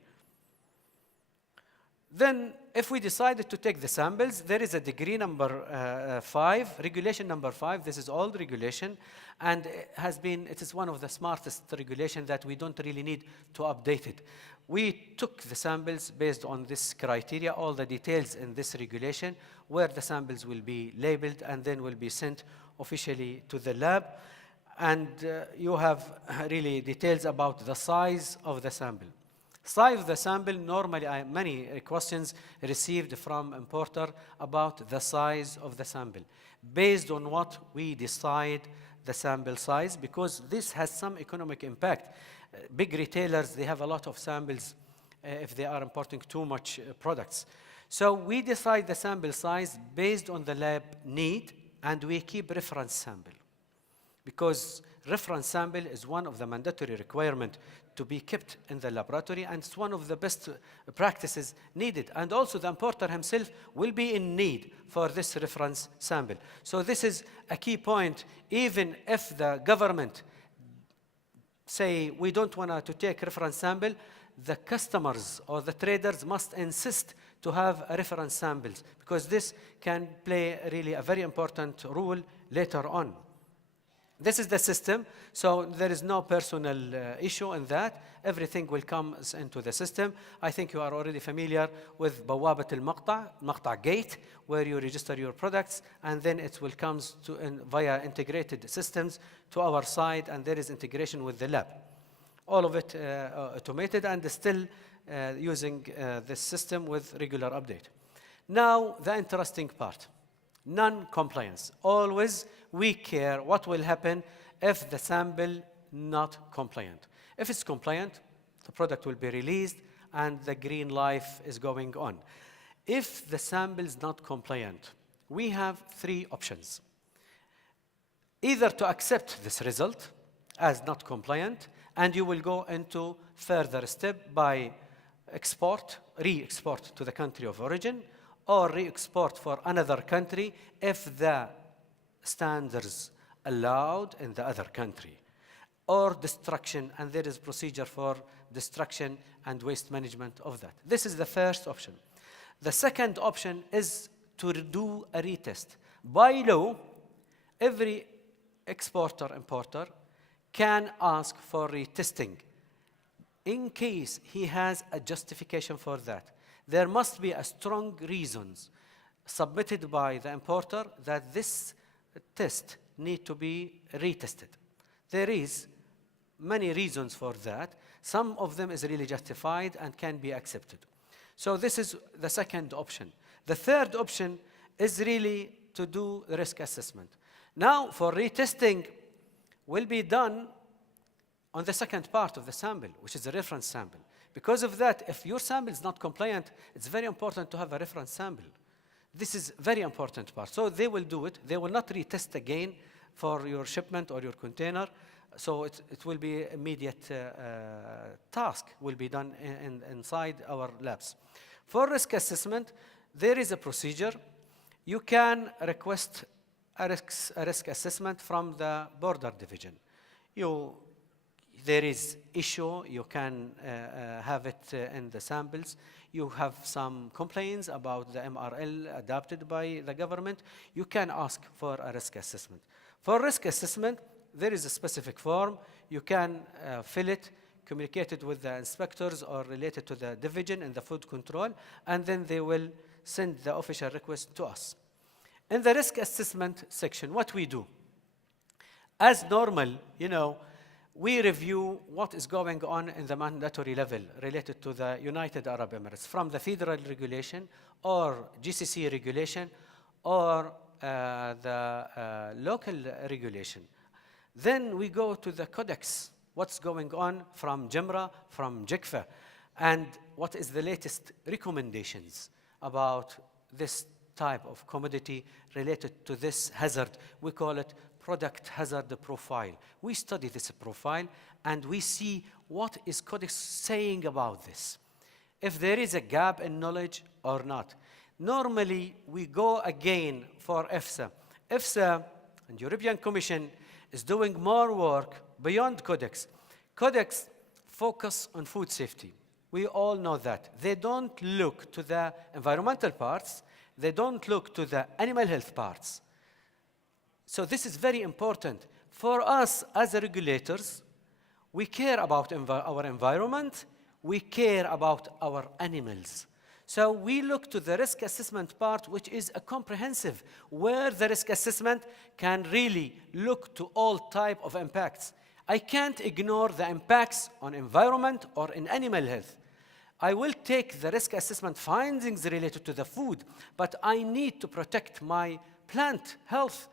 Then, if we decided to take the samples, there is a degree number 5, regulation number 5. This is old regulation, and it is one of the smartest regulations that we don't really need to update it. We took the samples based on this criteria, all the details in this regulation, where the samples will be labeled and then will be sent officially to the lab. And you have really details about the size of the sample. Size of the sample, normally many questions received from importer about the size of the sample. Based on what we decide the sample size, because this has some economic impact. Big retailers, they have a lot of samples if they are importing too much products. So we decide the sample size based on the lab need, and we keep reference sample. Because reference sample is one of the mandatory requirements to be kept in the laboratory, and it's one of the best practices needed. And also the importer himself will be in need for this reference sample. So this is a key point. Even if the government say we don't want to take reference sample, the customers or the traders must insist to have reference samples, because this can play really a very important role later on. This is the system, so there is no personal issue in that. Everything will come into the system. I think you are already familiar with بوابة المقطع gate, where you register your products, and then it will come via integrated systems to our side, and there is integration with the lab. All of it automated and still using this system with regular update. Now, the interesting part. Non-compliance. Always we care what will happen if the sample not compliant. If it's compliant, the product will be released and the green life is going on. If the sample is not compliant, we have three options. Either to accept this result as not compliant, and you will go into further step by re-export to the country of origin, or re-export for another country if the standards allowed in the other country, or destruction, and there is procedure for destruction and waste management of that. This is the first option. The second option is to do a retest. By law, every exporter-importer can ask for retesting in case he has a justification for that. There must be a strong reasons submitted by the importer that this test need to be retested. There is many reasons for that. Some of them is really justified and can be accepted. So this is the second option. The third option is really to do the risk assessment. Now, for retesting will be done on the second part of the sample, which is a reference sample. Because of that, if your sample is not compliant, it's very important to have a reference sample. This is a very important part. So they will do it. They will not retest again for your shipment or your container. So it will be immediate task will be done inside our labs. For risk assessment, there is a procedure. You can request a risk assessment from the border division. There is issue, you can have it in the samples. You have some complaints about the MRL adopted by the government. You can ask for a risk assessment. For risk assessment, there is a specific form. You can fill it, communicate it with the inspectors or relate it to the division in the food control, and then they will send the official request to us. In the risk assessment section, what we do? As normal, we review what is going on in the mandatory level related to the United Arab Emirates, from the federal regulation or GCC regulation or the local regulation. Then we go to the codex, what's going on from JEMRA, from JICFA, and what is the latest recommendations about this type of commodity related to this hazard. We call it product hazard profile. We study this profile and we see what is codex saying about this, if there is a gap in knowledge or not. Normally, we go again for EFSA. EFSA and European Commission is doing more work beyond codex. Codex focus on food safety. We all know that. They don't look to the environmental parts. They don't look to the animal health parts. So this is very important. For us as regulators, we care about our environment. We care about our animals. So we look to the risk assessment part, which is a comprehensive, where the risk assessment can really look to all type of impacts. I can't ignore the impacts on environment or in animal health. I will take the risk assessment findings related to the food, but I need to protect my plant health,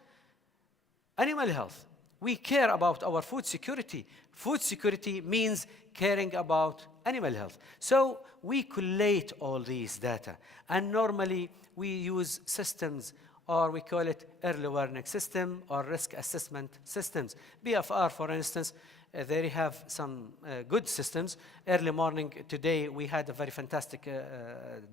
animal health. We care about our food security. Food security means caring about animal health. So we collate all these data. And normally we use systems, or we call it early warning system or risk assessment systems. BFR, for instance, they have some good systems. Early morning today, we had a very fantastic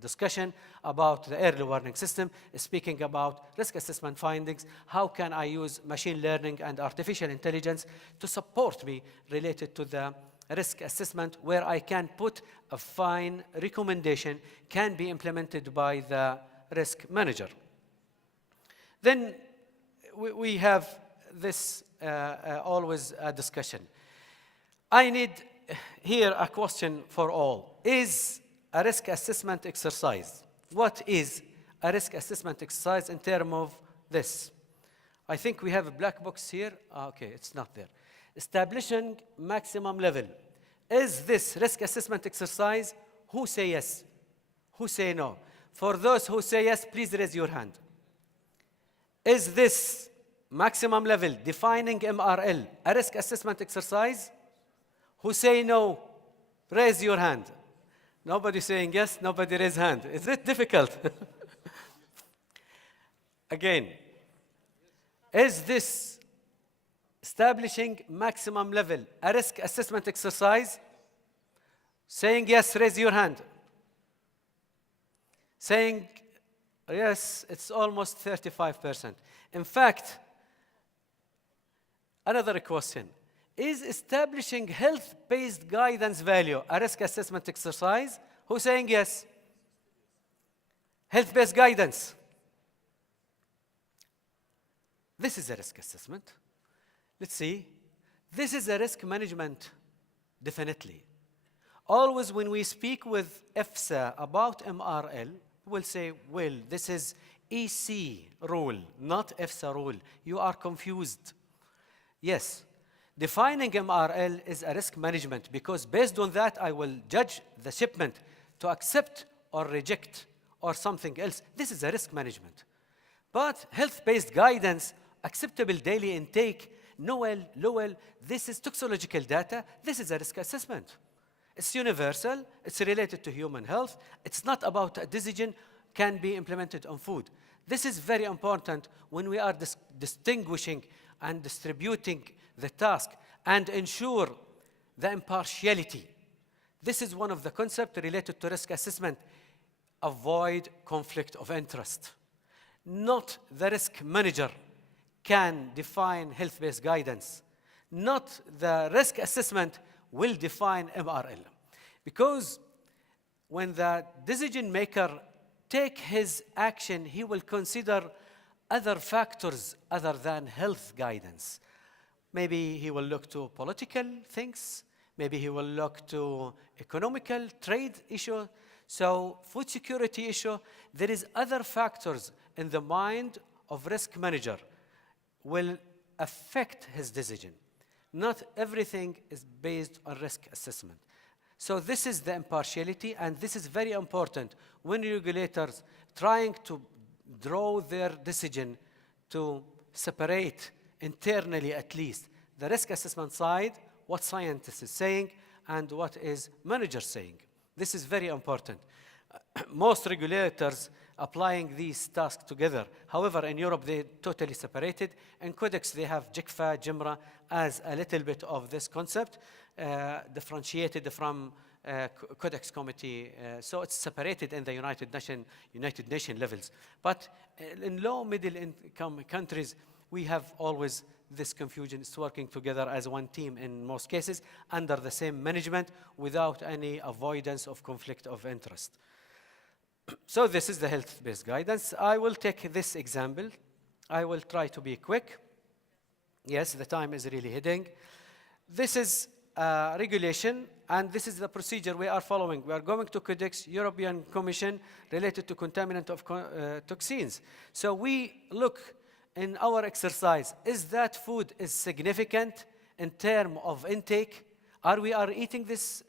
discussion about the early warning system, speaking about risk assessment findings. How can I use machine learning and artificial intelligence to support me related to the risk assessment, where I can put a fine recommendation can be implemented by the risk manager. Then we have this always a discussion. I need here a question for all. Is a risk assessment exercise? What is a risk assessment exercise in terms of this? I think we have a black box here. Okay, it's not there. Establishing maximum level. Is this risk assessment exercise? Who say yes? Who say no? For those who say yes, please raise your hand. Is this maximum level, defining MRL, a risk assessment exercise? Who say no? Raise your hand. Nobody saying yes, nobody raise hand. Is it difficult? Again, is this establishing maximum level a risk assessment exercise? Saying yes, raise your hand. Saying yes, it's almost 35%. In fact, another question. Is establishing health-based guidance value a risk assessment exercise? Who's saying yes? Health-based guidance. This is a risk assessment. Let's see. This is a risk management, definitely. Always when we speak with EFSA about MRL, we'll say, well, this is EC rule, not EFSA rule. You are confused. Yes. Defining MRL is a risk management, because based on that, I will judge the shipment to accept or reject or something else. This is a risk management. But health-based guidance, acceptable daily intake, Noel, Lowell, this is toxicological data, this is a risk assessment. It's universal, it's related to human health, it's not about a decision can be implemented on food. This is very important when we are distinguishing and distributing the task and ensure the impartiality. This is one of the concepts related to risk assessment. Avoid conflict of interest. Not the risk manager can define health-based guidance. Not the risk assessment will define MRL. Because when the decision maker take his action, he will consider other factors other than health guidance. Maybe he will look to political things. Maybe he will look to economical trade issue. So food security issue, there is other factors in the mind of risk manager will affect his decision. Not everything is based on risk assessment. So this is the impartiality, and this is very important when regulators trying to draw their decision to separate internally at least the risk assessment side, what scientists is saying, and what is manager saying. This is very important. Most regulators applying these tasks together. However, in Europe, they're totally separated. In Codex, they have JICFA, JIMRA, as a little bit of this concept, differentiated from Codex Committee. So it's separated in the United Nations levels. But in low, middle income countries, we have always this confusion. It's working together as one team in most cases, under the same management, without any avoidance of conflict of interest. So this is the health-based guidance. I will take this example. I will try to be quick. Yes, the time is really heading. This is regulation, and this is the procedure we are following. We are going to Codex, European Commission, related to contaminant of toxins. So we look in our exercise, is that food is significant in terms of intake? Are we eating this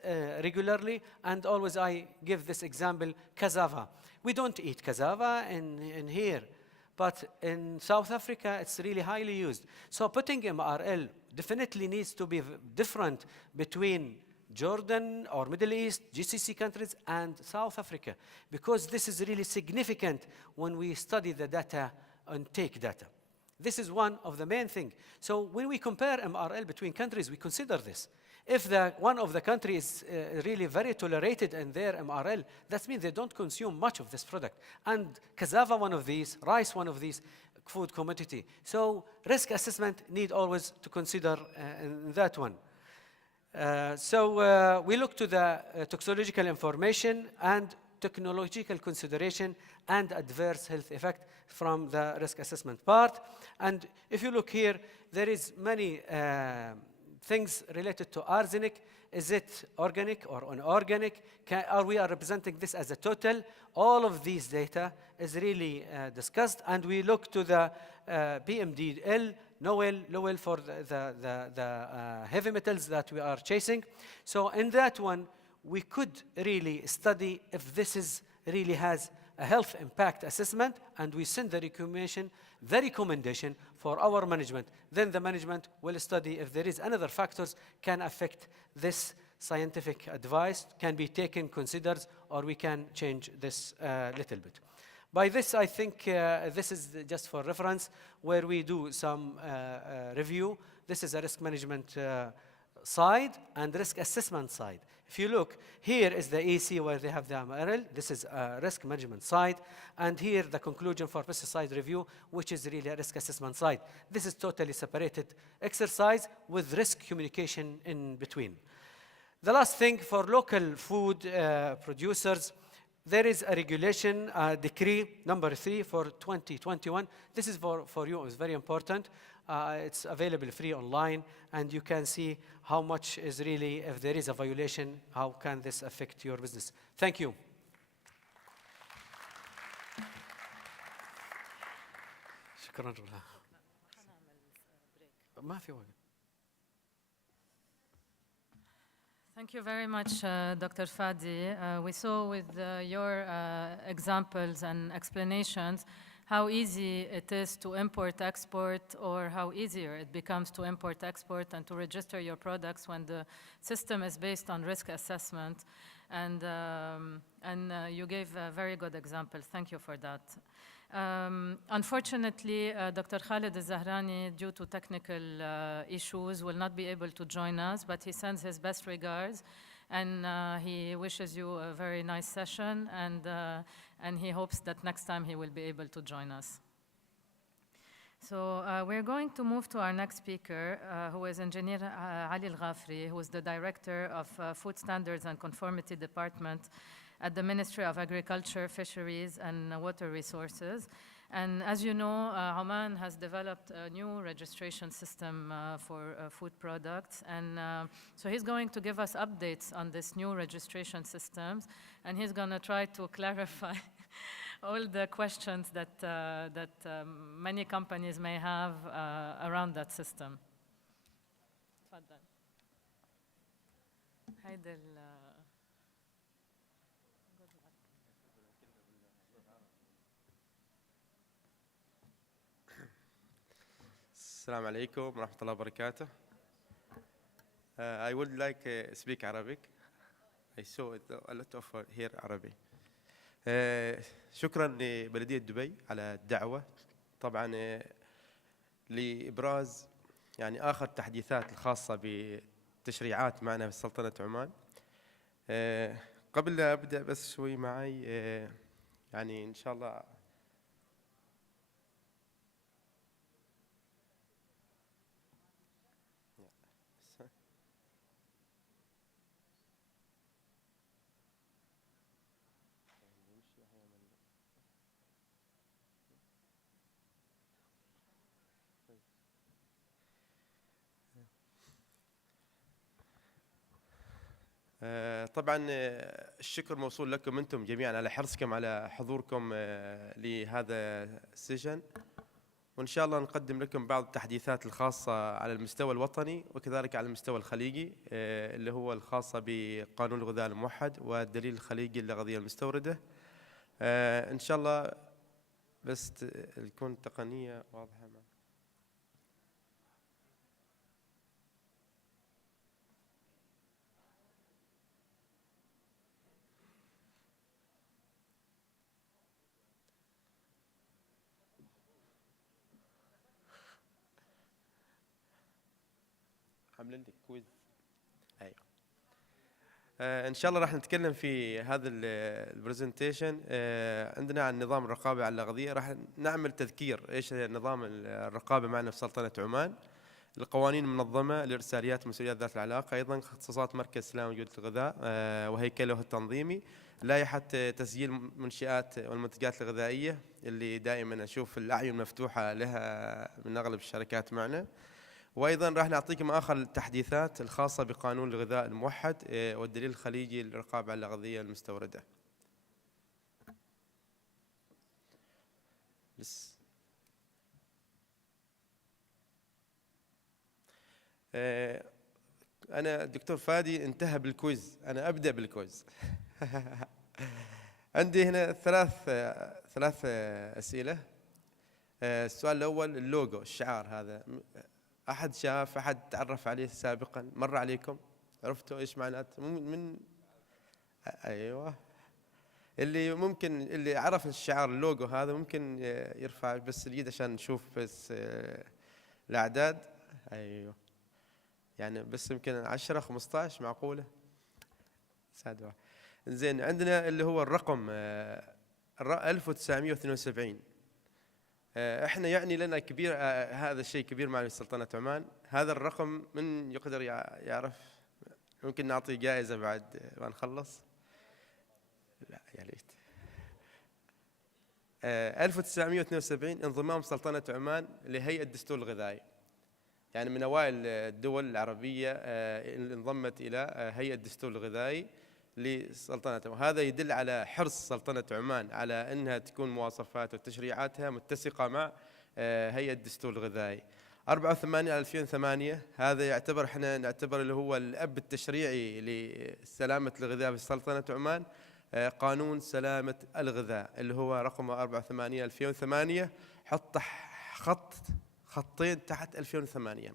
regularly? And always I give this example, cassava. We don't eat cassava in here, but in South Africa, it's really highly used. So putting MRL definitely needs to be different between Jordan or Middle East, GCC countries, and South Africa, because this is really significant when we study the data and take data. This is one of the main things. So when we compare MRL between countries, we consider this. If one of the countries is really very tolerated in their MRL, that means they don't consume much of this product. And cassava, one of these, rice, one of these, food commodity. So risk assessment need always to consider in that one. So we look to the toxicological information and technological consideration and adverse health effect from the risk assessment part. And if you look here, there is many things related to arsenic. Is it organic or inorganic? Are we representing this as a total? All of these data is really discussed, and we look to the PMDL, Lowell for the heavy metals that we are chasing. So in that one, we could really study if this really has a health impact assessment, and we send the recommendation for our management. Then the management will study if there is another factors can affect this scientific advice, can be taken, considered, or we can change this little bit. By this, I think this is just for reference where we do some review. This is a risk management side and risk assessment side. If you look, here is the EC where they have the MRL. This is a risk management side. And here the conclusion for pesticide review, which is really a risk assessment side. This is totally separated exercise with risk communication in between. The last thing for local food producers, there is a regulation, decree number 3 for 2021. This is for you, it's very important. It's available free online, and you can see how much is really, if there is a violation, how can this affect your business. Thank you. شكرا. ما في وقت. Thank you very much, Dr. Fadi. We saw with your examples and explanations how easy it is to import-export, or how easier it becomes to import-export and to register your products when the system is based on risk assessment. And you gave a very good example. Thank you for that. Unfortunately, Dr. Khalid Al-Zahrani, due to technical issues, will not be able to join us, but he sends his best regards, and he wishes you a very nice session, and he hopes that next time he will be able to join us. So we're going to move to our next speaker, who is Engineer Ali Al-Ghafri, who is the Director of Food Standards and Conformity Department at the Ministry of Agriculture, Fisheries, and Water Resources. And as you know, Oman has developed a new registration system for food products. And so he's going to give us updates on this new registration systems, and he's going to try to clarify all the questions that many companies may have around that system. تفضل. هيدا السلام عليكم ورحمة الله وبركاته. I would like to speak Arabic. I saw a lot of here Arabic. شكرا لبلدية دبي على الدعوة. طبعا لإبراز يعني آخر التحديثات الخاصة بتشريعات معنا في سلطنة عمان. قبل لا أبدأ بس شوي معي يعني إن شاء الله طبعا الشكر موصول لكم انتم جميعا على حرصكم على حضوركم لهذا السيشن، وان شاء الله نقدم لكم بعض التحديثات الخاصه على المستوى الوطني وكذلك على المستوى الخليجي اللي هو الخاصه بقانون الغذاء الموحد والدليل الخليجي للأغذية المستورده. ان شاء الله بس تكون التقنيه واضحه معنا. عاملين لك كويز. ايوه ان شاء الله راح نتكلم في هذا البرزنتيشن عندنا عن نظام الرقابه على الاغذيه. راح نعمل تذكير ايش نظام الرقابه معنا في سلطنه عمان، القوانين المنظمه، الارساليات، مسؤوليات ذات العلاقه، ايضا اختصاصات مركز سلامه وجوده الغذاء وهيكله التنظيمي، لائحه تسجيل منشآت والمنتجات الغذائيه اللي دائما اشوف الاعين مفتوحه لها من اغلب الشركات معنا، وايضا راح نعطيكم اخر التحديثات الخاصه بقانون الغذاء الموحد والدليل الخليجي للرقابه على الاغذيه المستورده. بس انا الدكتور فادي انتهى بالكويز، انا ابدا بالكويز. عندي هنا ثلاث اسئله. السؤال الاول اللوجو، الشعار هذا، أحد شاف، أحد تعرف عليه سابقا، مر عليكم، عرفتوا إيش معناته؟ من أيوة، اللي ممكن اللي عرف الشعار اللوجو هذا ممكن يرفع بس اليد عشان نشوف بس الأعداد. أيوة، يعني بس يمكن 10 15 معقولة. سعد واحد. زين، عندنا اللي هو الرقم 1972. احنا يعني لنا كبير، هذا الشيء كبير معنا في سلطنة عمان. هذا الرقم من يقدر يعرف؟ ممكن نعطي جائزة بعد ما نخلص؟ لا يا ليت. 1972 انضمام سلطنة عمان لهيئة الدستور الغذائي، يعني من أوائل الدول العربية اللي انضمت إلى هيئة الدستور الغذائي لسلطنة عمان. هذا يدل على حرص سلطنة عمان على أنها تكون مواصفات وتشريعاتها متسقة مع هيئة الدستور الغذائي. 84/2008 هذا يعتبر، احنا نعتبر اللي هو الأب التشريعي لسلامة الغذاء في سلطنة عمان. قانون سلامة الغذاء اللي هو رقم 84/2008. حط خطين تحت 2008.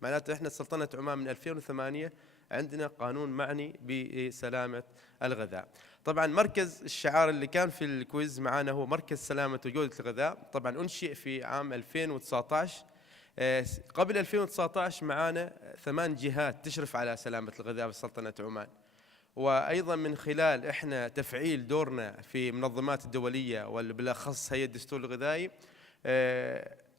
معناته احنا سلطنة عمان من 2008 عندنا قانون معني بسلامة الغذاء. طبعا مركز الشعار اللي كان في الكويز معنا هو مركز سلامة وجودة الغذاء. طبعا أنشئ في عام 2019. قبل 2019 معنا 8 جهات تشرف على سلامة الغذاء في سلطنة عمان. وأيضا من خلال إحنا تفعيل دورنا في المنظمات الدولية وبالأخص هيئة الدستور الغذائي،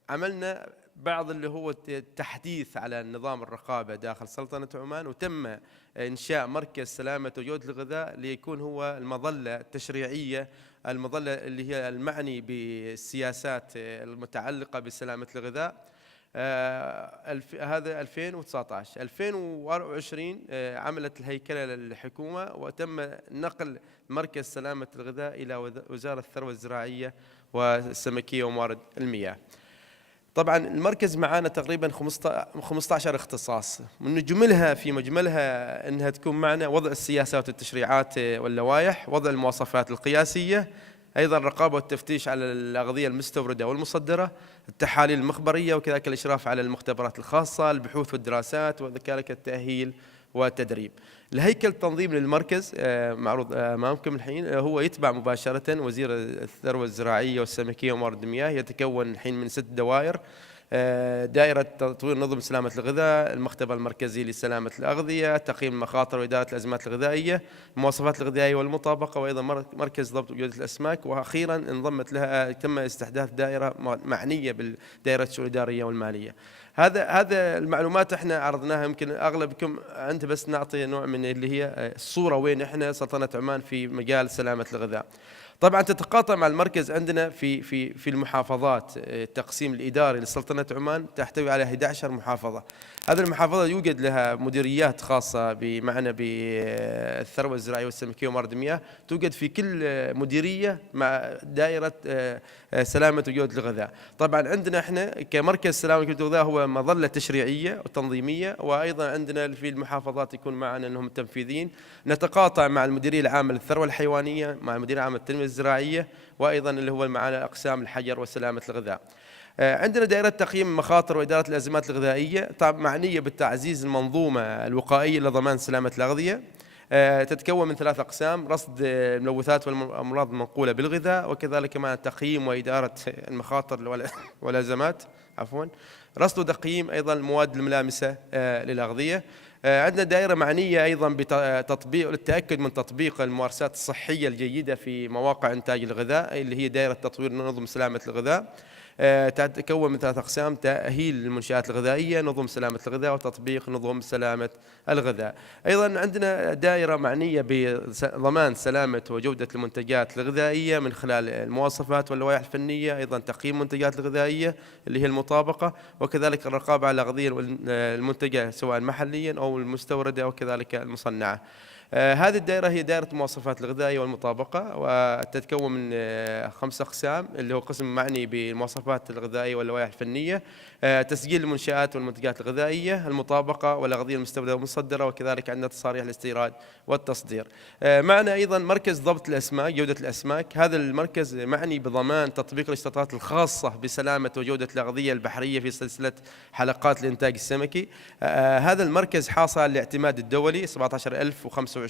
عملنا بعض اللي هو التحديث على نظام الرقابة داخل سلطنة عمان، وتم إنشاء مركز سلامة وجودة الغذاء ليكون هو المظلة التشريعية، المظلة اللي هي المعني بالسياسات المتعلقة بسلامة الغذاء. هذا 2019. 2024 عملت الهيكلة للحكومة وتم نقل مركز سلامة الغذاء إلى وزارة الثروة الزراعية والسمكية وموارد المياه. طبعا المركز معانا تقريبا 15 اختصاص، من جملها في مجملها انها تكون معنا وضع السياسات والتشريعات واللوائح، وضع المواصفات القياسية، ايضا الرقابه والتفتيش على الاغذيه المستورده والمصدره، التحاليل المخبريه، وكذلك الاشراف على المختبرات الخاصه، البحوث والدراسات، وكذلك التاهيل والتدريب. الهيكل التنظيمي للمركز معروض امامكم الحين، هو يتبع مباشره وزير الثروه الزراعيه والسمكيه وموارد المياه. يتكون الحين من 6 دوائر: دائرة تطوير نظم سلامة الغذاء، المختبر المركزي لسلامة الأغذية، تقييم المخاطر وإدارة الأزمات الغذائية، المواصفات الغذائية والمطابقة، وأيضا مركز ضبط جودة الأسماك. وأخيرا انضمت لها تم استحداث دائرة معنية بالدائرة الشؤون الإدارية والمالية. هذا المعلومات احنا عرضناها، يمكن اغلبكم انت بس نعطي نوع من اللي هي الصورة وين احنا سلطنة عمان في مجال سلامة الغذاء. طبعا تتقاطع مع المركز عندنا في المحافظات. التقسيم الإداري لسلطنة عمان تحتوي على 11 محافظة. هذه المحافظة يوجد لها مديريات خاصة بمعنى بالثروة الزراعية والسمكية وموارد المياه، توجد في كل مديرية مع دائرة سلامة وجودة الغذاء. طبعا عندنا احنا كمركز سلامة وجودة الغذاء هو مظلة تشريعية وتنظيمية، وأيضا عندنا في المحافظات يكون معنا أنهم تنفيذيين. نتقاطع مع المديرية العامة للثروة الحيوانية، مع المديرية العامة للتنمية الزراعية، وأيضا اللي هو معنا أقسام الحجر وسلامة الغذاء. عندنا دائرة تقييم المخاطر وإدارة الأزمات الغذائية، طبعا معنية بالتعزيز المنظومة الوقائية لضمان سلامة الأغذية. تتكون من 3 أقسام: رصد الملوثات والأمراض المنقولة بالغذاء، وكذلك مع تقييم وإدارة المخاطر والأزمات، رصد وتقييم أيضا المواد الملامسة للأغذية. عندنا دائرة معنية أيضا بتطبيق التأكد من تطبيق الممارسات الصحية الجيدة في مواقع إنتاج الغذاء، اللي هي دائرة تطوير نظم سلامة الغذاء. تتكون من 3 أقسام: تأهيل المنشآت الغذائية، نظم سلامة الغذاء، وتطبيق نظم سلامة الغذاء. أيضا عندنا دائرة معنية بضمان سلامة وجودة المنتجات الغذائية من خلال المواصفات واللوائح الفنية، أيضا تقييم المنتجات الغذائية اللي هي المطابقة، وكذلك الرقابة على الأغذية المنتجة سواء محليا أو المستوردة وكذلك المصنعة. هذه الدائرة هي دائرة المواصفات الغذائية والمطابقة، وتتكون من 5 أقسام، اللي هو قسم معني بالمواصفات الغذائية واللوائح الفنية، تسجيل المنشآت والمنتجات الغذائية، المطابقة والأغذية المستوردة والمصدرة، وكذلك عندنا تصاريح الاستيراد والتصدير. معنا أيضا مركز ضبط الأسماك، جودة الأسماك. هذا المركز معني بضمان تطبيق الاشتراطات الخاصة بسلامة وجودة الأغذية البحرية في سلسلة حلقات الإنتاج السمكي. هذا المركز حاصل على الاعتماد الدولي 17025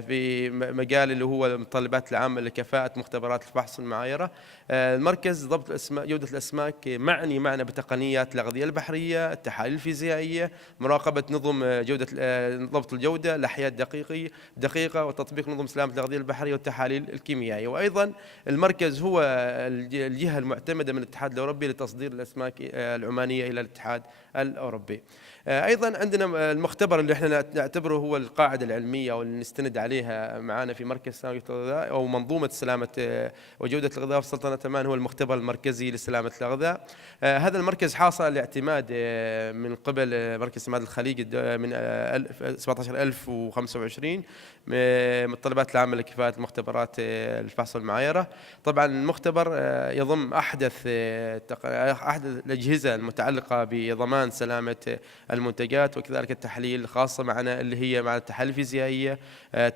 في مجال اللي هو المتطلبات العامة لكفاءة مختبرات الفحص والمعايرة. المركز ضبط الأسماك، جودة الأسماك معني معنا بتقنيات الأغذية البحرية، التحاليل الفيزيائية، مراقبة نظم جودة ضبط الجودة، الأحياء الدقيقة، وتطبيق نظم سلامة الأغذية البحرية والتحاليل الكيميائية. وأيضا المركز هو الجهة المعتمدة من الاتحاد الأوروبي لتصدير الأسماك العمانية إلى الاتحاد الأوروبي. أيضا عندنا المختبر اللي احنا نعتبره هو القاعدة العلمية واللي نستند عليها معنا في مركز سلامة الغذاء أو منظومة سلامة وجودة الغذاء في سلطنة عمان، هو المختبر المركزي لسلامة الغذاء. هذا المركز حاصل على الاعتماد من قبل مركز اعتماد الخليج من 17025 متطلبات العامة لكفاءة مختبرات الفحص والمعايرة. طبعا المختبر يضم أحدث الأجهزة المتعلقة بضمان سلامة المنتجات، وكذلك التحاليل الخاصة معنا اللي هي مع التحاليل الفيزيائية،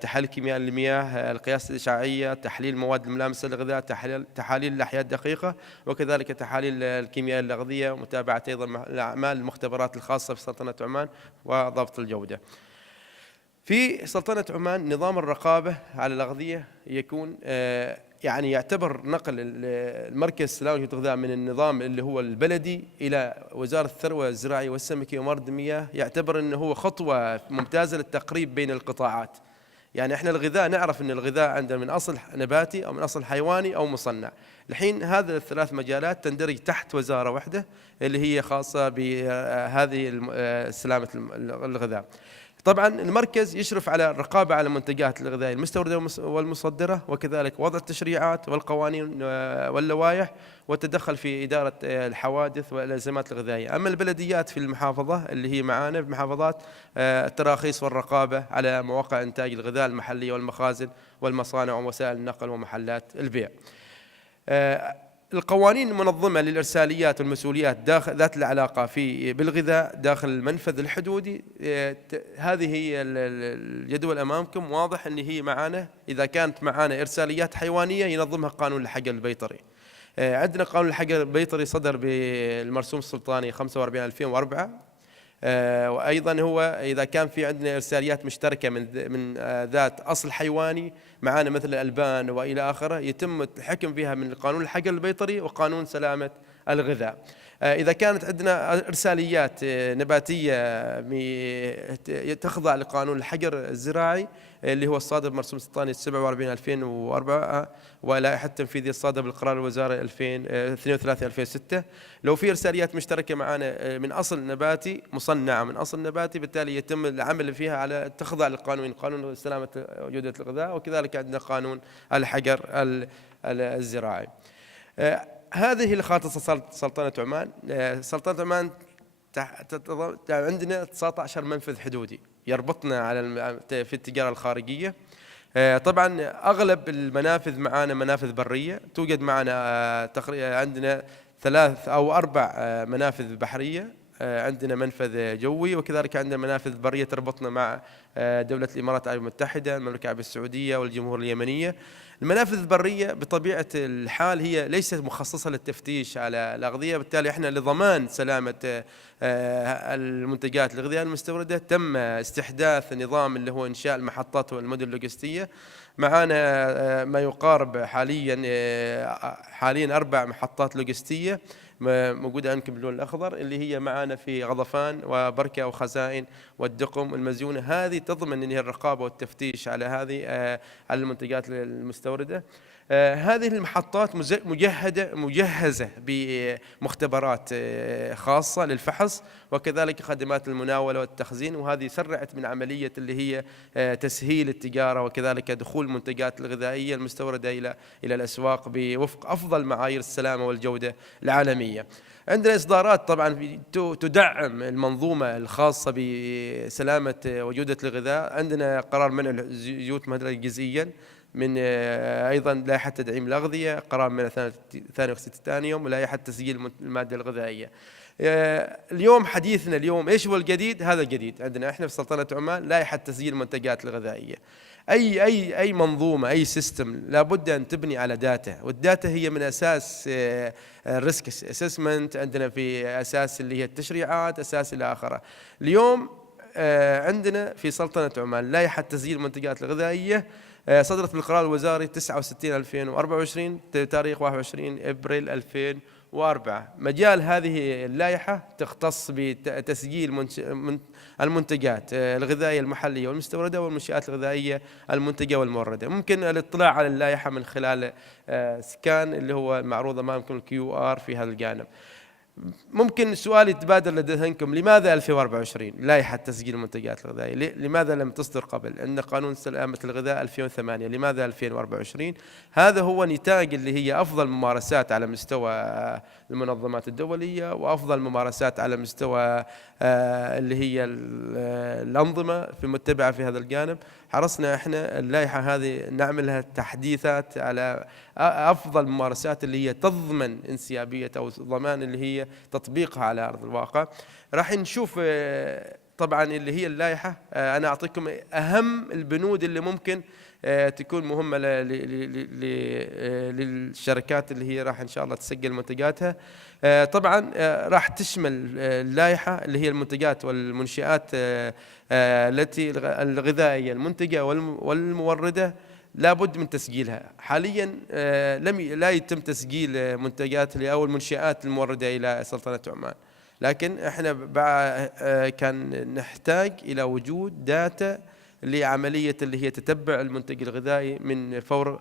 تحليل كيمياء المياه، القياس الإشعاعية، تحليل المواد الملامسة للغذاء، تحاليل الأحياء الدقيقة، وكذلك تحاليل الكيمياء اللغوية، ومتابعة أيضا الأعمال المختبرات الخاصة في سلطنة عمان وضبط الجودة. في سلطنة عمان نظام الرقابة على الأغذية يكون يعني يعتبر نقل المركز السلامة والغذاء من النظام اللي هو البلدي إلى وزارة الثروة الزراعية والسمكية وموارد المياه، يعتبر أنه هو خطوة ممتازة للتقريب بين القطاعات. يعني احنا الغذاء نعرف ان الغذاء عندنا من اصل نباتي او من اصل حيواني او مصنع. الحين هذه الثلاث مجالات تندرج تحت وزارة واحدة اللي هي خاصة بهذه سلامة الغذاء. طبعا المركز يشرف على الرقابة على المنتجات الغذائية المستوردة والمصدرة، وكذلك وضع التشريعات والقوانين واللوائح، والتدخل في إدارة الحوادث والأزمات الغذائية. أما البلديات في المحافظة اللي هي معانا في المحافظات، التراخيص والرقابة على مواقع إنتاج الغذاء المحلية والمخازن والمصانع ووسائل النقل ومحلات البيع. القوانين المنظمة للإرساليات والمسؤوليات ذات العلاقة بالغذاء داخل المنفذ الحدودي، هذه هي الجدول أمامكم، واضح أن هي معانا. إذا كانت معانا إرساليات حيوانية ينظمها قانون الحجر البيطري. عندنا قانون الحجر البيطري صدر بالمرسوم السلطاني 45/2004. وأيضا هو إذا كان في عندنا إرساليات مشتركة من ذات أصل حيواني معانا مثل الألبان وإلى آخره، يتم الحكم فيها من قانون الحجر البيطري وقانون سلامة الغذاء. إذا كانت عندنا إرساليات نباتية تخضع لقانون الحجر الزراعي اللي هو الصادر بمرسوم سلطاني 47/2004 ولائحة تنفيذية الصادر بالقرار الوزاري 32/2006. لو في إرساليات مشتركة معنا من أصل نباتي مصنعة من أصل نباتي، بالتالي يتم العمل فيها على تخضع للقانون، قانون سلامة وجودة الغذاء، وكذلك عندنا قانون الحجر الزراعي. هذه اللي خاصة سلطنة عمان. سلطنة عمان عندنا 19 منفذ حدودي يربطنا في التجارة الخارجية. طبعا أغلب المنافذ معنا منافذ برية، توجد معنا تقريبا عندنا 3 أو 4 منافذ بحرية، عندنا منفذ جوي، وكذلك عندنا منافذ برية تربطنا مع دولة الإمارات العربية المتحدة، المملكة العربية السعودية والجمهورية اليمنية. المنافذ البرية بطبيعة الحال هي ليست مخصصة للتفتيش على الأغذية، بالتالي احنا لضمان سلامة المنتجات الغذائية المستوردة تم استحداث نظام اللي هو إنشاء المحطات والمدن اللوجستية. معانا ما يقارب حاليا 4 محطات لوجستية موجودة عندكم باللون الأخضر، اللي هي معنا في غضفان وبركة وخزائن والدقم والمزيونة. هذه تضمن أن هي الرقابة والتفتيش على هذه على المنتجات المستوردة. هذه المحطات مجهزة بمختبرات خاصة للفحص، وكذلك خدمات المناولة والتخزين، وهذه سرعت من عملية اللي هي تسهيل التجارة، وكذلك دخول المنتجات الغذائية المستوردة إلى الأسواق بوفق أفضل معايير السلامة والجودة العالمية. عندنا إصدارات طبعا تدعم المنظومة الخاصة بسلامة وجودة الغذاء. عندنا قرار منع الزيوت مهدرجة جزئيا، من أيضا لائحة تدعيم الأغذية، قرار من ثاني أكسيد التيتانيوم، ولائحة تسجيل المادة الغذائية. اليوم حديثنا اليوم إيش هو الجديد؟ هذا الجديد عندنا إحنا في سلطنة عمان لائحة تسجيل المنتجات الغذائية. أي منظومة أي سيستم لابد أن تبني على داتا، والداتا هي من أساس الريسك اسسمنت عندنا، في أساس اللي هي التشريعات، أساس إلى آخره. اليوم عندنا في سلطنة عمان لائحة تسجيل المنتجات الغذائية صدرت بالقرار الوزاري 69/2024 تاريخ 21 أبريل 2004. مجال هذه اللائحة تختص بتسجيل المنتجات الغذائية المحلية والمستوردة والمنشآت الغذائية المنتجة والموردة. ممكن الاطلاع على اللائحة من خلال سكان اللي هو المعروض أمامكم QR في هذا الجانب. ممكن سؤال يتبادر لدى ذهنكم، لماذا 2024 لائحة تسجيل المنتجات الغذائية؟ لماذا لم تصدر قبل؟ عندنا قانون سلامة الغذاء 2008، لماذا 2024؟ هذا هو نتاج اللي هي أفضل ممارسات على مستوى المنظمات الدولية، وأفضل ممارسات على مستوى اللي هي الأنظمة في المتبعة في هذا الجانب. حرصنا احنا اللائحة هذه نعملها تحديثات على أفضل الممارسات اللي هي تضمن انسيابية أو ضمان اللي هي تطبيقها على أرض الواقع. راح نشوف طبعا اللي هي اللائحة. أنا أعطيكم أهم البنود اللي ممكن تكون مهمة للشركات اللي هي راح إن شاء الله تسجل منتجاتها. طبعا راح تشمل اللائحة اللي هي المنتجات والمنشآت التي الغذائية المنتجة والموردة لابد من تسجيلها. حاليا لا يتم تسجيل منتجات أو المنشآت الموردة إلى سلطنة عمان، لكن احنا كان نحتاج إلى وجود داتا لعملية اللي هي تتبع المنتج الغذائي من فور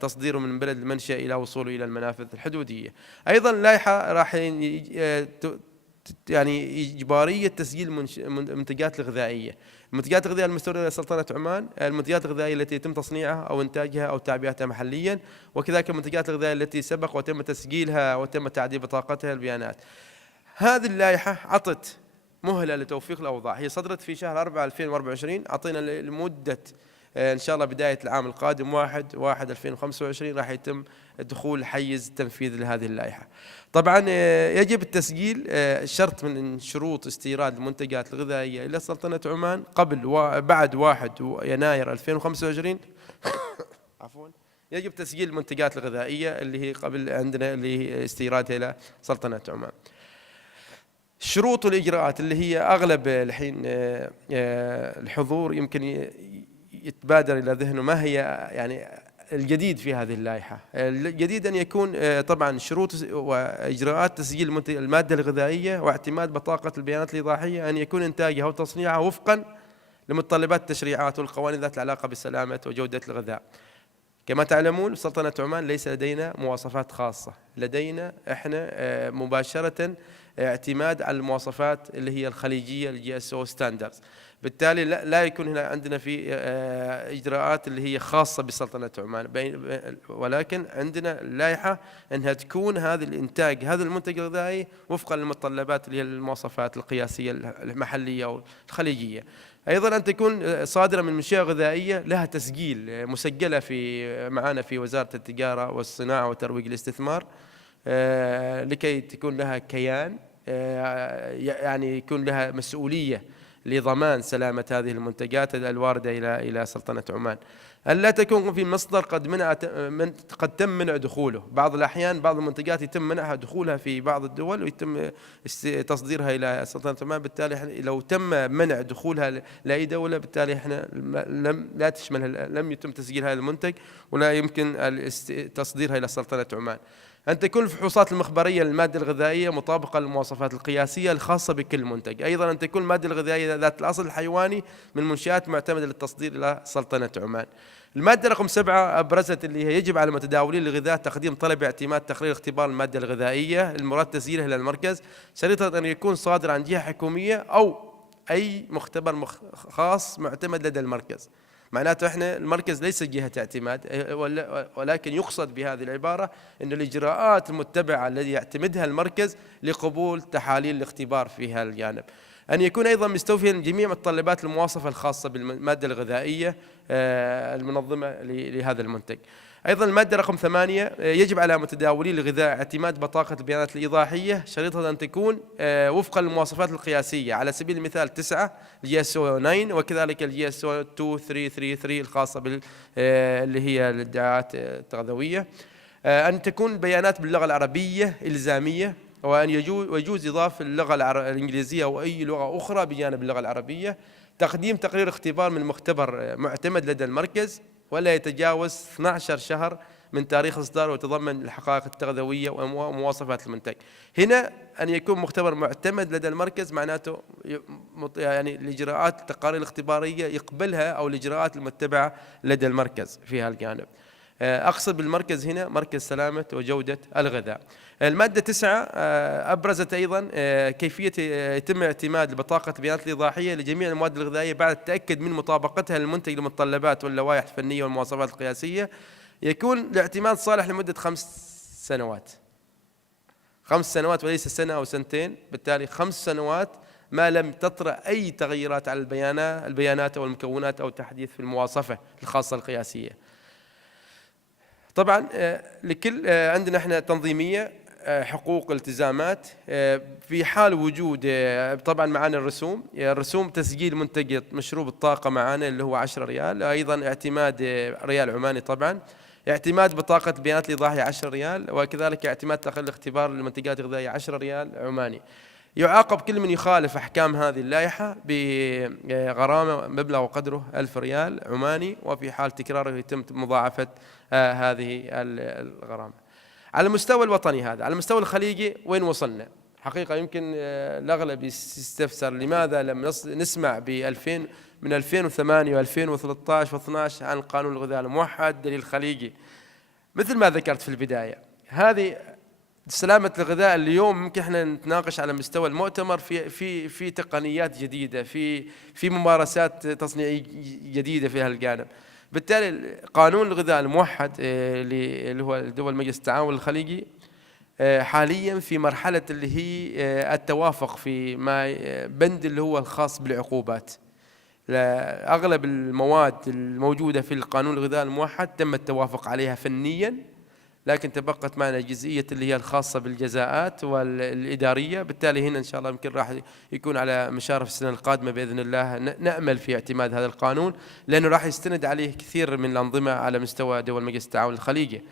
تصديره من بلد المنشأ إلى وصوله إلى المنافذ الحدودية. أيضا اللائحة راح يعني إجبارية تسجيل المنتجات الغذائية، المنتجات الغذائية المستوردة إلى سلطنة عمان، المنتجات الغذائية التي يتم تصنيعها أو إنتاجها أو تعبئتها محليا، وكذلك المنتجات الغذائية التي سبق وتم تسجيلها وتم تعديل بطاقتها البيانات. هذه اللائحة عطت مهلة لتوفيق الأوضاع، هي صدرت في شهر 4/2024، أعطينا لمدة إن شاء الله بداية العام القادم 1/1/2025 راح يتم دخول حيز تنفيذ لهذه اللائحة. طبعا يجب التسجيل شرط من شروط استيراد المنتجات الغذائية إلى سلطنة عمان قبل وبعد 1 يناير 2025 عفوا يجب تسجيل المنتجات الغذائية اللي هي قبل عندنا اللي هي استيرادها إلى سلطنة عمان. الشروط والإجراءات اللي هي أغلب الحين الحضور يمكن يتبادر إلى ذهنه ما هي يعني الجديد في هذه اللائحة. الجديد أن يكون طبعا شروط وإجراءات تسجيل المادة الغذائية واعتماد بطاقة البيانات الإيضاحية أن يكون إنتاجها وتصنيعها وفقا لمتطلبات التشريعات والقوانين ذات العلاقة بسلامة وجودة الغذاء. كما تعلمون سلطنة عمان ليس لدينا مواصفات خاصة، لدينا احنا مباشرة اعتماد على المواصفات اللي هي الخليجية الGSO ستاندردز، بالتالي لا يكون هنا عندنا في إجراءات اللي هي خاصة بسلطنة عمان، ولكن عندنا لائحة أنها تكون هذا الإنتاج هذا المنتج الغذائي وفقا للمتطلبات اللي هي المواصفات القياسية المحلية والخليجية. أيضا أن تكون صادرة من منشأة غذائية لها تسجيل مسجلة معنا في وزارة التجارة والصناعة وترويج الاستثمار، لكي تكون لها كيان يعني يكون لها مسؤولية لضمان سلامة هذه المنتجات الواردة إلى سلطنة عمان. ألا تكون في مصدر قد تم منع دخوله. بعض الأحيان بعض المنتجات يتم منعها دخولها في بعض الدول ويتم تصديرها إلى سلطنة عمان، بالتالي لو تم منع دخولها لأي دولة بالتالي احنا لم يتم تسجيل هذا المنتج ولا يمكن تصديرها إلى سلطنة عمان. أن تكون الفحوصات المخبرية للمادة الغذائية مطابقة للمواصفات القياسية الخاصة بكل منتج. أيضا أن تكون المادة الغذائية ذات الأصل الحيواني من منشآت معتمدة للتصدير إلى سلطنة عمان. المادة رقم 7 أبرزت اللي هي يجب على متداولين الغذاء تقديم طلب اعتماد تقرير اختبار المادة الغذائية المراد تسجيلها إلى المركز، شريطة أن يكون صادر عن جهة حكومية أو أي مختبر خاص معتمد لدى المركز. معناته احنا المركز ليس جهة اعتماد، ولكن يقصد بهذه العبارة أن الإجراءات المتبعة التي يعتمدها المركز لقبول تحاليل الاختبار في هذا الجانب. أن يكون أيضا مستوفيا جميع متطلبات المواصفة الخاصة بالمادة الغذائية المنظمة لهذا المنتج. أيضا المادة رقم 8 يجب على متداولي الغذاء اعتماد بطاقة البيانات الإيضاحية، شريطة أن تكون وفقا للمواصفات القياسية، على سبيل المثال 9 GSO 9 وكذلك GSO 2333 الخاصة اللي هي الادعاءات التغذوية. أن تكون بيانات باللغة العربية إلزامية، وأن يجوز إضافة اللغة الإنجليزية أو أي لغة أخرى بجانب اللغة العربية. تقديم تقرير اختبار من مختبر معتمد لدى المركز ولا يتجاوز 12 شهر من تاريخ إصداره، ويتضمن الحقائق التغذوية ومواصفات المنتج. هنا أن يكون مختبر معتمد لدى المركز معناته يعني الإجراءات التقارير الاختبارية يقبلها أو الإجراءات المتبعة لدى المركز في هالجانب. أقصد بالمركز هنا مركز سلامة وجودة الغذاء. المادة 9 أبرزت أيضا كيفية يتم اعتماد بطاقة البيانات الإيضاحية لجميع المواد الغذائية بعد التأكد من مطابقتها للمنتج للمتطلبات واللوائح الفنية والمواصفات القياسية. يكون الاعتماد صالح لمدة 5 سنوات، 5 سنوات وليس سنة أو سنتين، بالتالي 5 سنوات ما لم تطرأ أي تغييرات على البيانات أو المكونات أو تحديث في المواصفة الخاصة القياسية. طبعا لكل عندنا احنا تنظيميه حقوق التزامات في حال وجود طبعا معنا الرسوم تسجيل منتج مشروب الطاقه معنا اللي هو 10 ريال، ايضا اعتماد ريال عماني، طبعا اعتماد بطاقه بيانات الاضاحيه 10 ريال، وكذلك اعتماد تقل الاختبار للمنتجات الغذائيه 10 ريال عماني. يعاقب كل من يخالف أحكام هذه اللائحة بغرامة مبلغ وقدره 1000 ريال عماني، وفي حال تكراره يتم مضاعفة هذه الغرامة. على المستوى الوطني هذا، على المستوى الخليجي وين وصلنا؟ حقيقة يمكن الأغلب يستفسر لماذا لم نسمع من 2008 و2013 و12 عن قانون الغذاء الموحد دليل خليجي. مثل ما ذكرت في البداية، هذه سلامة الغذاء اليوم ممكن احنا نتناقش على مستوى المؤتمر في تقنيات جديدة، في ممارسات تصنيعية جديدة في هالجانب. بالتالي قانون الغذاء الموحد اللي هو دول مجلس التعاون الخليجي حاليا في مرحلة اللي هي التوافق في ما بند اللي هو الخاص بالعقوبات. أغلب المواد الموجودة في القانون الغذاء الموحد تم التوافق عليها فنيا، لكن تبقت معنا جزئية اللي هي الخاصة بالجزاءات والإدارية. بالتالي هنا إن شاء الله يمكن راح يكون على مشارف السنة القادمة بإذن الله نأمل في اعتماد هذا القانون، لأنه راح يستند عليه كثير من الأنظمة على مستوى دول مجلس التعاون الخليجي.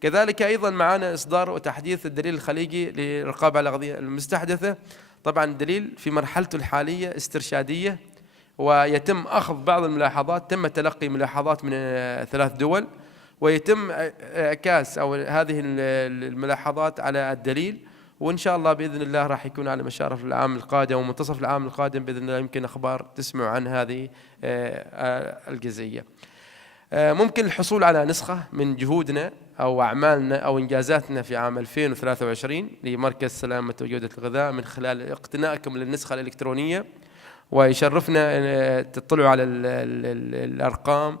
كذلك أيضا معنا إصدار وتحديث الدليل الخليجي للرقابة على الأغذية المستحدثة. طبعا الدليل في مرحلته الحالية استرشادية، ويتم أخذ بعض الملاحظات، تم تلقي ملاحظات من 3 دول، ويتم إعكاس أو هذه الملاحظات على الدليل، وإن شاء الله بإذن الله راح يكون على مشارف العام القادم ومنتصف العام القادم بإذن الله يمكن أخبار تسمعوا عن هذه الجزئية. ممكن الحصول على نسخة من جهودنا أو أعمالنا أو إنجازاتنا في عام 2023 لمركز سلامة وجودة الغذاء من خلال اقتنائكم للنسخة الإلكترونية، ويشرفنا تطلعوا على الأرقام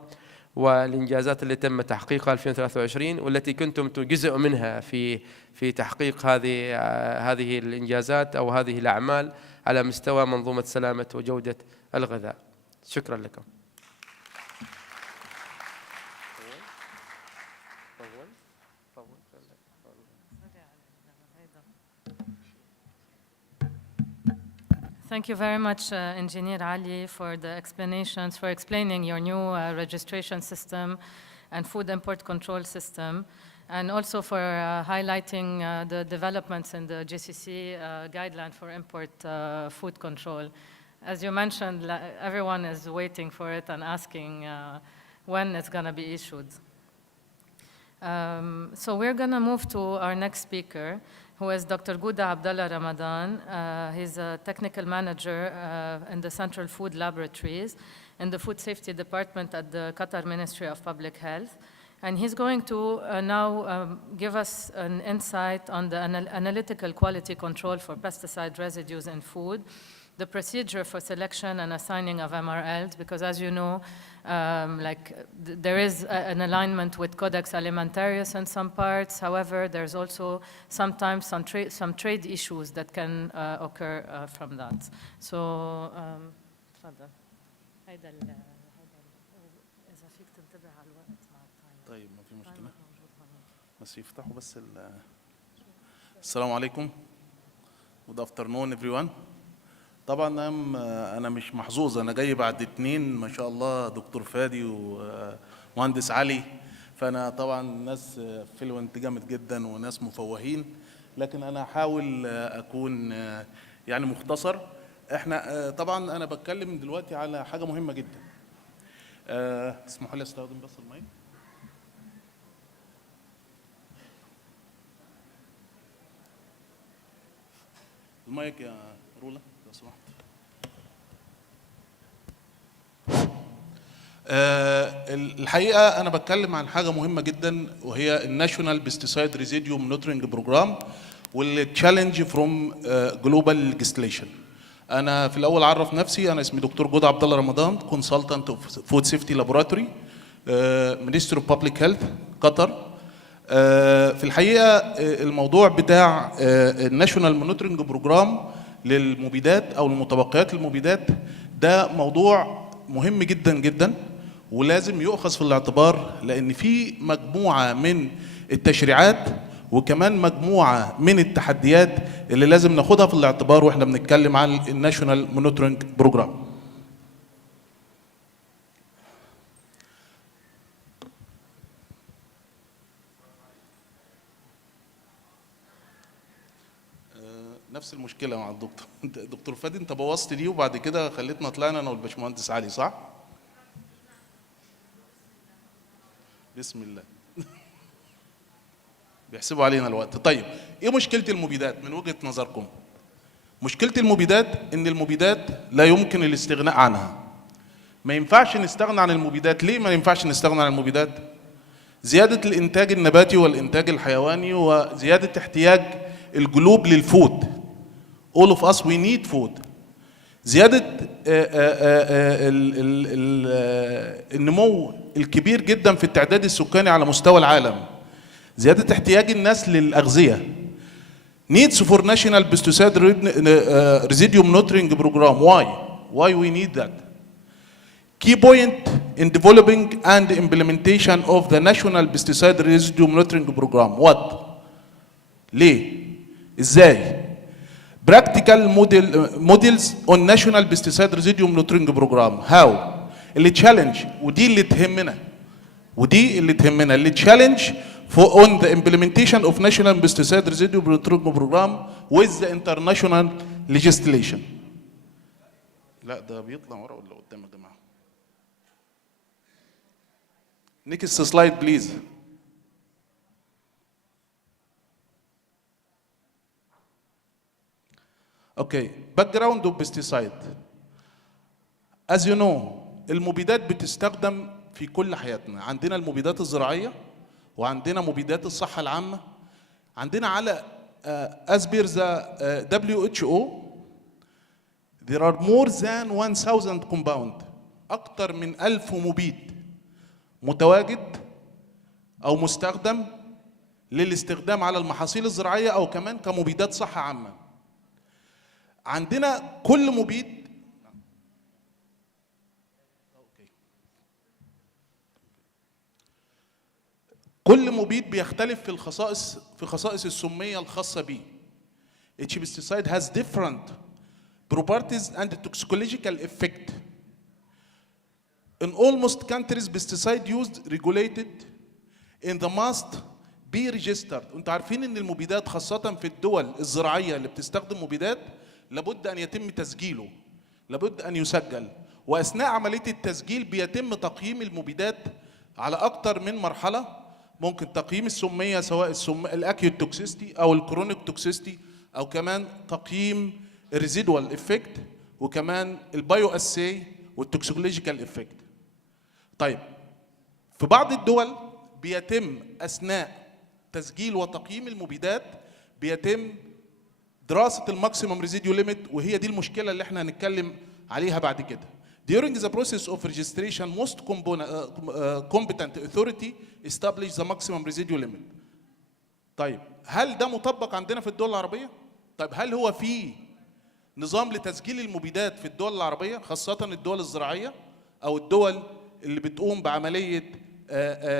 والإنجازات اللي تم تحقيقها 2023 والتي كنتم جزء منها في تحقيق هذه الإنجازات أو هذه الأعمال على مستوى منظومة سلامة وجودة الغذاء. شكرا لكم. Thank you very much, Engineer Ali, for the explanations, for explaining your new registration system and food import control system, and also for highlighting the developments in the GCC guideline for import food control. As you mentioned, everyone is waiting for it and asking when it's going to be issued. So we're going to move to our next speaker, who is Dr. Gouda Abdallah Ramadan. He's a technical manager in the Central Food Laboratories in the Food Safety Department at the Qatar Ministry of Public Health. And he's going to now give us an insight on the analytical quality control for pesticide residues in food, the procedure for selection and assigning of MRLs, because as you know, there is an alignment with Codex Alimentarius in some parts. However, there's also sometimes some trade issues that can occur from that. So, تفضل. هيدا إذا فيك تنتبه على الوقت مع التايمر. طيب ما في مشكلة. بس يفتحوا بس السلام عليكم. Good afternoon everyone. طبعا انا مش محظوظ، انا جاي بعد 2 ما شاء الله دكتور فادي ومهندس علي، فانا طبعا ناس فلوينت جامد جدا وناس مفوهين، لكن انا هحاول اكون يعني مختصر. احنا طبعا انا بتكلم دلوقتي على حاجه مهمه جدا. اسمحوا لي استخدم بس المايك. المايك يا رولا لو سمحت. الحقيقه انا بتكلم عن حاجه مهمه جدا، وهي الناشونال بيستيسايد ريزيديو مونيتورنج بروجرام والتشالنج فروم جلوبال ليجيسليشن. انا في الاول اعرف نفسي، انا اسمي دكتور جودة عبد الله رمضان، كونسلتنت اوف فود سيفتي لابوراتوري مينستري اوف بابليك هيلث قطر. في الحقيقه الموضوع بتاع الناشونال مونيتورنج بروجرام للمبيدات او المتبقيات المبيدات ده موضوع مهم جدا جدا، ولازم يؤخذ في الاعتبار، لأن في مجموعة من التشريعات وكمان مجموعة من التحديات اللي لازم ناخدها في الاعتبار واحنا بنتكلم عن الناشونال مونيتورنج بروجرام. نفس المشكلة مع الدكتور. دكتور فادي انت بوظت دي وبعد كده خليتنا طلعنا انا والباشمهندس علي، صح؟ بسم الله. بيحسبوا علينا الوقت. طيب ايه مشكلة المبيدات من وجهة نظركم؟ مشكلة المبيدات ان المبيدات لا يمكن الاستغناء عنها. ما ينفعش نستغنى عن المبيدات. ليه ما ينفعش نستغنى عن المبيدات؟ زيادة الانتاج النباتي والانتاج الحيواني وزيادة احتياج الجلوب للفود. All of us we need food. زيادة النمو الكبير جدا في التعداد السكاني على مستوى العالم. زيادة احتياج الناس للأغذية. Needs for national pesticide residue monitoring program. Why? Why we need that? Key point in developing and implementation of the national pesticide residue monitoring program. What? ليه؟ إزاي؟ Practical models on national pesticide residue monitoring program. How? اللي challenge ودي اللي تهمنا اللي challenge on the implementation of national pesticide residue monitoring program with the international legislation. لا ده بيطلع ورا ولا قدام يا جماعه؟ Next slide please. Okay, background of pesticide. As you know, المبيدات بتستخدم في كل حياتنا. عندنا المبيدات الزراعية وعندنا مبيدات الصحة العامة. عندنا على as per the WHO there are more than 1000 compound. أكثر من 1000 مبيد متواجد أو مستخدم للاستخدام على المحاصيل الزراعية أو كمان كمبيدات صحة عامة. عندنا كل مبيد بيختلف في خصائص السمية الخاصة به. Each pesticide has different properties and toxicological effect. In almost countries, pesticide used regulated in the must be registered. انتوا عارفين ان المبيدات خاصة في الدول الزراعية اللي بتستخدم مبيدات لابد ان يتم تسجيله، لابد ان يسجل، واثناء عملية التسجيل بيتم تقييم المبيدات على اكتر من مرحلة. ممكن تقييم السمية سواء الاكيوت توكسيستي او الكرونيك توكسيستي او كمان تقييم الريزيدوال افكت وكمان البايو اسي والتوكسيكولوجيكال افكت. طيب في بعض الدول بيتم اثناء تسجيل وتقييم المبيدات بيتم دراسة الماكسيمم ريزيديو ليميت، وهي دي المشكلة اللي احنا هنتكلم عليها بعد كده. During the process of registration, most competent authority establish the maximum residual limit. طيب هل ده مطبق عندنا في الدول العربية؟ طيب هل هو في نظام لتسجيل المبيدات في الدول العربية خاصة الدول الزراعية أو الدول اللي بتقوم بعملية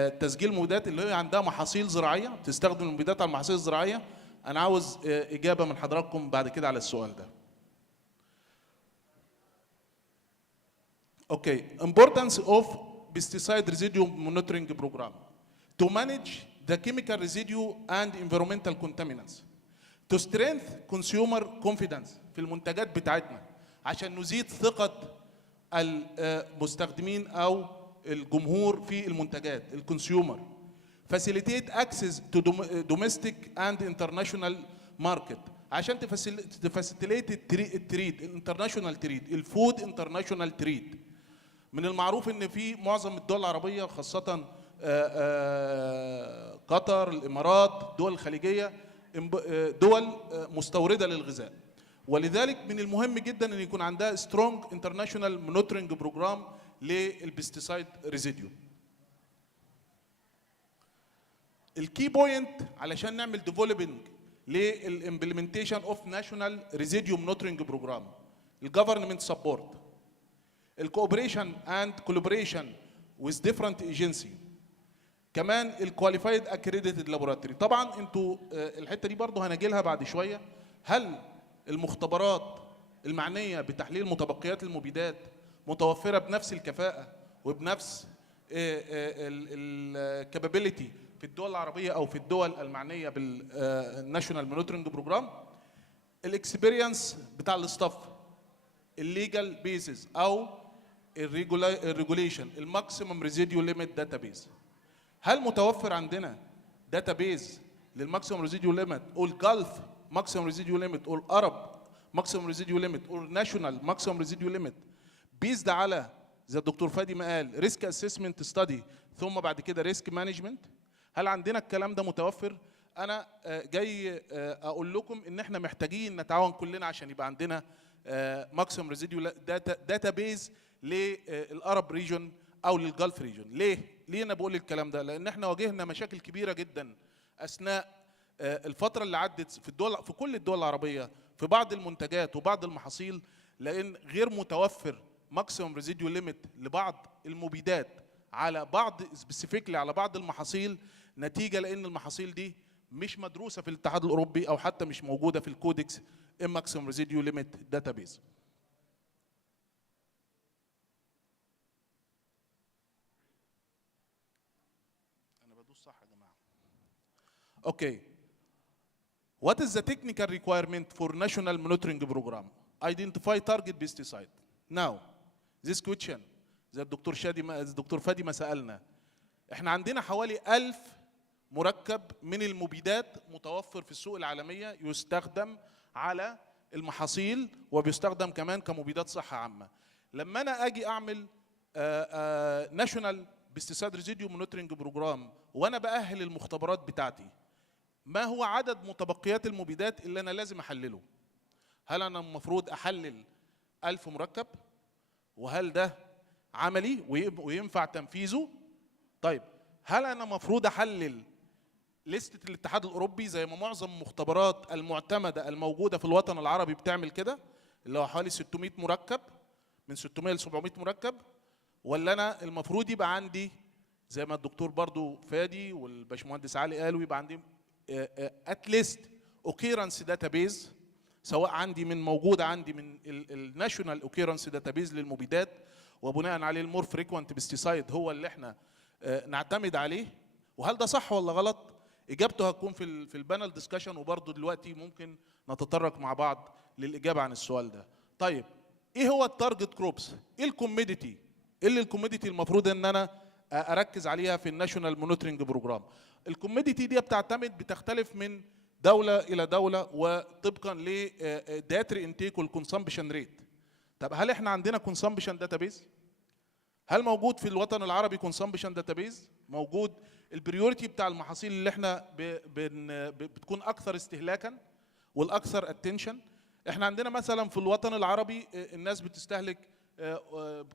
تسجيل المبيدات اللي هي عندها محاصيل زراعية تستخدم المبيدات على المحاصيل الزراعية؟ أنا عاوز إجابة من حضراتكم بعد كده على السؤال ده. Okay, importance of pesticide residue monitoring program to manage the chemical residue and environmental contaminants, to strengthen consumer confidence في المنتجات بتاعتنا عشان نزيد ثقة المستخدمين أو الجمهور في المنتجات الكونسيومر. Facilitate access to domestic and international market عشان تفاسيليت التريد الانترناشونال تريد الفود انترناشونال تريد. من المعروف ان في معظم الدول العربيه خاصه قطر الامارات الدول الخليجيه دول مستورده للغذاء، ولذلك من المهم جدا ان يكون عندها سترونج انترناشونال مونيتورنج بروجرام للبستيسايد ريزيديو. الكي بوينت علشان نعمل ديفلوبينج للامبلمنتيشن اوف ناشونال ريزيديو مونيتورنج بروجرام، الجفرمنت سبورت، الكوبريشن اند كولابوريشن with different agency. كمان الكواليفايد اكريديتد لابوراتوري. طبعا انتوا الحته دي برضه هنجي لها بعد شويه. هل المختبرات المعنيه بتحليل متبقيات المبيدات متوفره بنفس الكفاءه وبنفس الكابابيلتي في الدول العربيه او في الدول المعنيه بالناشونال مونيتورنج بروجرام؟ الاكسبيرينس بتاع الاستاف، الليجال بيسز او الريجوليشن، الماكسيمم ريزيديو ليميت داتابيز. هل متوفر عندنا داتابيز للماكسيمم ريزيديو ليميت او الجلف ماكسيمم ريزيديو ليميت او الارب ماكسيمم ريزيديو ليميت او ناشونال ماكسيمم ريزيديو ليميت بيزد على زي الدكتور فادي ما قال ريسك اسسمنت ستادي ثم بعد كده ريسك مانجمنت؟ هل عندنا الكلام ده متوفر؟ انا جاي اقول لكم ان احنا محتاجين نتعاون كلنا عشان يبقى عندنا ماكسيمم ريزيديو داتابيز للارب ريجون او للجلف ريجون. ليه انا بقول الكلام ده؟ لان احنا واجهنا مشاكل كبيره جدا اثناء الفتره اللي عدت في كل الدول العربيه في بعض المنتجات وبعض المحاصيل، لان غير متوفر ماكسيمم ريزيديو ليميت لبعض المبيدات على بعض سبيسيفيكلي على بعض المحاصيل، نتيجه لان المحاصيل دي مش مدروسه في الاتحاد الاوروبي او حتى مش موجوده في الكودكس ماكسيمم ريزيديو ليميت داتابيز. انا بدوس صح يا جماعه. اوكي. What is the technical requirement for national monitoring program? Identify target pesticide. Now, this question زي الدكتور فادي ما سألنا. احنا عندنا حوالي 1000 مركب من المبيدات متوفر في السوق العالمية يستخدم على المحاصيل وبيستخدم كمان كمبيدات صحة عامة. لما أنا أجي أعمل ناشونال بيستيسايد ريزيديو مونيتورنج بروجرام وأنا بأهل المختبرات بتاعتي، ما هو عدد متبقيات المبيدات اللي أنا لازم أحلله؟ هل أنا المفروض أحلل 1000 مركب؟ وهل ده عملي وينفع تنفيذه؟ طيب هل أنا المفروض أحلل لستة الاتحاد الأوروبي زي ما معظم المختبرات المعتمدة الموجودة في الوطن العربي بتعمل كده، اللي هو حوالي 600 مركب، من 600 ل 700 مركب؟ ولا أنا المفروض يبقى عندي زي ما الدكتور برضو فادي والباشمهندس علي قالوا يبقى عندي اتليست اوكيرنس داتابيز، سواء عندي موجود عندي من الناشونال اوكيرنس داتابيز للمبيدات، وبناء عليه المور فريكوينت بيستيسايد هو اللي احنا نعتمد عليه. وهل ده صح ولا غلط؟ اجابته هتكون في البانل ديسكشن، وبرضه دلوقتي ممكن نتطرق مع بعض للاجابه عن السؤال ده. طيب ايه هو التارجت كروبس؟ ايه الكوميديتي؟ ايه اللي الكوميديتي المفروض ان انا اركز عليها في الناشونال مونيتورنج بروجرام؟ الكوميديتي دي بتختلف من دوله الى دوله وطبقا لداتري انتيك والكونسامبشن ريت. طب هل احنا عندنا كونسامبشن داتابيز؟ هل موجود في الوطن العربي كونسامبشن داتابيز؟ موجود البريوريتي بتاع المحاصيل اللي احنا بتكون اكثر استهلاكا والاكثر اتنشن. احنا عندنا مثلا في الوطن العربي الناس بتستهلك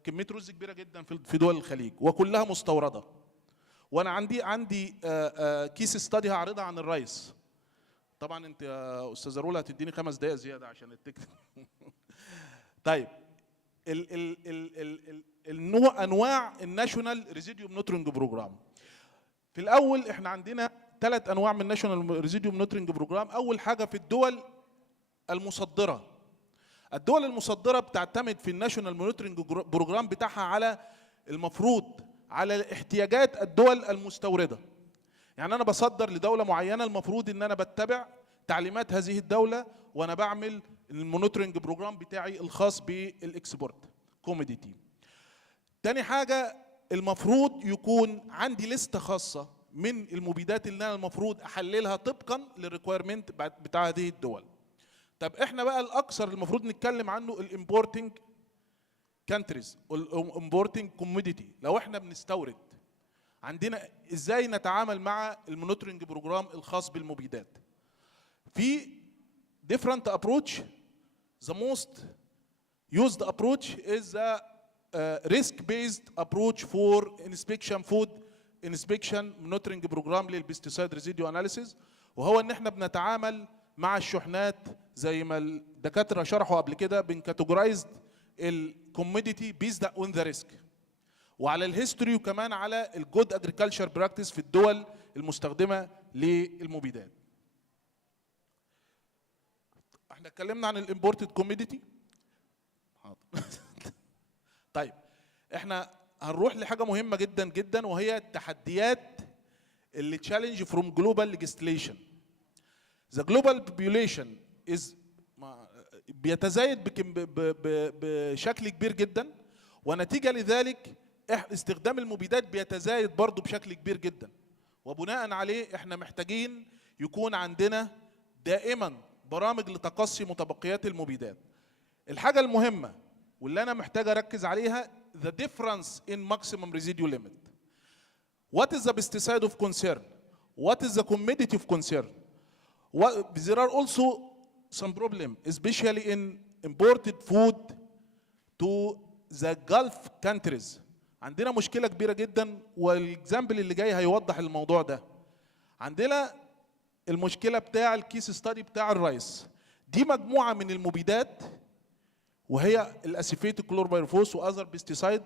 كميه رز كبيره جدا في دول الخليج وكلها مستورده. وانا عندي كيس ستادي هعرضها عن الرئيس. طبعا انت يا استاذه رولا هتديني 5 دقائق زياده عشان التكت. طيب انواع الناشونال ريزيديو مونيتورنج بروجرام. في الاول احنا عندنا 3 انواع من الناشونال ريزيديو مونيتورنج بروجرام. اول حاجه في الدول المصدره. الدول المصدره بتعتمد في الناشونال مونيتورنج بروجرام بتاعها على المفروض على احتياجات الدول المستورده. يعني انا بصدر لدوله معينه، المفروض ان انا بتبع تعليمات هذه الدوله وانا بعمل المونيتورنج بروجرام بتاعي الخاص بالاكسبورت كوموديتي. تاني حاجه المفروض يكون عندي لسته خاصه من المبيدات اللي انا المفروض احللها طبقا للريكويرمنت بتاع هذه الدول. طب احنا بقى الاكثر المفروض نتكلم عنه الامبورتنج كانتريز والامبورتنج كوموديتي. لو احنا بنستورد عندنا ازاي نتعامل مع المونيتورنج بروجرام الخاص بالمبيدات؟ في different approach. The most used approach is the risk-based approach for inspection food inspection monitoring program للبستيسايد ريزيديو اناليسيز، وهو ان احنا بنتعامل مع الشحنات زي ما الدكاتره شرحوا قبل كده، بنكاتيجورايز الكوموديتي بيزد اون ذا ريسك. وعلى الهيستوري وكمان على الجود اجريكلتشر براكتس في الدول المستخدمه للمبيدات. احنا اتكلمنا عن الامبورتد كوميديتي. طيب احنا هنروح لحاجه مهمه جدا جدا، وهي التحديات اللي تشالنج فروم جلوبال ليجيسليشن. ذا جلوبال population از بيتزايد بشكل كبير جدا، ونتيجه لذلك استخدام المبيدات بيتزايد برضه بشكل كبير جدا، وبناء عليه احنا محتاجين يكون عندنا دائما برامج لتقصي متبقيات المبيدات. الحاجه المهمه واللي انا محتاج اركز عليها the difference in maximum residual limit. What is the pesticide of concern? What is the commodity of concern? There are also some problem, especially in imported food to the Gulf countries. عندنا مشكلة كبيرة جدا، والاكزامبل اللي جاي هيوضح الموضوع ده. عندنا المشكلة بتاع الكيس ستادي بتاع الرايس. دي مجموعة من المبيدات وهي الاسيفيت كلوربيرفوس واذر بيستيسايد.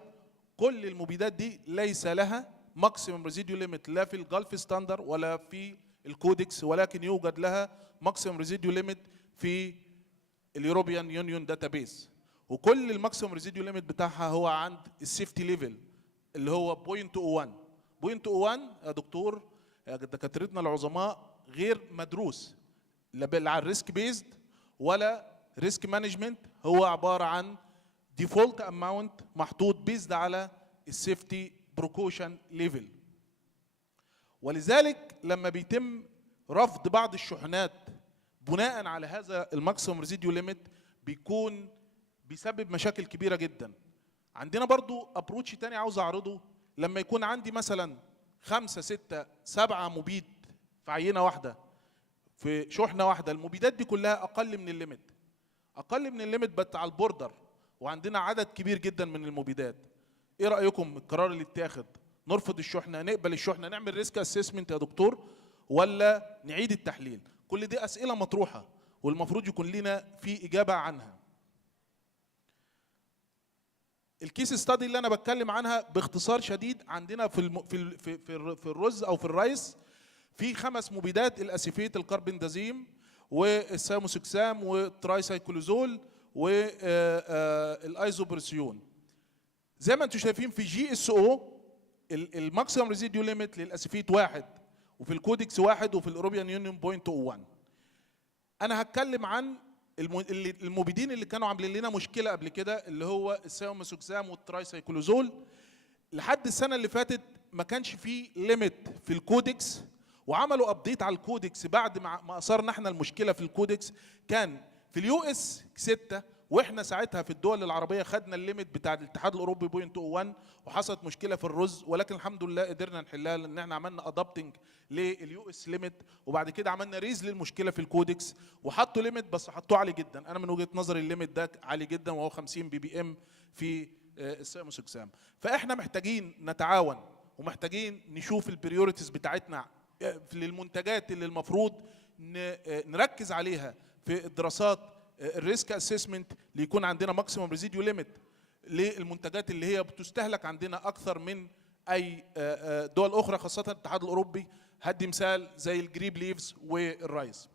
كل المبيدات دي ليس لها ماكسيمم ريزيديو ليميت لا في الجلف ستاندر ولا في الكودكس، ولكن يوجد لها ماكسيمم ريزيديو ليميت في اليوروبيان يونيون داتابيس، وكل الماكسيمم ريزيديو ليميت بتاعها هو عند السيفتي ليفل اللي هو 0.01. 0.01 يا دكتور يا دكاترتنا العظماء غير مدروس لا على الريسك بيزد ولا ريسك مانجمنت، هو عباره عن ديفولت اماونت محطوط بيزد على السيفتي بروكوشن ليفل. ولذلك لما بيتم رفض بعض الشحنات بناء على هذا الماكسيمم ريزيديو ليميت بيكون بيسبب مشاكل كبيره جدا. عندنا برضو ابروتش تاني عاوز اعرضه. لما يكون عندي مثلا 5 6 7 مبيد في عينه واحده في شحنه واحده، المبيدات دي كلها اقل من الليميت، اقل من الليميت بتاع البوردر، وعندنا عدد كبير جدا من المبيدات. ايه رايكم القرار اللي اتاخد؟ نرفض الشحنه، نقبل الشحنه، نعمل ريسك اسسمنت يا دكتور، ولا نعيد التحليل؟ كل دي اسئله مطروحه والمفروض يكون لنا في اجابه عنها. الكيس ستادي اللي انا بتكلم عنها باختصار شديد، عندنا في الرز او في الرايس في 5 مبيدات: الاسيفيت الكربندازيم والساموسكسام والترايسايكلوزول والايزوبرسيون. زي ما انتم شايفين في جي اس او الماكسيمم ريزيديو ليميت للاسيفيت 1، وفي الكودكس 1، وفي الاوروبيان يونيون 0.01. انا هتكلم عن المبيدين اللي كانوا عاملين لنا مشكله قبل كده، اللي هو الساموسكسام والترايسايكلوزول. لحد السنه اللي فاتت ما كانش فيه ليميت في الكودكس، وعملوا ابديت على الكودكس بعد ما اثرنا احنا المشكله في الكودكس. كان في اليو اس 6، واحنا ساعتها في الدول العربيه خدنا الليميت بتاع الاتحاد الاوروبي 0.01، وحصلت مشكله في الرز، ولكن الحمد لله قدرنا نحلها لان احنا عملنا ادابتنج لليو اس ليميت، وبعد كده عملنا ريز للمشكله في الكودكس وحطوا ليميت، بس حطوه عالي جدا. انا من وجهه نظري الليميت ده عالي جدا، وهو 50 بي بي ام في الساموسكسام. فاحنا محتاجين نتعاون ومحتاجين نشوف البريوريتيز بتاعتنا للمنتجات اللي المفروض نركز عليها في الدراسات الريسك اسسمنت، ليكون عندنا ماكسيمم ريزيديو ليميت للمنتجات اللي هي بتستهلك عندنا اكثر من اي دول اخرى، خاصه الاتحاد الاوروبي. هدي مثال زي الجريب ليفز والرايس.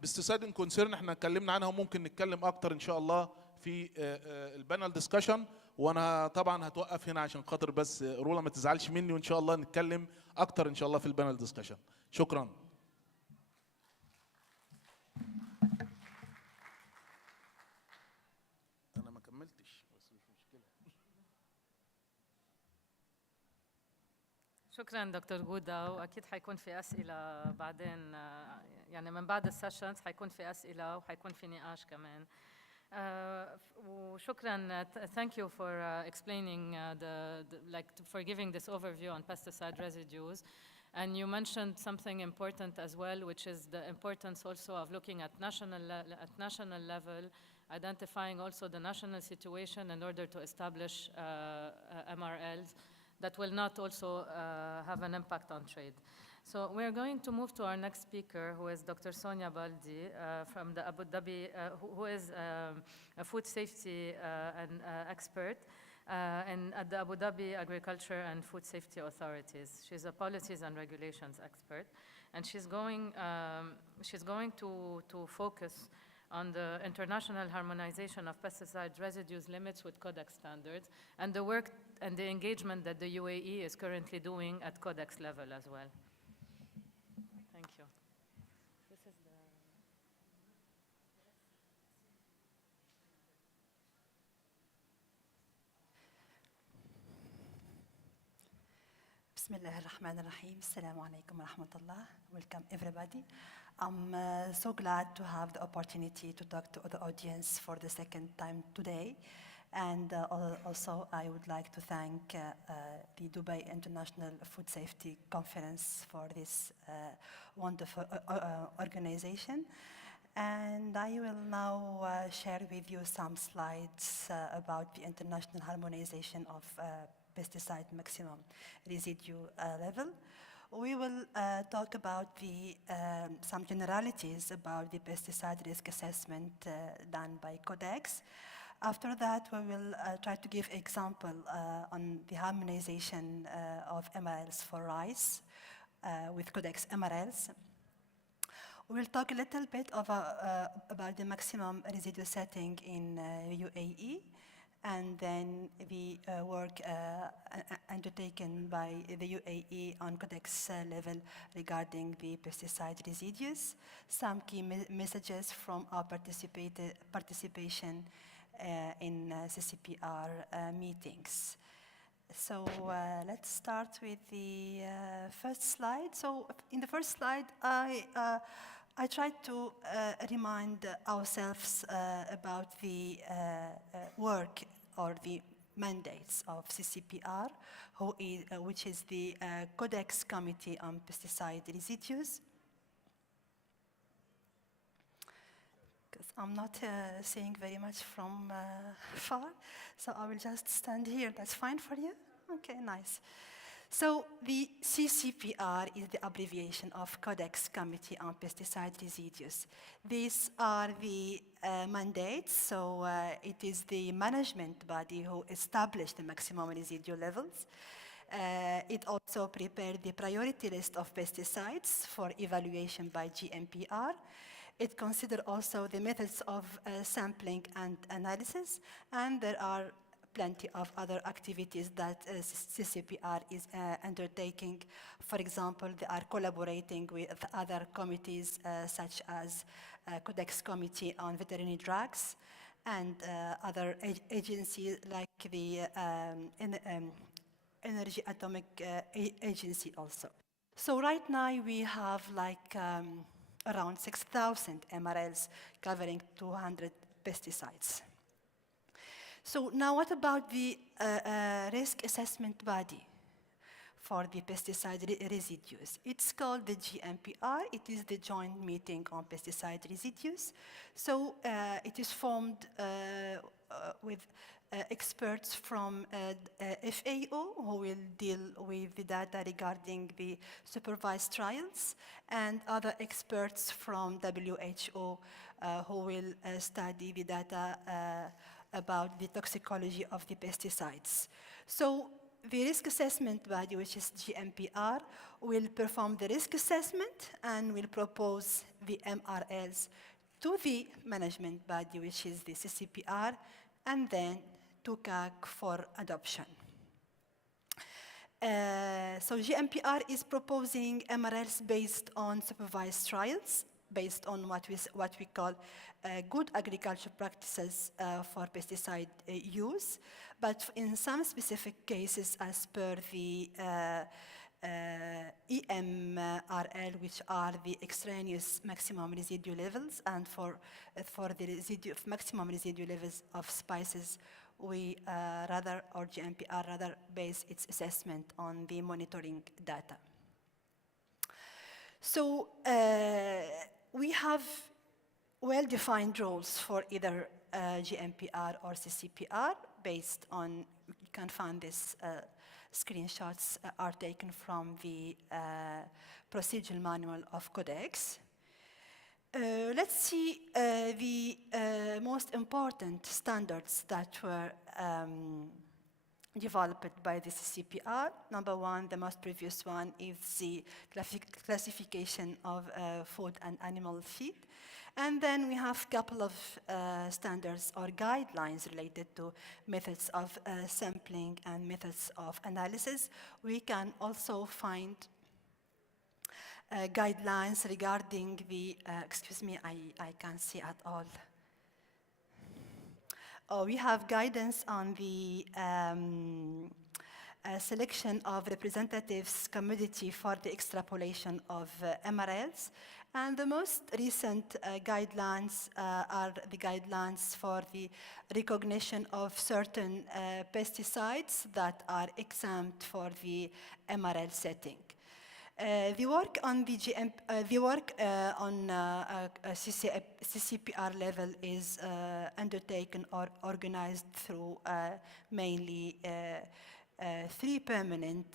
باستساد كونسيرن احنا اتكلمنا عنها، وممكن نتكلم اكتر ان شاء الله في البانل ديسكشن، وانا طبعا هتوقف هنا عشان خاطر بس رولا ما تزعلش مني، وان شاء الله نتكلم اكتر ان شاء الله في البانل ديسكشن. شكرا. انا ما كملتش بس مش مشكله. شكرا دكتور جودة، واكيد حيكون في اسئله بعدين، يعني من بعد السيشنز حيكون في اسئله وحيكون في نقاش كمان. وشكرا, thank you for explaining for giving this overview on pesticide residues. And you mentioned something important as well, which is the importance also of looking at national level, identifying also the national situation in order to establish MRLs that will not also have an impact on trade. So we're going to move to our next speaker, who is Dr. Sonia Baldi from the Abu Dhabi, who is a food safety expert. at the Abu Dhabi Agriculture and Food Safety Authorities. She's a policies and regulations expert, and she's going to focus on the international harmonization of pesticide residues limits with Codex standards, and the work and the engagement that the UAE is currently doing at Codex level as well. Thank you. This is the بسم الله الرحمن الرحيم. السلام عليكم ورحمة الله. Welcome everybody. I'm so glad to have the opportunity to talk to the audience for the second time today. And also I would like to thank the Dubai International Food Safety Conference for this wonderful organization. And I will now share with you some slides about the international harmonization of pesticide maximum residue level. We will talk about some generalities about the pesticide risk assessment done by Codex. After that, we will try to give example on the harmonization of MRLs for rice with Codex MRLs. We'll talk a little bit about the maximum residue setting in UAE, and then the work undertaken by the UAE on Codex level regarding the pesticide residues, some key messages from our participation in CCPR meetings. So let's start with the first slide. So in the first slide, I tried to remind ourselves about the work or the mandates of CCPR, which is the Codex Committee on Pesticide Residues. Because I'm not seeing very much from far, so I will just stand here. That's fine for you? Okay, nice. So the CCPR is the abbreviation of Codex Committee on Pesticide Residues. These are the mandates, so it is the management body who established the maximum residue levels. It also prepared the priority list of pesticides for evaluation by GMPR. It considers also the methods of sampling and analysis, and there are plenty of other activities that CCPR is undertaking. For example, they are collaborating with other committees such as Codex Committee on Veterinary Drugs and other agencies like the Energy Atomic Agency also. So right now we have like around 6,000 MRLs covering 200 pesticides. So now what about the risk assessment body for the pesticide residues? It's called the GMPR. It is the Joint Meeting on Pesticide Residues. So it is formed with experts from FAO, who will deal with the data regarding the supervised trials, and other experts from WHO, who will study the data about the toxicology of the pesticides. So the risk assessment body, which is GMPR, will perform the risk assessment and will propose the MRLs to the management body, which is the CCPR, and then to CAG for adoption. So GMPR is proposing MRLs based on supervised trials, based on what we call good agriculture practices for pesticide use. But in some specific cases, as per the EMRL, which are the extraneous maximum residue levels, and for the maximum residue levels of spices, we or GMPR rather base its assessment on the monitoring data. So we have well-defined roles for either GMPR or CCPR based on, you can find these screenshots are taken from the procedural manual of Codex. Let's see the most important standards that were developed by the CCPR. Number one, the most previous one, is the classification of food and animal feed. And then we have a couple of standards or guidelines related to methods of sampling and methods of analysis. We can also find guidelines regarding the, excuse me, I can't see at all. We have guidance on the selection of representatives commodity for the extrapolation of MRLs. And the most recent guidelines are the guidelines for the recognition of certain pesticides that are exempt for the MRL setting. The work on CCPR level is undertaken or organized through mainly 3 permanent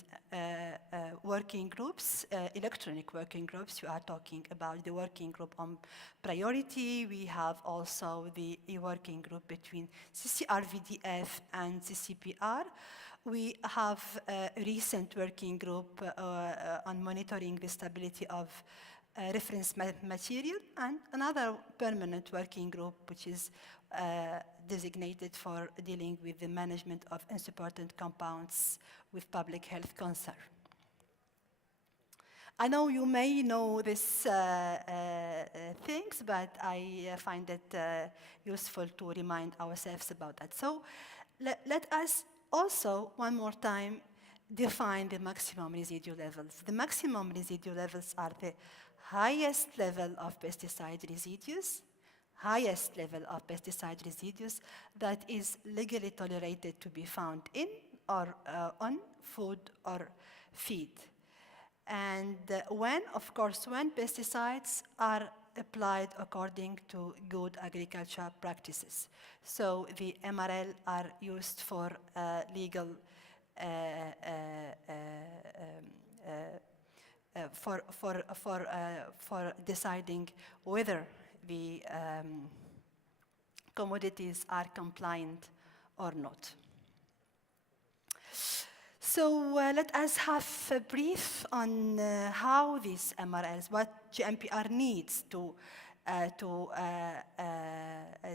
working groups, electronic working groups. We are talking about the working group on priority. We have also the working group between CCRVDF and CCPR. We have a recent working group on monitoring the stability of reference material, and another permanent working group which is designated for dealing with the management of unsupported compounds with public health concern. I know you may know these things, but I find it useful to remind ourselves about that. So let us also, one more time, define the maximum residue levels. The maximum residue levels are the highest level of pesticide residues, that is legally tolerated to be found in or on food or feed. And when pesticides are applied according to good agricultural practices. So the MRL are used for legal for deciding whether the commodities are compliant or not. So let us have a brief on how these MRLs, what GMPR needs to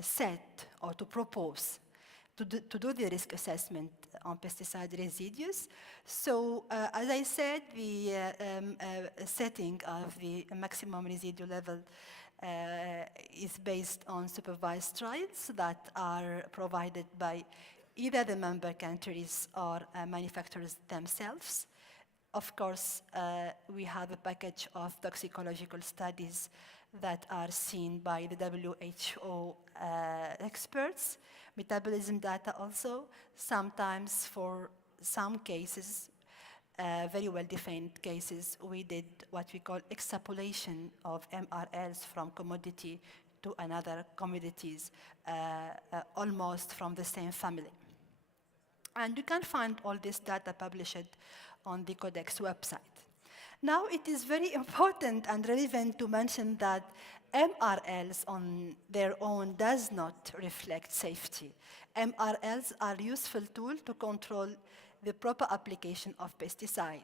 set or to propose to do the risk assessment on pesticide residues. So as I said, the setting of the maximum residue level is based on supervised trials that are provided by either the member countries or manufacturers themselves. Of course, we have a package of toxicological studies that are seen by the WHO experts, metabolism data also. Sometimes for some cases, very well-defined cases, we did what we call extrapolation of MRLs from commodity to another commodities, almost from the same family. And you can find all this data published on the Codex website. Now, it is very important and relevant to mention that MRLs on their own does not reflect safety. MRLs are a useful tool to control the proper application of pesticide.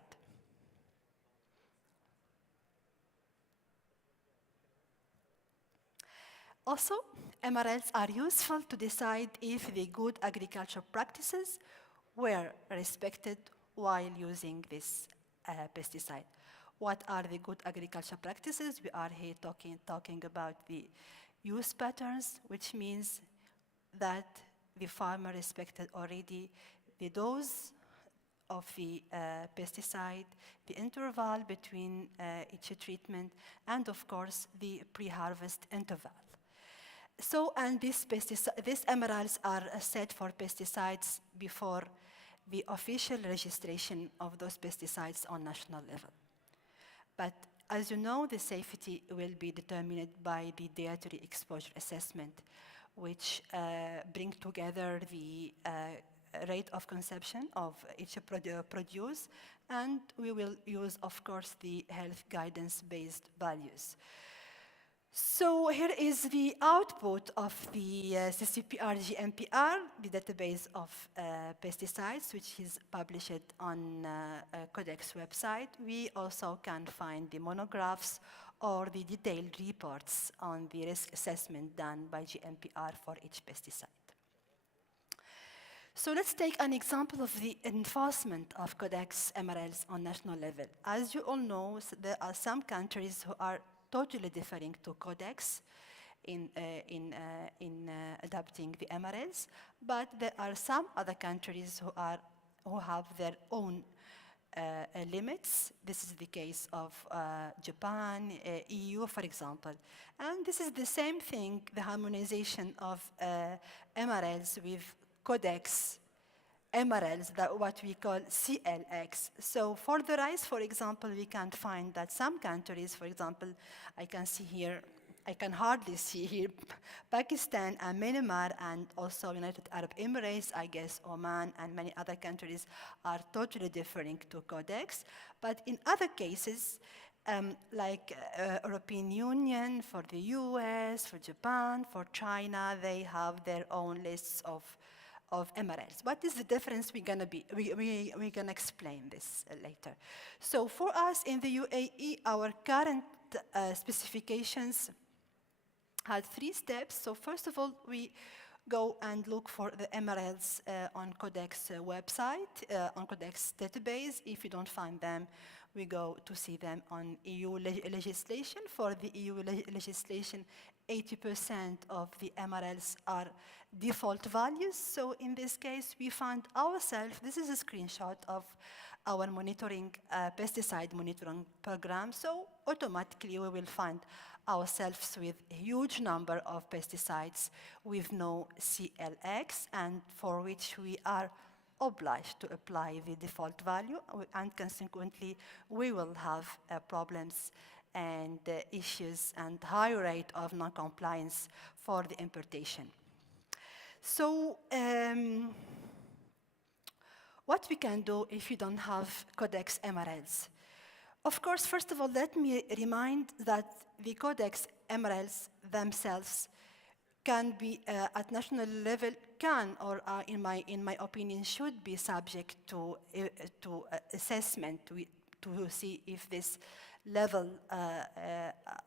Also, MRLs are useful to decide if the good agricultural practices were respected while using this pesticide. What are the good agricultural practices? We are here talking about the use patterns, which means that the farmer respected already the dose of the pesticide, the interval between each treatment, and of course, the pre-harvest interval. So, and these MRLs are set for pesticides before the official registration of those pesticides on national level. But as you know, the safety will be determined by the dietary exposure assessment, which bring together the rate of consumption of each produce, and we will use, of course, the health guidance-based values. So here is the output of the CCPR GMPR, the database of pesticides, which is published on Codex website. We also can find the monographs or the detailed reports on the risk assessment done by GMPR for each pesticide. So let's take an example of the enforcement of Codex MRLs on national level. As you all know, there are some countries who are totally differing to Codex in adopting the MRLs, but there are some other countries who have their own limits. This is the case of Japan, EU, for example. And this is the same thing, the harmonization of MRLs with Codex MRLs, that what we call CLX. So for the rice, for example, we can find that some countries, for example, I can see here, I can hardly see here, Pakistan and Myanmar and also United Arab Emirates, I guess Oman and many other countries are totally differing to Codex. But in other cases, like European Union, for the US, for Japan, for China, they have their own lists of MRLs. What is the difference? We're gonna explain this later. So for us in the UAE, our current specifications had 3 steps. So first of all, we go and look for the MRLs on Codex website, on Codex database. If you don't find them, we go to see them on EU legislation. For the EU legislation, 80% of the MRLs are default values. So in this case, we find ourselves, this is a screenshot of our monitoring, pesticide monitoring program. So automatically we will find ourselves with a huge number of pesticides with no CLX and for which we are obliged to apply the default value, and consequently we will have problems and issues and high rate of non-compliance for the importation. So what we can do if you don't have Codex MRLs? Of course, first of all, let me remind that the Codex MRLs themselves can be at national level, or in my opinion, should be subject to assessment to see if this level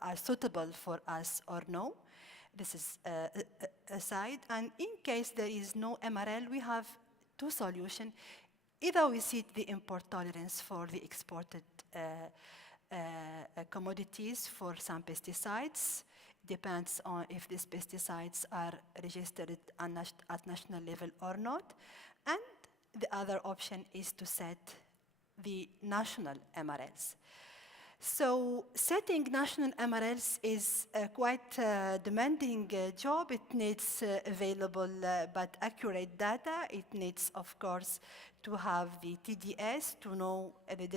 are suitable for us or no. This is aside. And in case there is no MRL, we have 2 solutions. Either we set the import tolerance for the exported commodities for some pesticides, depends on if these pesticides are registered at national level or not. And the other option is to set the national MRLs. So setting national MRLs is quite a demanding job. It needs available but accurate data. It needs, of course, to have the TDS to know the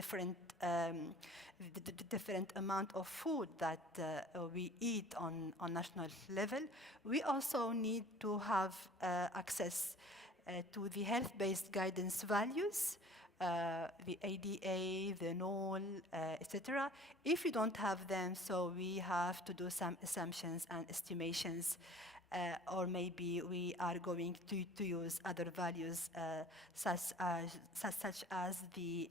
different amount of food that we eat on national level. We also need to have access to the health-based guidance values, the ADA, the NOL, etc. If you don't have them, so we have to do some assumptions and estimations, or maybe we are going to use other values such as the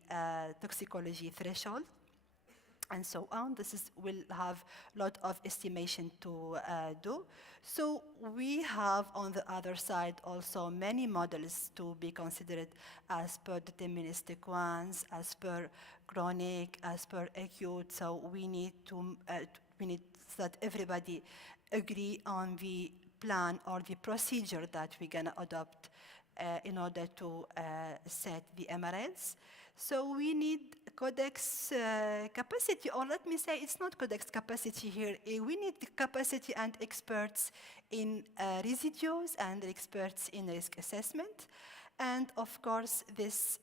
toxicology threshold, and so on. Will have a lot of estimation to do. So we have on the other side also many models to be considered as per deterministic ones, as per chronic, as per acute. So we need that everybody agree on the plan or the procedure that we're gonna adopt in order to set the MRLs. So we need Codex capacity, or let me say it's not Codex capacity here. We need the capacity and experts in residues and experts in risk assessment. And of course, this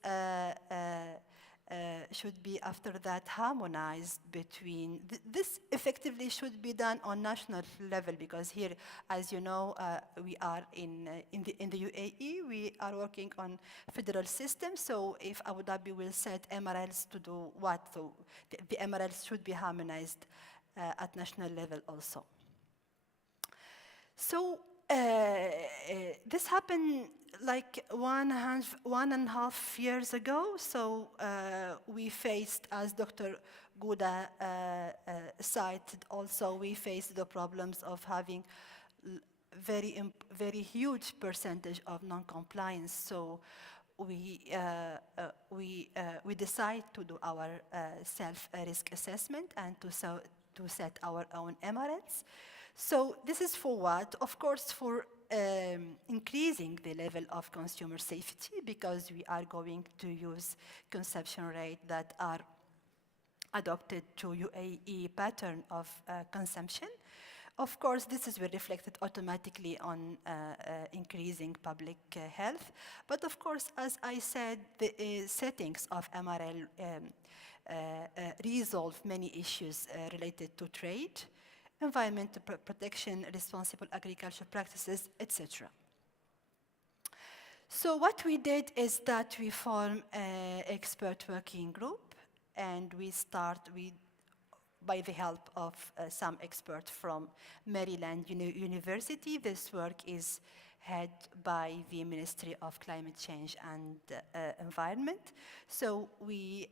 should be after that harmonized between, this effectively should be done on national level, because here, as you know, we are in the UAE, we are working on federal system. So if Abu Dhabi will set MRLs to do what, so the MRLs should be harmonized at national level also. So this happened like 1.5 years ago. So we faced, as Dr. Gouda cited also, we faced the problems of having very huge percentage of non-compliance. So we decide to do our self-risk assessment and to set our own MRLs. So this is for what? Of course, for increasing the level of consumer safety, because we are going to use consumption rate that are adopted to UAE pattern of consumption. Of course, this is reflected automatically on increasing public health. But of course, as I said, the settings of MRL resolve many issues related to trade, environmental protection, responsible agricultural practices, etc. So what we did is that we formed an expert working group, and we start by the help of some experts from Maryland University. This work is head by the Ministry of Climate Change and Environment. So we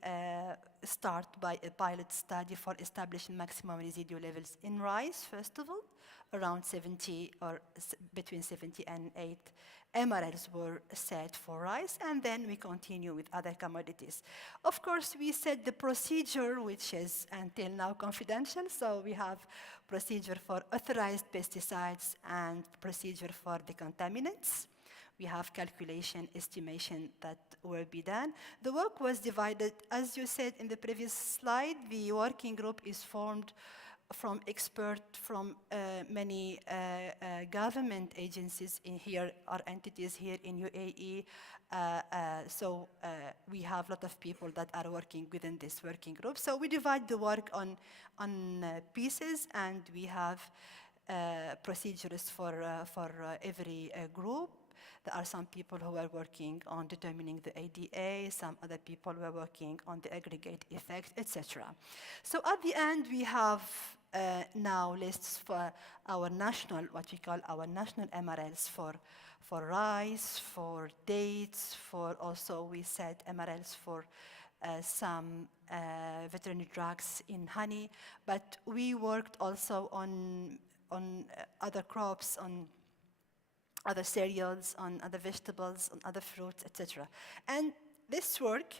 start by a pilot study for establishing maximum residual levels in rice, first of all, around 70 or between 70 and 8 MRLs were set for rice, and then we continue with other commodities. Of course, we set the procedure, which is until now confidential, so we have procedure for authorized pesticides and procedure for the contaminants. We have calculation, estimation that will be done. The work was divided, as you said in the previous slide, the working group is formed from experts from many government agencies in here, or entities here in UAE. So we have a lot of people that are working within this working group. So we divide the work on pieces, and we have procedures for every group. There are some people who are working on determining the ADA, some other people who are working on the aggregate effect, etc. So at the end, we have now lists for our national, what we call our national MRLs for rice, for dates, for also we set MRLs for some veterinary drugs in honey, but we worked also on other crops, on other cereals, on other vegetables, on other fruits, etc. And this work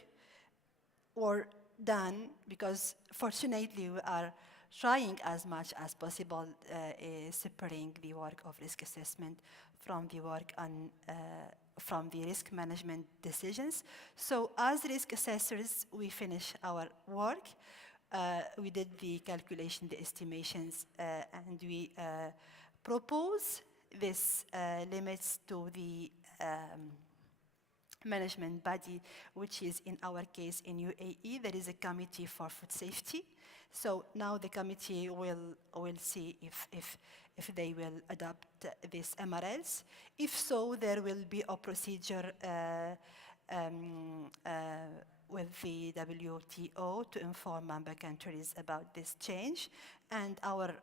were done because fortunately we are trying as much as possible separating the work of risk assessment from the work on from the risk management decisions. So as risk assessors, we finish our work. We did the calculation, the estimations, and we propose these limits to the management body, which is in our case in UAE. There is a committee for food safety. So now the committee will see if they will adopt these MRLs. If so, there will be a procedure with the WTO to inform member countries about this change, and our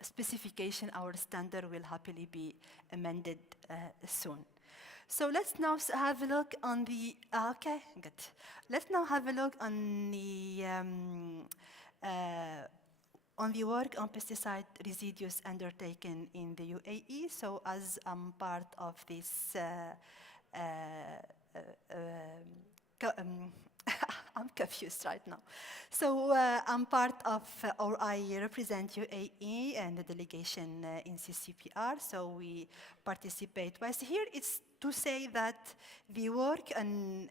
specification, our standard will happily be amended soon. So let's now have a look on the, okay, good. Let's now have a look on the work on pesticide residues undertaken in the UAE. So as I'm part of this, I'm confused right now. So I'm part of, or I represent UAE and the delegation in CCPR, so we participate. But here it's to say that the work on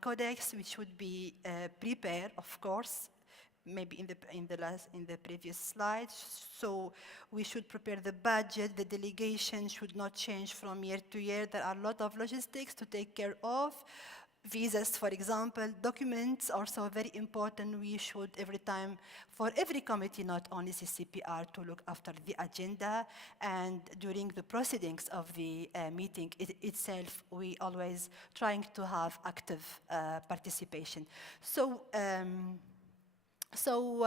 codex, which would be prepared, of course, maybe in the previous slide. So we should prepare the budget. The delegation should not change from year to year. There are a lot of logistics to take care of. Visas, for example, documents are also very important. We should every time, for every committee, not only CCPR, to look after the agenda. And during the proceedings of the meeting itself, we always trying to have active participation. So So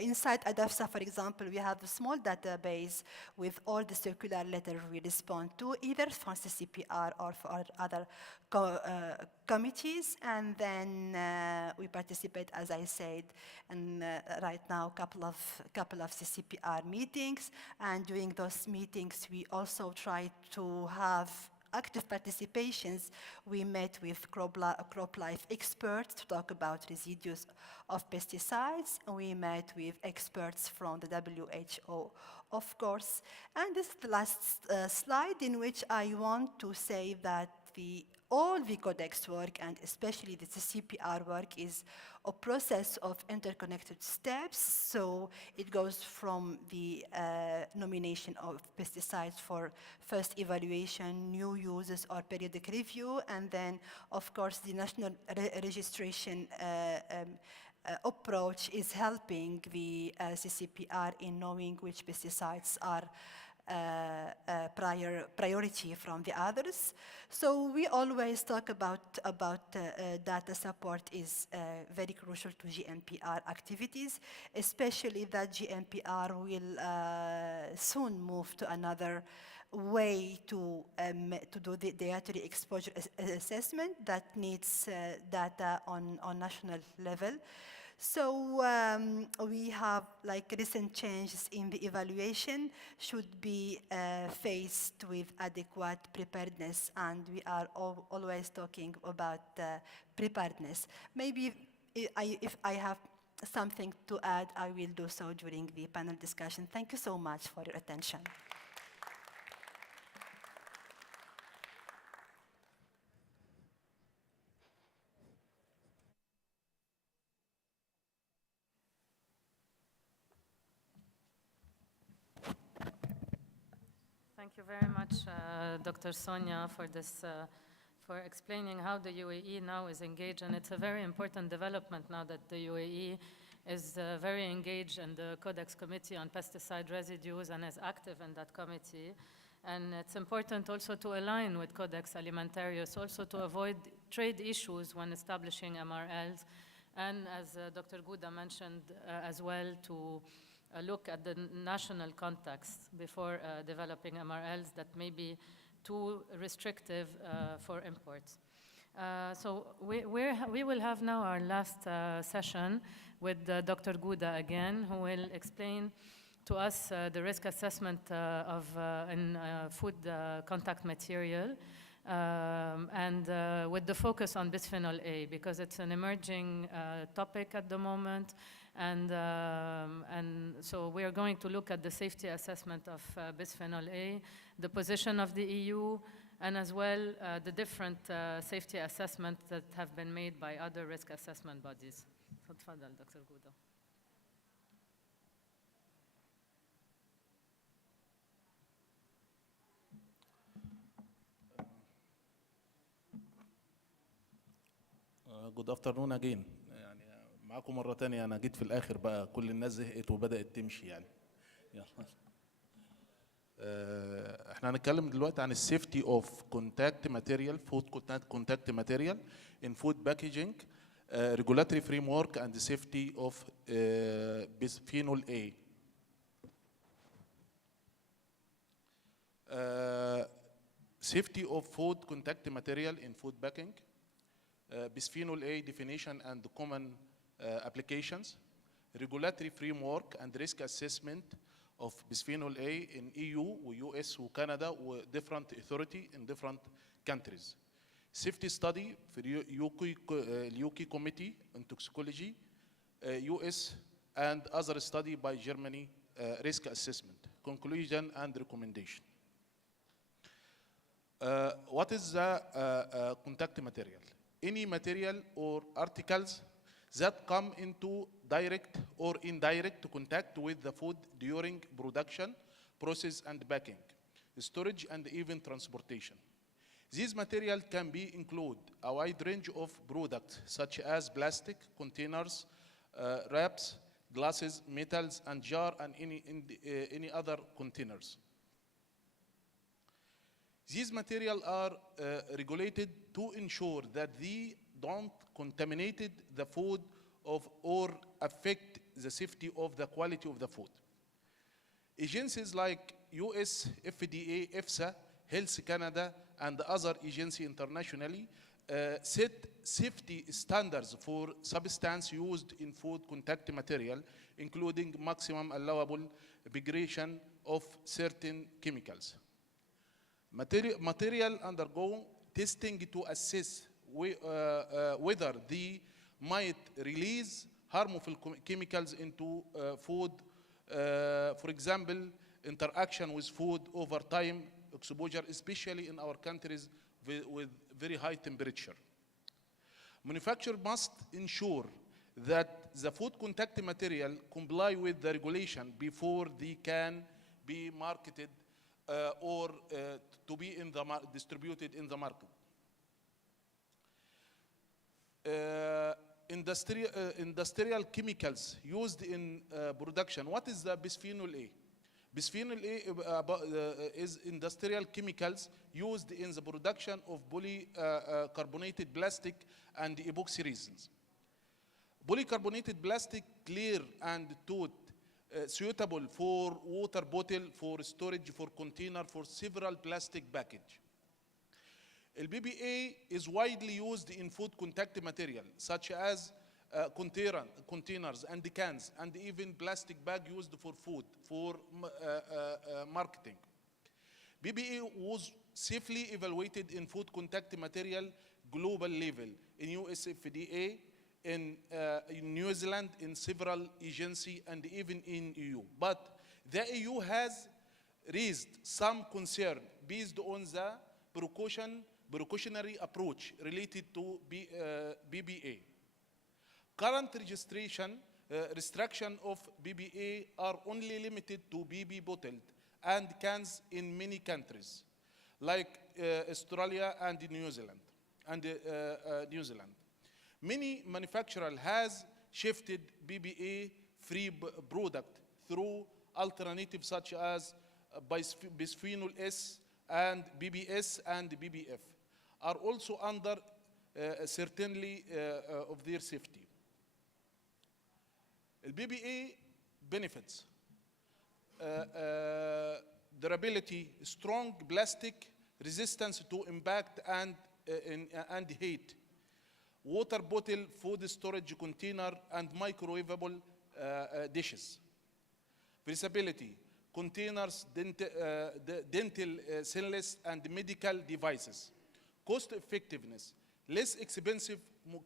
inside ADAFSA, for example, we have a small database with all the circular letters we respond to, either from CCPR or for other committees. And then we participate, as I said, in right now couple of CCPR meetings. And during those meetings, we also try to have active participations. We met with crop life experts to talk about residues of pesticides. We met with experts from the WHO, of course. And this is the last slide in which I want to say that all the codex work, and especially the CCPR work, is a process of interconnected steps. So it goes from the nomination of pesticides for first evaluation, new uses, or periodic review, and then, of course, the national registration approach is helping the CCPR in knowing which pesticides are priority from the others. So we always talk about data support is very crucial to GMPR activities, especially that GMPR will soon move to another way to do the dietary exposure assessment that needs data on national level. So we have like recent changes in the evaluation should be faced with adequate preparedness, and we are always talking about preparedness. Maybe if I have something to add, I will do so during the panel discussion. Thank you so much for your attention. Thank you very much, Dr. Sonia, for this, for explaining how the UAE now is engaged. And it's a very important development now that the UAE is very engaged in the Codex Committee on Pesticide Residues and is active in that committee. And it's important also to align with Codex Alimentarius, also to avoid trade issues when establishing MRLs. And as Dr. Gouda mentioned as well, to look at the national context before developing MRLs that may be too restrictive for imports. So we will have now our last session with Dr. Gouda again, who will explain to us the risk assessment in food contact material, and with the focus on bisphenol A, because it's an emerging topic at the moment. And so we are going to look at the safety assessment of bisphenol A, the position of the EU, and as well the different safety assessments that have been made by other risk assessment bodies. So تفضل Dr. Gouda. Good afternoon again. يعني معاكم مرة تانية. أنا جيت في الآخر بقى، كل الناس زهقت وبدأت تمشي يعني. يلا. احنا هنتكلم دلوقتي عن السيفتي اوف كونتاكت ماتيريال، فود كونتاكت ماتيريال ان فود باكجينج، regulatory framework and the safety of bisphenol A. Safety of food contact material in food packing, bisphenol A definition and common applications, regulatory framework and risk assessment of bisphenol A in EU و US وكندا و different authority in different countries. Safety study for UK Committee on Toxicology, US and other study by Germany, risk assessment, conclusion and recommendation. What is the contact material? Any material or articles that come into direct or indirect contact with the food during production, process and packing, storage and even transportation. These materials can be include a wide range of products such as plastic, containers, wraps, glasses, metals and jar and any other containers. These materials are regulated to ensure that they don't contaminate the food or affect the safety of the quality of the food. Agencies like US, FDA, EFSA, Health Canada, and other agencies internationally set safety standards for substance used in food contact material, including maximum allowable migration of certain chemicals. Material undergo testing to assess whether they might release harmful chemicals into food. For example, interaction with food over time, exposure, especially in our countries with very high temperature. Manufacturer must ensure that the food contact material comply with the regulation before they can be marketed or to be distributed in the market. Industrial chemicals used in production. What is the bisphenol A? Bisphenol A is industrial chemicals used in the production of polycarbonated plastic and epoxy resins. Polycarbonated plastic, clear and tote, suitable for water bottle, for storage, for container, for several plastic package. BPA is widely used in food contact material, such as containers and cans, and even plastic bag used for food, for marketing. BPA was safely evaluated in food contact material global level, in US FDA, in New Zealand, in several agencies, and even in EU. But the EU has raised some concern based on the precautionary approach related to BPA. Current restriction of BPA are only limited to BB bottled and cans in many countries, like Australia and New Zealand. Many manufacturers has shifted BPA-free product through alternatives such as bisphenol S and BBS and BBF are also under certainly of their safety. BPA benefits: durability, strong plastic, resistance to impact and heat, water bottle, food storage container, and microwavable dishes. Versatility, containers, dental, stainless, and medical devices. Cost effectiveness, less expensive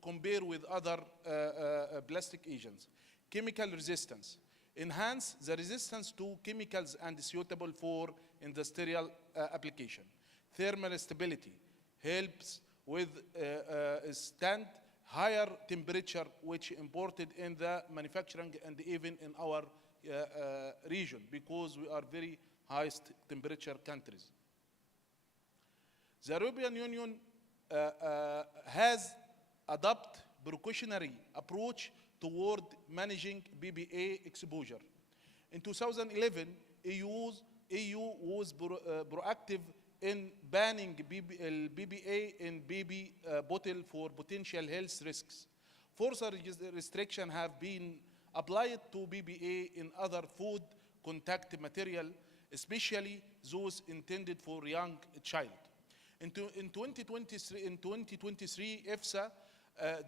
compared with other plastic agents. Chemical resistance, enhance the resistance to chemicals and suitable for industrial application. Thermal stability, helps with stand higher temperature, which imported in the manufacturing and even in our region, because we are very highest temperature countries. The European Union has adopted precautionary approach toward managing BPA exposure. In 2011, EU was proactive in banning BPA in baby bottle for potential health risks. Further restrictions have been applied to BPA in other food contact material, especially those intended for young child. In 2023, EFSA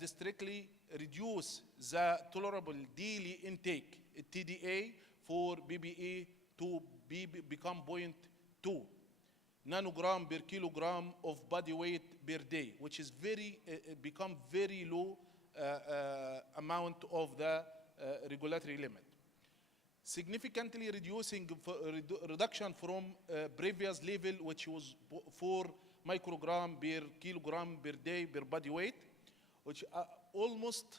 strictly reduced the tolerable daily intake, TDA, for BPA to become 0.2 nanogram per kilogram of body weight per day, which is become very low amount of the regulatory limit. Significantly reduction from previous level, which was 4 microgram per kilogram per day per body weight, which almost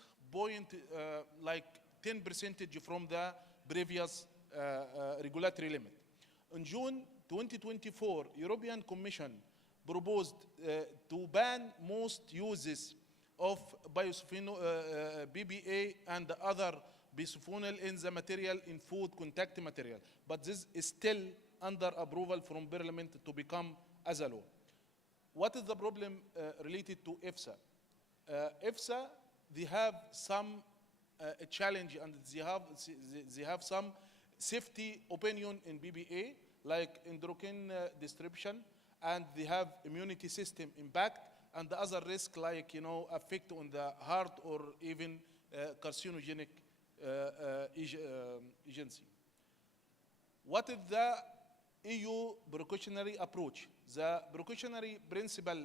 like 10% from the previous regulatory limit. In June 2024, European Commission proposed to ban most uses of bisphenol, BPA and other bisphenol in the material in food contact material, but this is still under approval from Parliament to become as a law. What is the problem related to EFSA? EFSA, they have some a challenge, and they have some safety opinion in BBA, like endocrine disruption, and they have immunity system impact, and the other risk like, effect on the heart or even carcinogenic agency. What is the EU precautionary approach? The precautionary principle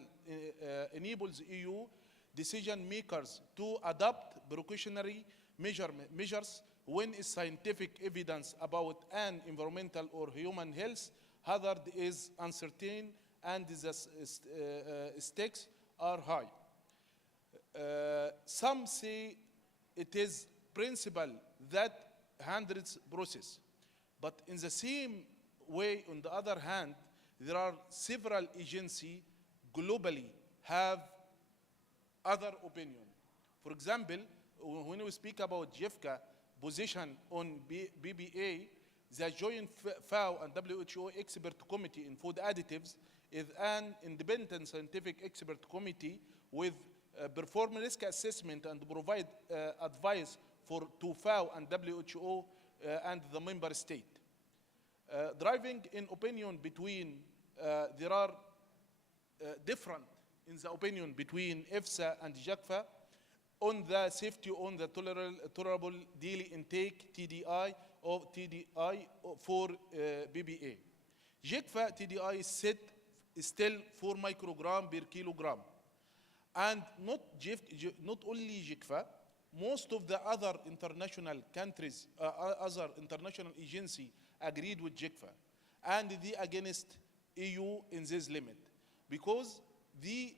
enables EU decision makers to adopt precautionary measures when is scientific evidence about an environmental or human health hazard is uncertain and the stakes are high. Some say it is principle that hinders process, but in the same way, on the other hand, there are several agencies globally have other opinion. For example, when we speak about JEFCA position on BBA, the Joint FAO and WHO Expert Committee in Food Additives is an independent scientific expert committee with perform risk assessment and provide advice to FAO and WHO and the member state. Driving in opinion between, there are different in the opinion between EFSA and JACFA on the safety on the tolerable daily intake TDI or TDI for BBA. JACFA TDI is set still 4 microgram per kilogram. And not only JACFA, most of the other international countries, other international agencies agreed with JACFA, and they against EU in this limit, because they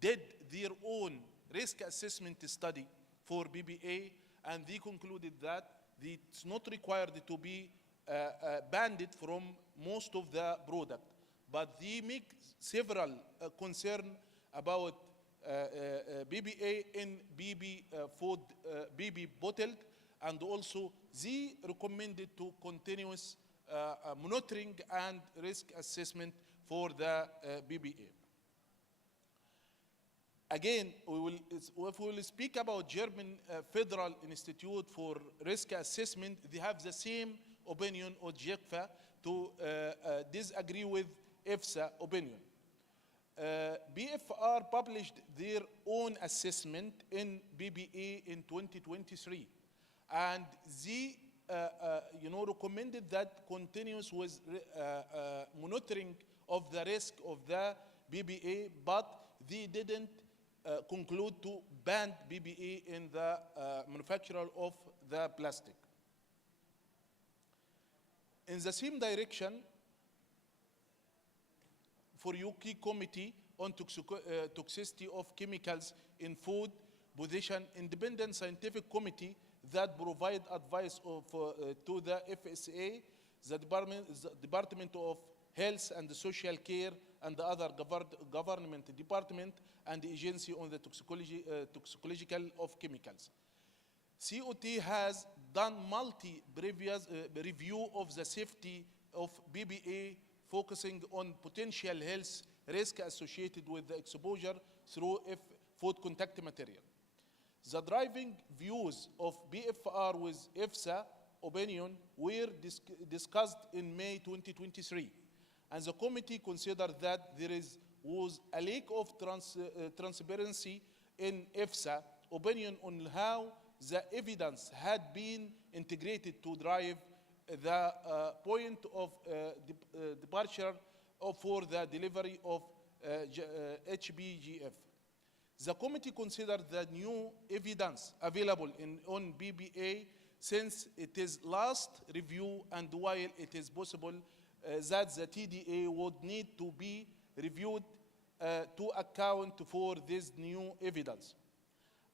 did their own risk assessment study for BBA, and they concluded that it's not required to be banned from most of the product, but they make several concern about BBA in BB food, BB bottled, and also they recommended to continuous monitoring and risk assessment for the BBA. Again, if we will speak about German Federal Institute for Risk Assessment, they have the same opinion of JECFA to disagree with EFSA opinion. BFR published their own assessment in BBA in 2023, and they recommended that continuous with monitoring of the risk of the BBA, but they didn't conclude to ban BBA in the manufacturer of the plastic. In the same direction, for UK Committee on Toxicity of Chemicals in Food, position independent scientific committee that provide advice to the FSA, the Department of Health and Social Care, and the other government department, and the Agency on the Toxicological of Chemicals. COT has done multi-previous review of the safety of BBA, focusing on potential health risk associated with the exposure through food contact material. The driving views of BFR with EFSA opinion were discussed in May 2023, and the committee considered that there was a lack of transparency in EFSA opinion on how the evidence had been integrated to drive the point of departure for the delivery of HBGF. The committee considered the new evidence available on BBA since it is last review, and while it is possible that the TDA would need to be reviewed to account for this new evidence.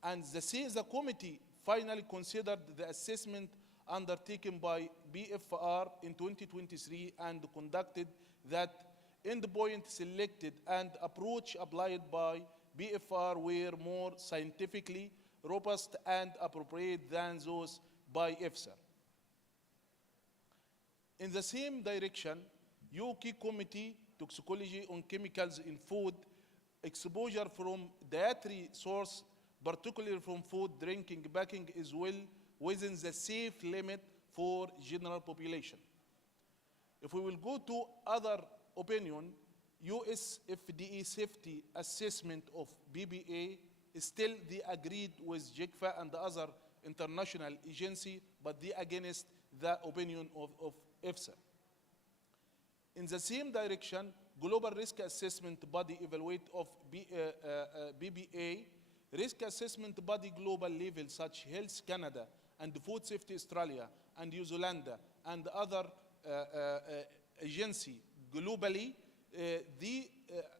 And the committee finally considered the assessment undertaken by BFR in 2023 and conducted that endpoint selected and approach applied by BFR were more scientifically robust and appropriate than those by EFSA. In the same direction, UK Committee Toxicology on Chemicals in Food, exposure from dietary source particularly from food, drinking, packing, is well within the safe limit for general population. If we will go to other opinion, US FDA safety assessment of BPA is still they agreed with JICFA and the other international agency, but they against the opinion of EFSA. In the same direction, global risk assessment body evaluate of BPA, risk assessment body global level such Health Canada and Food Safety Australia and New Zealand and other agency globally, they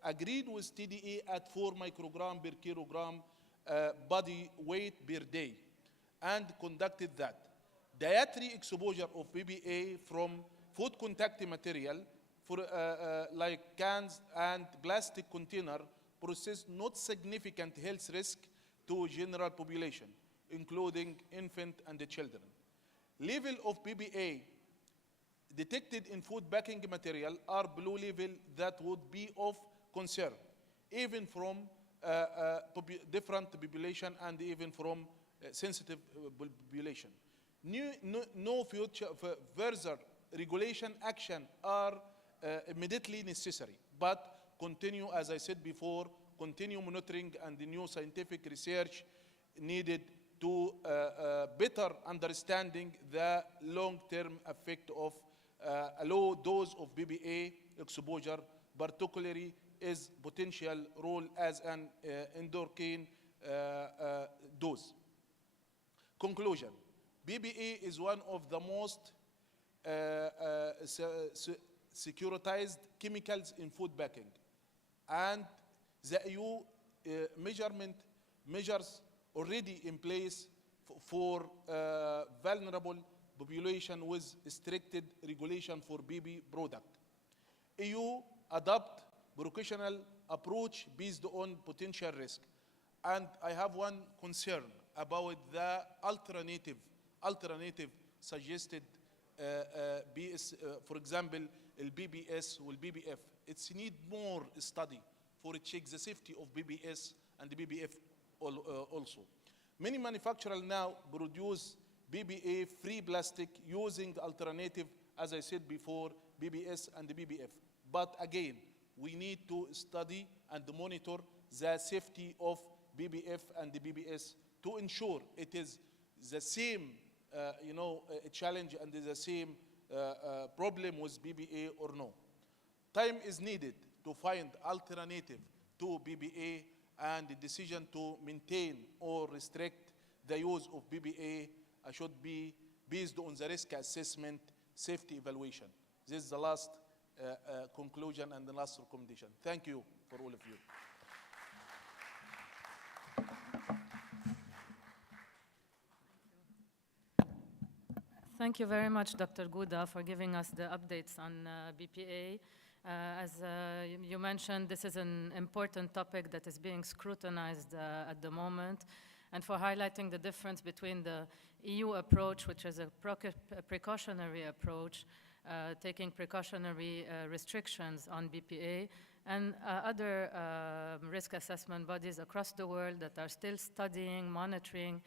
agreed with TDA at 4 microgram per kilogram body weight per day and conducted that. Dietary exposure of BPA from food contact material for like cans and plastic container poses not significant health risk to general population, including infant and the children. Level of BPA detected in food packing material are below level that would be of concern, even from different population and even from sensitive population. No future further regulation action are immediately necessary, but continue, as I said before, continue monitoring and the new scientific research needed to better understanding the long-term effect of a low dose of BPA exposure, particularly its potential role as an endocrine dose. Conclusion: BPA is one of the most securitized chemicals in food packing, and the EU measures already in place for vulnerable population with restricted regulation for BB product. EU adopt precautionary approach based on potential risk. And I have one concern about the alternative suggested for example, BBS or BBF. It's need more study for check the safety of BBS and BBF also. Many manufacturers now produce BPA-free plastic using alternative, as I said before, BBS and BBF. But again, we need to study and monitor the safety of BBF and the BBS to ensure it is the same challenge and the same problem with BPA or no. Time is needed to find alternative to BPA, and the decision to maintain or restrict the use of BPA should be based on the risk assessment safety evaluation. This is the last conclusion and the last recommendation. Thank you for all of you. Thank you very much, Dr. Gouda, for giving us the updates on BPA. As you mentioned, this is an important topic that is being scrutinized at the moment, and for highlighting the difference between the EU approach, which is a precautionary approach, taking precautionary restrictions on BPA, and other risk assessment bodies across the world that are still studying, monitoring,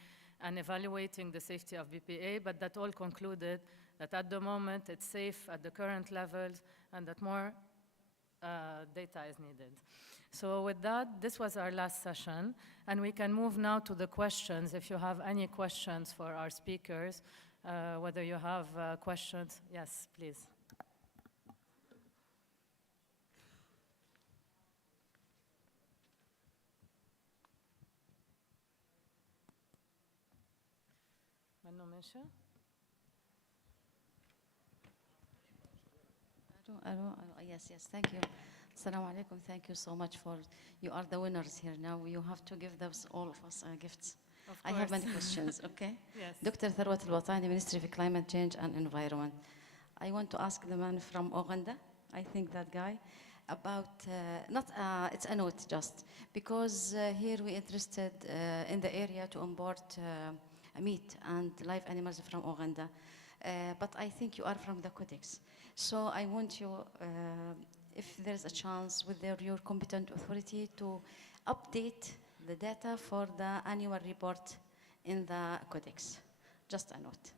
and evaluating the safety of BPA, but that all concluded that at the moment it's safe at the current levels and that more data is needed. So with that, this was our last session, and we can move now to the questions. If you have any questions for our speakers, whether you have questions, yes, please. Yes, thank you. Assalamu alaikum, thank you so much for, you are the winners here now. You have to give those, all of us, gifts. I have many questions, okay? Yes. Dr. Tharwat Al-Watani, Ministry of Climate Change and Environment. I want to ask the man from Uganda, I think that guy, about, it's a note just, because here we're interested in the area to import meat and live animals from Uganda. But I think you are from the Codex. So I want you, if there's a chance with your competent authority to update the data for the annual report in the codex. Just a note.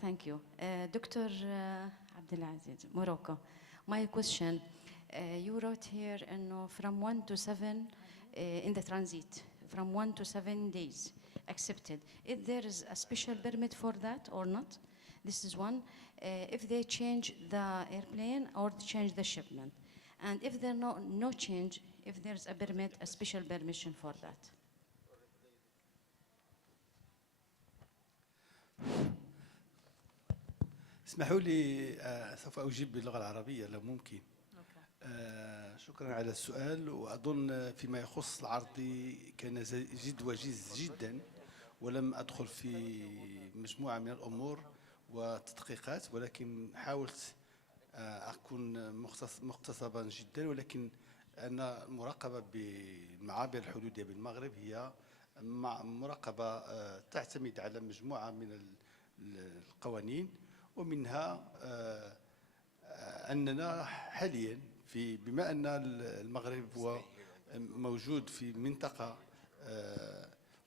Thank you. Dr. Abdelaziz, Morocco. My question, you wrote here from 1 to 7 in the transit, from 1 to 7 days accepted. If there is a special permit for that or not? This is one. If they change the airplane or change the shipment. And if there no change, if there's a permit, a special permission for that. اسمحوا لي سوف أجيب باللغة العربية لو ممكن. شكرا على السؤال، وأظن فيما يخص العرض كان جد وجيز جدا، ولم أدخل في مجموعة من الأمور وتدقيقات، ولكن حاولت أكون مقتصبا جدا. ولكن أن المراقبة بالمعابر الحدودية بالمغرب هي مراقبة تعتمد على مجموعة من القوانين، ومنها أننا حاليا بما أن المغرب هو موجود في منطقة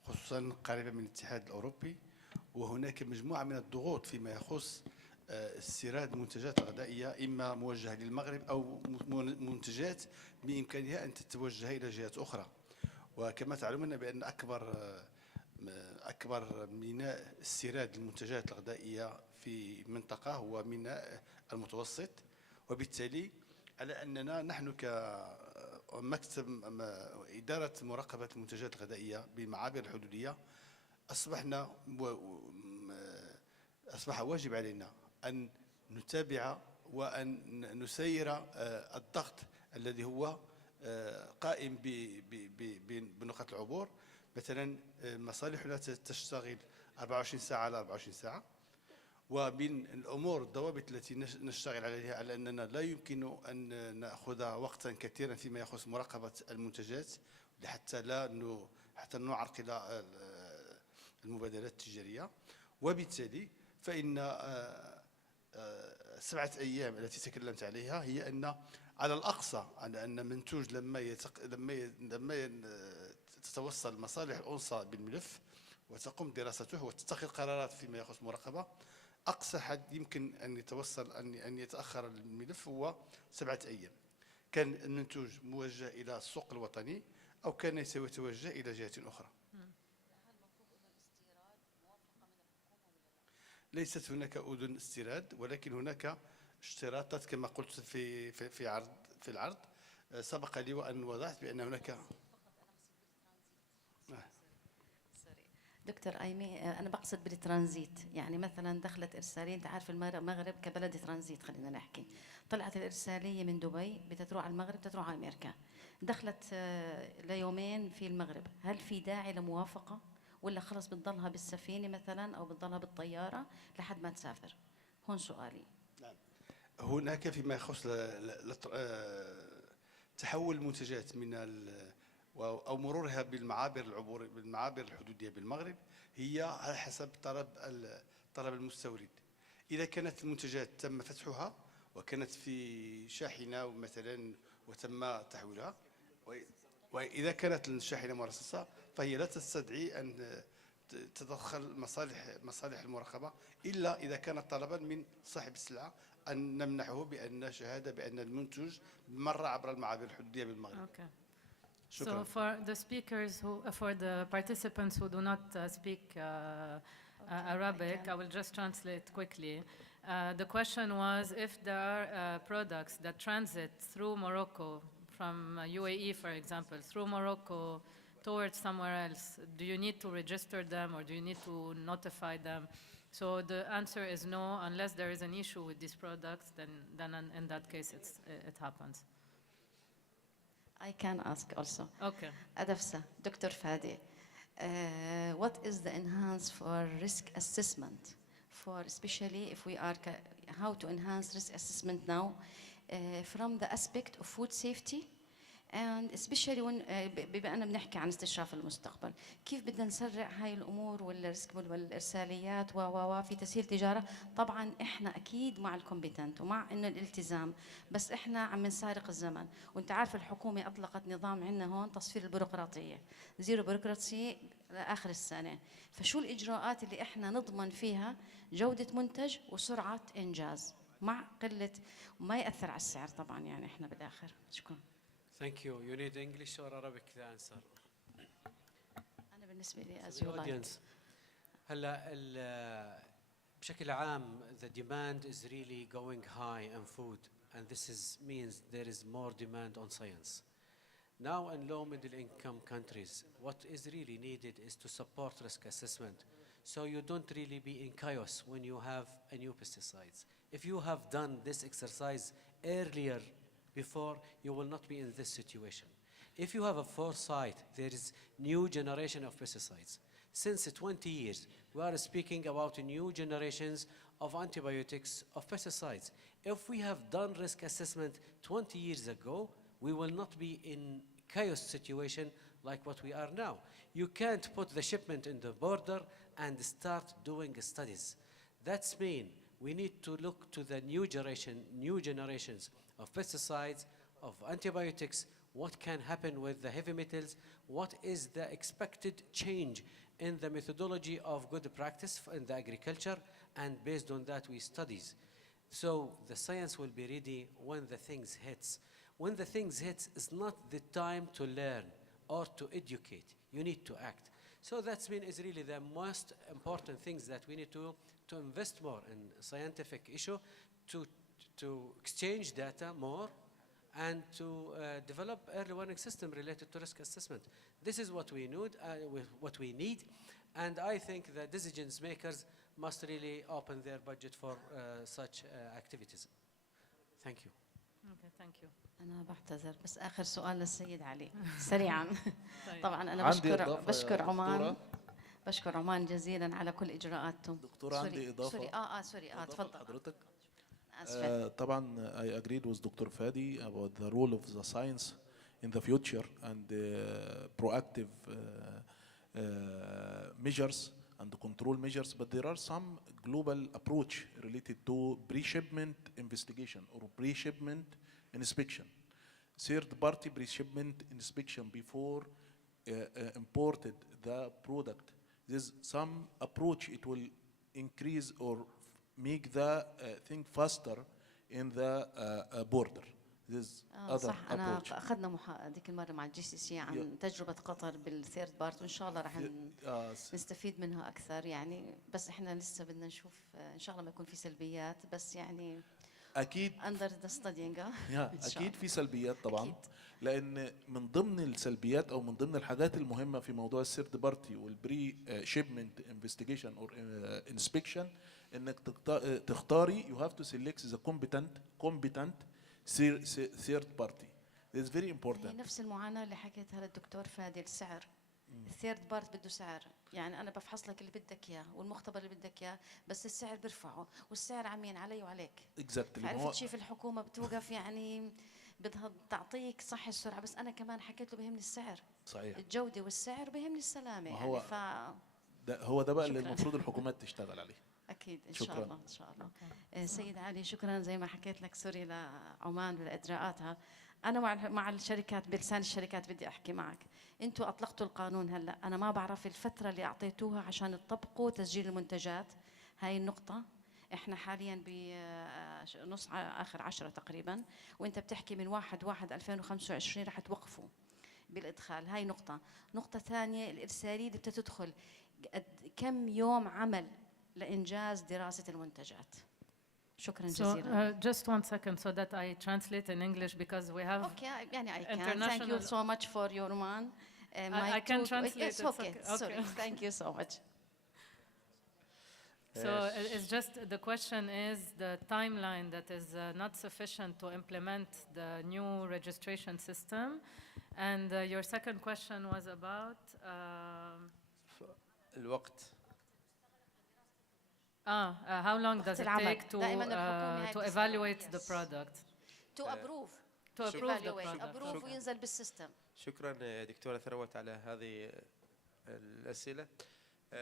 خصوصا قريبة من الاتحاد الأوروبي، وهناك مجموعة من الضغوط فيما يخص استيراد منتجات غذائية إما موجهة للمغرب أو منتجات بإمكانها أن تتوجه إلى جهات أخرى. وكما تعلمون بأن أكبر ميناء استيراد المنتجات الغذائية في منطقة هو ميناء المتوسط، وبالتالي على أننا نحن كمكتب إدارة مراقبة المنتجات الغذائية بالمعابر الحدودية أصبح واجب علينا أن نتابع وأن نسير الضغط الذي هو قائم بنقاط العبور. مثلا مصالحنا تشتغل 24 ساعة على 24 ساعة، ومن الأمور الضوابط التي نشتغل عليها على أننا لا يمكن أن نأخذ وقتا كثيرا فيما يخص مراقبة المنتجات حتى نعرقل المبادلات التجارية. وبالتالي فإن 7 أيام التي تكلمت عليها هي أن على الأقصى على أن منتوج لما تتوصل مصالح الأنصى بالملف وتقوم دراسته وتتخذ قرارات فيما يخص مراقبة، أقصى حد يمكن أن يتوصل أن يتأخر الملف هو 7 أيام. كان المنتوج موجه إلى السوق الوطني أو كان يتوجه إلى جهة أخرى. ليست هناك أذن استيراد، ولكن هناك اشتراطات كما قلت في العرض. سبق لي وأن وضعت بأن هناك دكتور أيمي، أنا بقصد بالترانزيت، يعني مثلا دخلت إرسالية، أنت عارف المغرب كبلد ترانزيت، خلينا نحكي، طلعت الإرسالية من دبي بدها تروح على المغرب، بدها تروح على أمريكا، دخلت ليومين في المغرب، هل في داعي لموافقة ولا خلص بتضلها بالسفينة مثلا أو بتضلها بالطيارة لحد ما تسافر؟ هون سؤالي. نعم، هناك فيما يخص تحول المنتجات من أو مرورها بالمعابر الحدودية بالمغرب هي على حسب طلب المستورد. إذا كانت المنتجات تم فتحها وكانت في شاحنة مثلا وتم تحويلها، وإذا كانت الشاحنة مرصصة فهي لا تستدعي أن تدخل مصالح المراقبة إلا إذا كانت طلبا من صاحب السلعة أن نمنحه بأن شهادة بأن المنتج مر عبر المعابر الحدودية بالمغرب. Okay. So for the speakers for the participants who do not speak Arabic, I will just translate quickly. The question was if there are products that transit through Morocco from UAE, for example, through Morocco towards somewhere else, do you need to register them or do you need to notify them? So the answer is no, unless there is an issue with these products, then in that case it happens. I can ask also. Okay. Adafsa, Dr. Fadi, what is the enhanced for risk assessment for especially if we are, how to enhance risk assessment now from the aspect of food safety and especially when بما أننا بنحكي عن استشراف المستقبل، كيف بدنا نسرع هاي الأمور والريسك والإرساليات في تسهيل تجارة. طبعا إحنا أكيد مع الكومبتنت ومع إنه الالتزام، بس إحنا عم نسارق الزمن. وأنت عارف الحكومة أطلقت نظام عندنا هون تصفير البيروقراطية، زيرو بيروقراطي لآخر السنة. فشو الإجراءات اللي إحنا نضمن فيها جودة منتج وسرعة إنجاز مع قلة وما يأثر على السعر طبعا، يعني إحنا بالآخر. شكرا. Thank you. You need English or Arabic to answer? أنا بالنسبة لي as The you like. audience. هلا بشكل عام the demand is really going high in food, and means there is more demand on science. Now in low middle income countries, what is really needed is to support risk assessment, so you don't really be in chaos when you have a new pesticides. If you have done this exercise earlier before, you will not be in this situation. If you have a foresight, there is new generation of pesticides. Since 20 years, we are speaking about new generations of antibiotics, of pesticides. If we have done risk assessment 20 years ago, we will not be in chaos situation like what we are now. You can't put the shipment in the border and start doing studies. That's mean we need to look to the new generations of pesticides, of antibiotics, what can happen with the heavy metals, what is the expected change in the methodology of good practice in the agriculture, and based on that we studies. So the science will be ready when the things hits. When the things hits, it's not the time to learn or to educate. You need to act. So that's mean is really the most important things that we need to invest more in scientific issue, to exchange data more, and to develop early warning system related to risk assessment. This is what we need, and I think the decision makers must really open their budget for such activities. Thank you. Okay, thank you. أنا بعتذر بس آخر سؤال للسيد علي سريعا. طبعا أنا عندي بشكر إضافة يا عمان، دكتورة. بشكر عمان جزيلا على كل إجراءاتهم. دكتورة عندي إضافة. سوري إضافة تفضل. حضرتك. آسفة. طبعا I agreed with Dr. Fadi about the role of the science in the future and proactive measures and control measures, but there are some global approach related to pre-shipment investigation or pre-shipment inspection. Third-party pre-shipment inspection before imported the product. There's some approach, it will increase or make the thing faster in the border. There's other صح. أنا approach. أخذنا ذيك المرة مع الجي سي سي عن تجربة قطر بالثيرد بارت، وإن شاء الله راح نستفيد منها أكثر يعني. بس إحنا لسه بدنا نشوف إن شاء الله ما يكون في سلبيات، بس يعني أكيد under the studying. أكيد في سلبيات طبعا أكيد. لأن من ضمن السلبيات أو من ضمن الحاجات المهمة في موضوع الثيرد بارتي والبري شيبمنت انفستيجيشن أو انسبكشن إنك تختاري you have to select the competent third party. It's very important. هي نفس المعاناة اللي حكيتها للدكتور فادي، السعر. الثيرد بارت بده سعر، يعني أنا بفحص لك اللي بدك إياه والمختبر اللي بدك إياه، بس السعر برفعه، والسعر عمين علي وعليك. Exactly. عرفت شيء في الحكومة بتوقف يعني بدها تعطيك صح السرعة، بس أنا كمان حكيت له بيهمني السعر. صحيح. الجودة والسعر بيهمني السلامة يعني. هو ده بقى اللي المفروض الحكومات تشتغل عليه. أكيد إن شاء الله إن شاء الله. سيد علي شكرا. زي ما حكيت لك سوري لعمان ولإجراءاتها. أنا مع الشركات بلسان الشركات بدي أحكي معك. أنتوا أطلقتوا القانون هلا، أنا ما بعرف الفترة اللي أعطيتوها عشان تطبقوا تسجيل المنتجات. هاي النقطة. إحنا حاليا بنص آخر 10 تقريبا، وأنت بتحكي من 1/1/2025 رح توقفوا بالإدخال. هاي نقطة. نقطة ثانية الإرسالية اللي بتدخل كم يوم عمل لإنجاز دراسة المنتجات. شكرا جزيلا. Just 1 second so that I translate in English because we have يعني I can. Thank you so much for your man. I can translate. It's okay. Sorry. Thank you so much. So it's just the question is the timeline that is not sufficient to implement the new registration system, and your second question was about الوقت. How long does it take to evaluate the product? To approve. to approve the evaluate product. approve وينزل بالسيستم. شكرا دكتورة ثروت على هذه الأسئلة.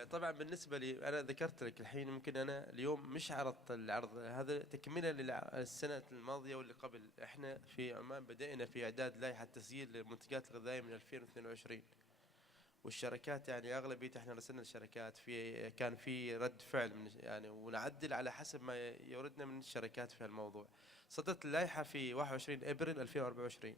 طبعا بالنسبة لي أنا ذكرت لك الحين يمكن أنا اليوم مش عرضت العرض هذا تكملة للسنة الماضية واللي قبل. احنا في عمان بدأنا في إعداد لائحة تسجيل المنتجات الغذائية من 2022 والشركات يعني أغلبية احنا رسلنا الشركات في كان في رد فعل من يعني ونعدل على حسب ما يوردنا من الشركات في الموضوع. صدرت اللائحة في 21 أبريل 2024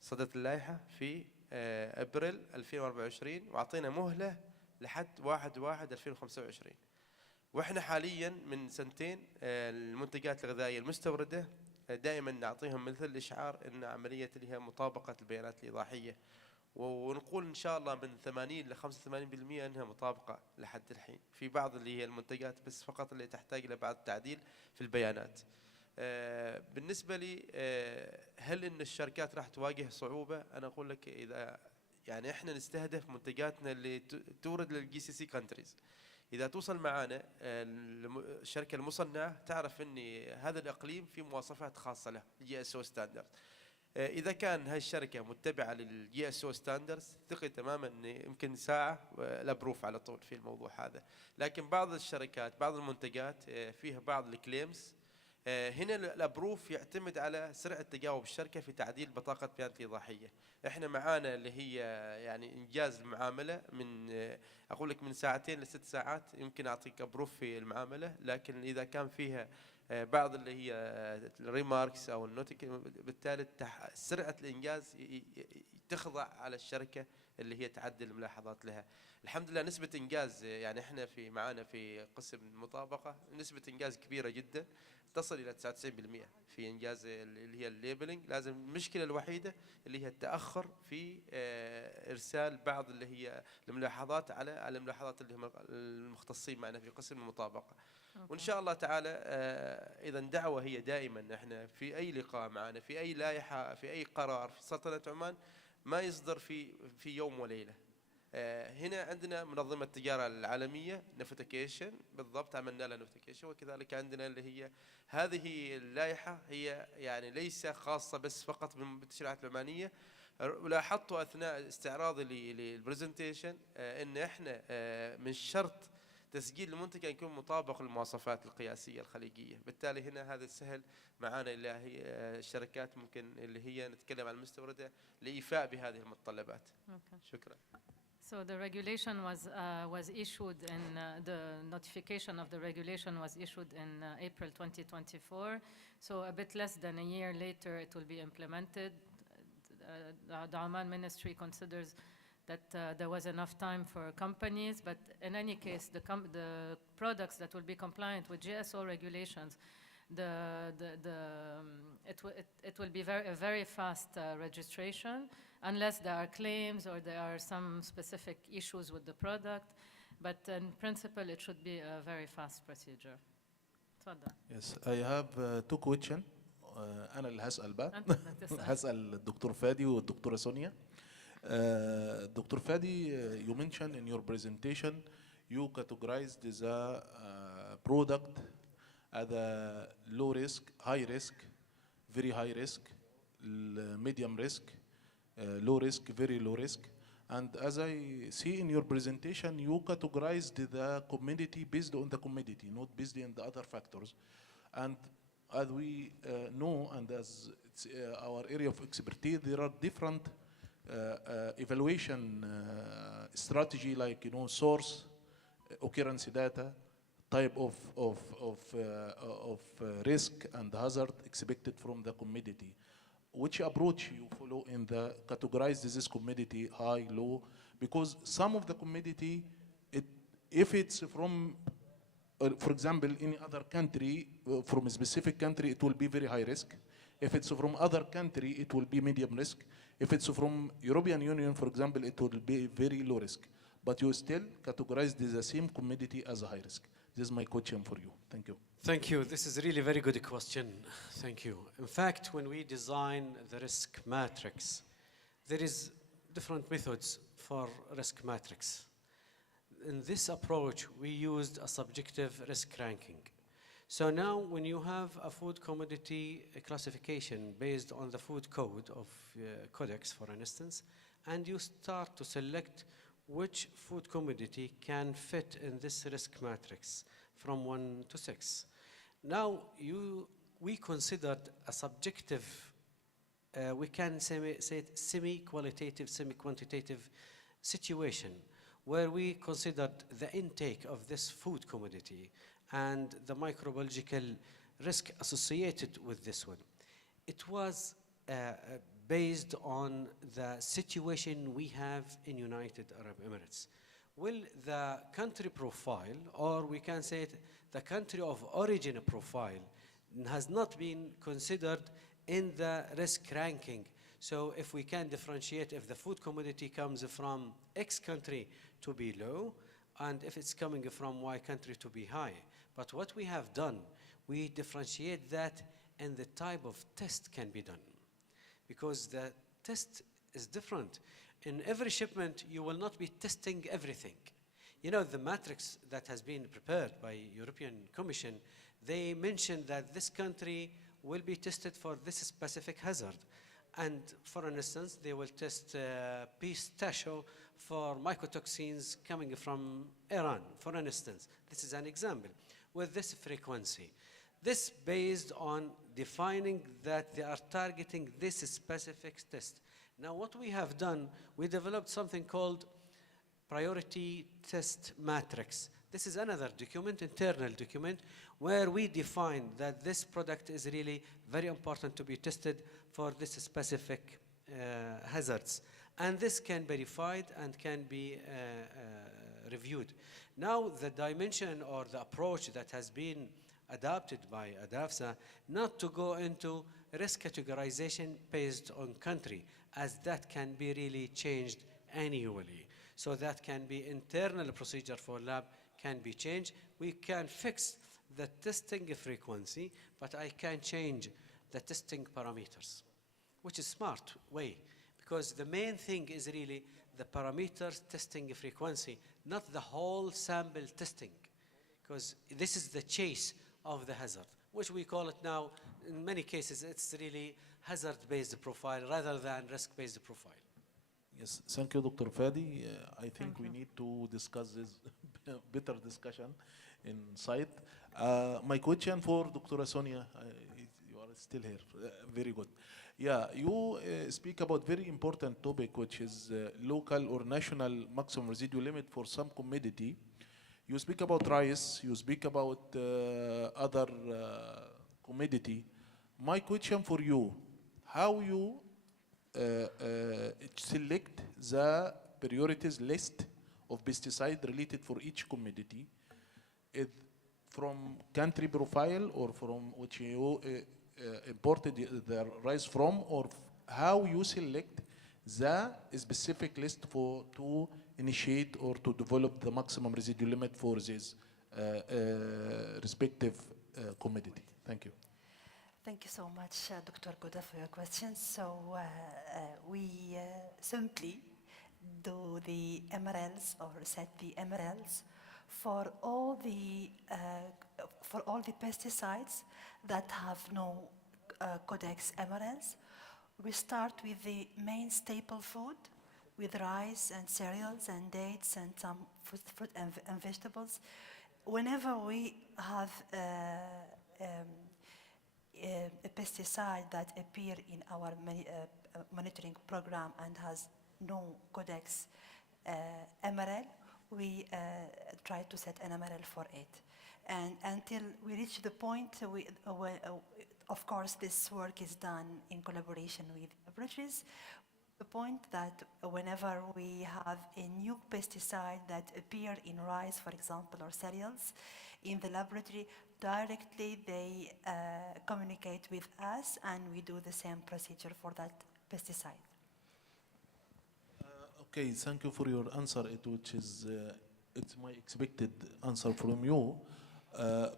صدرت اللائحة في أبريل 2024 وأعطينا مهلة لحد 1/1/2025 وإحنا حاليا من سنتين المنتجات الغذائية المستوردة دائما نعطيهم مثل الإشعار أن عملية اللي هي مطابقة البيانات الإيضاحية ونقول إن شاء الله من 80 ل 85% أنها مطابقة لحد الحين في بعض اللي هي المنتجات بس فقط اللي تحتاج إلى بعض التعديل في البيانات. بالنسبة لي هل إن الشركات راح تواجه صعوبة؟ أنا أقول لك إذا يعني إحنا نستهدف منتجاتنا اللي تورد للجي سي سي كونتريز. إذا توصل معنا الشركة المصنعة تعرف إن هذا الإقليم في مواصفات خاصة له جي اس او ستاندرد. إذا كان هاي الشركة متبعة للجي اس او ستاندردز ثقي تماما إن يمكن ساعة الابروف على طول في الموضوع هذا. لكن بعض الشركات بعض المنتجات فيها بعض الكليمز هنا الابروف يعتمد على سرعة تجاوب الشركة في تعديل بطاقة بيانات الإيضاحية. احنا معانا اللي هي يعني انجاز المعاملة من اقول لك من 2 ل 6 ساعات يمكن اعطيك ابروف في المعاملة. لكن اذا كان فيها بعض اللي هي الريماركس او النوتيك بالتالي سرعة الانجاز تخضع على الشركة اللي هي تعدل الملاحظات لها. الحمد لله نسبة انجاز يعني احنا في معانا في قسم المطابقة نسبة انجاز كبيرة جدا تصل إلى 99% في إنجاز اللي هي الليبلينج. لازم المشكلة الوحيدة اللي هي التأخر في إرسال بعض اللي هي الملاحظات على الملاحظات اللي هم المختصين معنا في قسم المطابقة. وإن شاء الله تعالى إذا دعوة هي دائما احنا في أي لقاء معنا في أي لائحة في أي قرار في سلطنة عمان ما يصدر في يوم وليلة. هنا عندنا منظمة التجارة العالمية نوتيفيكيشن بالضبط عملنا لها نوتيفيكيشن وكذلك عندنا اللي هي هذه اللائحة هي يعني ليس خاصة بس فقط بالتشريعات العمانية. ولاحظت أثناء استعراضي للبرزنتيشن أن احنا من شرط تسجيل المنتج أن يكون مطابق للمواصفات القياسية الخليجية. بالتالي هنا هذا سهل معانا اللي هي الشركات ممكن اللي هي نتكلم عن المستوردة لإيفاء بهذه المتطلبات. شكرا. So the regulation was issued in the notification of the regulation was issued in April 2024. So a bit less than a year later, it will be implemented. The Oman Ministry considers that there was enough time for companies, but in any case, the products that will be compliant with GSO regulations, it will be a very fast registration, unless there are claims or there are some specific issues with the product. But in principle, it should be a very fast procedure. تفضل. Yes, I have two questions. أنا اللي هسأل بقى. هسأل الدكتور فادي والدكتورة سونيا. Dr. Fadi, you mentioned in your presentation you categorized the product as a low risk, high risk, very high risk, medium risk, low risk, very low risk. And as I see in your presentation, you categorized the commodity based on the commodity, not based on the other factors. And as we know, and as it's our area of expertise, there are different evaluation strategy, like source, occurrence data, type of risk and hazard expected from the commodity. Which approach you follow in the categorize this commodity high, low? Because some of the commodity, if it's from, for example, any other country, from a specific country, it will be very high risk. If it's from other country, it will be medium risk. If it's from European Union, for example, it will be very low risk. But you still categorize the same commodity as a high risk. This is my question for you. Thank you. Thank you. This is a really very good question. Thank you. In fact, when we design the risk matrix, there is different methods for risk matrix. In this approach, we used a subjective risk ranking. So now when you have a food commodity classification based on the food code of Codex, for instance, and you start to select which food commodity can fit in this risk matrix from 1 to 6. Now we considered a subjective, we can say it semi-qualitative, semi-quantitative situation where we considered the intake of this food commodity and the microbiological risk associated with this one. It was based on the situation we have in United Arab Emirates. Well, the country profile, or we can say it, the country of origin profile, has not been considered in the risk ranking. So if we can differentiate if the food commodity comes from X country to be low, and if it's coming from Y country to be high. But what we have done, we differentiate that, and the type of test can be done. Because the test is different. In every shipment, you will not be testing everything. You know, the matrix that has been prepared by European Commission, they mentioned that this country will be tested for this specific hazard. And for instance, they will test pistachio for mycotoxins coming from Iran, for instance. This is an example. With this frequency. This based on defining that they are targeting this specific test. Now what we have done, we developed something called priority test matrix. This is another document, internal document, where we define that this product is really very important to be tested for this specific hazards. And this can be verified and can be reviewed. Now the dimension or the approach that has been adopted by ADAFSA, not to go into risk categorization based on country, as that can be really changed annually. So that can be internal procedure for lab can be changed. We can fix the testing frequency, but I can change the testing parameters, which is smart way, because the main thing is really the parameters testing frequency, not the whole sample testing, because this is the chase of the hazard, which we call it now, in many cases, it's really hazard-based profile rather than risk-based profile. Yes, thank you, Dr. Fadi. I think we need to discuss this better discussion inside. My question for Dr. Sonia, you are still here, very good. Yeah, you speak about very important topic, which is local or national maximum residual limit for some commodity. You speak about rice, you speak about other commodity. My question for you, how you select the priorities list of pesticide related for each commodity, from country profile or from which you imported the rice from, or how you select the specific list for to initiate or to develop the maximum residual limit for this respective commodity. Thank you. Thank you so much, Dr. Goda, for your questions. So we simply do the MRLs or set the MRLs for all the pesticides that have no Codex MRLs. We start with the main staple food, with rice and cereals and dates and some fruit and vegetables. Whenever we have a pesticide that appear in our monitoring program and has no Codex MRL, we try to set an MRL for it. And until we reach the point, of course, this work is done in collaboration with laboratories. The point that whenever we have a new pesticide that appear in rice, for example, or cereals, in the laboratory, directly they communicate with us, and we do the same procedure for that pesticide. Okay, thank you for your answer, which is it's my expected answer from you.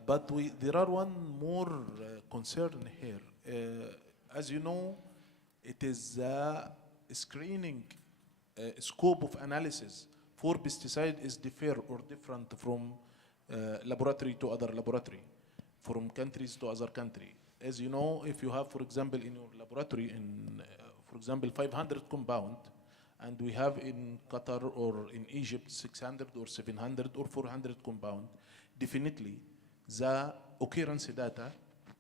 But there are one more concern here. As you know, it is the screening scope of analysis for pesticide is differ or different from laboratory to other laboratory. from countries to other country. As you know, if you have, for example, in your laboratory, for example, 500 compound, and we have in Qatar or in Egypt 600 or 700 or 400 compound, definitely the occurrence data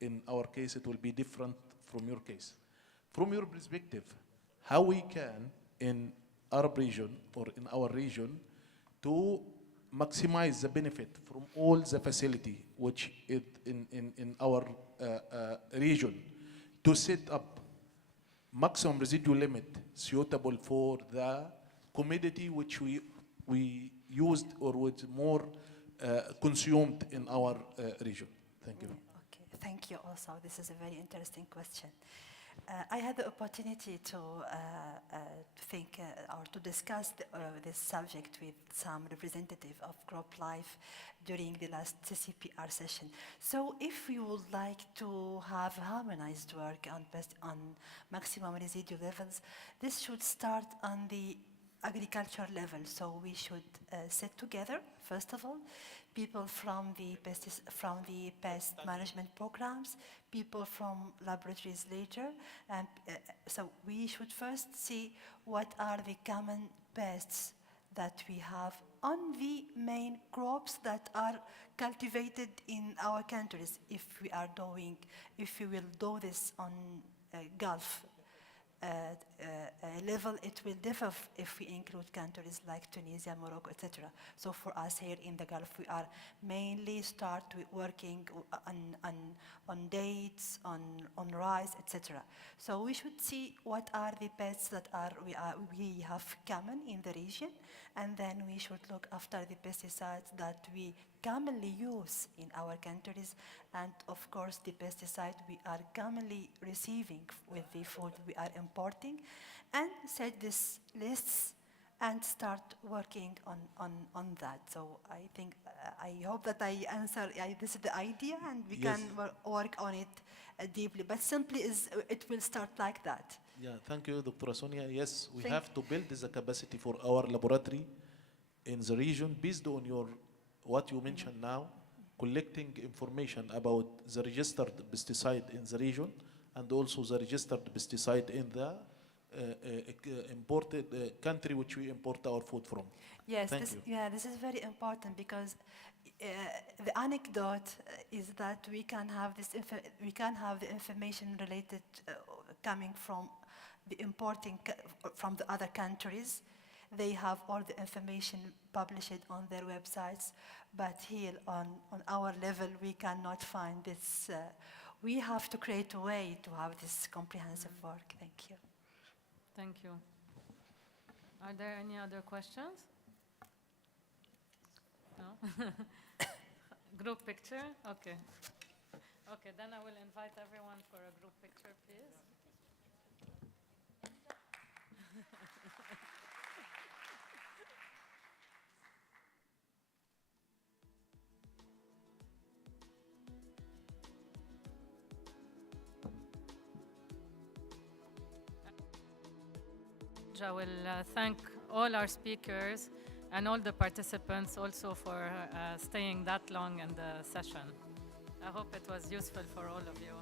in our case it will be different from your case. From your perspective, how we can in Arab region or in our region to maximize the benefit from all the facility which is in our region to set up maximum residual limit suitable for the commodity which we used or which more consumed in our region. Thank you. Okay, thank you also. This is a very interesting question. I had the opportunity to think or to discuss this subject with some representative of Crop Life during the last CCPR session. So if we would like to have harmonized work on maximum residual levels, this should start on the agriculture level. So we should sit together, first of all, people from the pest management programs, people from laboratories later, and so we should first see what are the common pests that we have on the main crops that are cultivated in our countries. If we will do this on Gulf level, it will differ if we include countries like Tunisia, Morocco, etc. So for us here in the Gulf, we are mainly working on dates, on rice, etc. So we should see what are the pests that we have common in the region, and then we should look after the pesticides that we commonly use in our countries, and of course the pesticide we are commonly receiving with the food we are importing, and set these lists and start working on that. So I think, I hope that I answer, this is the idea, and we Yes. can work on it deeply, but simply it will start like that. Yeah, thank you, Dr. Sonia. Yes, we Thank have to build the capacity for our laboratory in the region based on what you mentioned now, collecting information about the registered pesticide in the region and also the registered pesticide in the imported country which we import our food from. Yes, Thank you. this is very important, because the anecdote is that we can have the information related coming from the importing from the other countries. They have all the information published on their websites, but here on our level we cannot find this. We have to create a way to have this comprehensive work. Thank you. Thank you. Are there any other questions? No? Group picture? Okay. Okay, then I will invite everyone for a group picture, please. I will thank all our speakers and all the participants also for staying that long in the session. I hope it was useful for all of you.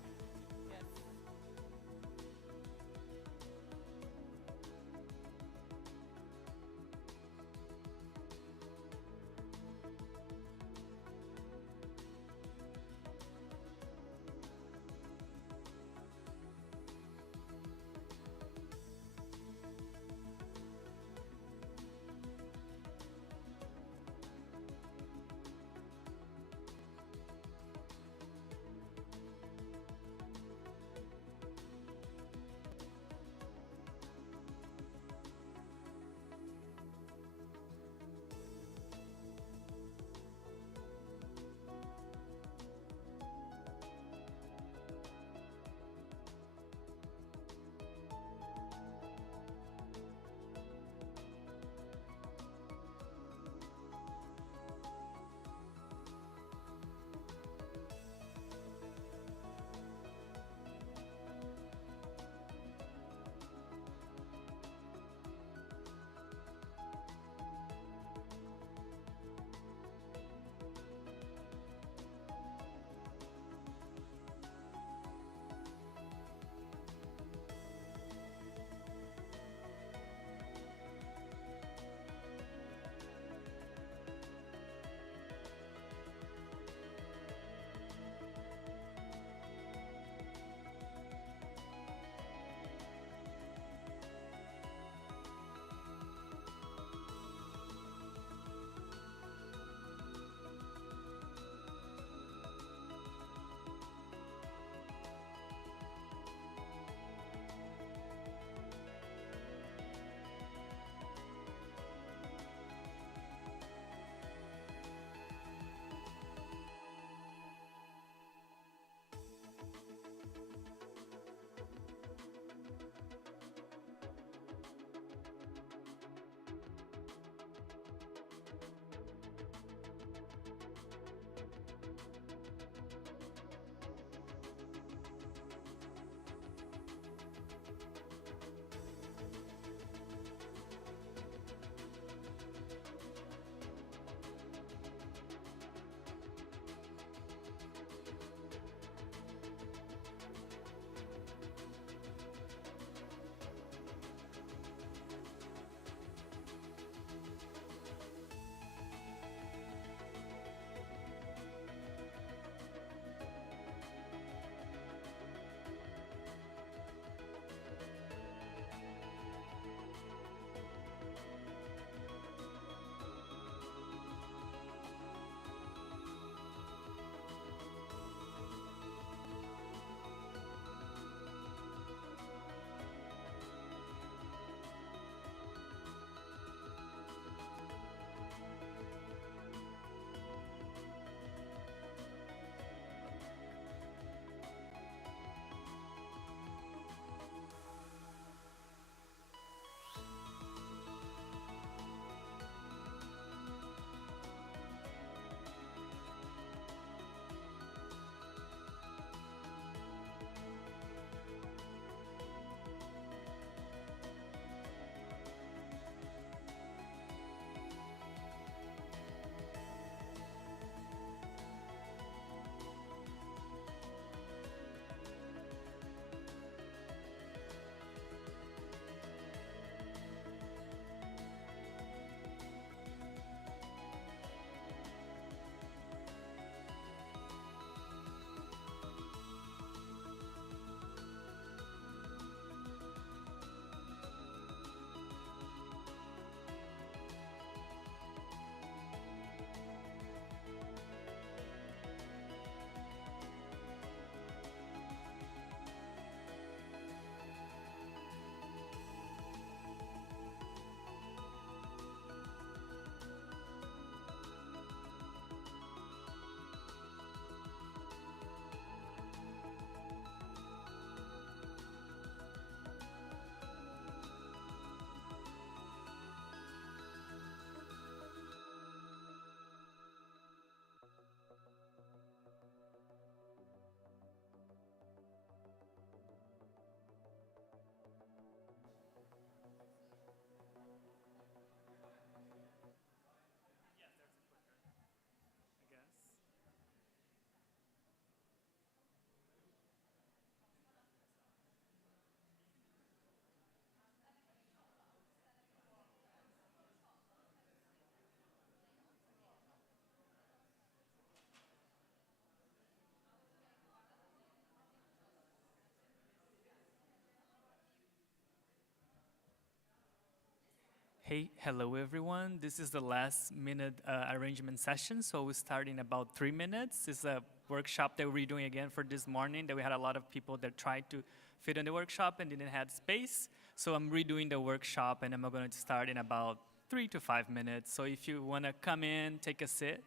Hey, hello everyone. This is the last minute arrangement session, so we start in about 3 minutes. It's a workshop that we're doing again for this morning that we had a lot of people that tried to fit in the workshop and didn't have space. So I'm redoing the workshop and I'm going to start in about 3 to 5 minutes. So if you want to come in, take a sit.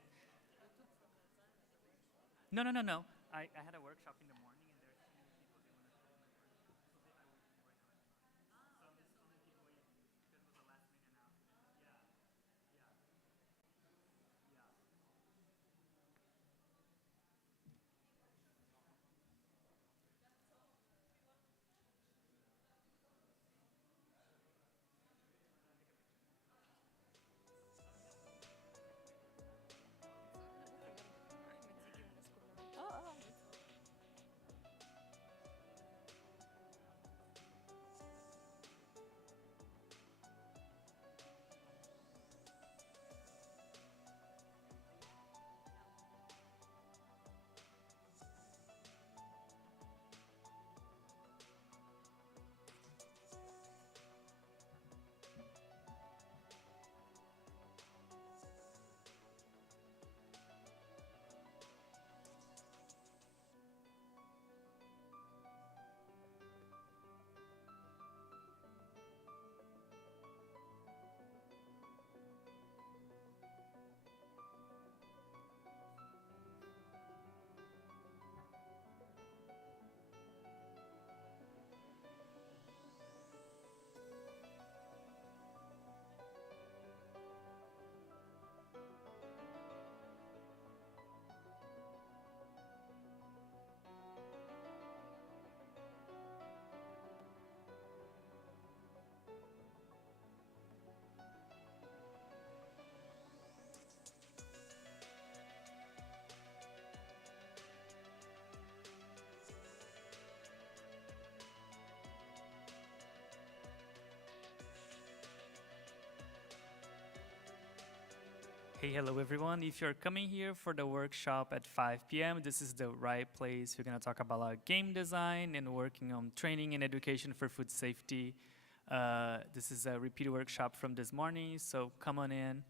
No, no, no, no. I had a workshop in the morning. Hey, hello everyone. If you're coming here for the workshop at 5 p.m., this is the right place. We're going to talk about game design and working on training and education for food safety. This is a repeat workshop from this morning, so come on in.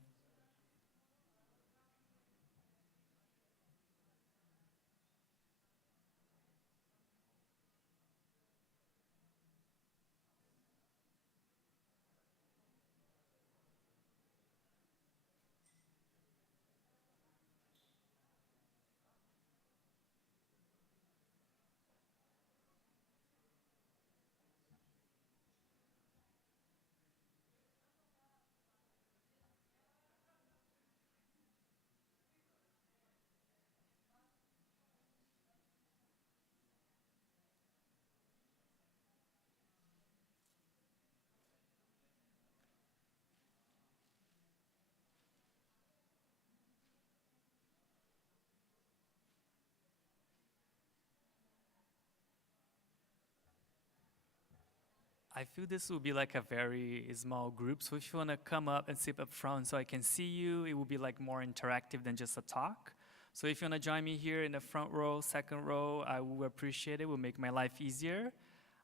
I feel this will be like a very small group, so if you want to come up and sit up front so I can see you, it will be like more interactive than just a talk. So if you want to join me here in the front row, second row, I will appreciate it. It will make my life easier.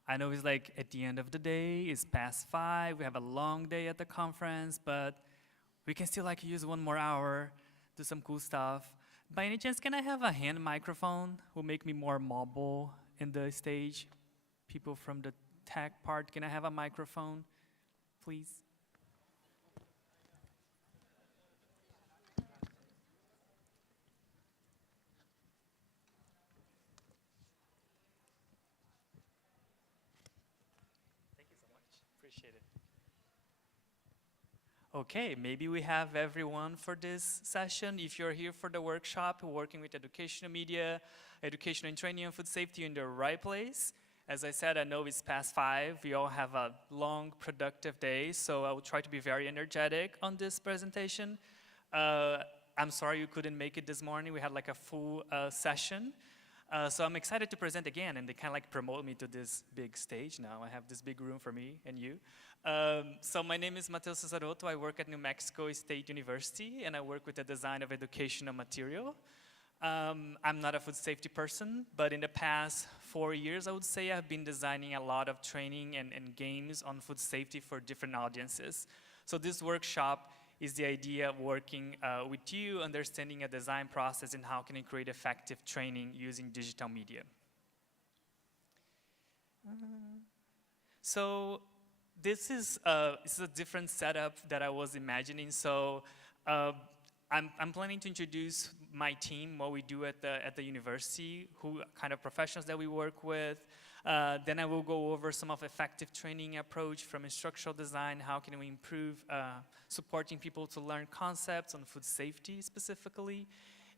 I know it's like at the end of the day, it's past 5, we have a long day at the conference, but we can still like use 1 more hour, do some cool stuff. By any chance, can I have a hand microphone? Will make me more mobile in the stage. People from the tech part, can I have a microphone, please? Thank you so much. Appreciate it. Okay, maybe we have everyone for this session. If you're here for the workshop, working with educational media, education and training on food safety, you're in the right place. As I said, I know it's past 5. We all have a long, productive day, so I will try to be very energetic on this presentation. I'm sorry you couldn't make it this morning. We had like a full session. So I'm excited to present again, and they kind of like promote me to this big stage now. I have this big room for me and you. So my name is Matheus Cesaroto. I work at New Mexico State University, and I work with the design of educational material. I'm not a food safety person, but in the past 4 years, I would say I've been designing a lot of training and games on food safety for different audiences. So this workshop is the idea of working with you, understanding a design process and how can you create effective training using digital media. So this is a different setup that I was imagining. So I'm planning to introduce my team, what we do at the university, who kind of professionals that we work with. Then I will go over some of effective training approach from instructional design, how can we improve supporting people to learn concepts on food safety specifically.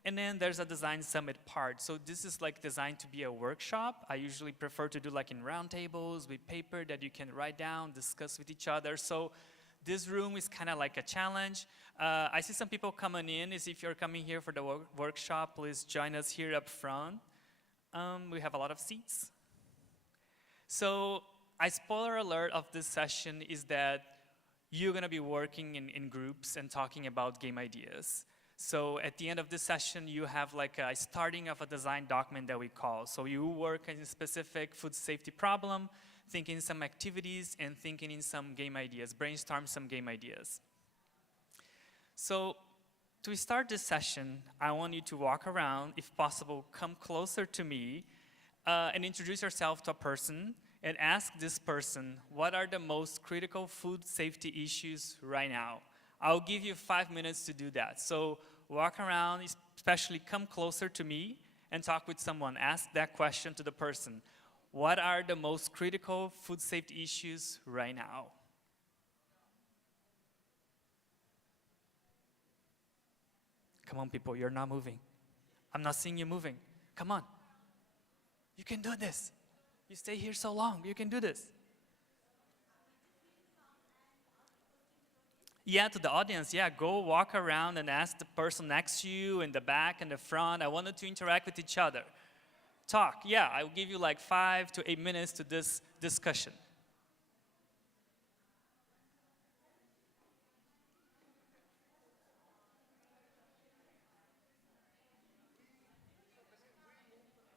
And then there's a design summit part. So this is like designed to be a workshop. I usually prefer to do like in roundtables with paper that you can write down, discuss with each other. So this room is kind of like a challenge. I see some people coming in. If you're coming here for the workshop, please join us here up front. We have a lot of seats. So a spoiler alert of this session is that you're gonna be working in groups and talking about game ideas. So at the end of this session, you have like a starting of a design document that we call. So you work in a specific food safety problem, thinking some activities and thinking in some game ideas, brainstorm some game ideas. So to start this session, I want you to walk around, if possible, come closer to me and introduce yourself to a person and ask this person, what are the most critical food safety issues right now? I'll give you 5 minutes to do that. So walk around, especially come closer to me and talk with someone. Ask that question to the person. What are the most critical food safety issues right now? Come on, people, you're not moving. I'm not seeing you moving. Come on. You can do this. You stay here so long, you can do this. Yeah, to the audience, yeah, go walk around and ask the person next to you in the back and the front. I wanted to interact with each other. Talk, yeah, I will give you like 5 to 8 minutes to this discussion.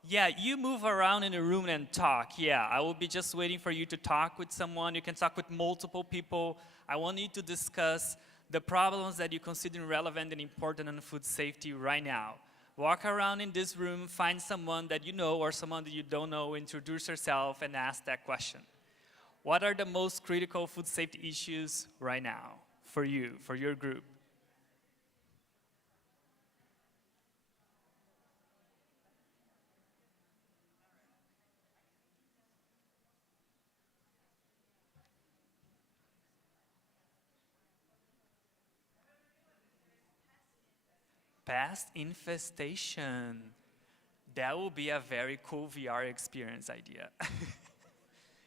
Yeah, you move around in the room and talk. Yeah, I will be just waiting for you to talk with someone. You can talk with multiple people. I want you to discuss the problems that you consider relevant and important in food safety right now. Walk around in this room, find someone that you know or someone that you don't know, introduce yourself and ask that question. What are the most critical food safety issues right now for you, for your group? Pest infestation. That will be a very cool VR experience idea.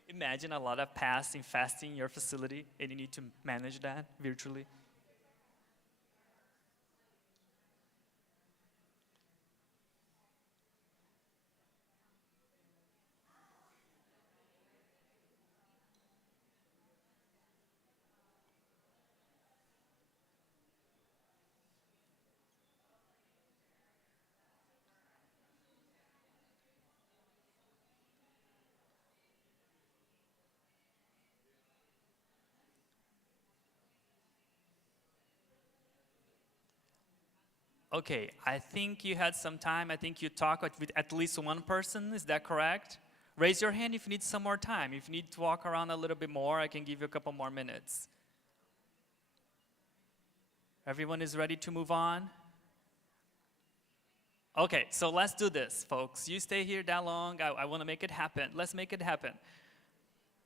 Imagine a lot of pests infesting your facility and you need to manage that virtually. Okay, I think you had some time. I think you talked with at least one person. Is that correct? Raise your hand if you need some more time. If you need to walk around a little bit more, I can give you a couple more minutes. Everyone is ready to move on? Okay, so let's do this, folks. You stay here that long. I want to make it happen. Let's make it happen.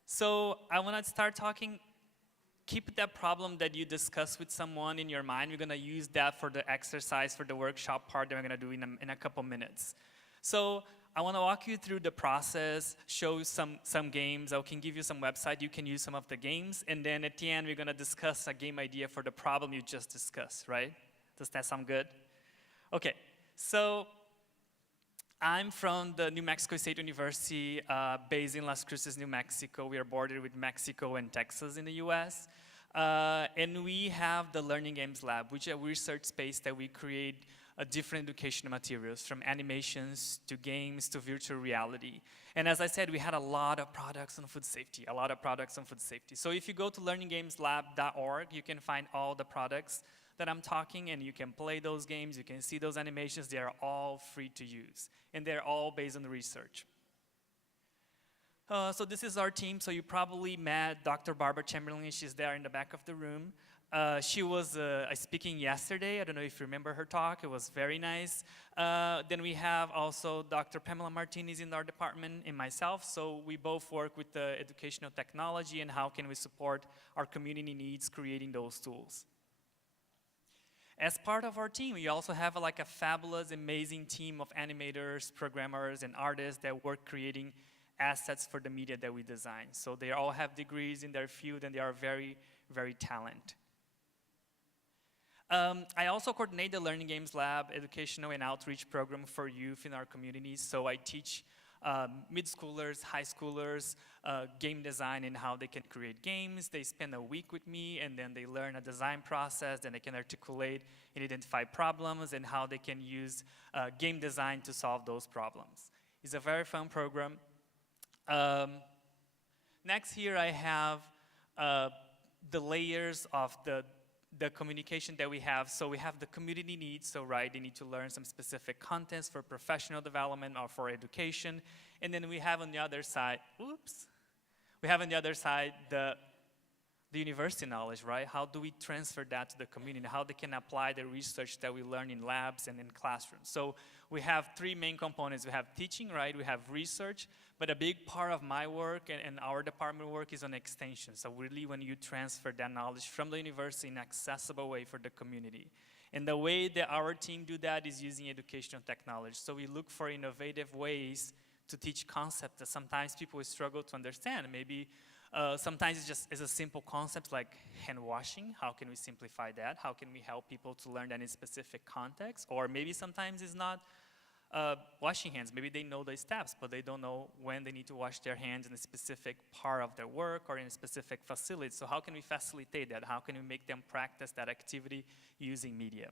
So I want to start talking. Keep that problem that you discuss with someone in your mind. We're going to use that for the exercise, for the workshop part that we're going to do in a couple minutes. So I want to walk you through the process, show some games. I can give you some website. You can use some of the games. And then at the end, we're going to discuss a game idea for the problem you just discussed, right? Does that sound good? Okay, so I'm from the New Mexico State University, based in Las Cruces, New Mexico. We are bordered with Mexico and Texas in the US. And we have the Learning Games Lab, which is a research space that we create different educational materials, from animations to games to virtual reality. And as I said, we had a lot of products on food safety, a lot of products on food safety. So if you go to learninggameslab.org, you can find all the products that I'm talking, and you can play those games, you can see those animations. They are all free to use, and they're all based on research. So this is our team. So you probably met Dr. Barbara Chamberlain. She's there in the back of the room. She was speaking yesterday. I don't know if you remember her talk. It was very nice. Then we have also Dr. Pamela Martinez in our department and myself. So we both work with the educational technology and how can we support our community needs creating those tools. As part of our team, we also have like a fabulous, amazing team of animators, programmers, and artists that work creating assets for the media that we design. So they all have degrees in their field, and they are very, very talented. I also coordinate the Learning Games Lab educational and outreach program for youth in our communities. So I teach mid-schoolers, high schoolers, game design and how they can create games. They spend a week with me, and then they learn a design process, then they can articulate and identify problems and how they can use game design to solve those problems. It's a very fun program. Next here I have the layers of the communication that we have. So we have the community needs, so right, they need to learn some specific contents for professional development or for education. And then we have on the other side, we have on the other side the university knowledge, right? How do we transfer that to the community? How they can apply the research that we learn in labs and in classrooms. So we have three main components. We have teaching, right? We have research, but a big part of my work and our department work is on extension. So really when you transfer that knowledge from the university in an accessible way for the community. And the way that our team do that is using educational technology. So we look for innovative ways to teach concepts that sometimes people will struggle to understand. Maybe sometimes it's a simple concept like hand washing. How can we simplify that? How can we help people to learn that in specific context? Or maybe sometimes it's not washing hands. Maybe they know the steps, but they don't know when they need to wash their hands in a specific part of their work or in a specific facility. So how can we facilitate that? How can we make them practice that activity using media?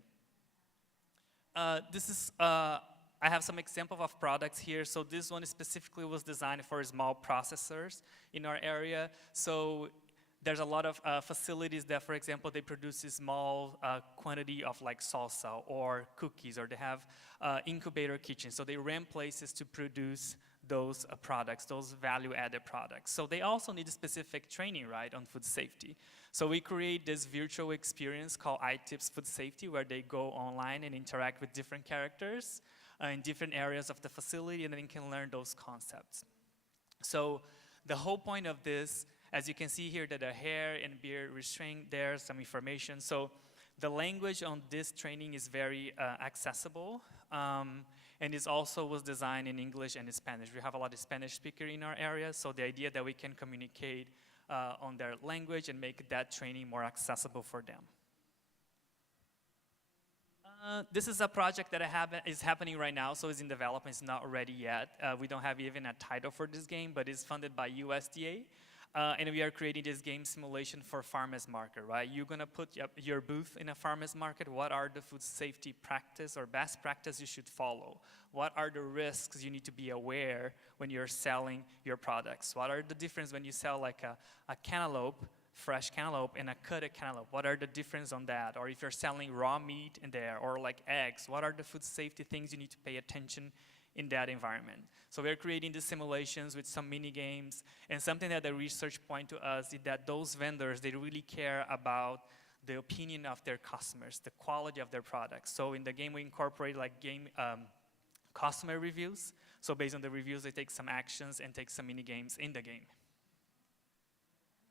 I have some example of products here. So this one specifically was designed for small processors in our area. So there's a lot of facilities that, for example, they produce a small quantity of like salsa or cookies, or they have incubator kitchens. So they rent places to produce those products, those value-added products. So they also need a specific training, right, on food safety. So we create this virtual experience called iTips Food Safety, where they go online and interact with different characters in different areas of the facility, and then can learn those concepts. So the whole point of this, as you can see here, that the hair and beard restraint, there's some information. So the language on this training is very accessible, and it also was designed in English and in Spanish. We have a lot of Spanish speakers in our area, so the idea that we can communicate on their language and make that training more accessible for them. This is a project that is happening right now, so it's in development. It's not ready yet. We don't have even a title for this game, but it's funded by USDA. And we are creating this game simulation for farmers market, right? You're gonna put your booth in a farmers market. What are the food safety practice or best practice you should follow? What are the risks you need to be aware when you're selling your products? What are the difference when you sell like a cantaloupe, fresh cantaloupe, and a cut cantaloupe? What are the difference on that? Or if you're selling raw meat in there, or like eggs, what are the food safety things you need to pay attention in that environment? So we're creating these simulations with some mini games, and something that the research point to us is that those vendors, they really care about the opinion of their customers, the quality of their products. So in the game we incorporate like game customer reviews. So based on the reviews, they take some actions and take some mini games in the game.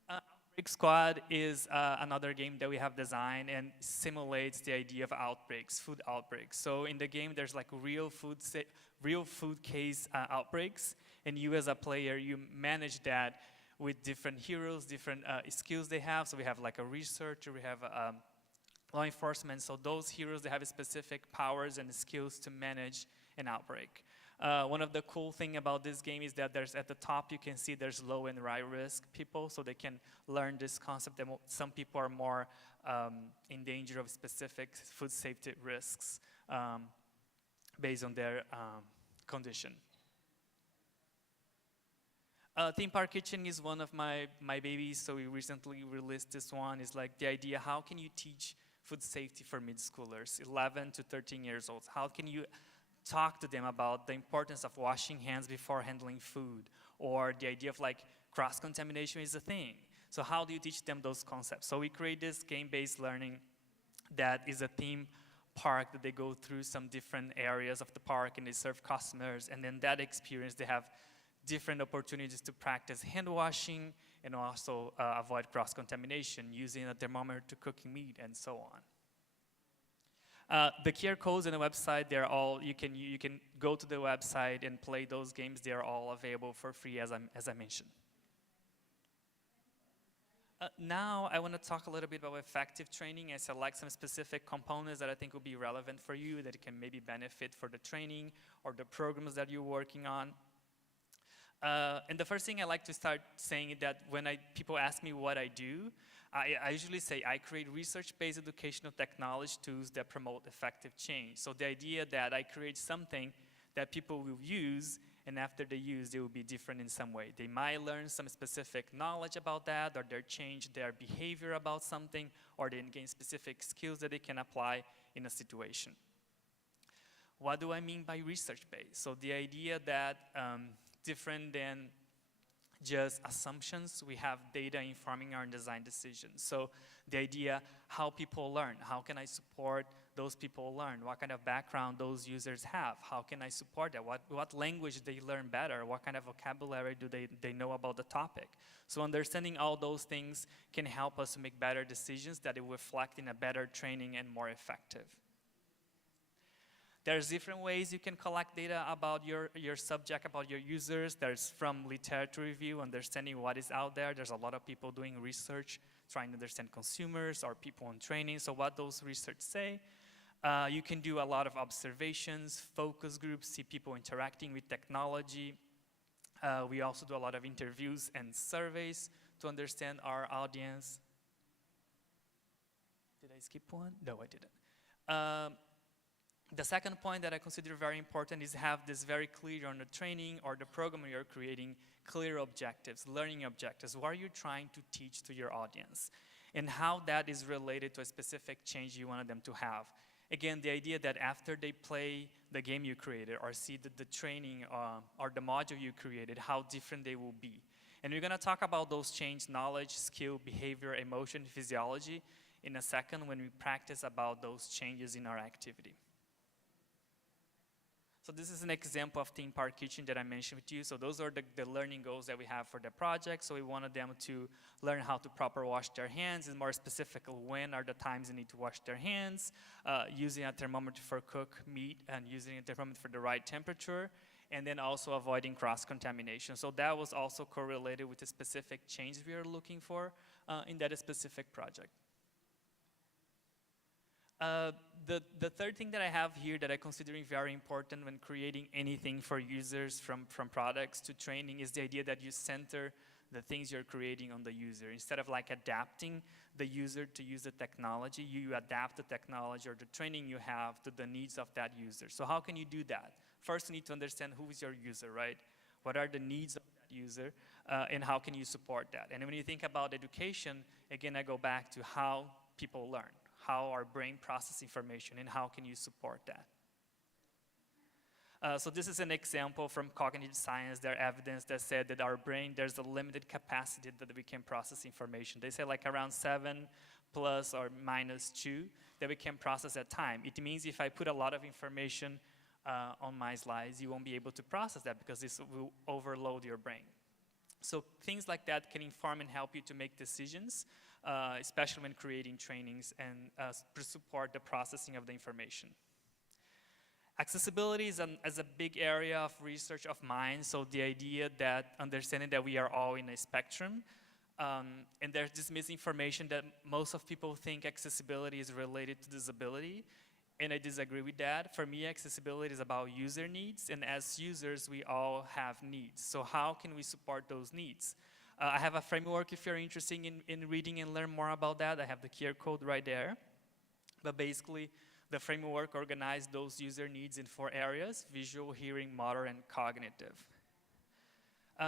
Outbreak Squad is another game that we have designed and simulates the idea of outbreaks, food outbreaks. So in the game, there's like real food case outbreaks, and you as a player, you manage that with different heroes, different skills they have. So we have like a researcher, we have law enforcement. So those heroes, they have specific powers and skills to manage an outbreak. One of the cool thing about this game is that there's at the top you can see there's low and high risk people, so they can learn this concept that some people are more in danger of specific food safety risks. based on their condition. Theme Park Kitchen is one of my babies, so we recently released this one. It's like the idea, how can you teach food safety for mid-schoolers, 11 to 13 years old? How can you talk to them about the importance of washing hands before handling food, or the idea of like cross-contamination is a thing? So how do you teach them those concepts? So we create this game-based learning that is a theme park that they go through some different areas of the park and they serve customers, and then that experience they have different opportunities to practice hand washing and also avoid cross-contamination using a thermometer to cooking meat and so on. The QR codes on the website, they're all, you can go to the website and play those games. They're all available for free, as I mentioned. Now I want to talk a little bit about effective training. I select some specific components that I think will be relevant for you, that can maybe benefit for the training or the programs that you're working on. And the first thing I like to start saying is that when people ask me what I do, I usually say I create research-based educational technology tools that promote effective change. So the idea that I create something that people will use, and after they use, they will be different in some way. They might learn some specific knowledge about that, or they change their behavior about something, or they gain specific skills that they can apply in a situation. What do I mean by research-based? So the idea that different than just assumptions, we have data informing our design decisions. So the idea, how people learn, how can I support those people learn, what kind of background those users have, how can I support that, what language they learn better, what kind of vocabulary do they know about the topic. So understanding all those things can help us make better decisions that will reflect in a better training and more effective. There's different ways you can collect data about your subject, about your users. There's from literature review, understanding what is out there. There's a lot of people doing research, trying to understand consumers or people in training. So what those research say. You can do a lot of observations, focus groups, see people interacting with technology. We also do a lot of interviews and surveys to understand our audience. Did I skip one? No, I didn't. The second point that I consider very important is have this very clear on the training or the program you're creating, clear objectives, learning objectives. What are you trying to teach to your audience? And how that is related to a specific change you wanted them to have. Again, the idea that after they play the game you created or see the training or the module you created, how different they will be. And we're gonna talk about those change, knowledge, skill, behavior, emotion, physiology in a second when we practice about those changes in our activity. So this is an example of Theme Park Kitchen that I mentioned with you. So those are the learning goals that we have for the project. So we wanted them to learn how to properly wash their hands, and more specifically, when are the times they need to wash their hands, using a thermometer for cook meat, and using a thermometer for the right temperature, and then also avoiding cross-contamination. So that was also correlated with the specific change we are looking for in that specific project. The third thing that I have here that I'm considering very important when creating anything for users, from products to training, is the idea that you center the things you're creating on the user. Instead of like adapting the user to use the technology, you adapt the technology or the training you have to the needs of that user. So how can you do that? First, you need to understand who is your user, right? What are the needs of that user, and how can you support that? And when you think about education, again, I go back to how people learn. How our brain processes information, and how can you support that? So this is an example from cognitive science. There's evidence that said that our brain, there's a limited capacity that we can process information. They say like around 7 plus or minus 2 that we can process at time. It means if I put a lot of information on my slides, you won't be able to process that because this will overload your brain. So things like that can inform and help you to make decisions, especially when creating trainings and support the processing of the information. Accessibility is a big area of research of mine, so the idea that understanding that we are all in a spectrum, and there's this misinformation that most of people think accessibility is related to disability, and I disagree with that. For me, accessibility is about user needs, and as users, we all have needs. So how can we support those needs? I have a framework if you're interested in reading and learn more about that. I have the QR code right there. But basically, The framework organized those user needs in 4 areas: visual, hearing, motor, and cognitive.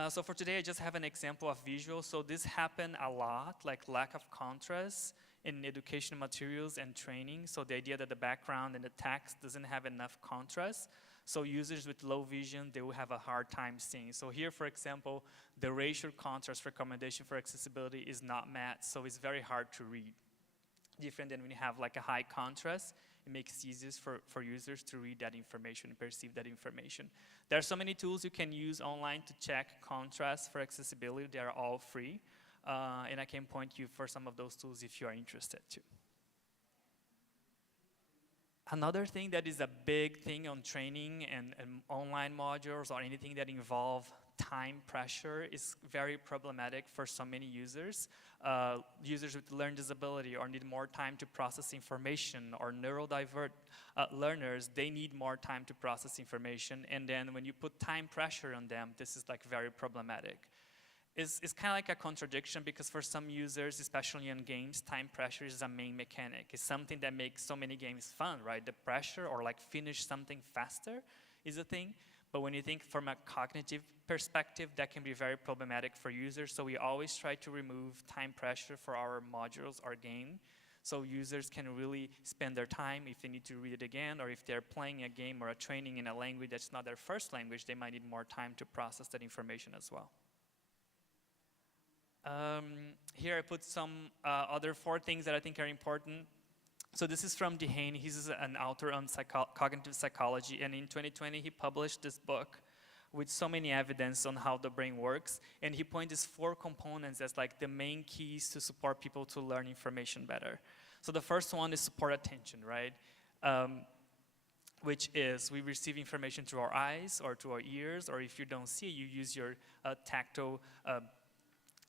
So for today, I just have an example of visual. So this happened a lot, like lack of contrast in educational materials and training. So the idea that the background and the text doesn't have enough contrast. So users with low vision, they will have a hard time seeing. So here, for example, the racial contrast recommendation for accessibility is not met, so it's very hard to read. Different than when you have like a high contrast, it makes it easier for users to read that information and perceive that information. There are so many tools you can use online to check contrast for accessibility. They are all free, and I can point you for some of those tools if you are interested too. Another thing that is a big thing on training and online modules or anything that involve time pressure is very problematic for so many users. Users with learning disability or need more time to process information, or neurodivergent learners, they need more time to process information. And then when you put time pressure on them, this is like very problematic. It's kind of like a contradiction, because for some users, especially in games, time pressure is a main mechanic. It's something that makes so many games fun, right? The pressure or like finish something faster is a thing. But when you think from a cognitive perspective, that can be very problematic for users. So we always try to remove time pressure for our modules or game, so users can really spend their time if they need to read it again, or if they're playing a game or a training in a language that's not their first language, they might need more time to process that information as well. Here I put some other 4 things that I think are important. So this is from Dehane. He's an author on cognitive psychology, and in 2020 he published this book with so many evidence on how the brain works, and he points 4 components as like the main keys to support people to learn information better. So the first one is support attention, right? Which is we receive information through our eyes or through our ears, or if you don't see it, you use your tactile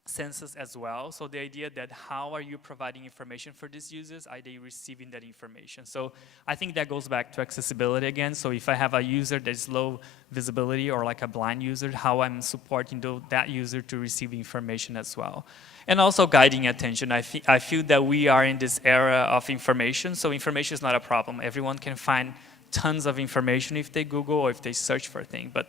senses as well. So the idea that how are you providing information for these users? Are they receiving that information? So I think that goes back to accessibility again. So if I have a user that is low visibility or like a blind user, how I'm supporting that user to receive information as well. And also guiding attention. I feel that we are in this era of information, so information is not a problem. Everyone can find tons of information if they Google or if they search for things. But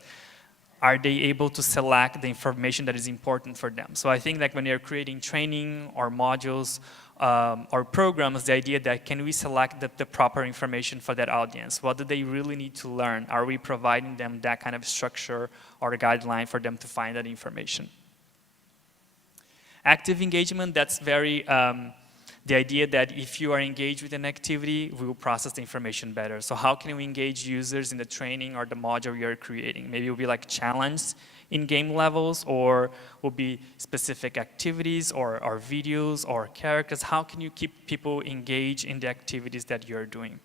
are they able to select the information that is important for them? So I think that when you're creating training or modules or programs, the idea that can we select the proper information for that audience? What do they really need to learn? Are we providing them that kind of structure or a guideline for them to find that information? Active engagement, that's very, the idea that if you are engaged with an activity, we will process the information better. So how can we engage users in the training or the module we are creating? Maybe it will be like challenge in game levels, or will be specific activities or videos or characters. How can you keep people engaged in the activities that you're doing?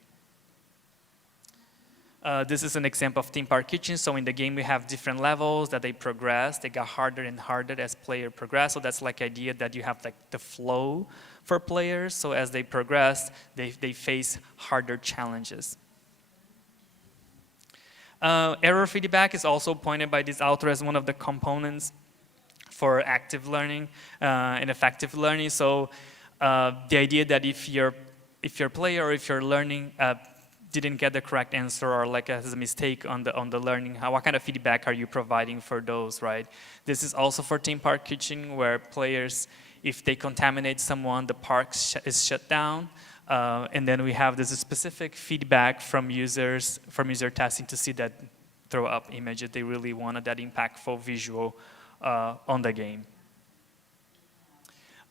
This is an example of Theme Park Kitchen. So in the game, we have different levels that they progress. They got harder and harder as players progress. So that's like idea that you have like the flow for players. So as they progress, they face harder challenges. Error feedback is also pointed by this author as one of the components for active learning and effective learning. So the idea that if your player or if you're learning didn't get the correct answer or like has a mistake on the learning, what kind of feedback are you providing for those, right? This is also for Theme Park Kitchen, where players, if they contaminate someone, the park is shut down. And then we have this specific feedback from user testing to see that throw up image that they really wanted that impactful visual on the game.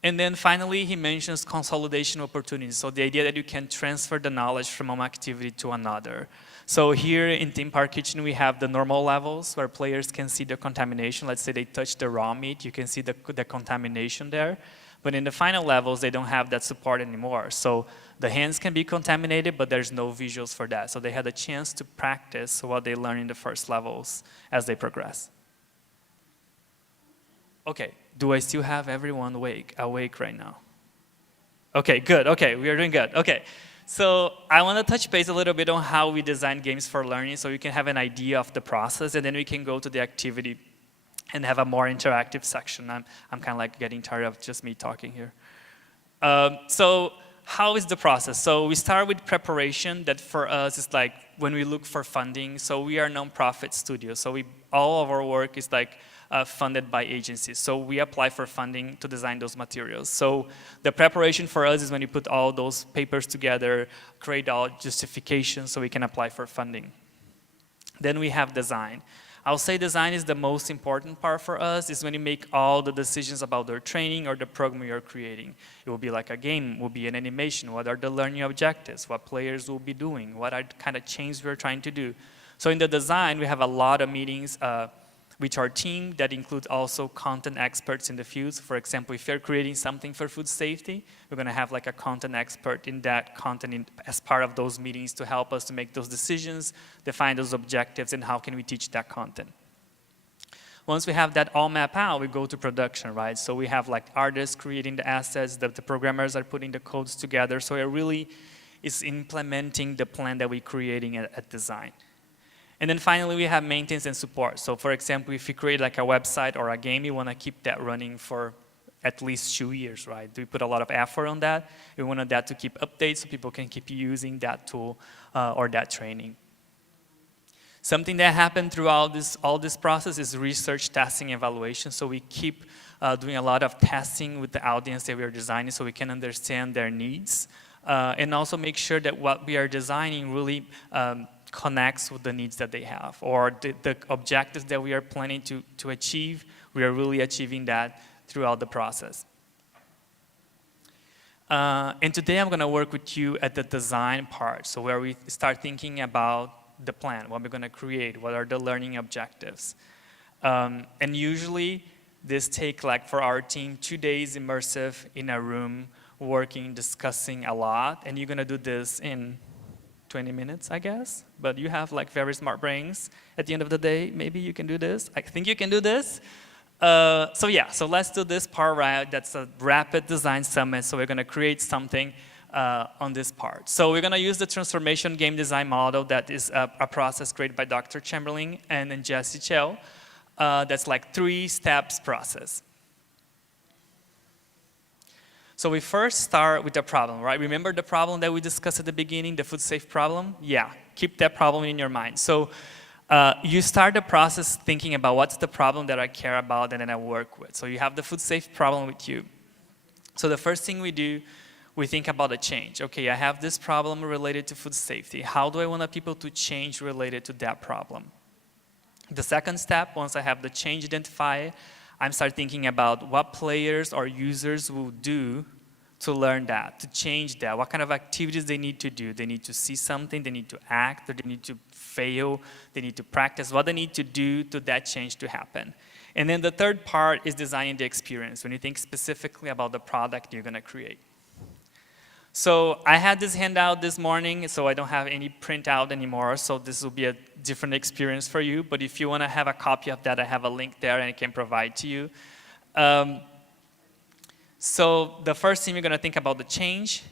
And then finally, he mentions consolidation opportunities. So the idea that you can transfer the knowledge from one activity to another. So here in Theme Park Kitchen, we have the normal levels where players can see the contamination. Let's say they touch the raw meat, you can see the contamination there. But in the final levels, they don't have that support anymore. So the hands can be contaminated, but there's no visuals for that. So they had a chance to practice what they learned in the first levels as they progress. Okay, do I still have everyone awake right now? Okay, good. Okay, we are doing good. Okay, so I want to touch base a little bit on how we design games for learning so you can have an idea of the process, and then we can go to the activity and have a more interactive section. I'm kind of like getting tired of just me talking here. So how is the process? So we start with preparation. That for us is like when we look for funding. So we are a nonprofit studio. So all of our work is like funded by agencies. So we apply for funding to design those materials. So the preparation for us is when you put all those papers together, create all justifications so we can apply for funding. Then we have design. I'll say design is the most important part for us, is when you make all the decisions about their training or the program you're creating. It will be like a game, it will be an animation, what are the learning objectives, what players will be doing, what are the kind of changes we're trying to do. So in the design, we have a lot of meetings with our team that includes also content experts in the fields. For example, if you're creating something for food safety, we're gonna have like a content expert in that content as part of those meetings to help us to make those decisions, define those objectives, and how can we teach that content. Once we have that all mapped out, we go to production, right? So we have like artists creating the assets, the programmers are putting the codes together, so it really is implementing the plan that we're creating at design. And then finally, we have maintenance and support. So for example, if you create like a website or a game, you want to keep that running for at least 2 years, right? We put a lot of effort on that. We wanted that to keep updates so people can keep using that tool or that training. Something that happened throughout all this process is research, testing, evaluation. So we keep doing a lot of testing with the audience that we are designing so we can understand their needs. And also make sure that what we are designing really connects with the needs that they have, or the objectives that we are planning to achieve, we are really achieving that throughout the process. And today I'm gonna work with you at the design part, so where we start thinking about the plan, what we're gonna create, what are the learning objectives. And usually this take like for our team 2 days immersive in a room, working, discussing a lot, and you're gonna do this in 20 minutes, I guess, but you have like very smart brains. At the end of the day, maybe you can do this. I think you can do this. So yeah, so let's do this part right. That's a rapid design summit. So we're gonna create something on this part. So we're gonna use the transformation game design model that is a process created by Dr. Chamberlain and then Jesse Chell. That's like 3 steps process. So we first start with the problem, right? Remember the problem that we discussed at the beginning, the food safe problem? Yeah, keep that problem in your mind. So you start the process thinking about what's the problem that I care about and then I work with. So you have the food safe problem with you. So the first thing we do, we think about a change. Okay, I have this problem related to food safety. How do I want people to change related to that problem? The second step, once I have the change identified, I'm start thinking about what players or users will do to learn that, to change that, what kind of activities they need to do. They need to see something, they need to act, or they need to fail, they need to practice, what they need to do to that change to happen. And then the third part is designing the experience, when you think specifically about the product you're gonna create. So I had this handout this morning, so I don't have any printout anymore, so this will be a different experience for you, but if you wanna have a copy of that, I have a link there and I can provide to you. So the first thing we're gonna think about the change,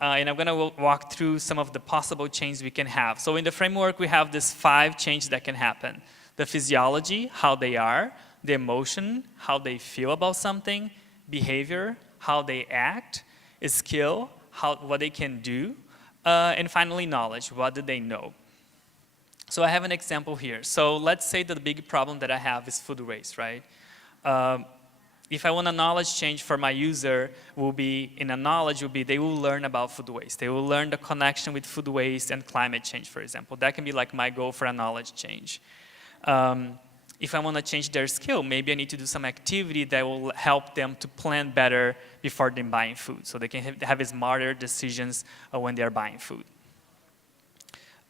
and I'm gonna walk through some of the possible changes we can have. So in the framework, we have these 5 changes that can happen. The physiology, how they are, the emotion, how they feel about something, behavior, how they act, skill, what they can do, and finally knowledge, what do they know. So I have an example here. So let's say that the big problem that I have is food waste, right? If I want a knowledge change for my user, they will learn about food waste. They will learn the connection with food waste and climate change, for example. That can be like my goal for a knowledge change. If I want to change their skill, maybe I need to do some activity that will help them to plan better before they're buying food, so they can have smarter decisions when they're buying food.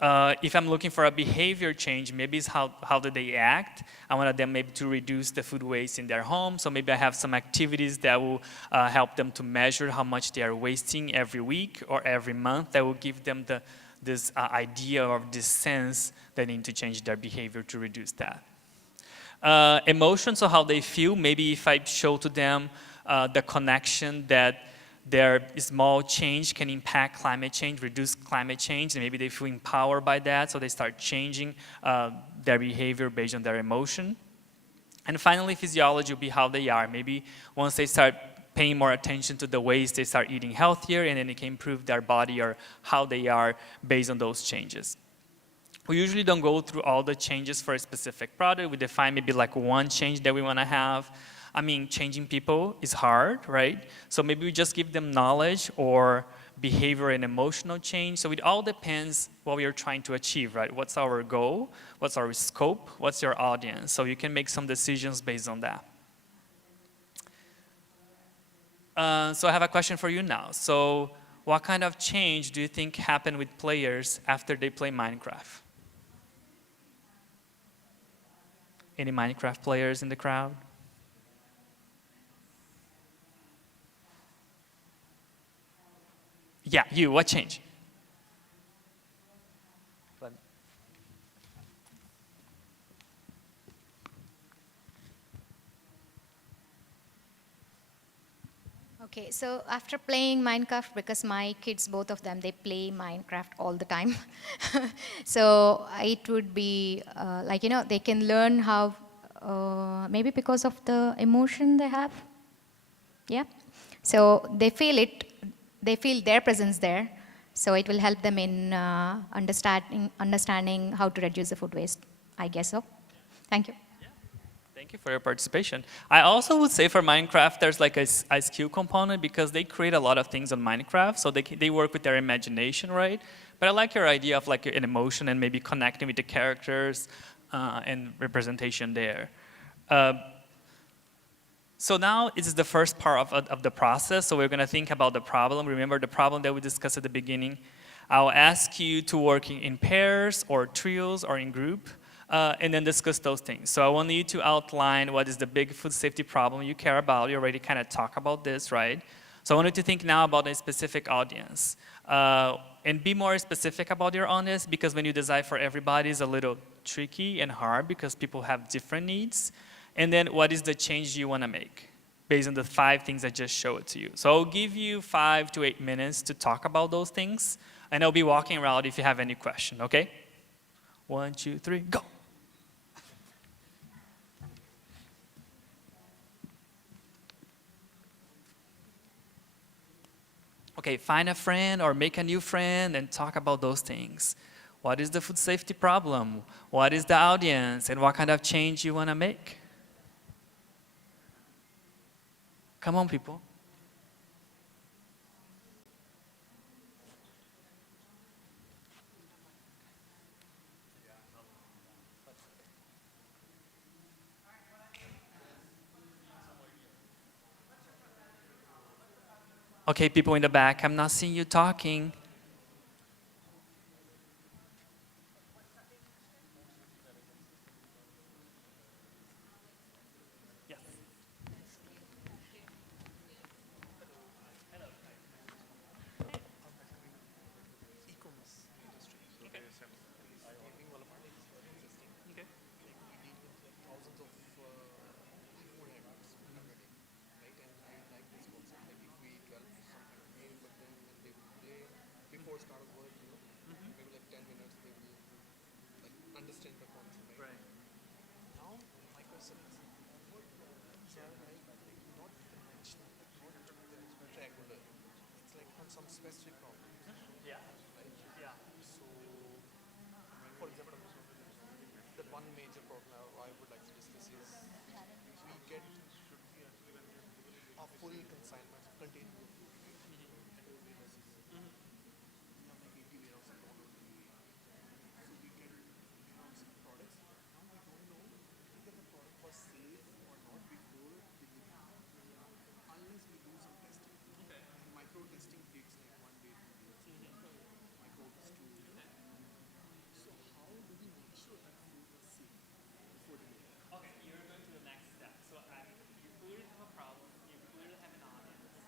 If I'm looking for a behavior change, maybe it's how do they act. I want them maybe to reduce the food waste in their home, so maybe I have some activities that will help them to measure how much they are wasting every week or every month, that will give them this idea or this sense they need to change their behavior to reduce that. Emotions, so how they feel. Maybe if I show to them the connection that their small change can impact climate change, reduce climate change, and maybe they feel empowered by that, so they start changing their behavior based on their emotion. And finally, physiology will be how they are. Maybe once they start paying more attention to the ways they start eating healthier, and then they can improve their body or how they are based on those changes. We usually don't go through all the changes for a specific product. We define maybe like one change that we want to have. I mean, changing people is hard, right? So maybe we just give them knowledge or behavior and emotional change. So it all depends what we are trying to achieve, right? What's our goal? What's our scope? What's your audience? So you can make some decisions based on that. So I have a question for you now. So what kind of change do you think happened with players after they play Minecraft? Any Minecraft players in the crowd? Yeah, you, what changed? Okay, so after playing Minecraft, because my kids, both of them, they play Minecraft all the time. So it would be like, you know, they can learn how, maybe because of the emotion they have. Yeah. So they feel it, they feel their presence there. So it will help them in understanding how to reduce the food waste, I guess so. Thank you. Thank you for your participation. I also would say for Minecraft, there's like a skill component because they create a lot of things on Minecraft, so they work with their imagination, right? But I like your idea of like an emotion and maybe connecting with the characters and representation there. So now it is the first part of the process, so we're gonna think about the problem. Remember the problem that we discussed at the beginning? I'll ask you to work in pairs or trios or in group. And then discuss those things. So I want you to outline what is the big food safety problem you care about. You already kind of talk about this, right? So I want you to think now about a specific audience. And be more specific about your audience, because when you design for everybody, it's a little tricky and hard because people have different needs. And then what is the change you want to make based on the 5 things I just showed to you. So I'll give you 5 to 8 minutes to talk about those things. And I'll be walking around if you have any question, okay? 1, 2, 3, go. Okay, find a friend or make a new friend and talk about those things. What is the food safety problem? What is the audience? And what kind of change you want to make? Come on, people. Okay, people in the back, I'm not seeing you talking. Some specific problems. Yeah. Right? Yeah. So, for example, the one major problem I would like to discuss is we get a full consignment container of food at all warehouses. Like 80 warehouses all over the UAE. So we get some products. Now we don't know whether the product was safe or not before delivery, unless we do some testing. Okay. And micro testing takes like 1 day, 2 days. Microbes to. So how do we make sure that food was safe before delivery? Okay, you're going to the next step. So you clearly have a problem, you clearly have an audience.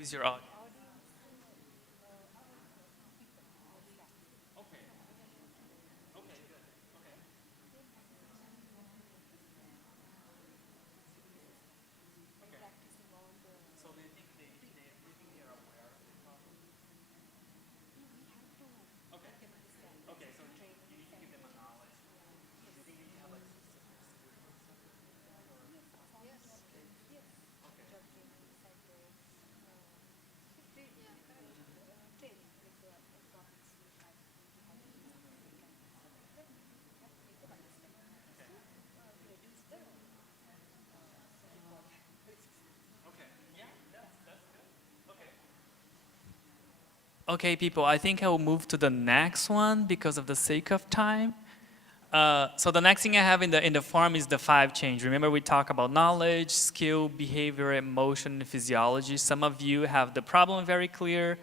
is your audio? Okay, people, I think I will move to the next one because of the sake of time. So the next thing I have in the form is the 5 change. Remember we talk about knowledge, skill, behavior, emotion, and physiology. Some of you have the problem very clear.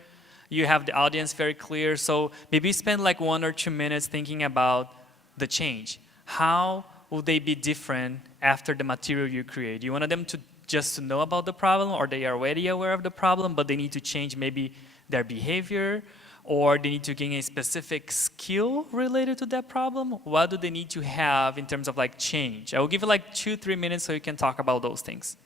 You have the audience very clear. So maybe spend like 1 or 2 minutes thinking about the change. How will they be different after the material you create? You want them to just to know about the problem, or they are already aware of the problem, but they need to change maybe their behavior, or they need to gain a specific skill related to that problem? What do they need to have in terms of like change? I will give you like 2-3 minutes so you can talk about those things.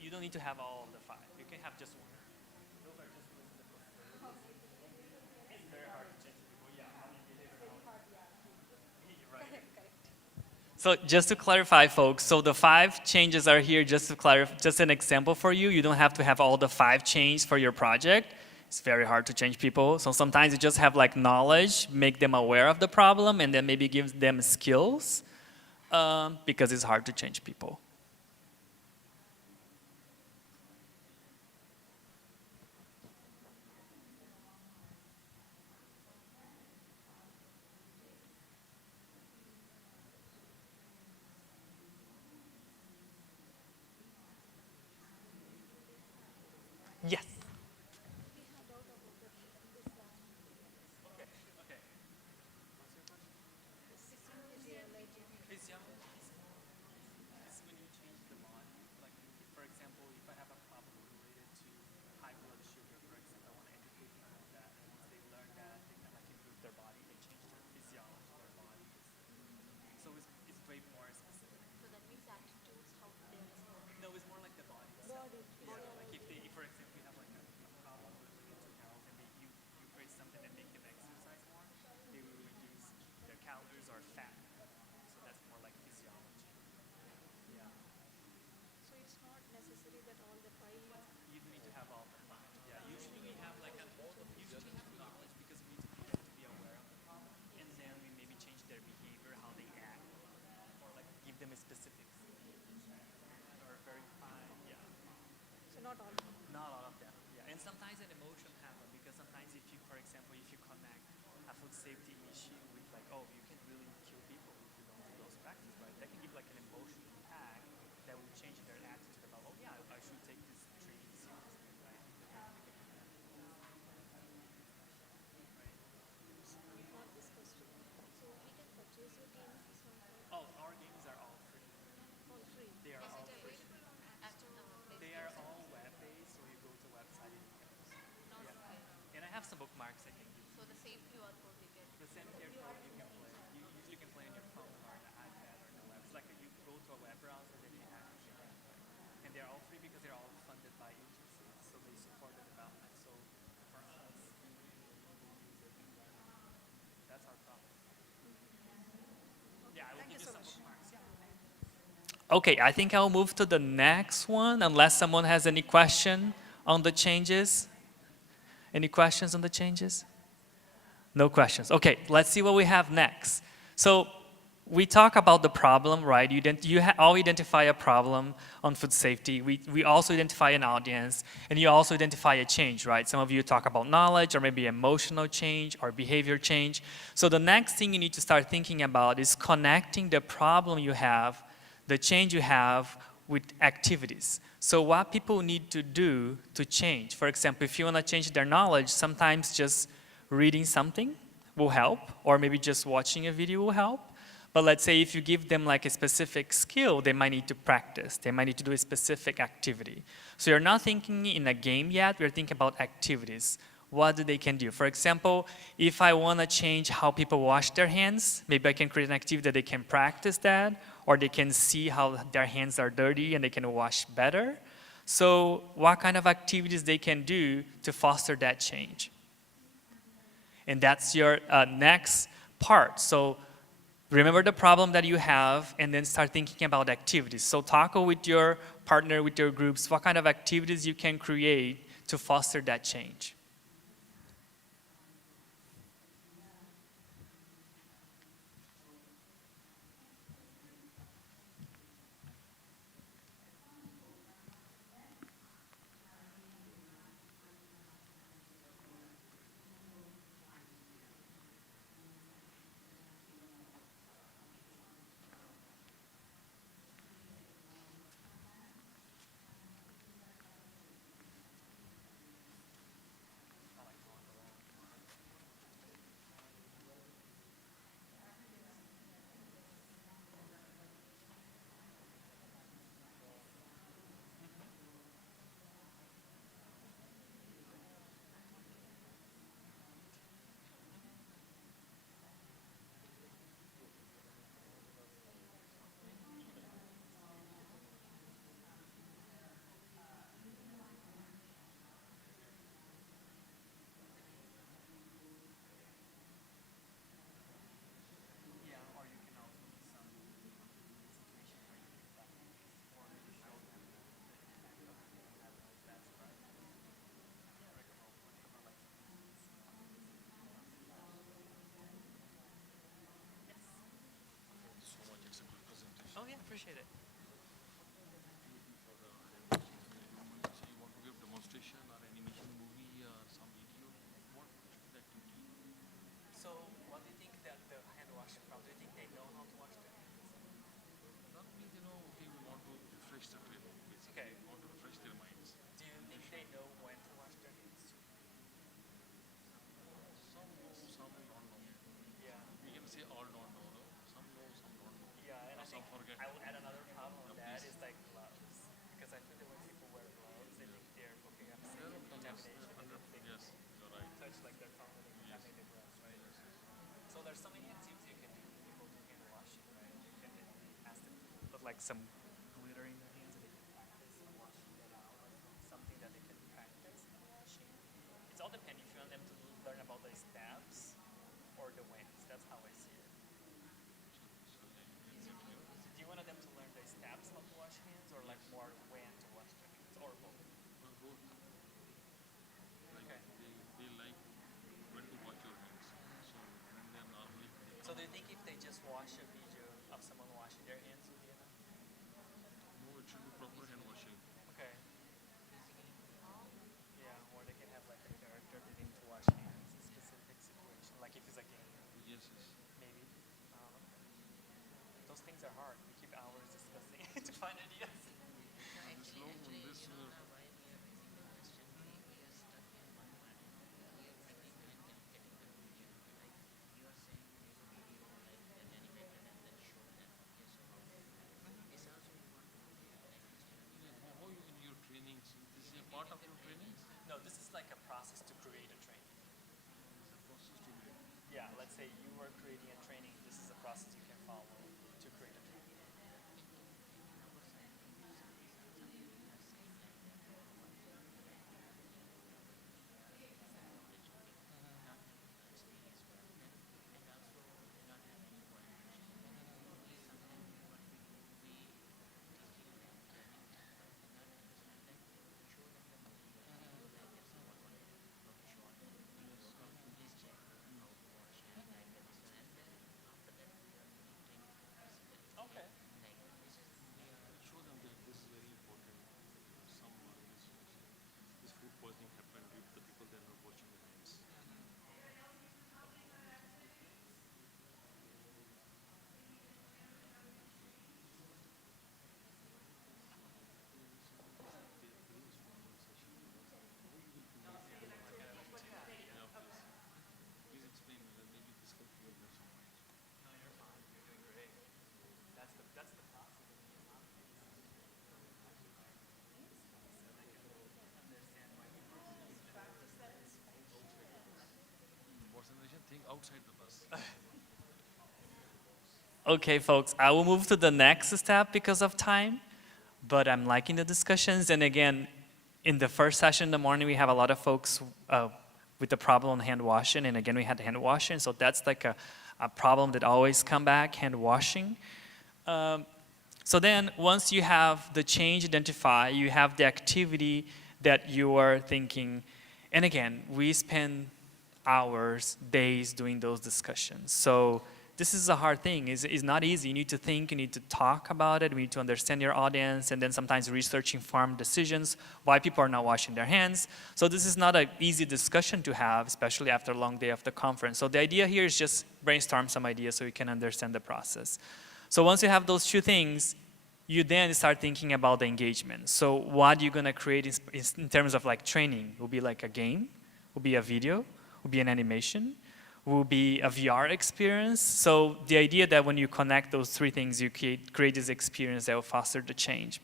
You don't need to have all of the 5. You can have just one. Those are just it's very hard to change people. Yeah, so just to clarify, folks, so the 5 changes are here just to clarify, just an example for you. You don't have to have all the 5 changes for your project. It's very hard to change people. So sometimes you just have like knowledge, make them aware of the problem, and then maybe give them skills because it's hard to change people. Yes. Not all of them, yeah. And sometimes an emotion happens because sometimes if you, for example, if you connect a food safety issue with like, oh, you can really kill people if you don't do those practices, right? That can give like an emotional impact that will change their attitude about, oh yeah, I should take this training seriously, right? Oh, our games are all free. They are all free. They are all web-based, so you go to a website and you can use it. Yeah. And I have some bookmarks I can give you. So the same QR code you get? The same QR code you can play. You usually can play on your phone or an iPad or the web. It's like you go to a web browser, then you access your game. And they're all free because they're all funded by agencies, so they support the development. So for us, we use it. Okay, I think I'll move to the next one unless someone has any question on the changes. Any questions on the changes? No questions. Okay, let's see what we have next. So we talk about the problem, right? You all identify a problem on food safety. We also identify an audience, and you also identify a change, right? Some of you talk about knowledge or maybe emotional change or behavior change. So the next thing you need to start thinking about is connecting the problem you have, the change you have, with activities. So what people need to do to change. For example, if you want to change their knowledge, sometimes just reading something will help, or maybe just watching a video will help. But let's say if you give them like a specific skill, they might need to practice. They might need to do a specific activity. So you're not thinking in a game yet, we're thinking about activities. What they can do. For example, if I want to change how people wash their hands, maybe I can create an activity that they can practice that, or they can see how their hands are dirty and they can wash better. So what kind of activities they can do to foster that change? And that's your next part. So remember the problem that you have and then start thinking about activities. So talk with your partner, with your groups, what kind of activities you can create to foster that change. Oh yeah, appreciate it. So what do you think that the hand wash problem, do you think they know how to wash their hands? Not really, they know, okay, we want to refresh the training, basically. Okay. We want to refresh their minds. Do you think they know when to wash their hands? Some know, some don't know. Yeah. We can say all don't know, no? Some know, some don't know. Yeah, and I think forget. I will add another problem with that is like gloves. Because I feel that when people wear gloves, they think they're hooking up some contamination and then they Yes, you're right. touch like their phone and they contaminate the gloves, right? So there's so many activities you can do when people do hand washing, right? You can ask them to put like some glitter in their hands and they can practice washing that out, like something that they can practice washing. It's all depending if you want them to learn about the steps or the whens. That's how I see it. Do you want them to learn the steps how to wash hands or like more when to wash their hands or both? Both. Like they like when to wash your hands. So when they're normally. So do you think if they just watch a video of someone washing their hands would be enough? No, it should be proper hand washing. Okay. Yeah, or they can have like a character that need to wash hands in specific situation, like if it's a game. Yes, yes. Maybe. Those things are hard. We keep hours discussing to find ideas. How you in your trainings? This is a part of your trainings? No, this is like a process to create a training. It's a process to do it. Yeah, let's say you are creating a training. This is a process you can follow to create a training. Okay, folks, I will move to the next step because of time, but I'm liking the discussions. And again, in the first session in the morning, we have a lot of folks with the problem on hand washing, and again, we had hand washing, so that's like a problem that always come back, hand washing. So then, once you have the change identified, you have the activity that you are thinking, and again, we spend hours, days doing those discussions. So this is a hard thing. It's not easy. You need to think, you need to talk about it, we need to understand your audience, and then sometimes research informed decisions, why people are not washing their hands. So this is not an easy discussion to have, especially after a long day of the conference. So the idea here is just brainstorm some ideas so you can understand the process. So once you have those two things, you then start thinking about the engagement. So what you're gonna create in terms of like training, will be like a game, will be a video, will be an animation, will be a VR experience. So the idea that when you connect those three things, you create this experience that will foster the change.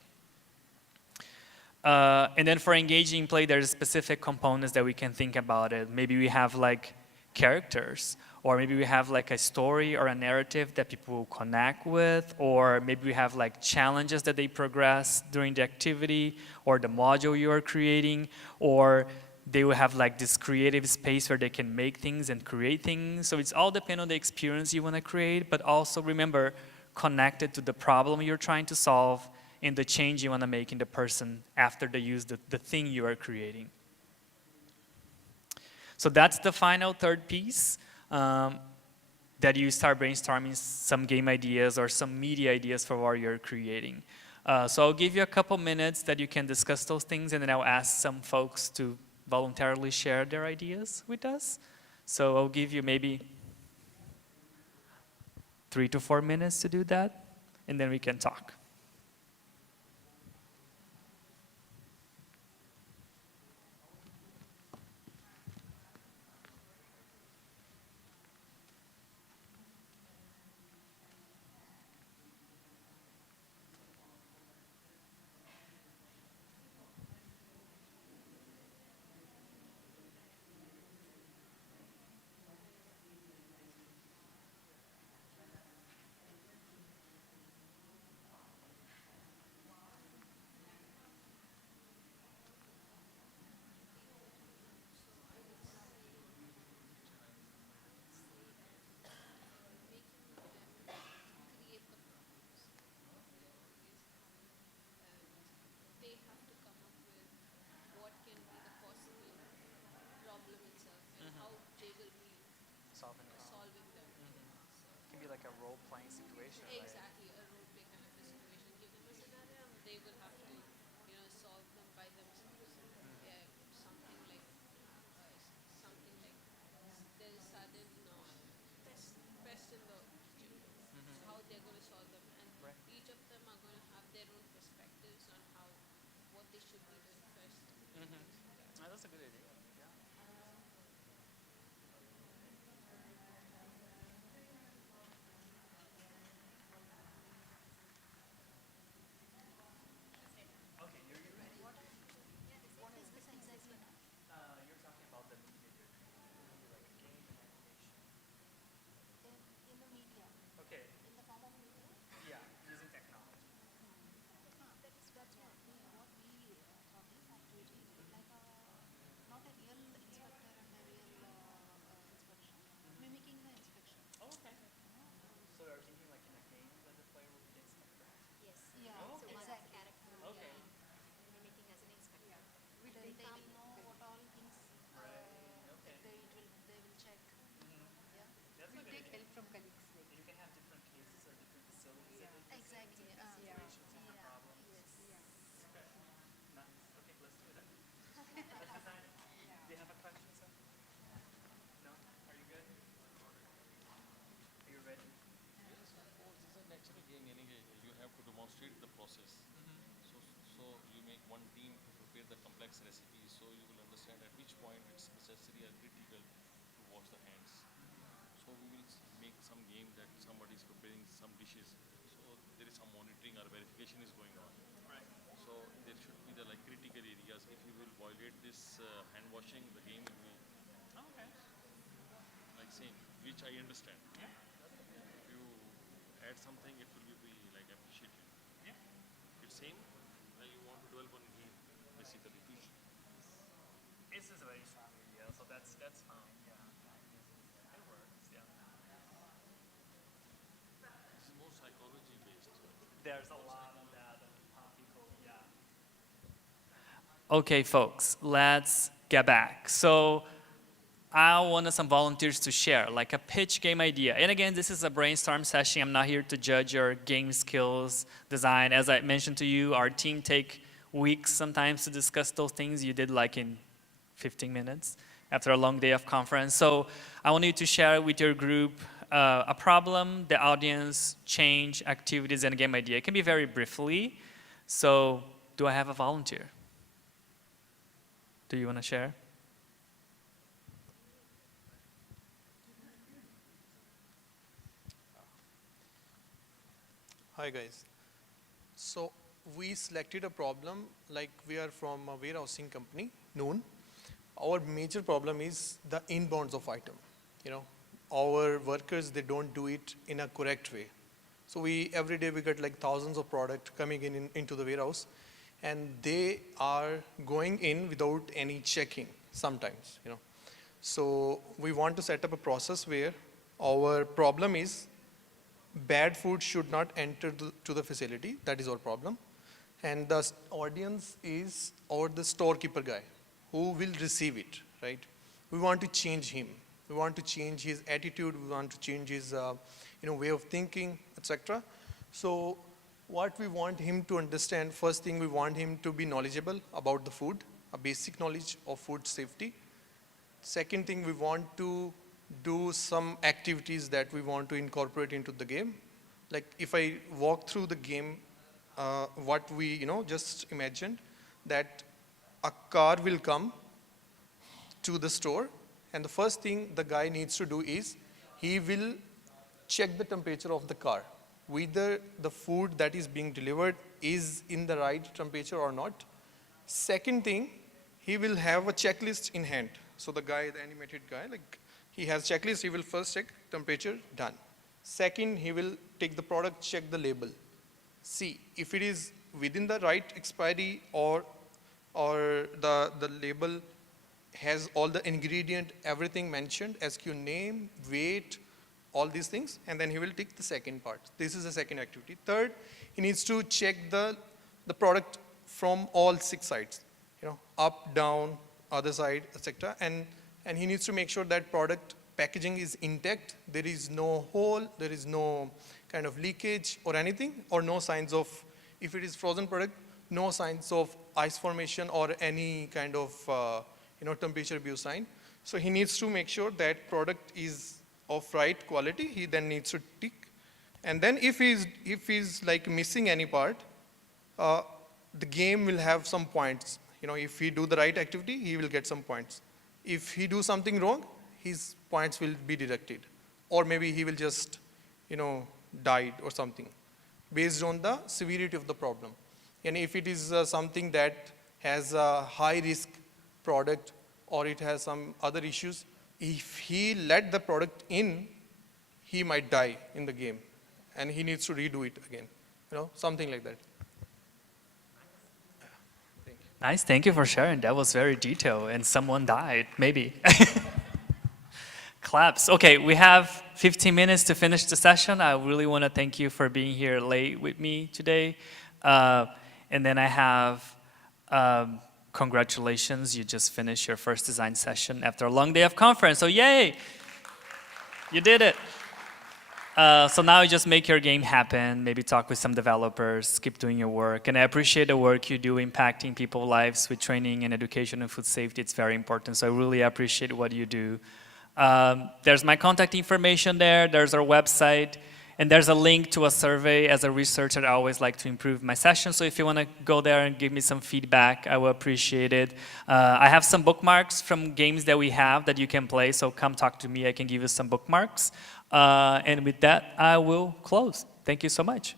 And then for engaging play, there's specific components that we can think about it. Maybe we have like characters, or maybe we have like a story or a narrative that people will connect with, or maybe we have like challenges that they progress during the activity, or the module you are creating, or they will have like this creative space where they can make things and create things. So it's all depend on the experience you want to create, but also remember, connected to the problem you're trying to solve and the change you want to make in the person after they use the thing you are creating. So that's the final third piece, that you start brainstorming some game ideas or some media ideas for what you're creating. So I'll give you a couple minutes that you can discuss those things, and then I'll ask some folks to voluntarily share their ideas with us. So I'll give you maybe 3 to 4 minutes to do that, and then we can talk. Like a role-playing situation, right? Exactly, a role-play kind of a situation. Give them a scenario, and they will have to, solve them by themselves. Something like there is sudden pest in the kitchen. How they're going to solve them, and each of them are going to have their own perspectives on what they should be doing first. That's a good idea. Yeah. You're talking about the media you're creating. Maybe like a game, an animation. In the media. Okay. In the form of media. Yeah, using technology. That's what we thought this activity like not a real inspector and a real inspection, mimicking the inspection. Oh, okay. So you're thinking like in a game that the player will be the inspector? Yes. Yeah. Oh, okay. Exactly. Okay. Mimicking as an inspector. Then they will know what all things Okay. they will check. Yeah. That's We a good take idea. help from colleagues. And you can have different cases or different facilities. that they visit, Exactly. different situations, different problems. Yes. Okay. Nice. Okay, let's do that. Let's design it. Do you have a question, sir? No? Are you good? Are you ready? Yes, of course. This is a natural game anyway. You have to demonstrate the process. So you make one team to prepare the complex recipe, so you will understand at which point it's necessary or critical to wash the hands. So we will make some game that somebody is preparing some dishes. So there is some monitoring or verification is going on. Right. So there should be the like critical areas. If you will violate this hand washing, the game will be Oh, okay. like same. which I understand. If you add something, it will be like appreciated. It's same that you want to develop on game, basically. This is a very strong idea, so that's fine. Yeah, it works. Yeah. This is more psychology based. There's a lot of that and how people, yeah. Okay, folks, let's get back. So I wanted some volunteers to share, like a pitch game idea. And again, this is a brainstorm session. I'm not here to judge your game skills, design. As I mentioned to you, our team take weeks sometimes to discuss those things. You did like in 15 minutes after a long day of conference. So I want you to share with your group a problem, the audience, change, activities, and a game idea. It can be very briefly. So do I have a volunteer? Do you want to share? Hi guys. So we selected a problem, like we are from a warehousing company, Noon. Our major problem is the inbounds of item. You know, our workers, they don't do it in a correct way. So every day we get like thousands of product coming into the warehouse, and they are going in without any checking sometimes, you know. So we want to set up a process where our problem is bad food should not enter to the facility. That is our problem. And the audience is, or the storekeeper guy who will receive it, right? We want to change him. We want to change his attitude. We want to change his way of thinking, etc. So what we want him to understand, first thing, we want him to be knowledgeable about the food, a basic knowledge of food safety. Second thing, we want to do some activities that we want to incorporate into the game. Like if I walk through the game, what we just imagined, that a car will come to the store, and the first thing the guy needs to do is he will check the temperature of the car, whether the food that is being delivered is in the right temperature or not. Second thing, he will have a checklist in hand. So the guy, the animated guy, like he has checklist, he will first check temperature, done. Second, he will take the product, check the label. See if it is within the right expiry or the label has all the ingredient, everything mentioned, SKU name, weight, all these things, and then he will take the second part. This is the second activity. Third, he needs to check the product from all 6 sides, up, down, other side, etc. And he needs to make sure that product packaging is intact. There is no hole, there is no kind of leakage or anything, or no signs of, if it is frozen product, no signs of ice formation or any kind of temperature abuse sign. So he needs to make sure that product is of right quality. He then needs to tick. And then if he's like missing any part, the game will have some points. If he do the right activity, he will get some points. If he do something wrong, his points will be deducted. Or maybe he will just, died or something, based on the severity of the problem. And if it is something that has a high risk product, or it has some other issues, if he let the product in, he might die in the game. And he needs to redo it again, something like that. Nice, thank you for sharing. That was very detailed, and someone died, maybe. Claps. Okay, we have 15 minutes to finish the session. I really want to thank you for being here late with me today. And then I have congratulations, you just finished your first design session after a long day of conference, so yay! You did it. So now you just make your game happen, maybe talk with some developers, keep doing your work. And I appreciate the work you do impacting people's lives with training and education and food safety. It's very important, so I really appreciate what you do. There's my contact information there, there's our website, and there's a link to a survey. As a researcher, I always like to improve my session, so if you want to go there and give me some feedback, I will appreciate it. I have some bookmarks from games that we have that you can play, so come talk to me, I can give you some bookmarks. And with that, I will close. Thank you so much.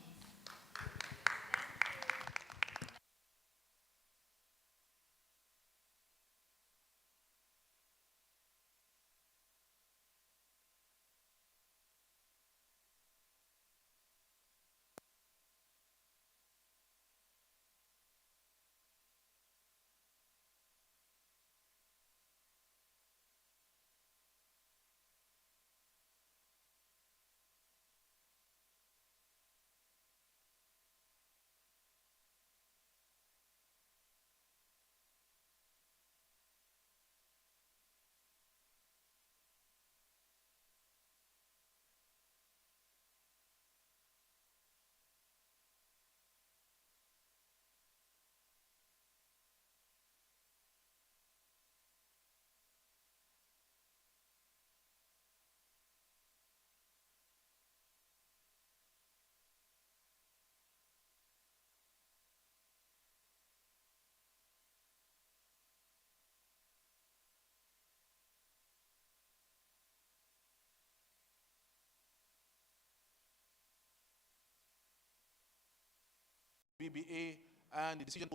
BBA and the decision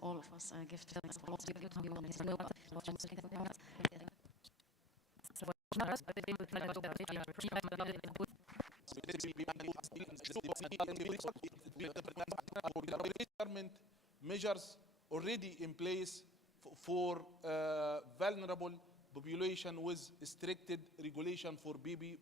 all of us give government measures already in place for vulnerable population with restricted regulation for BB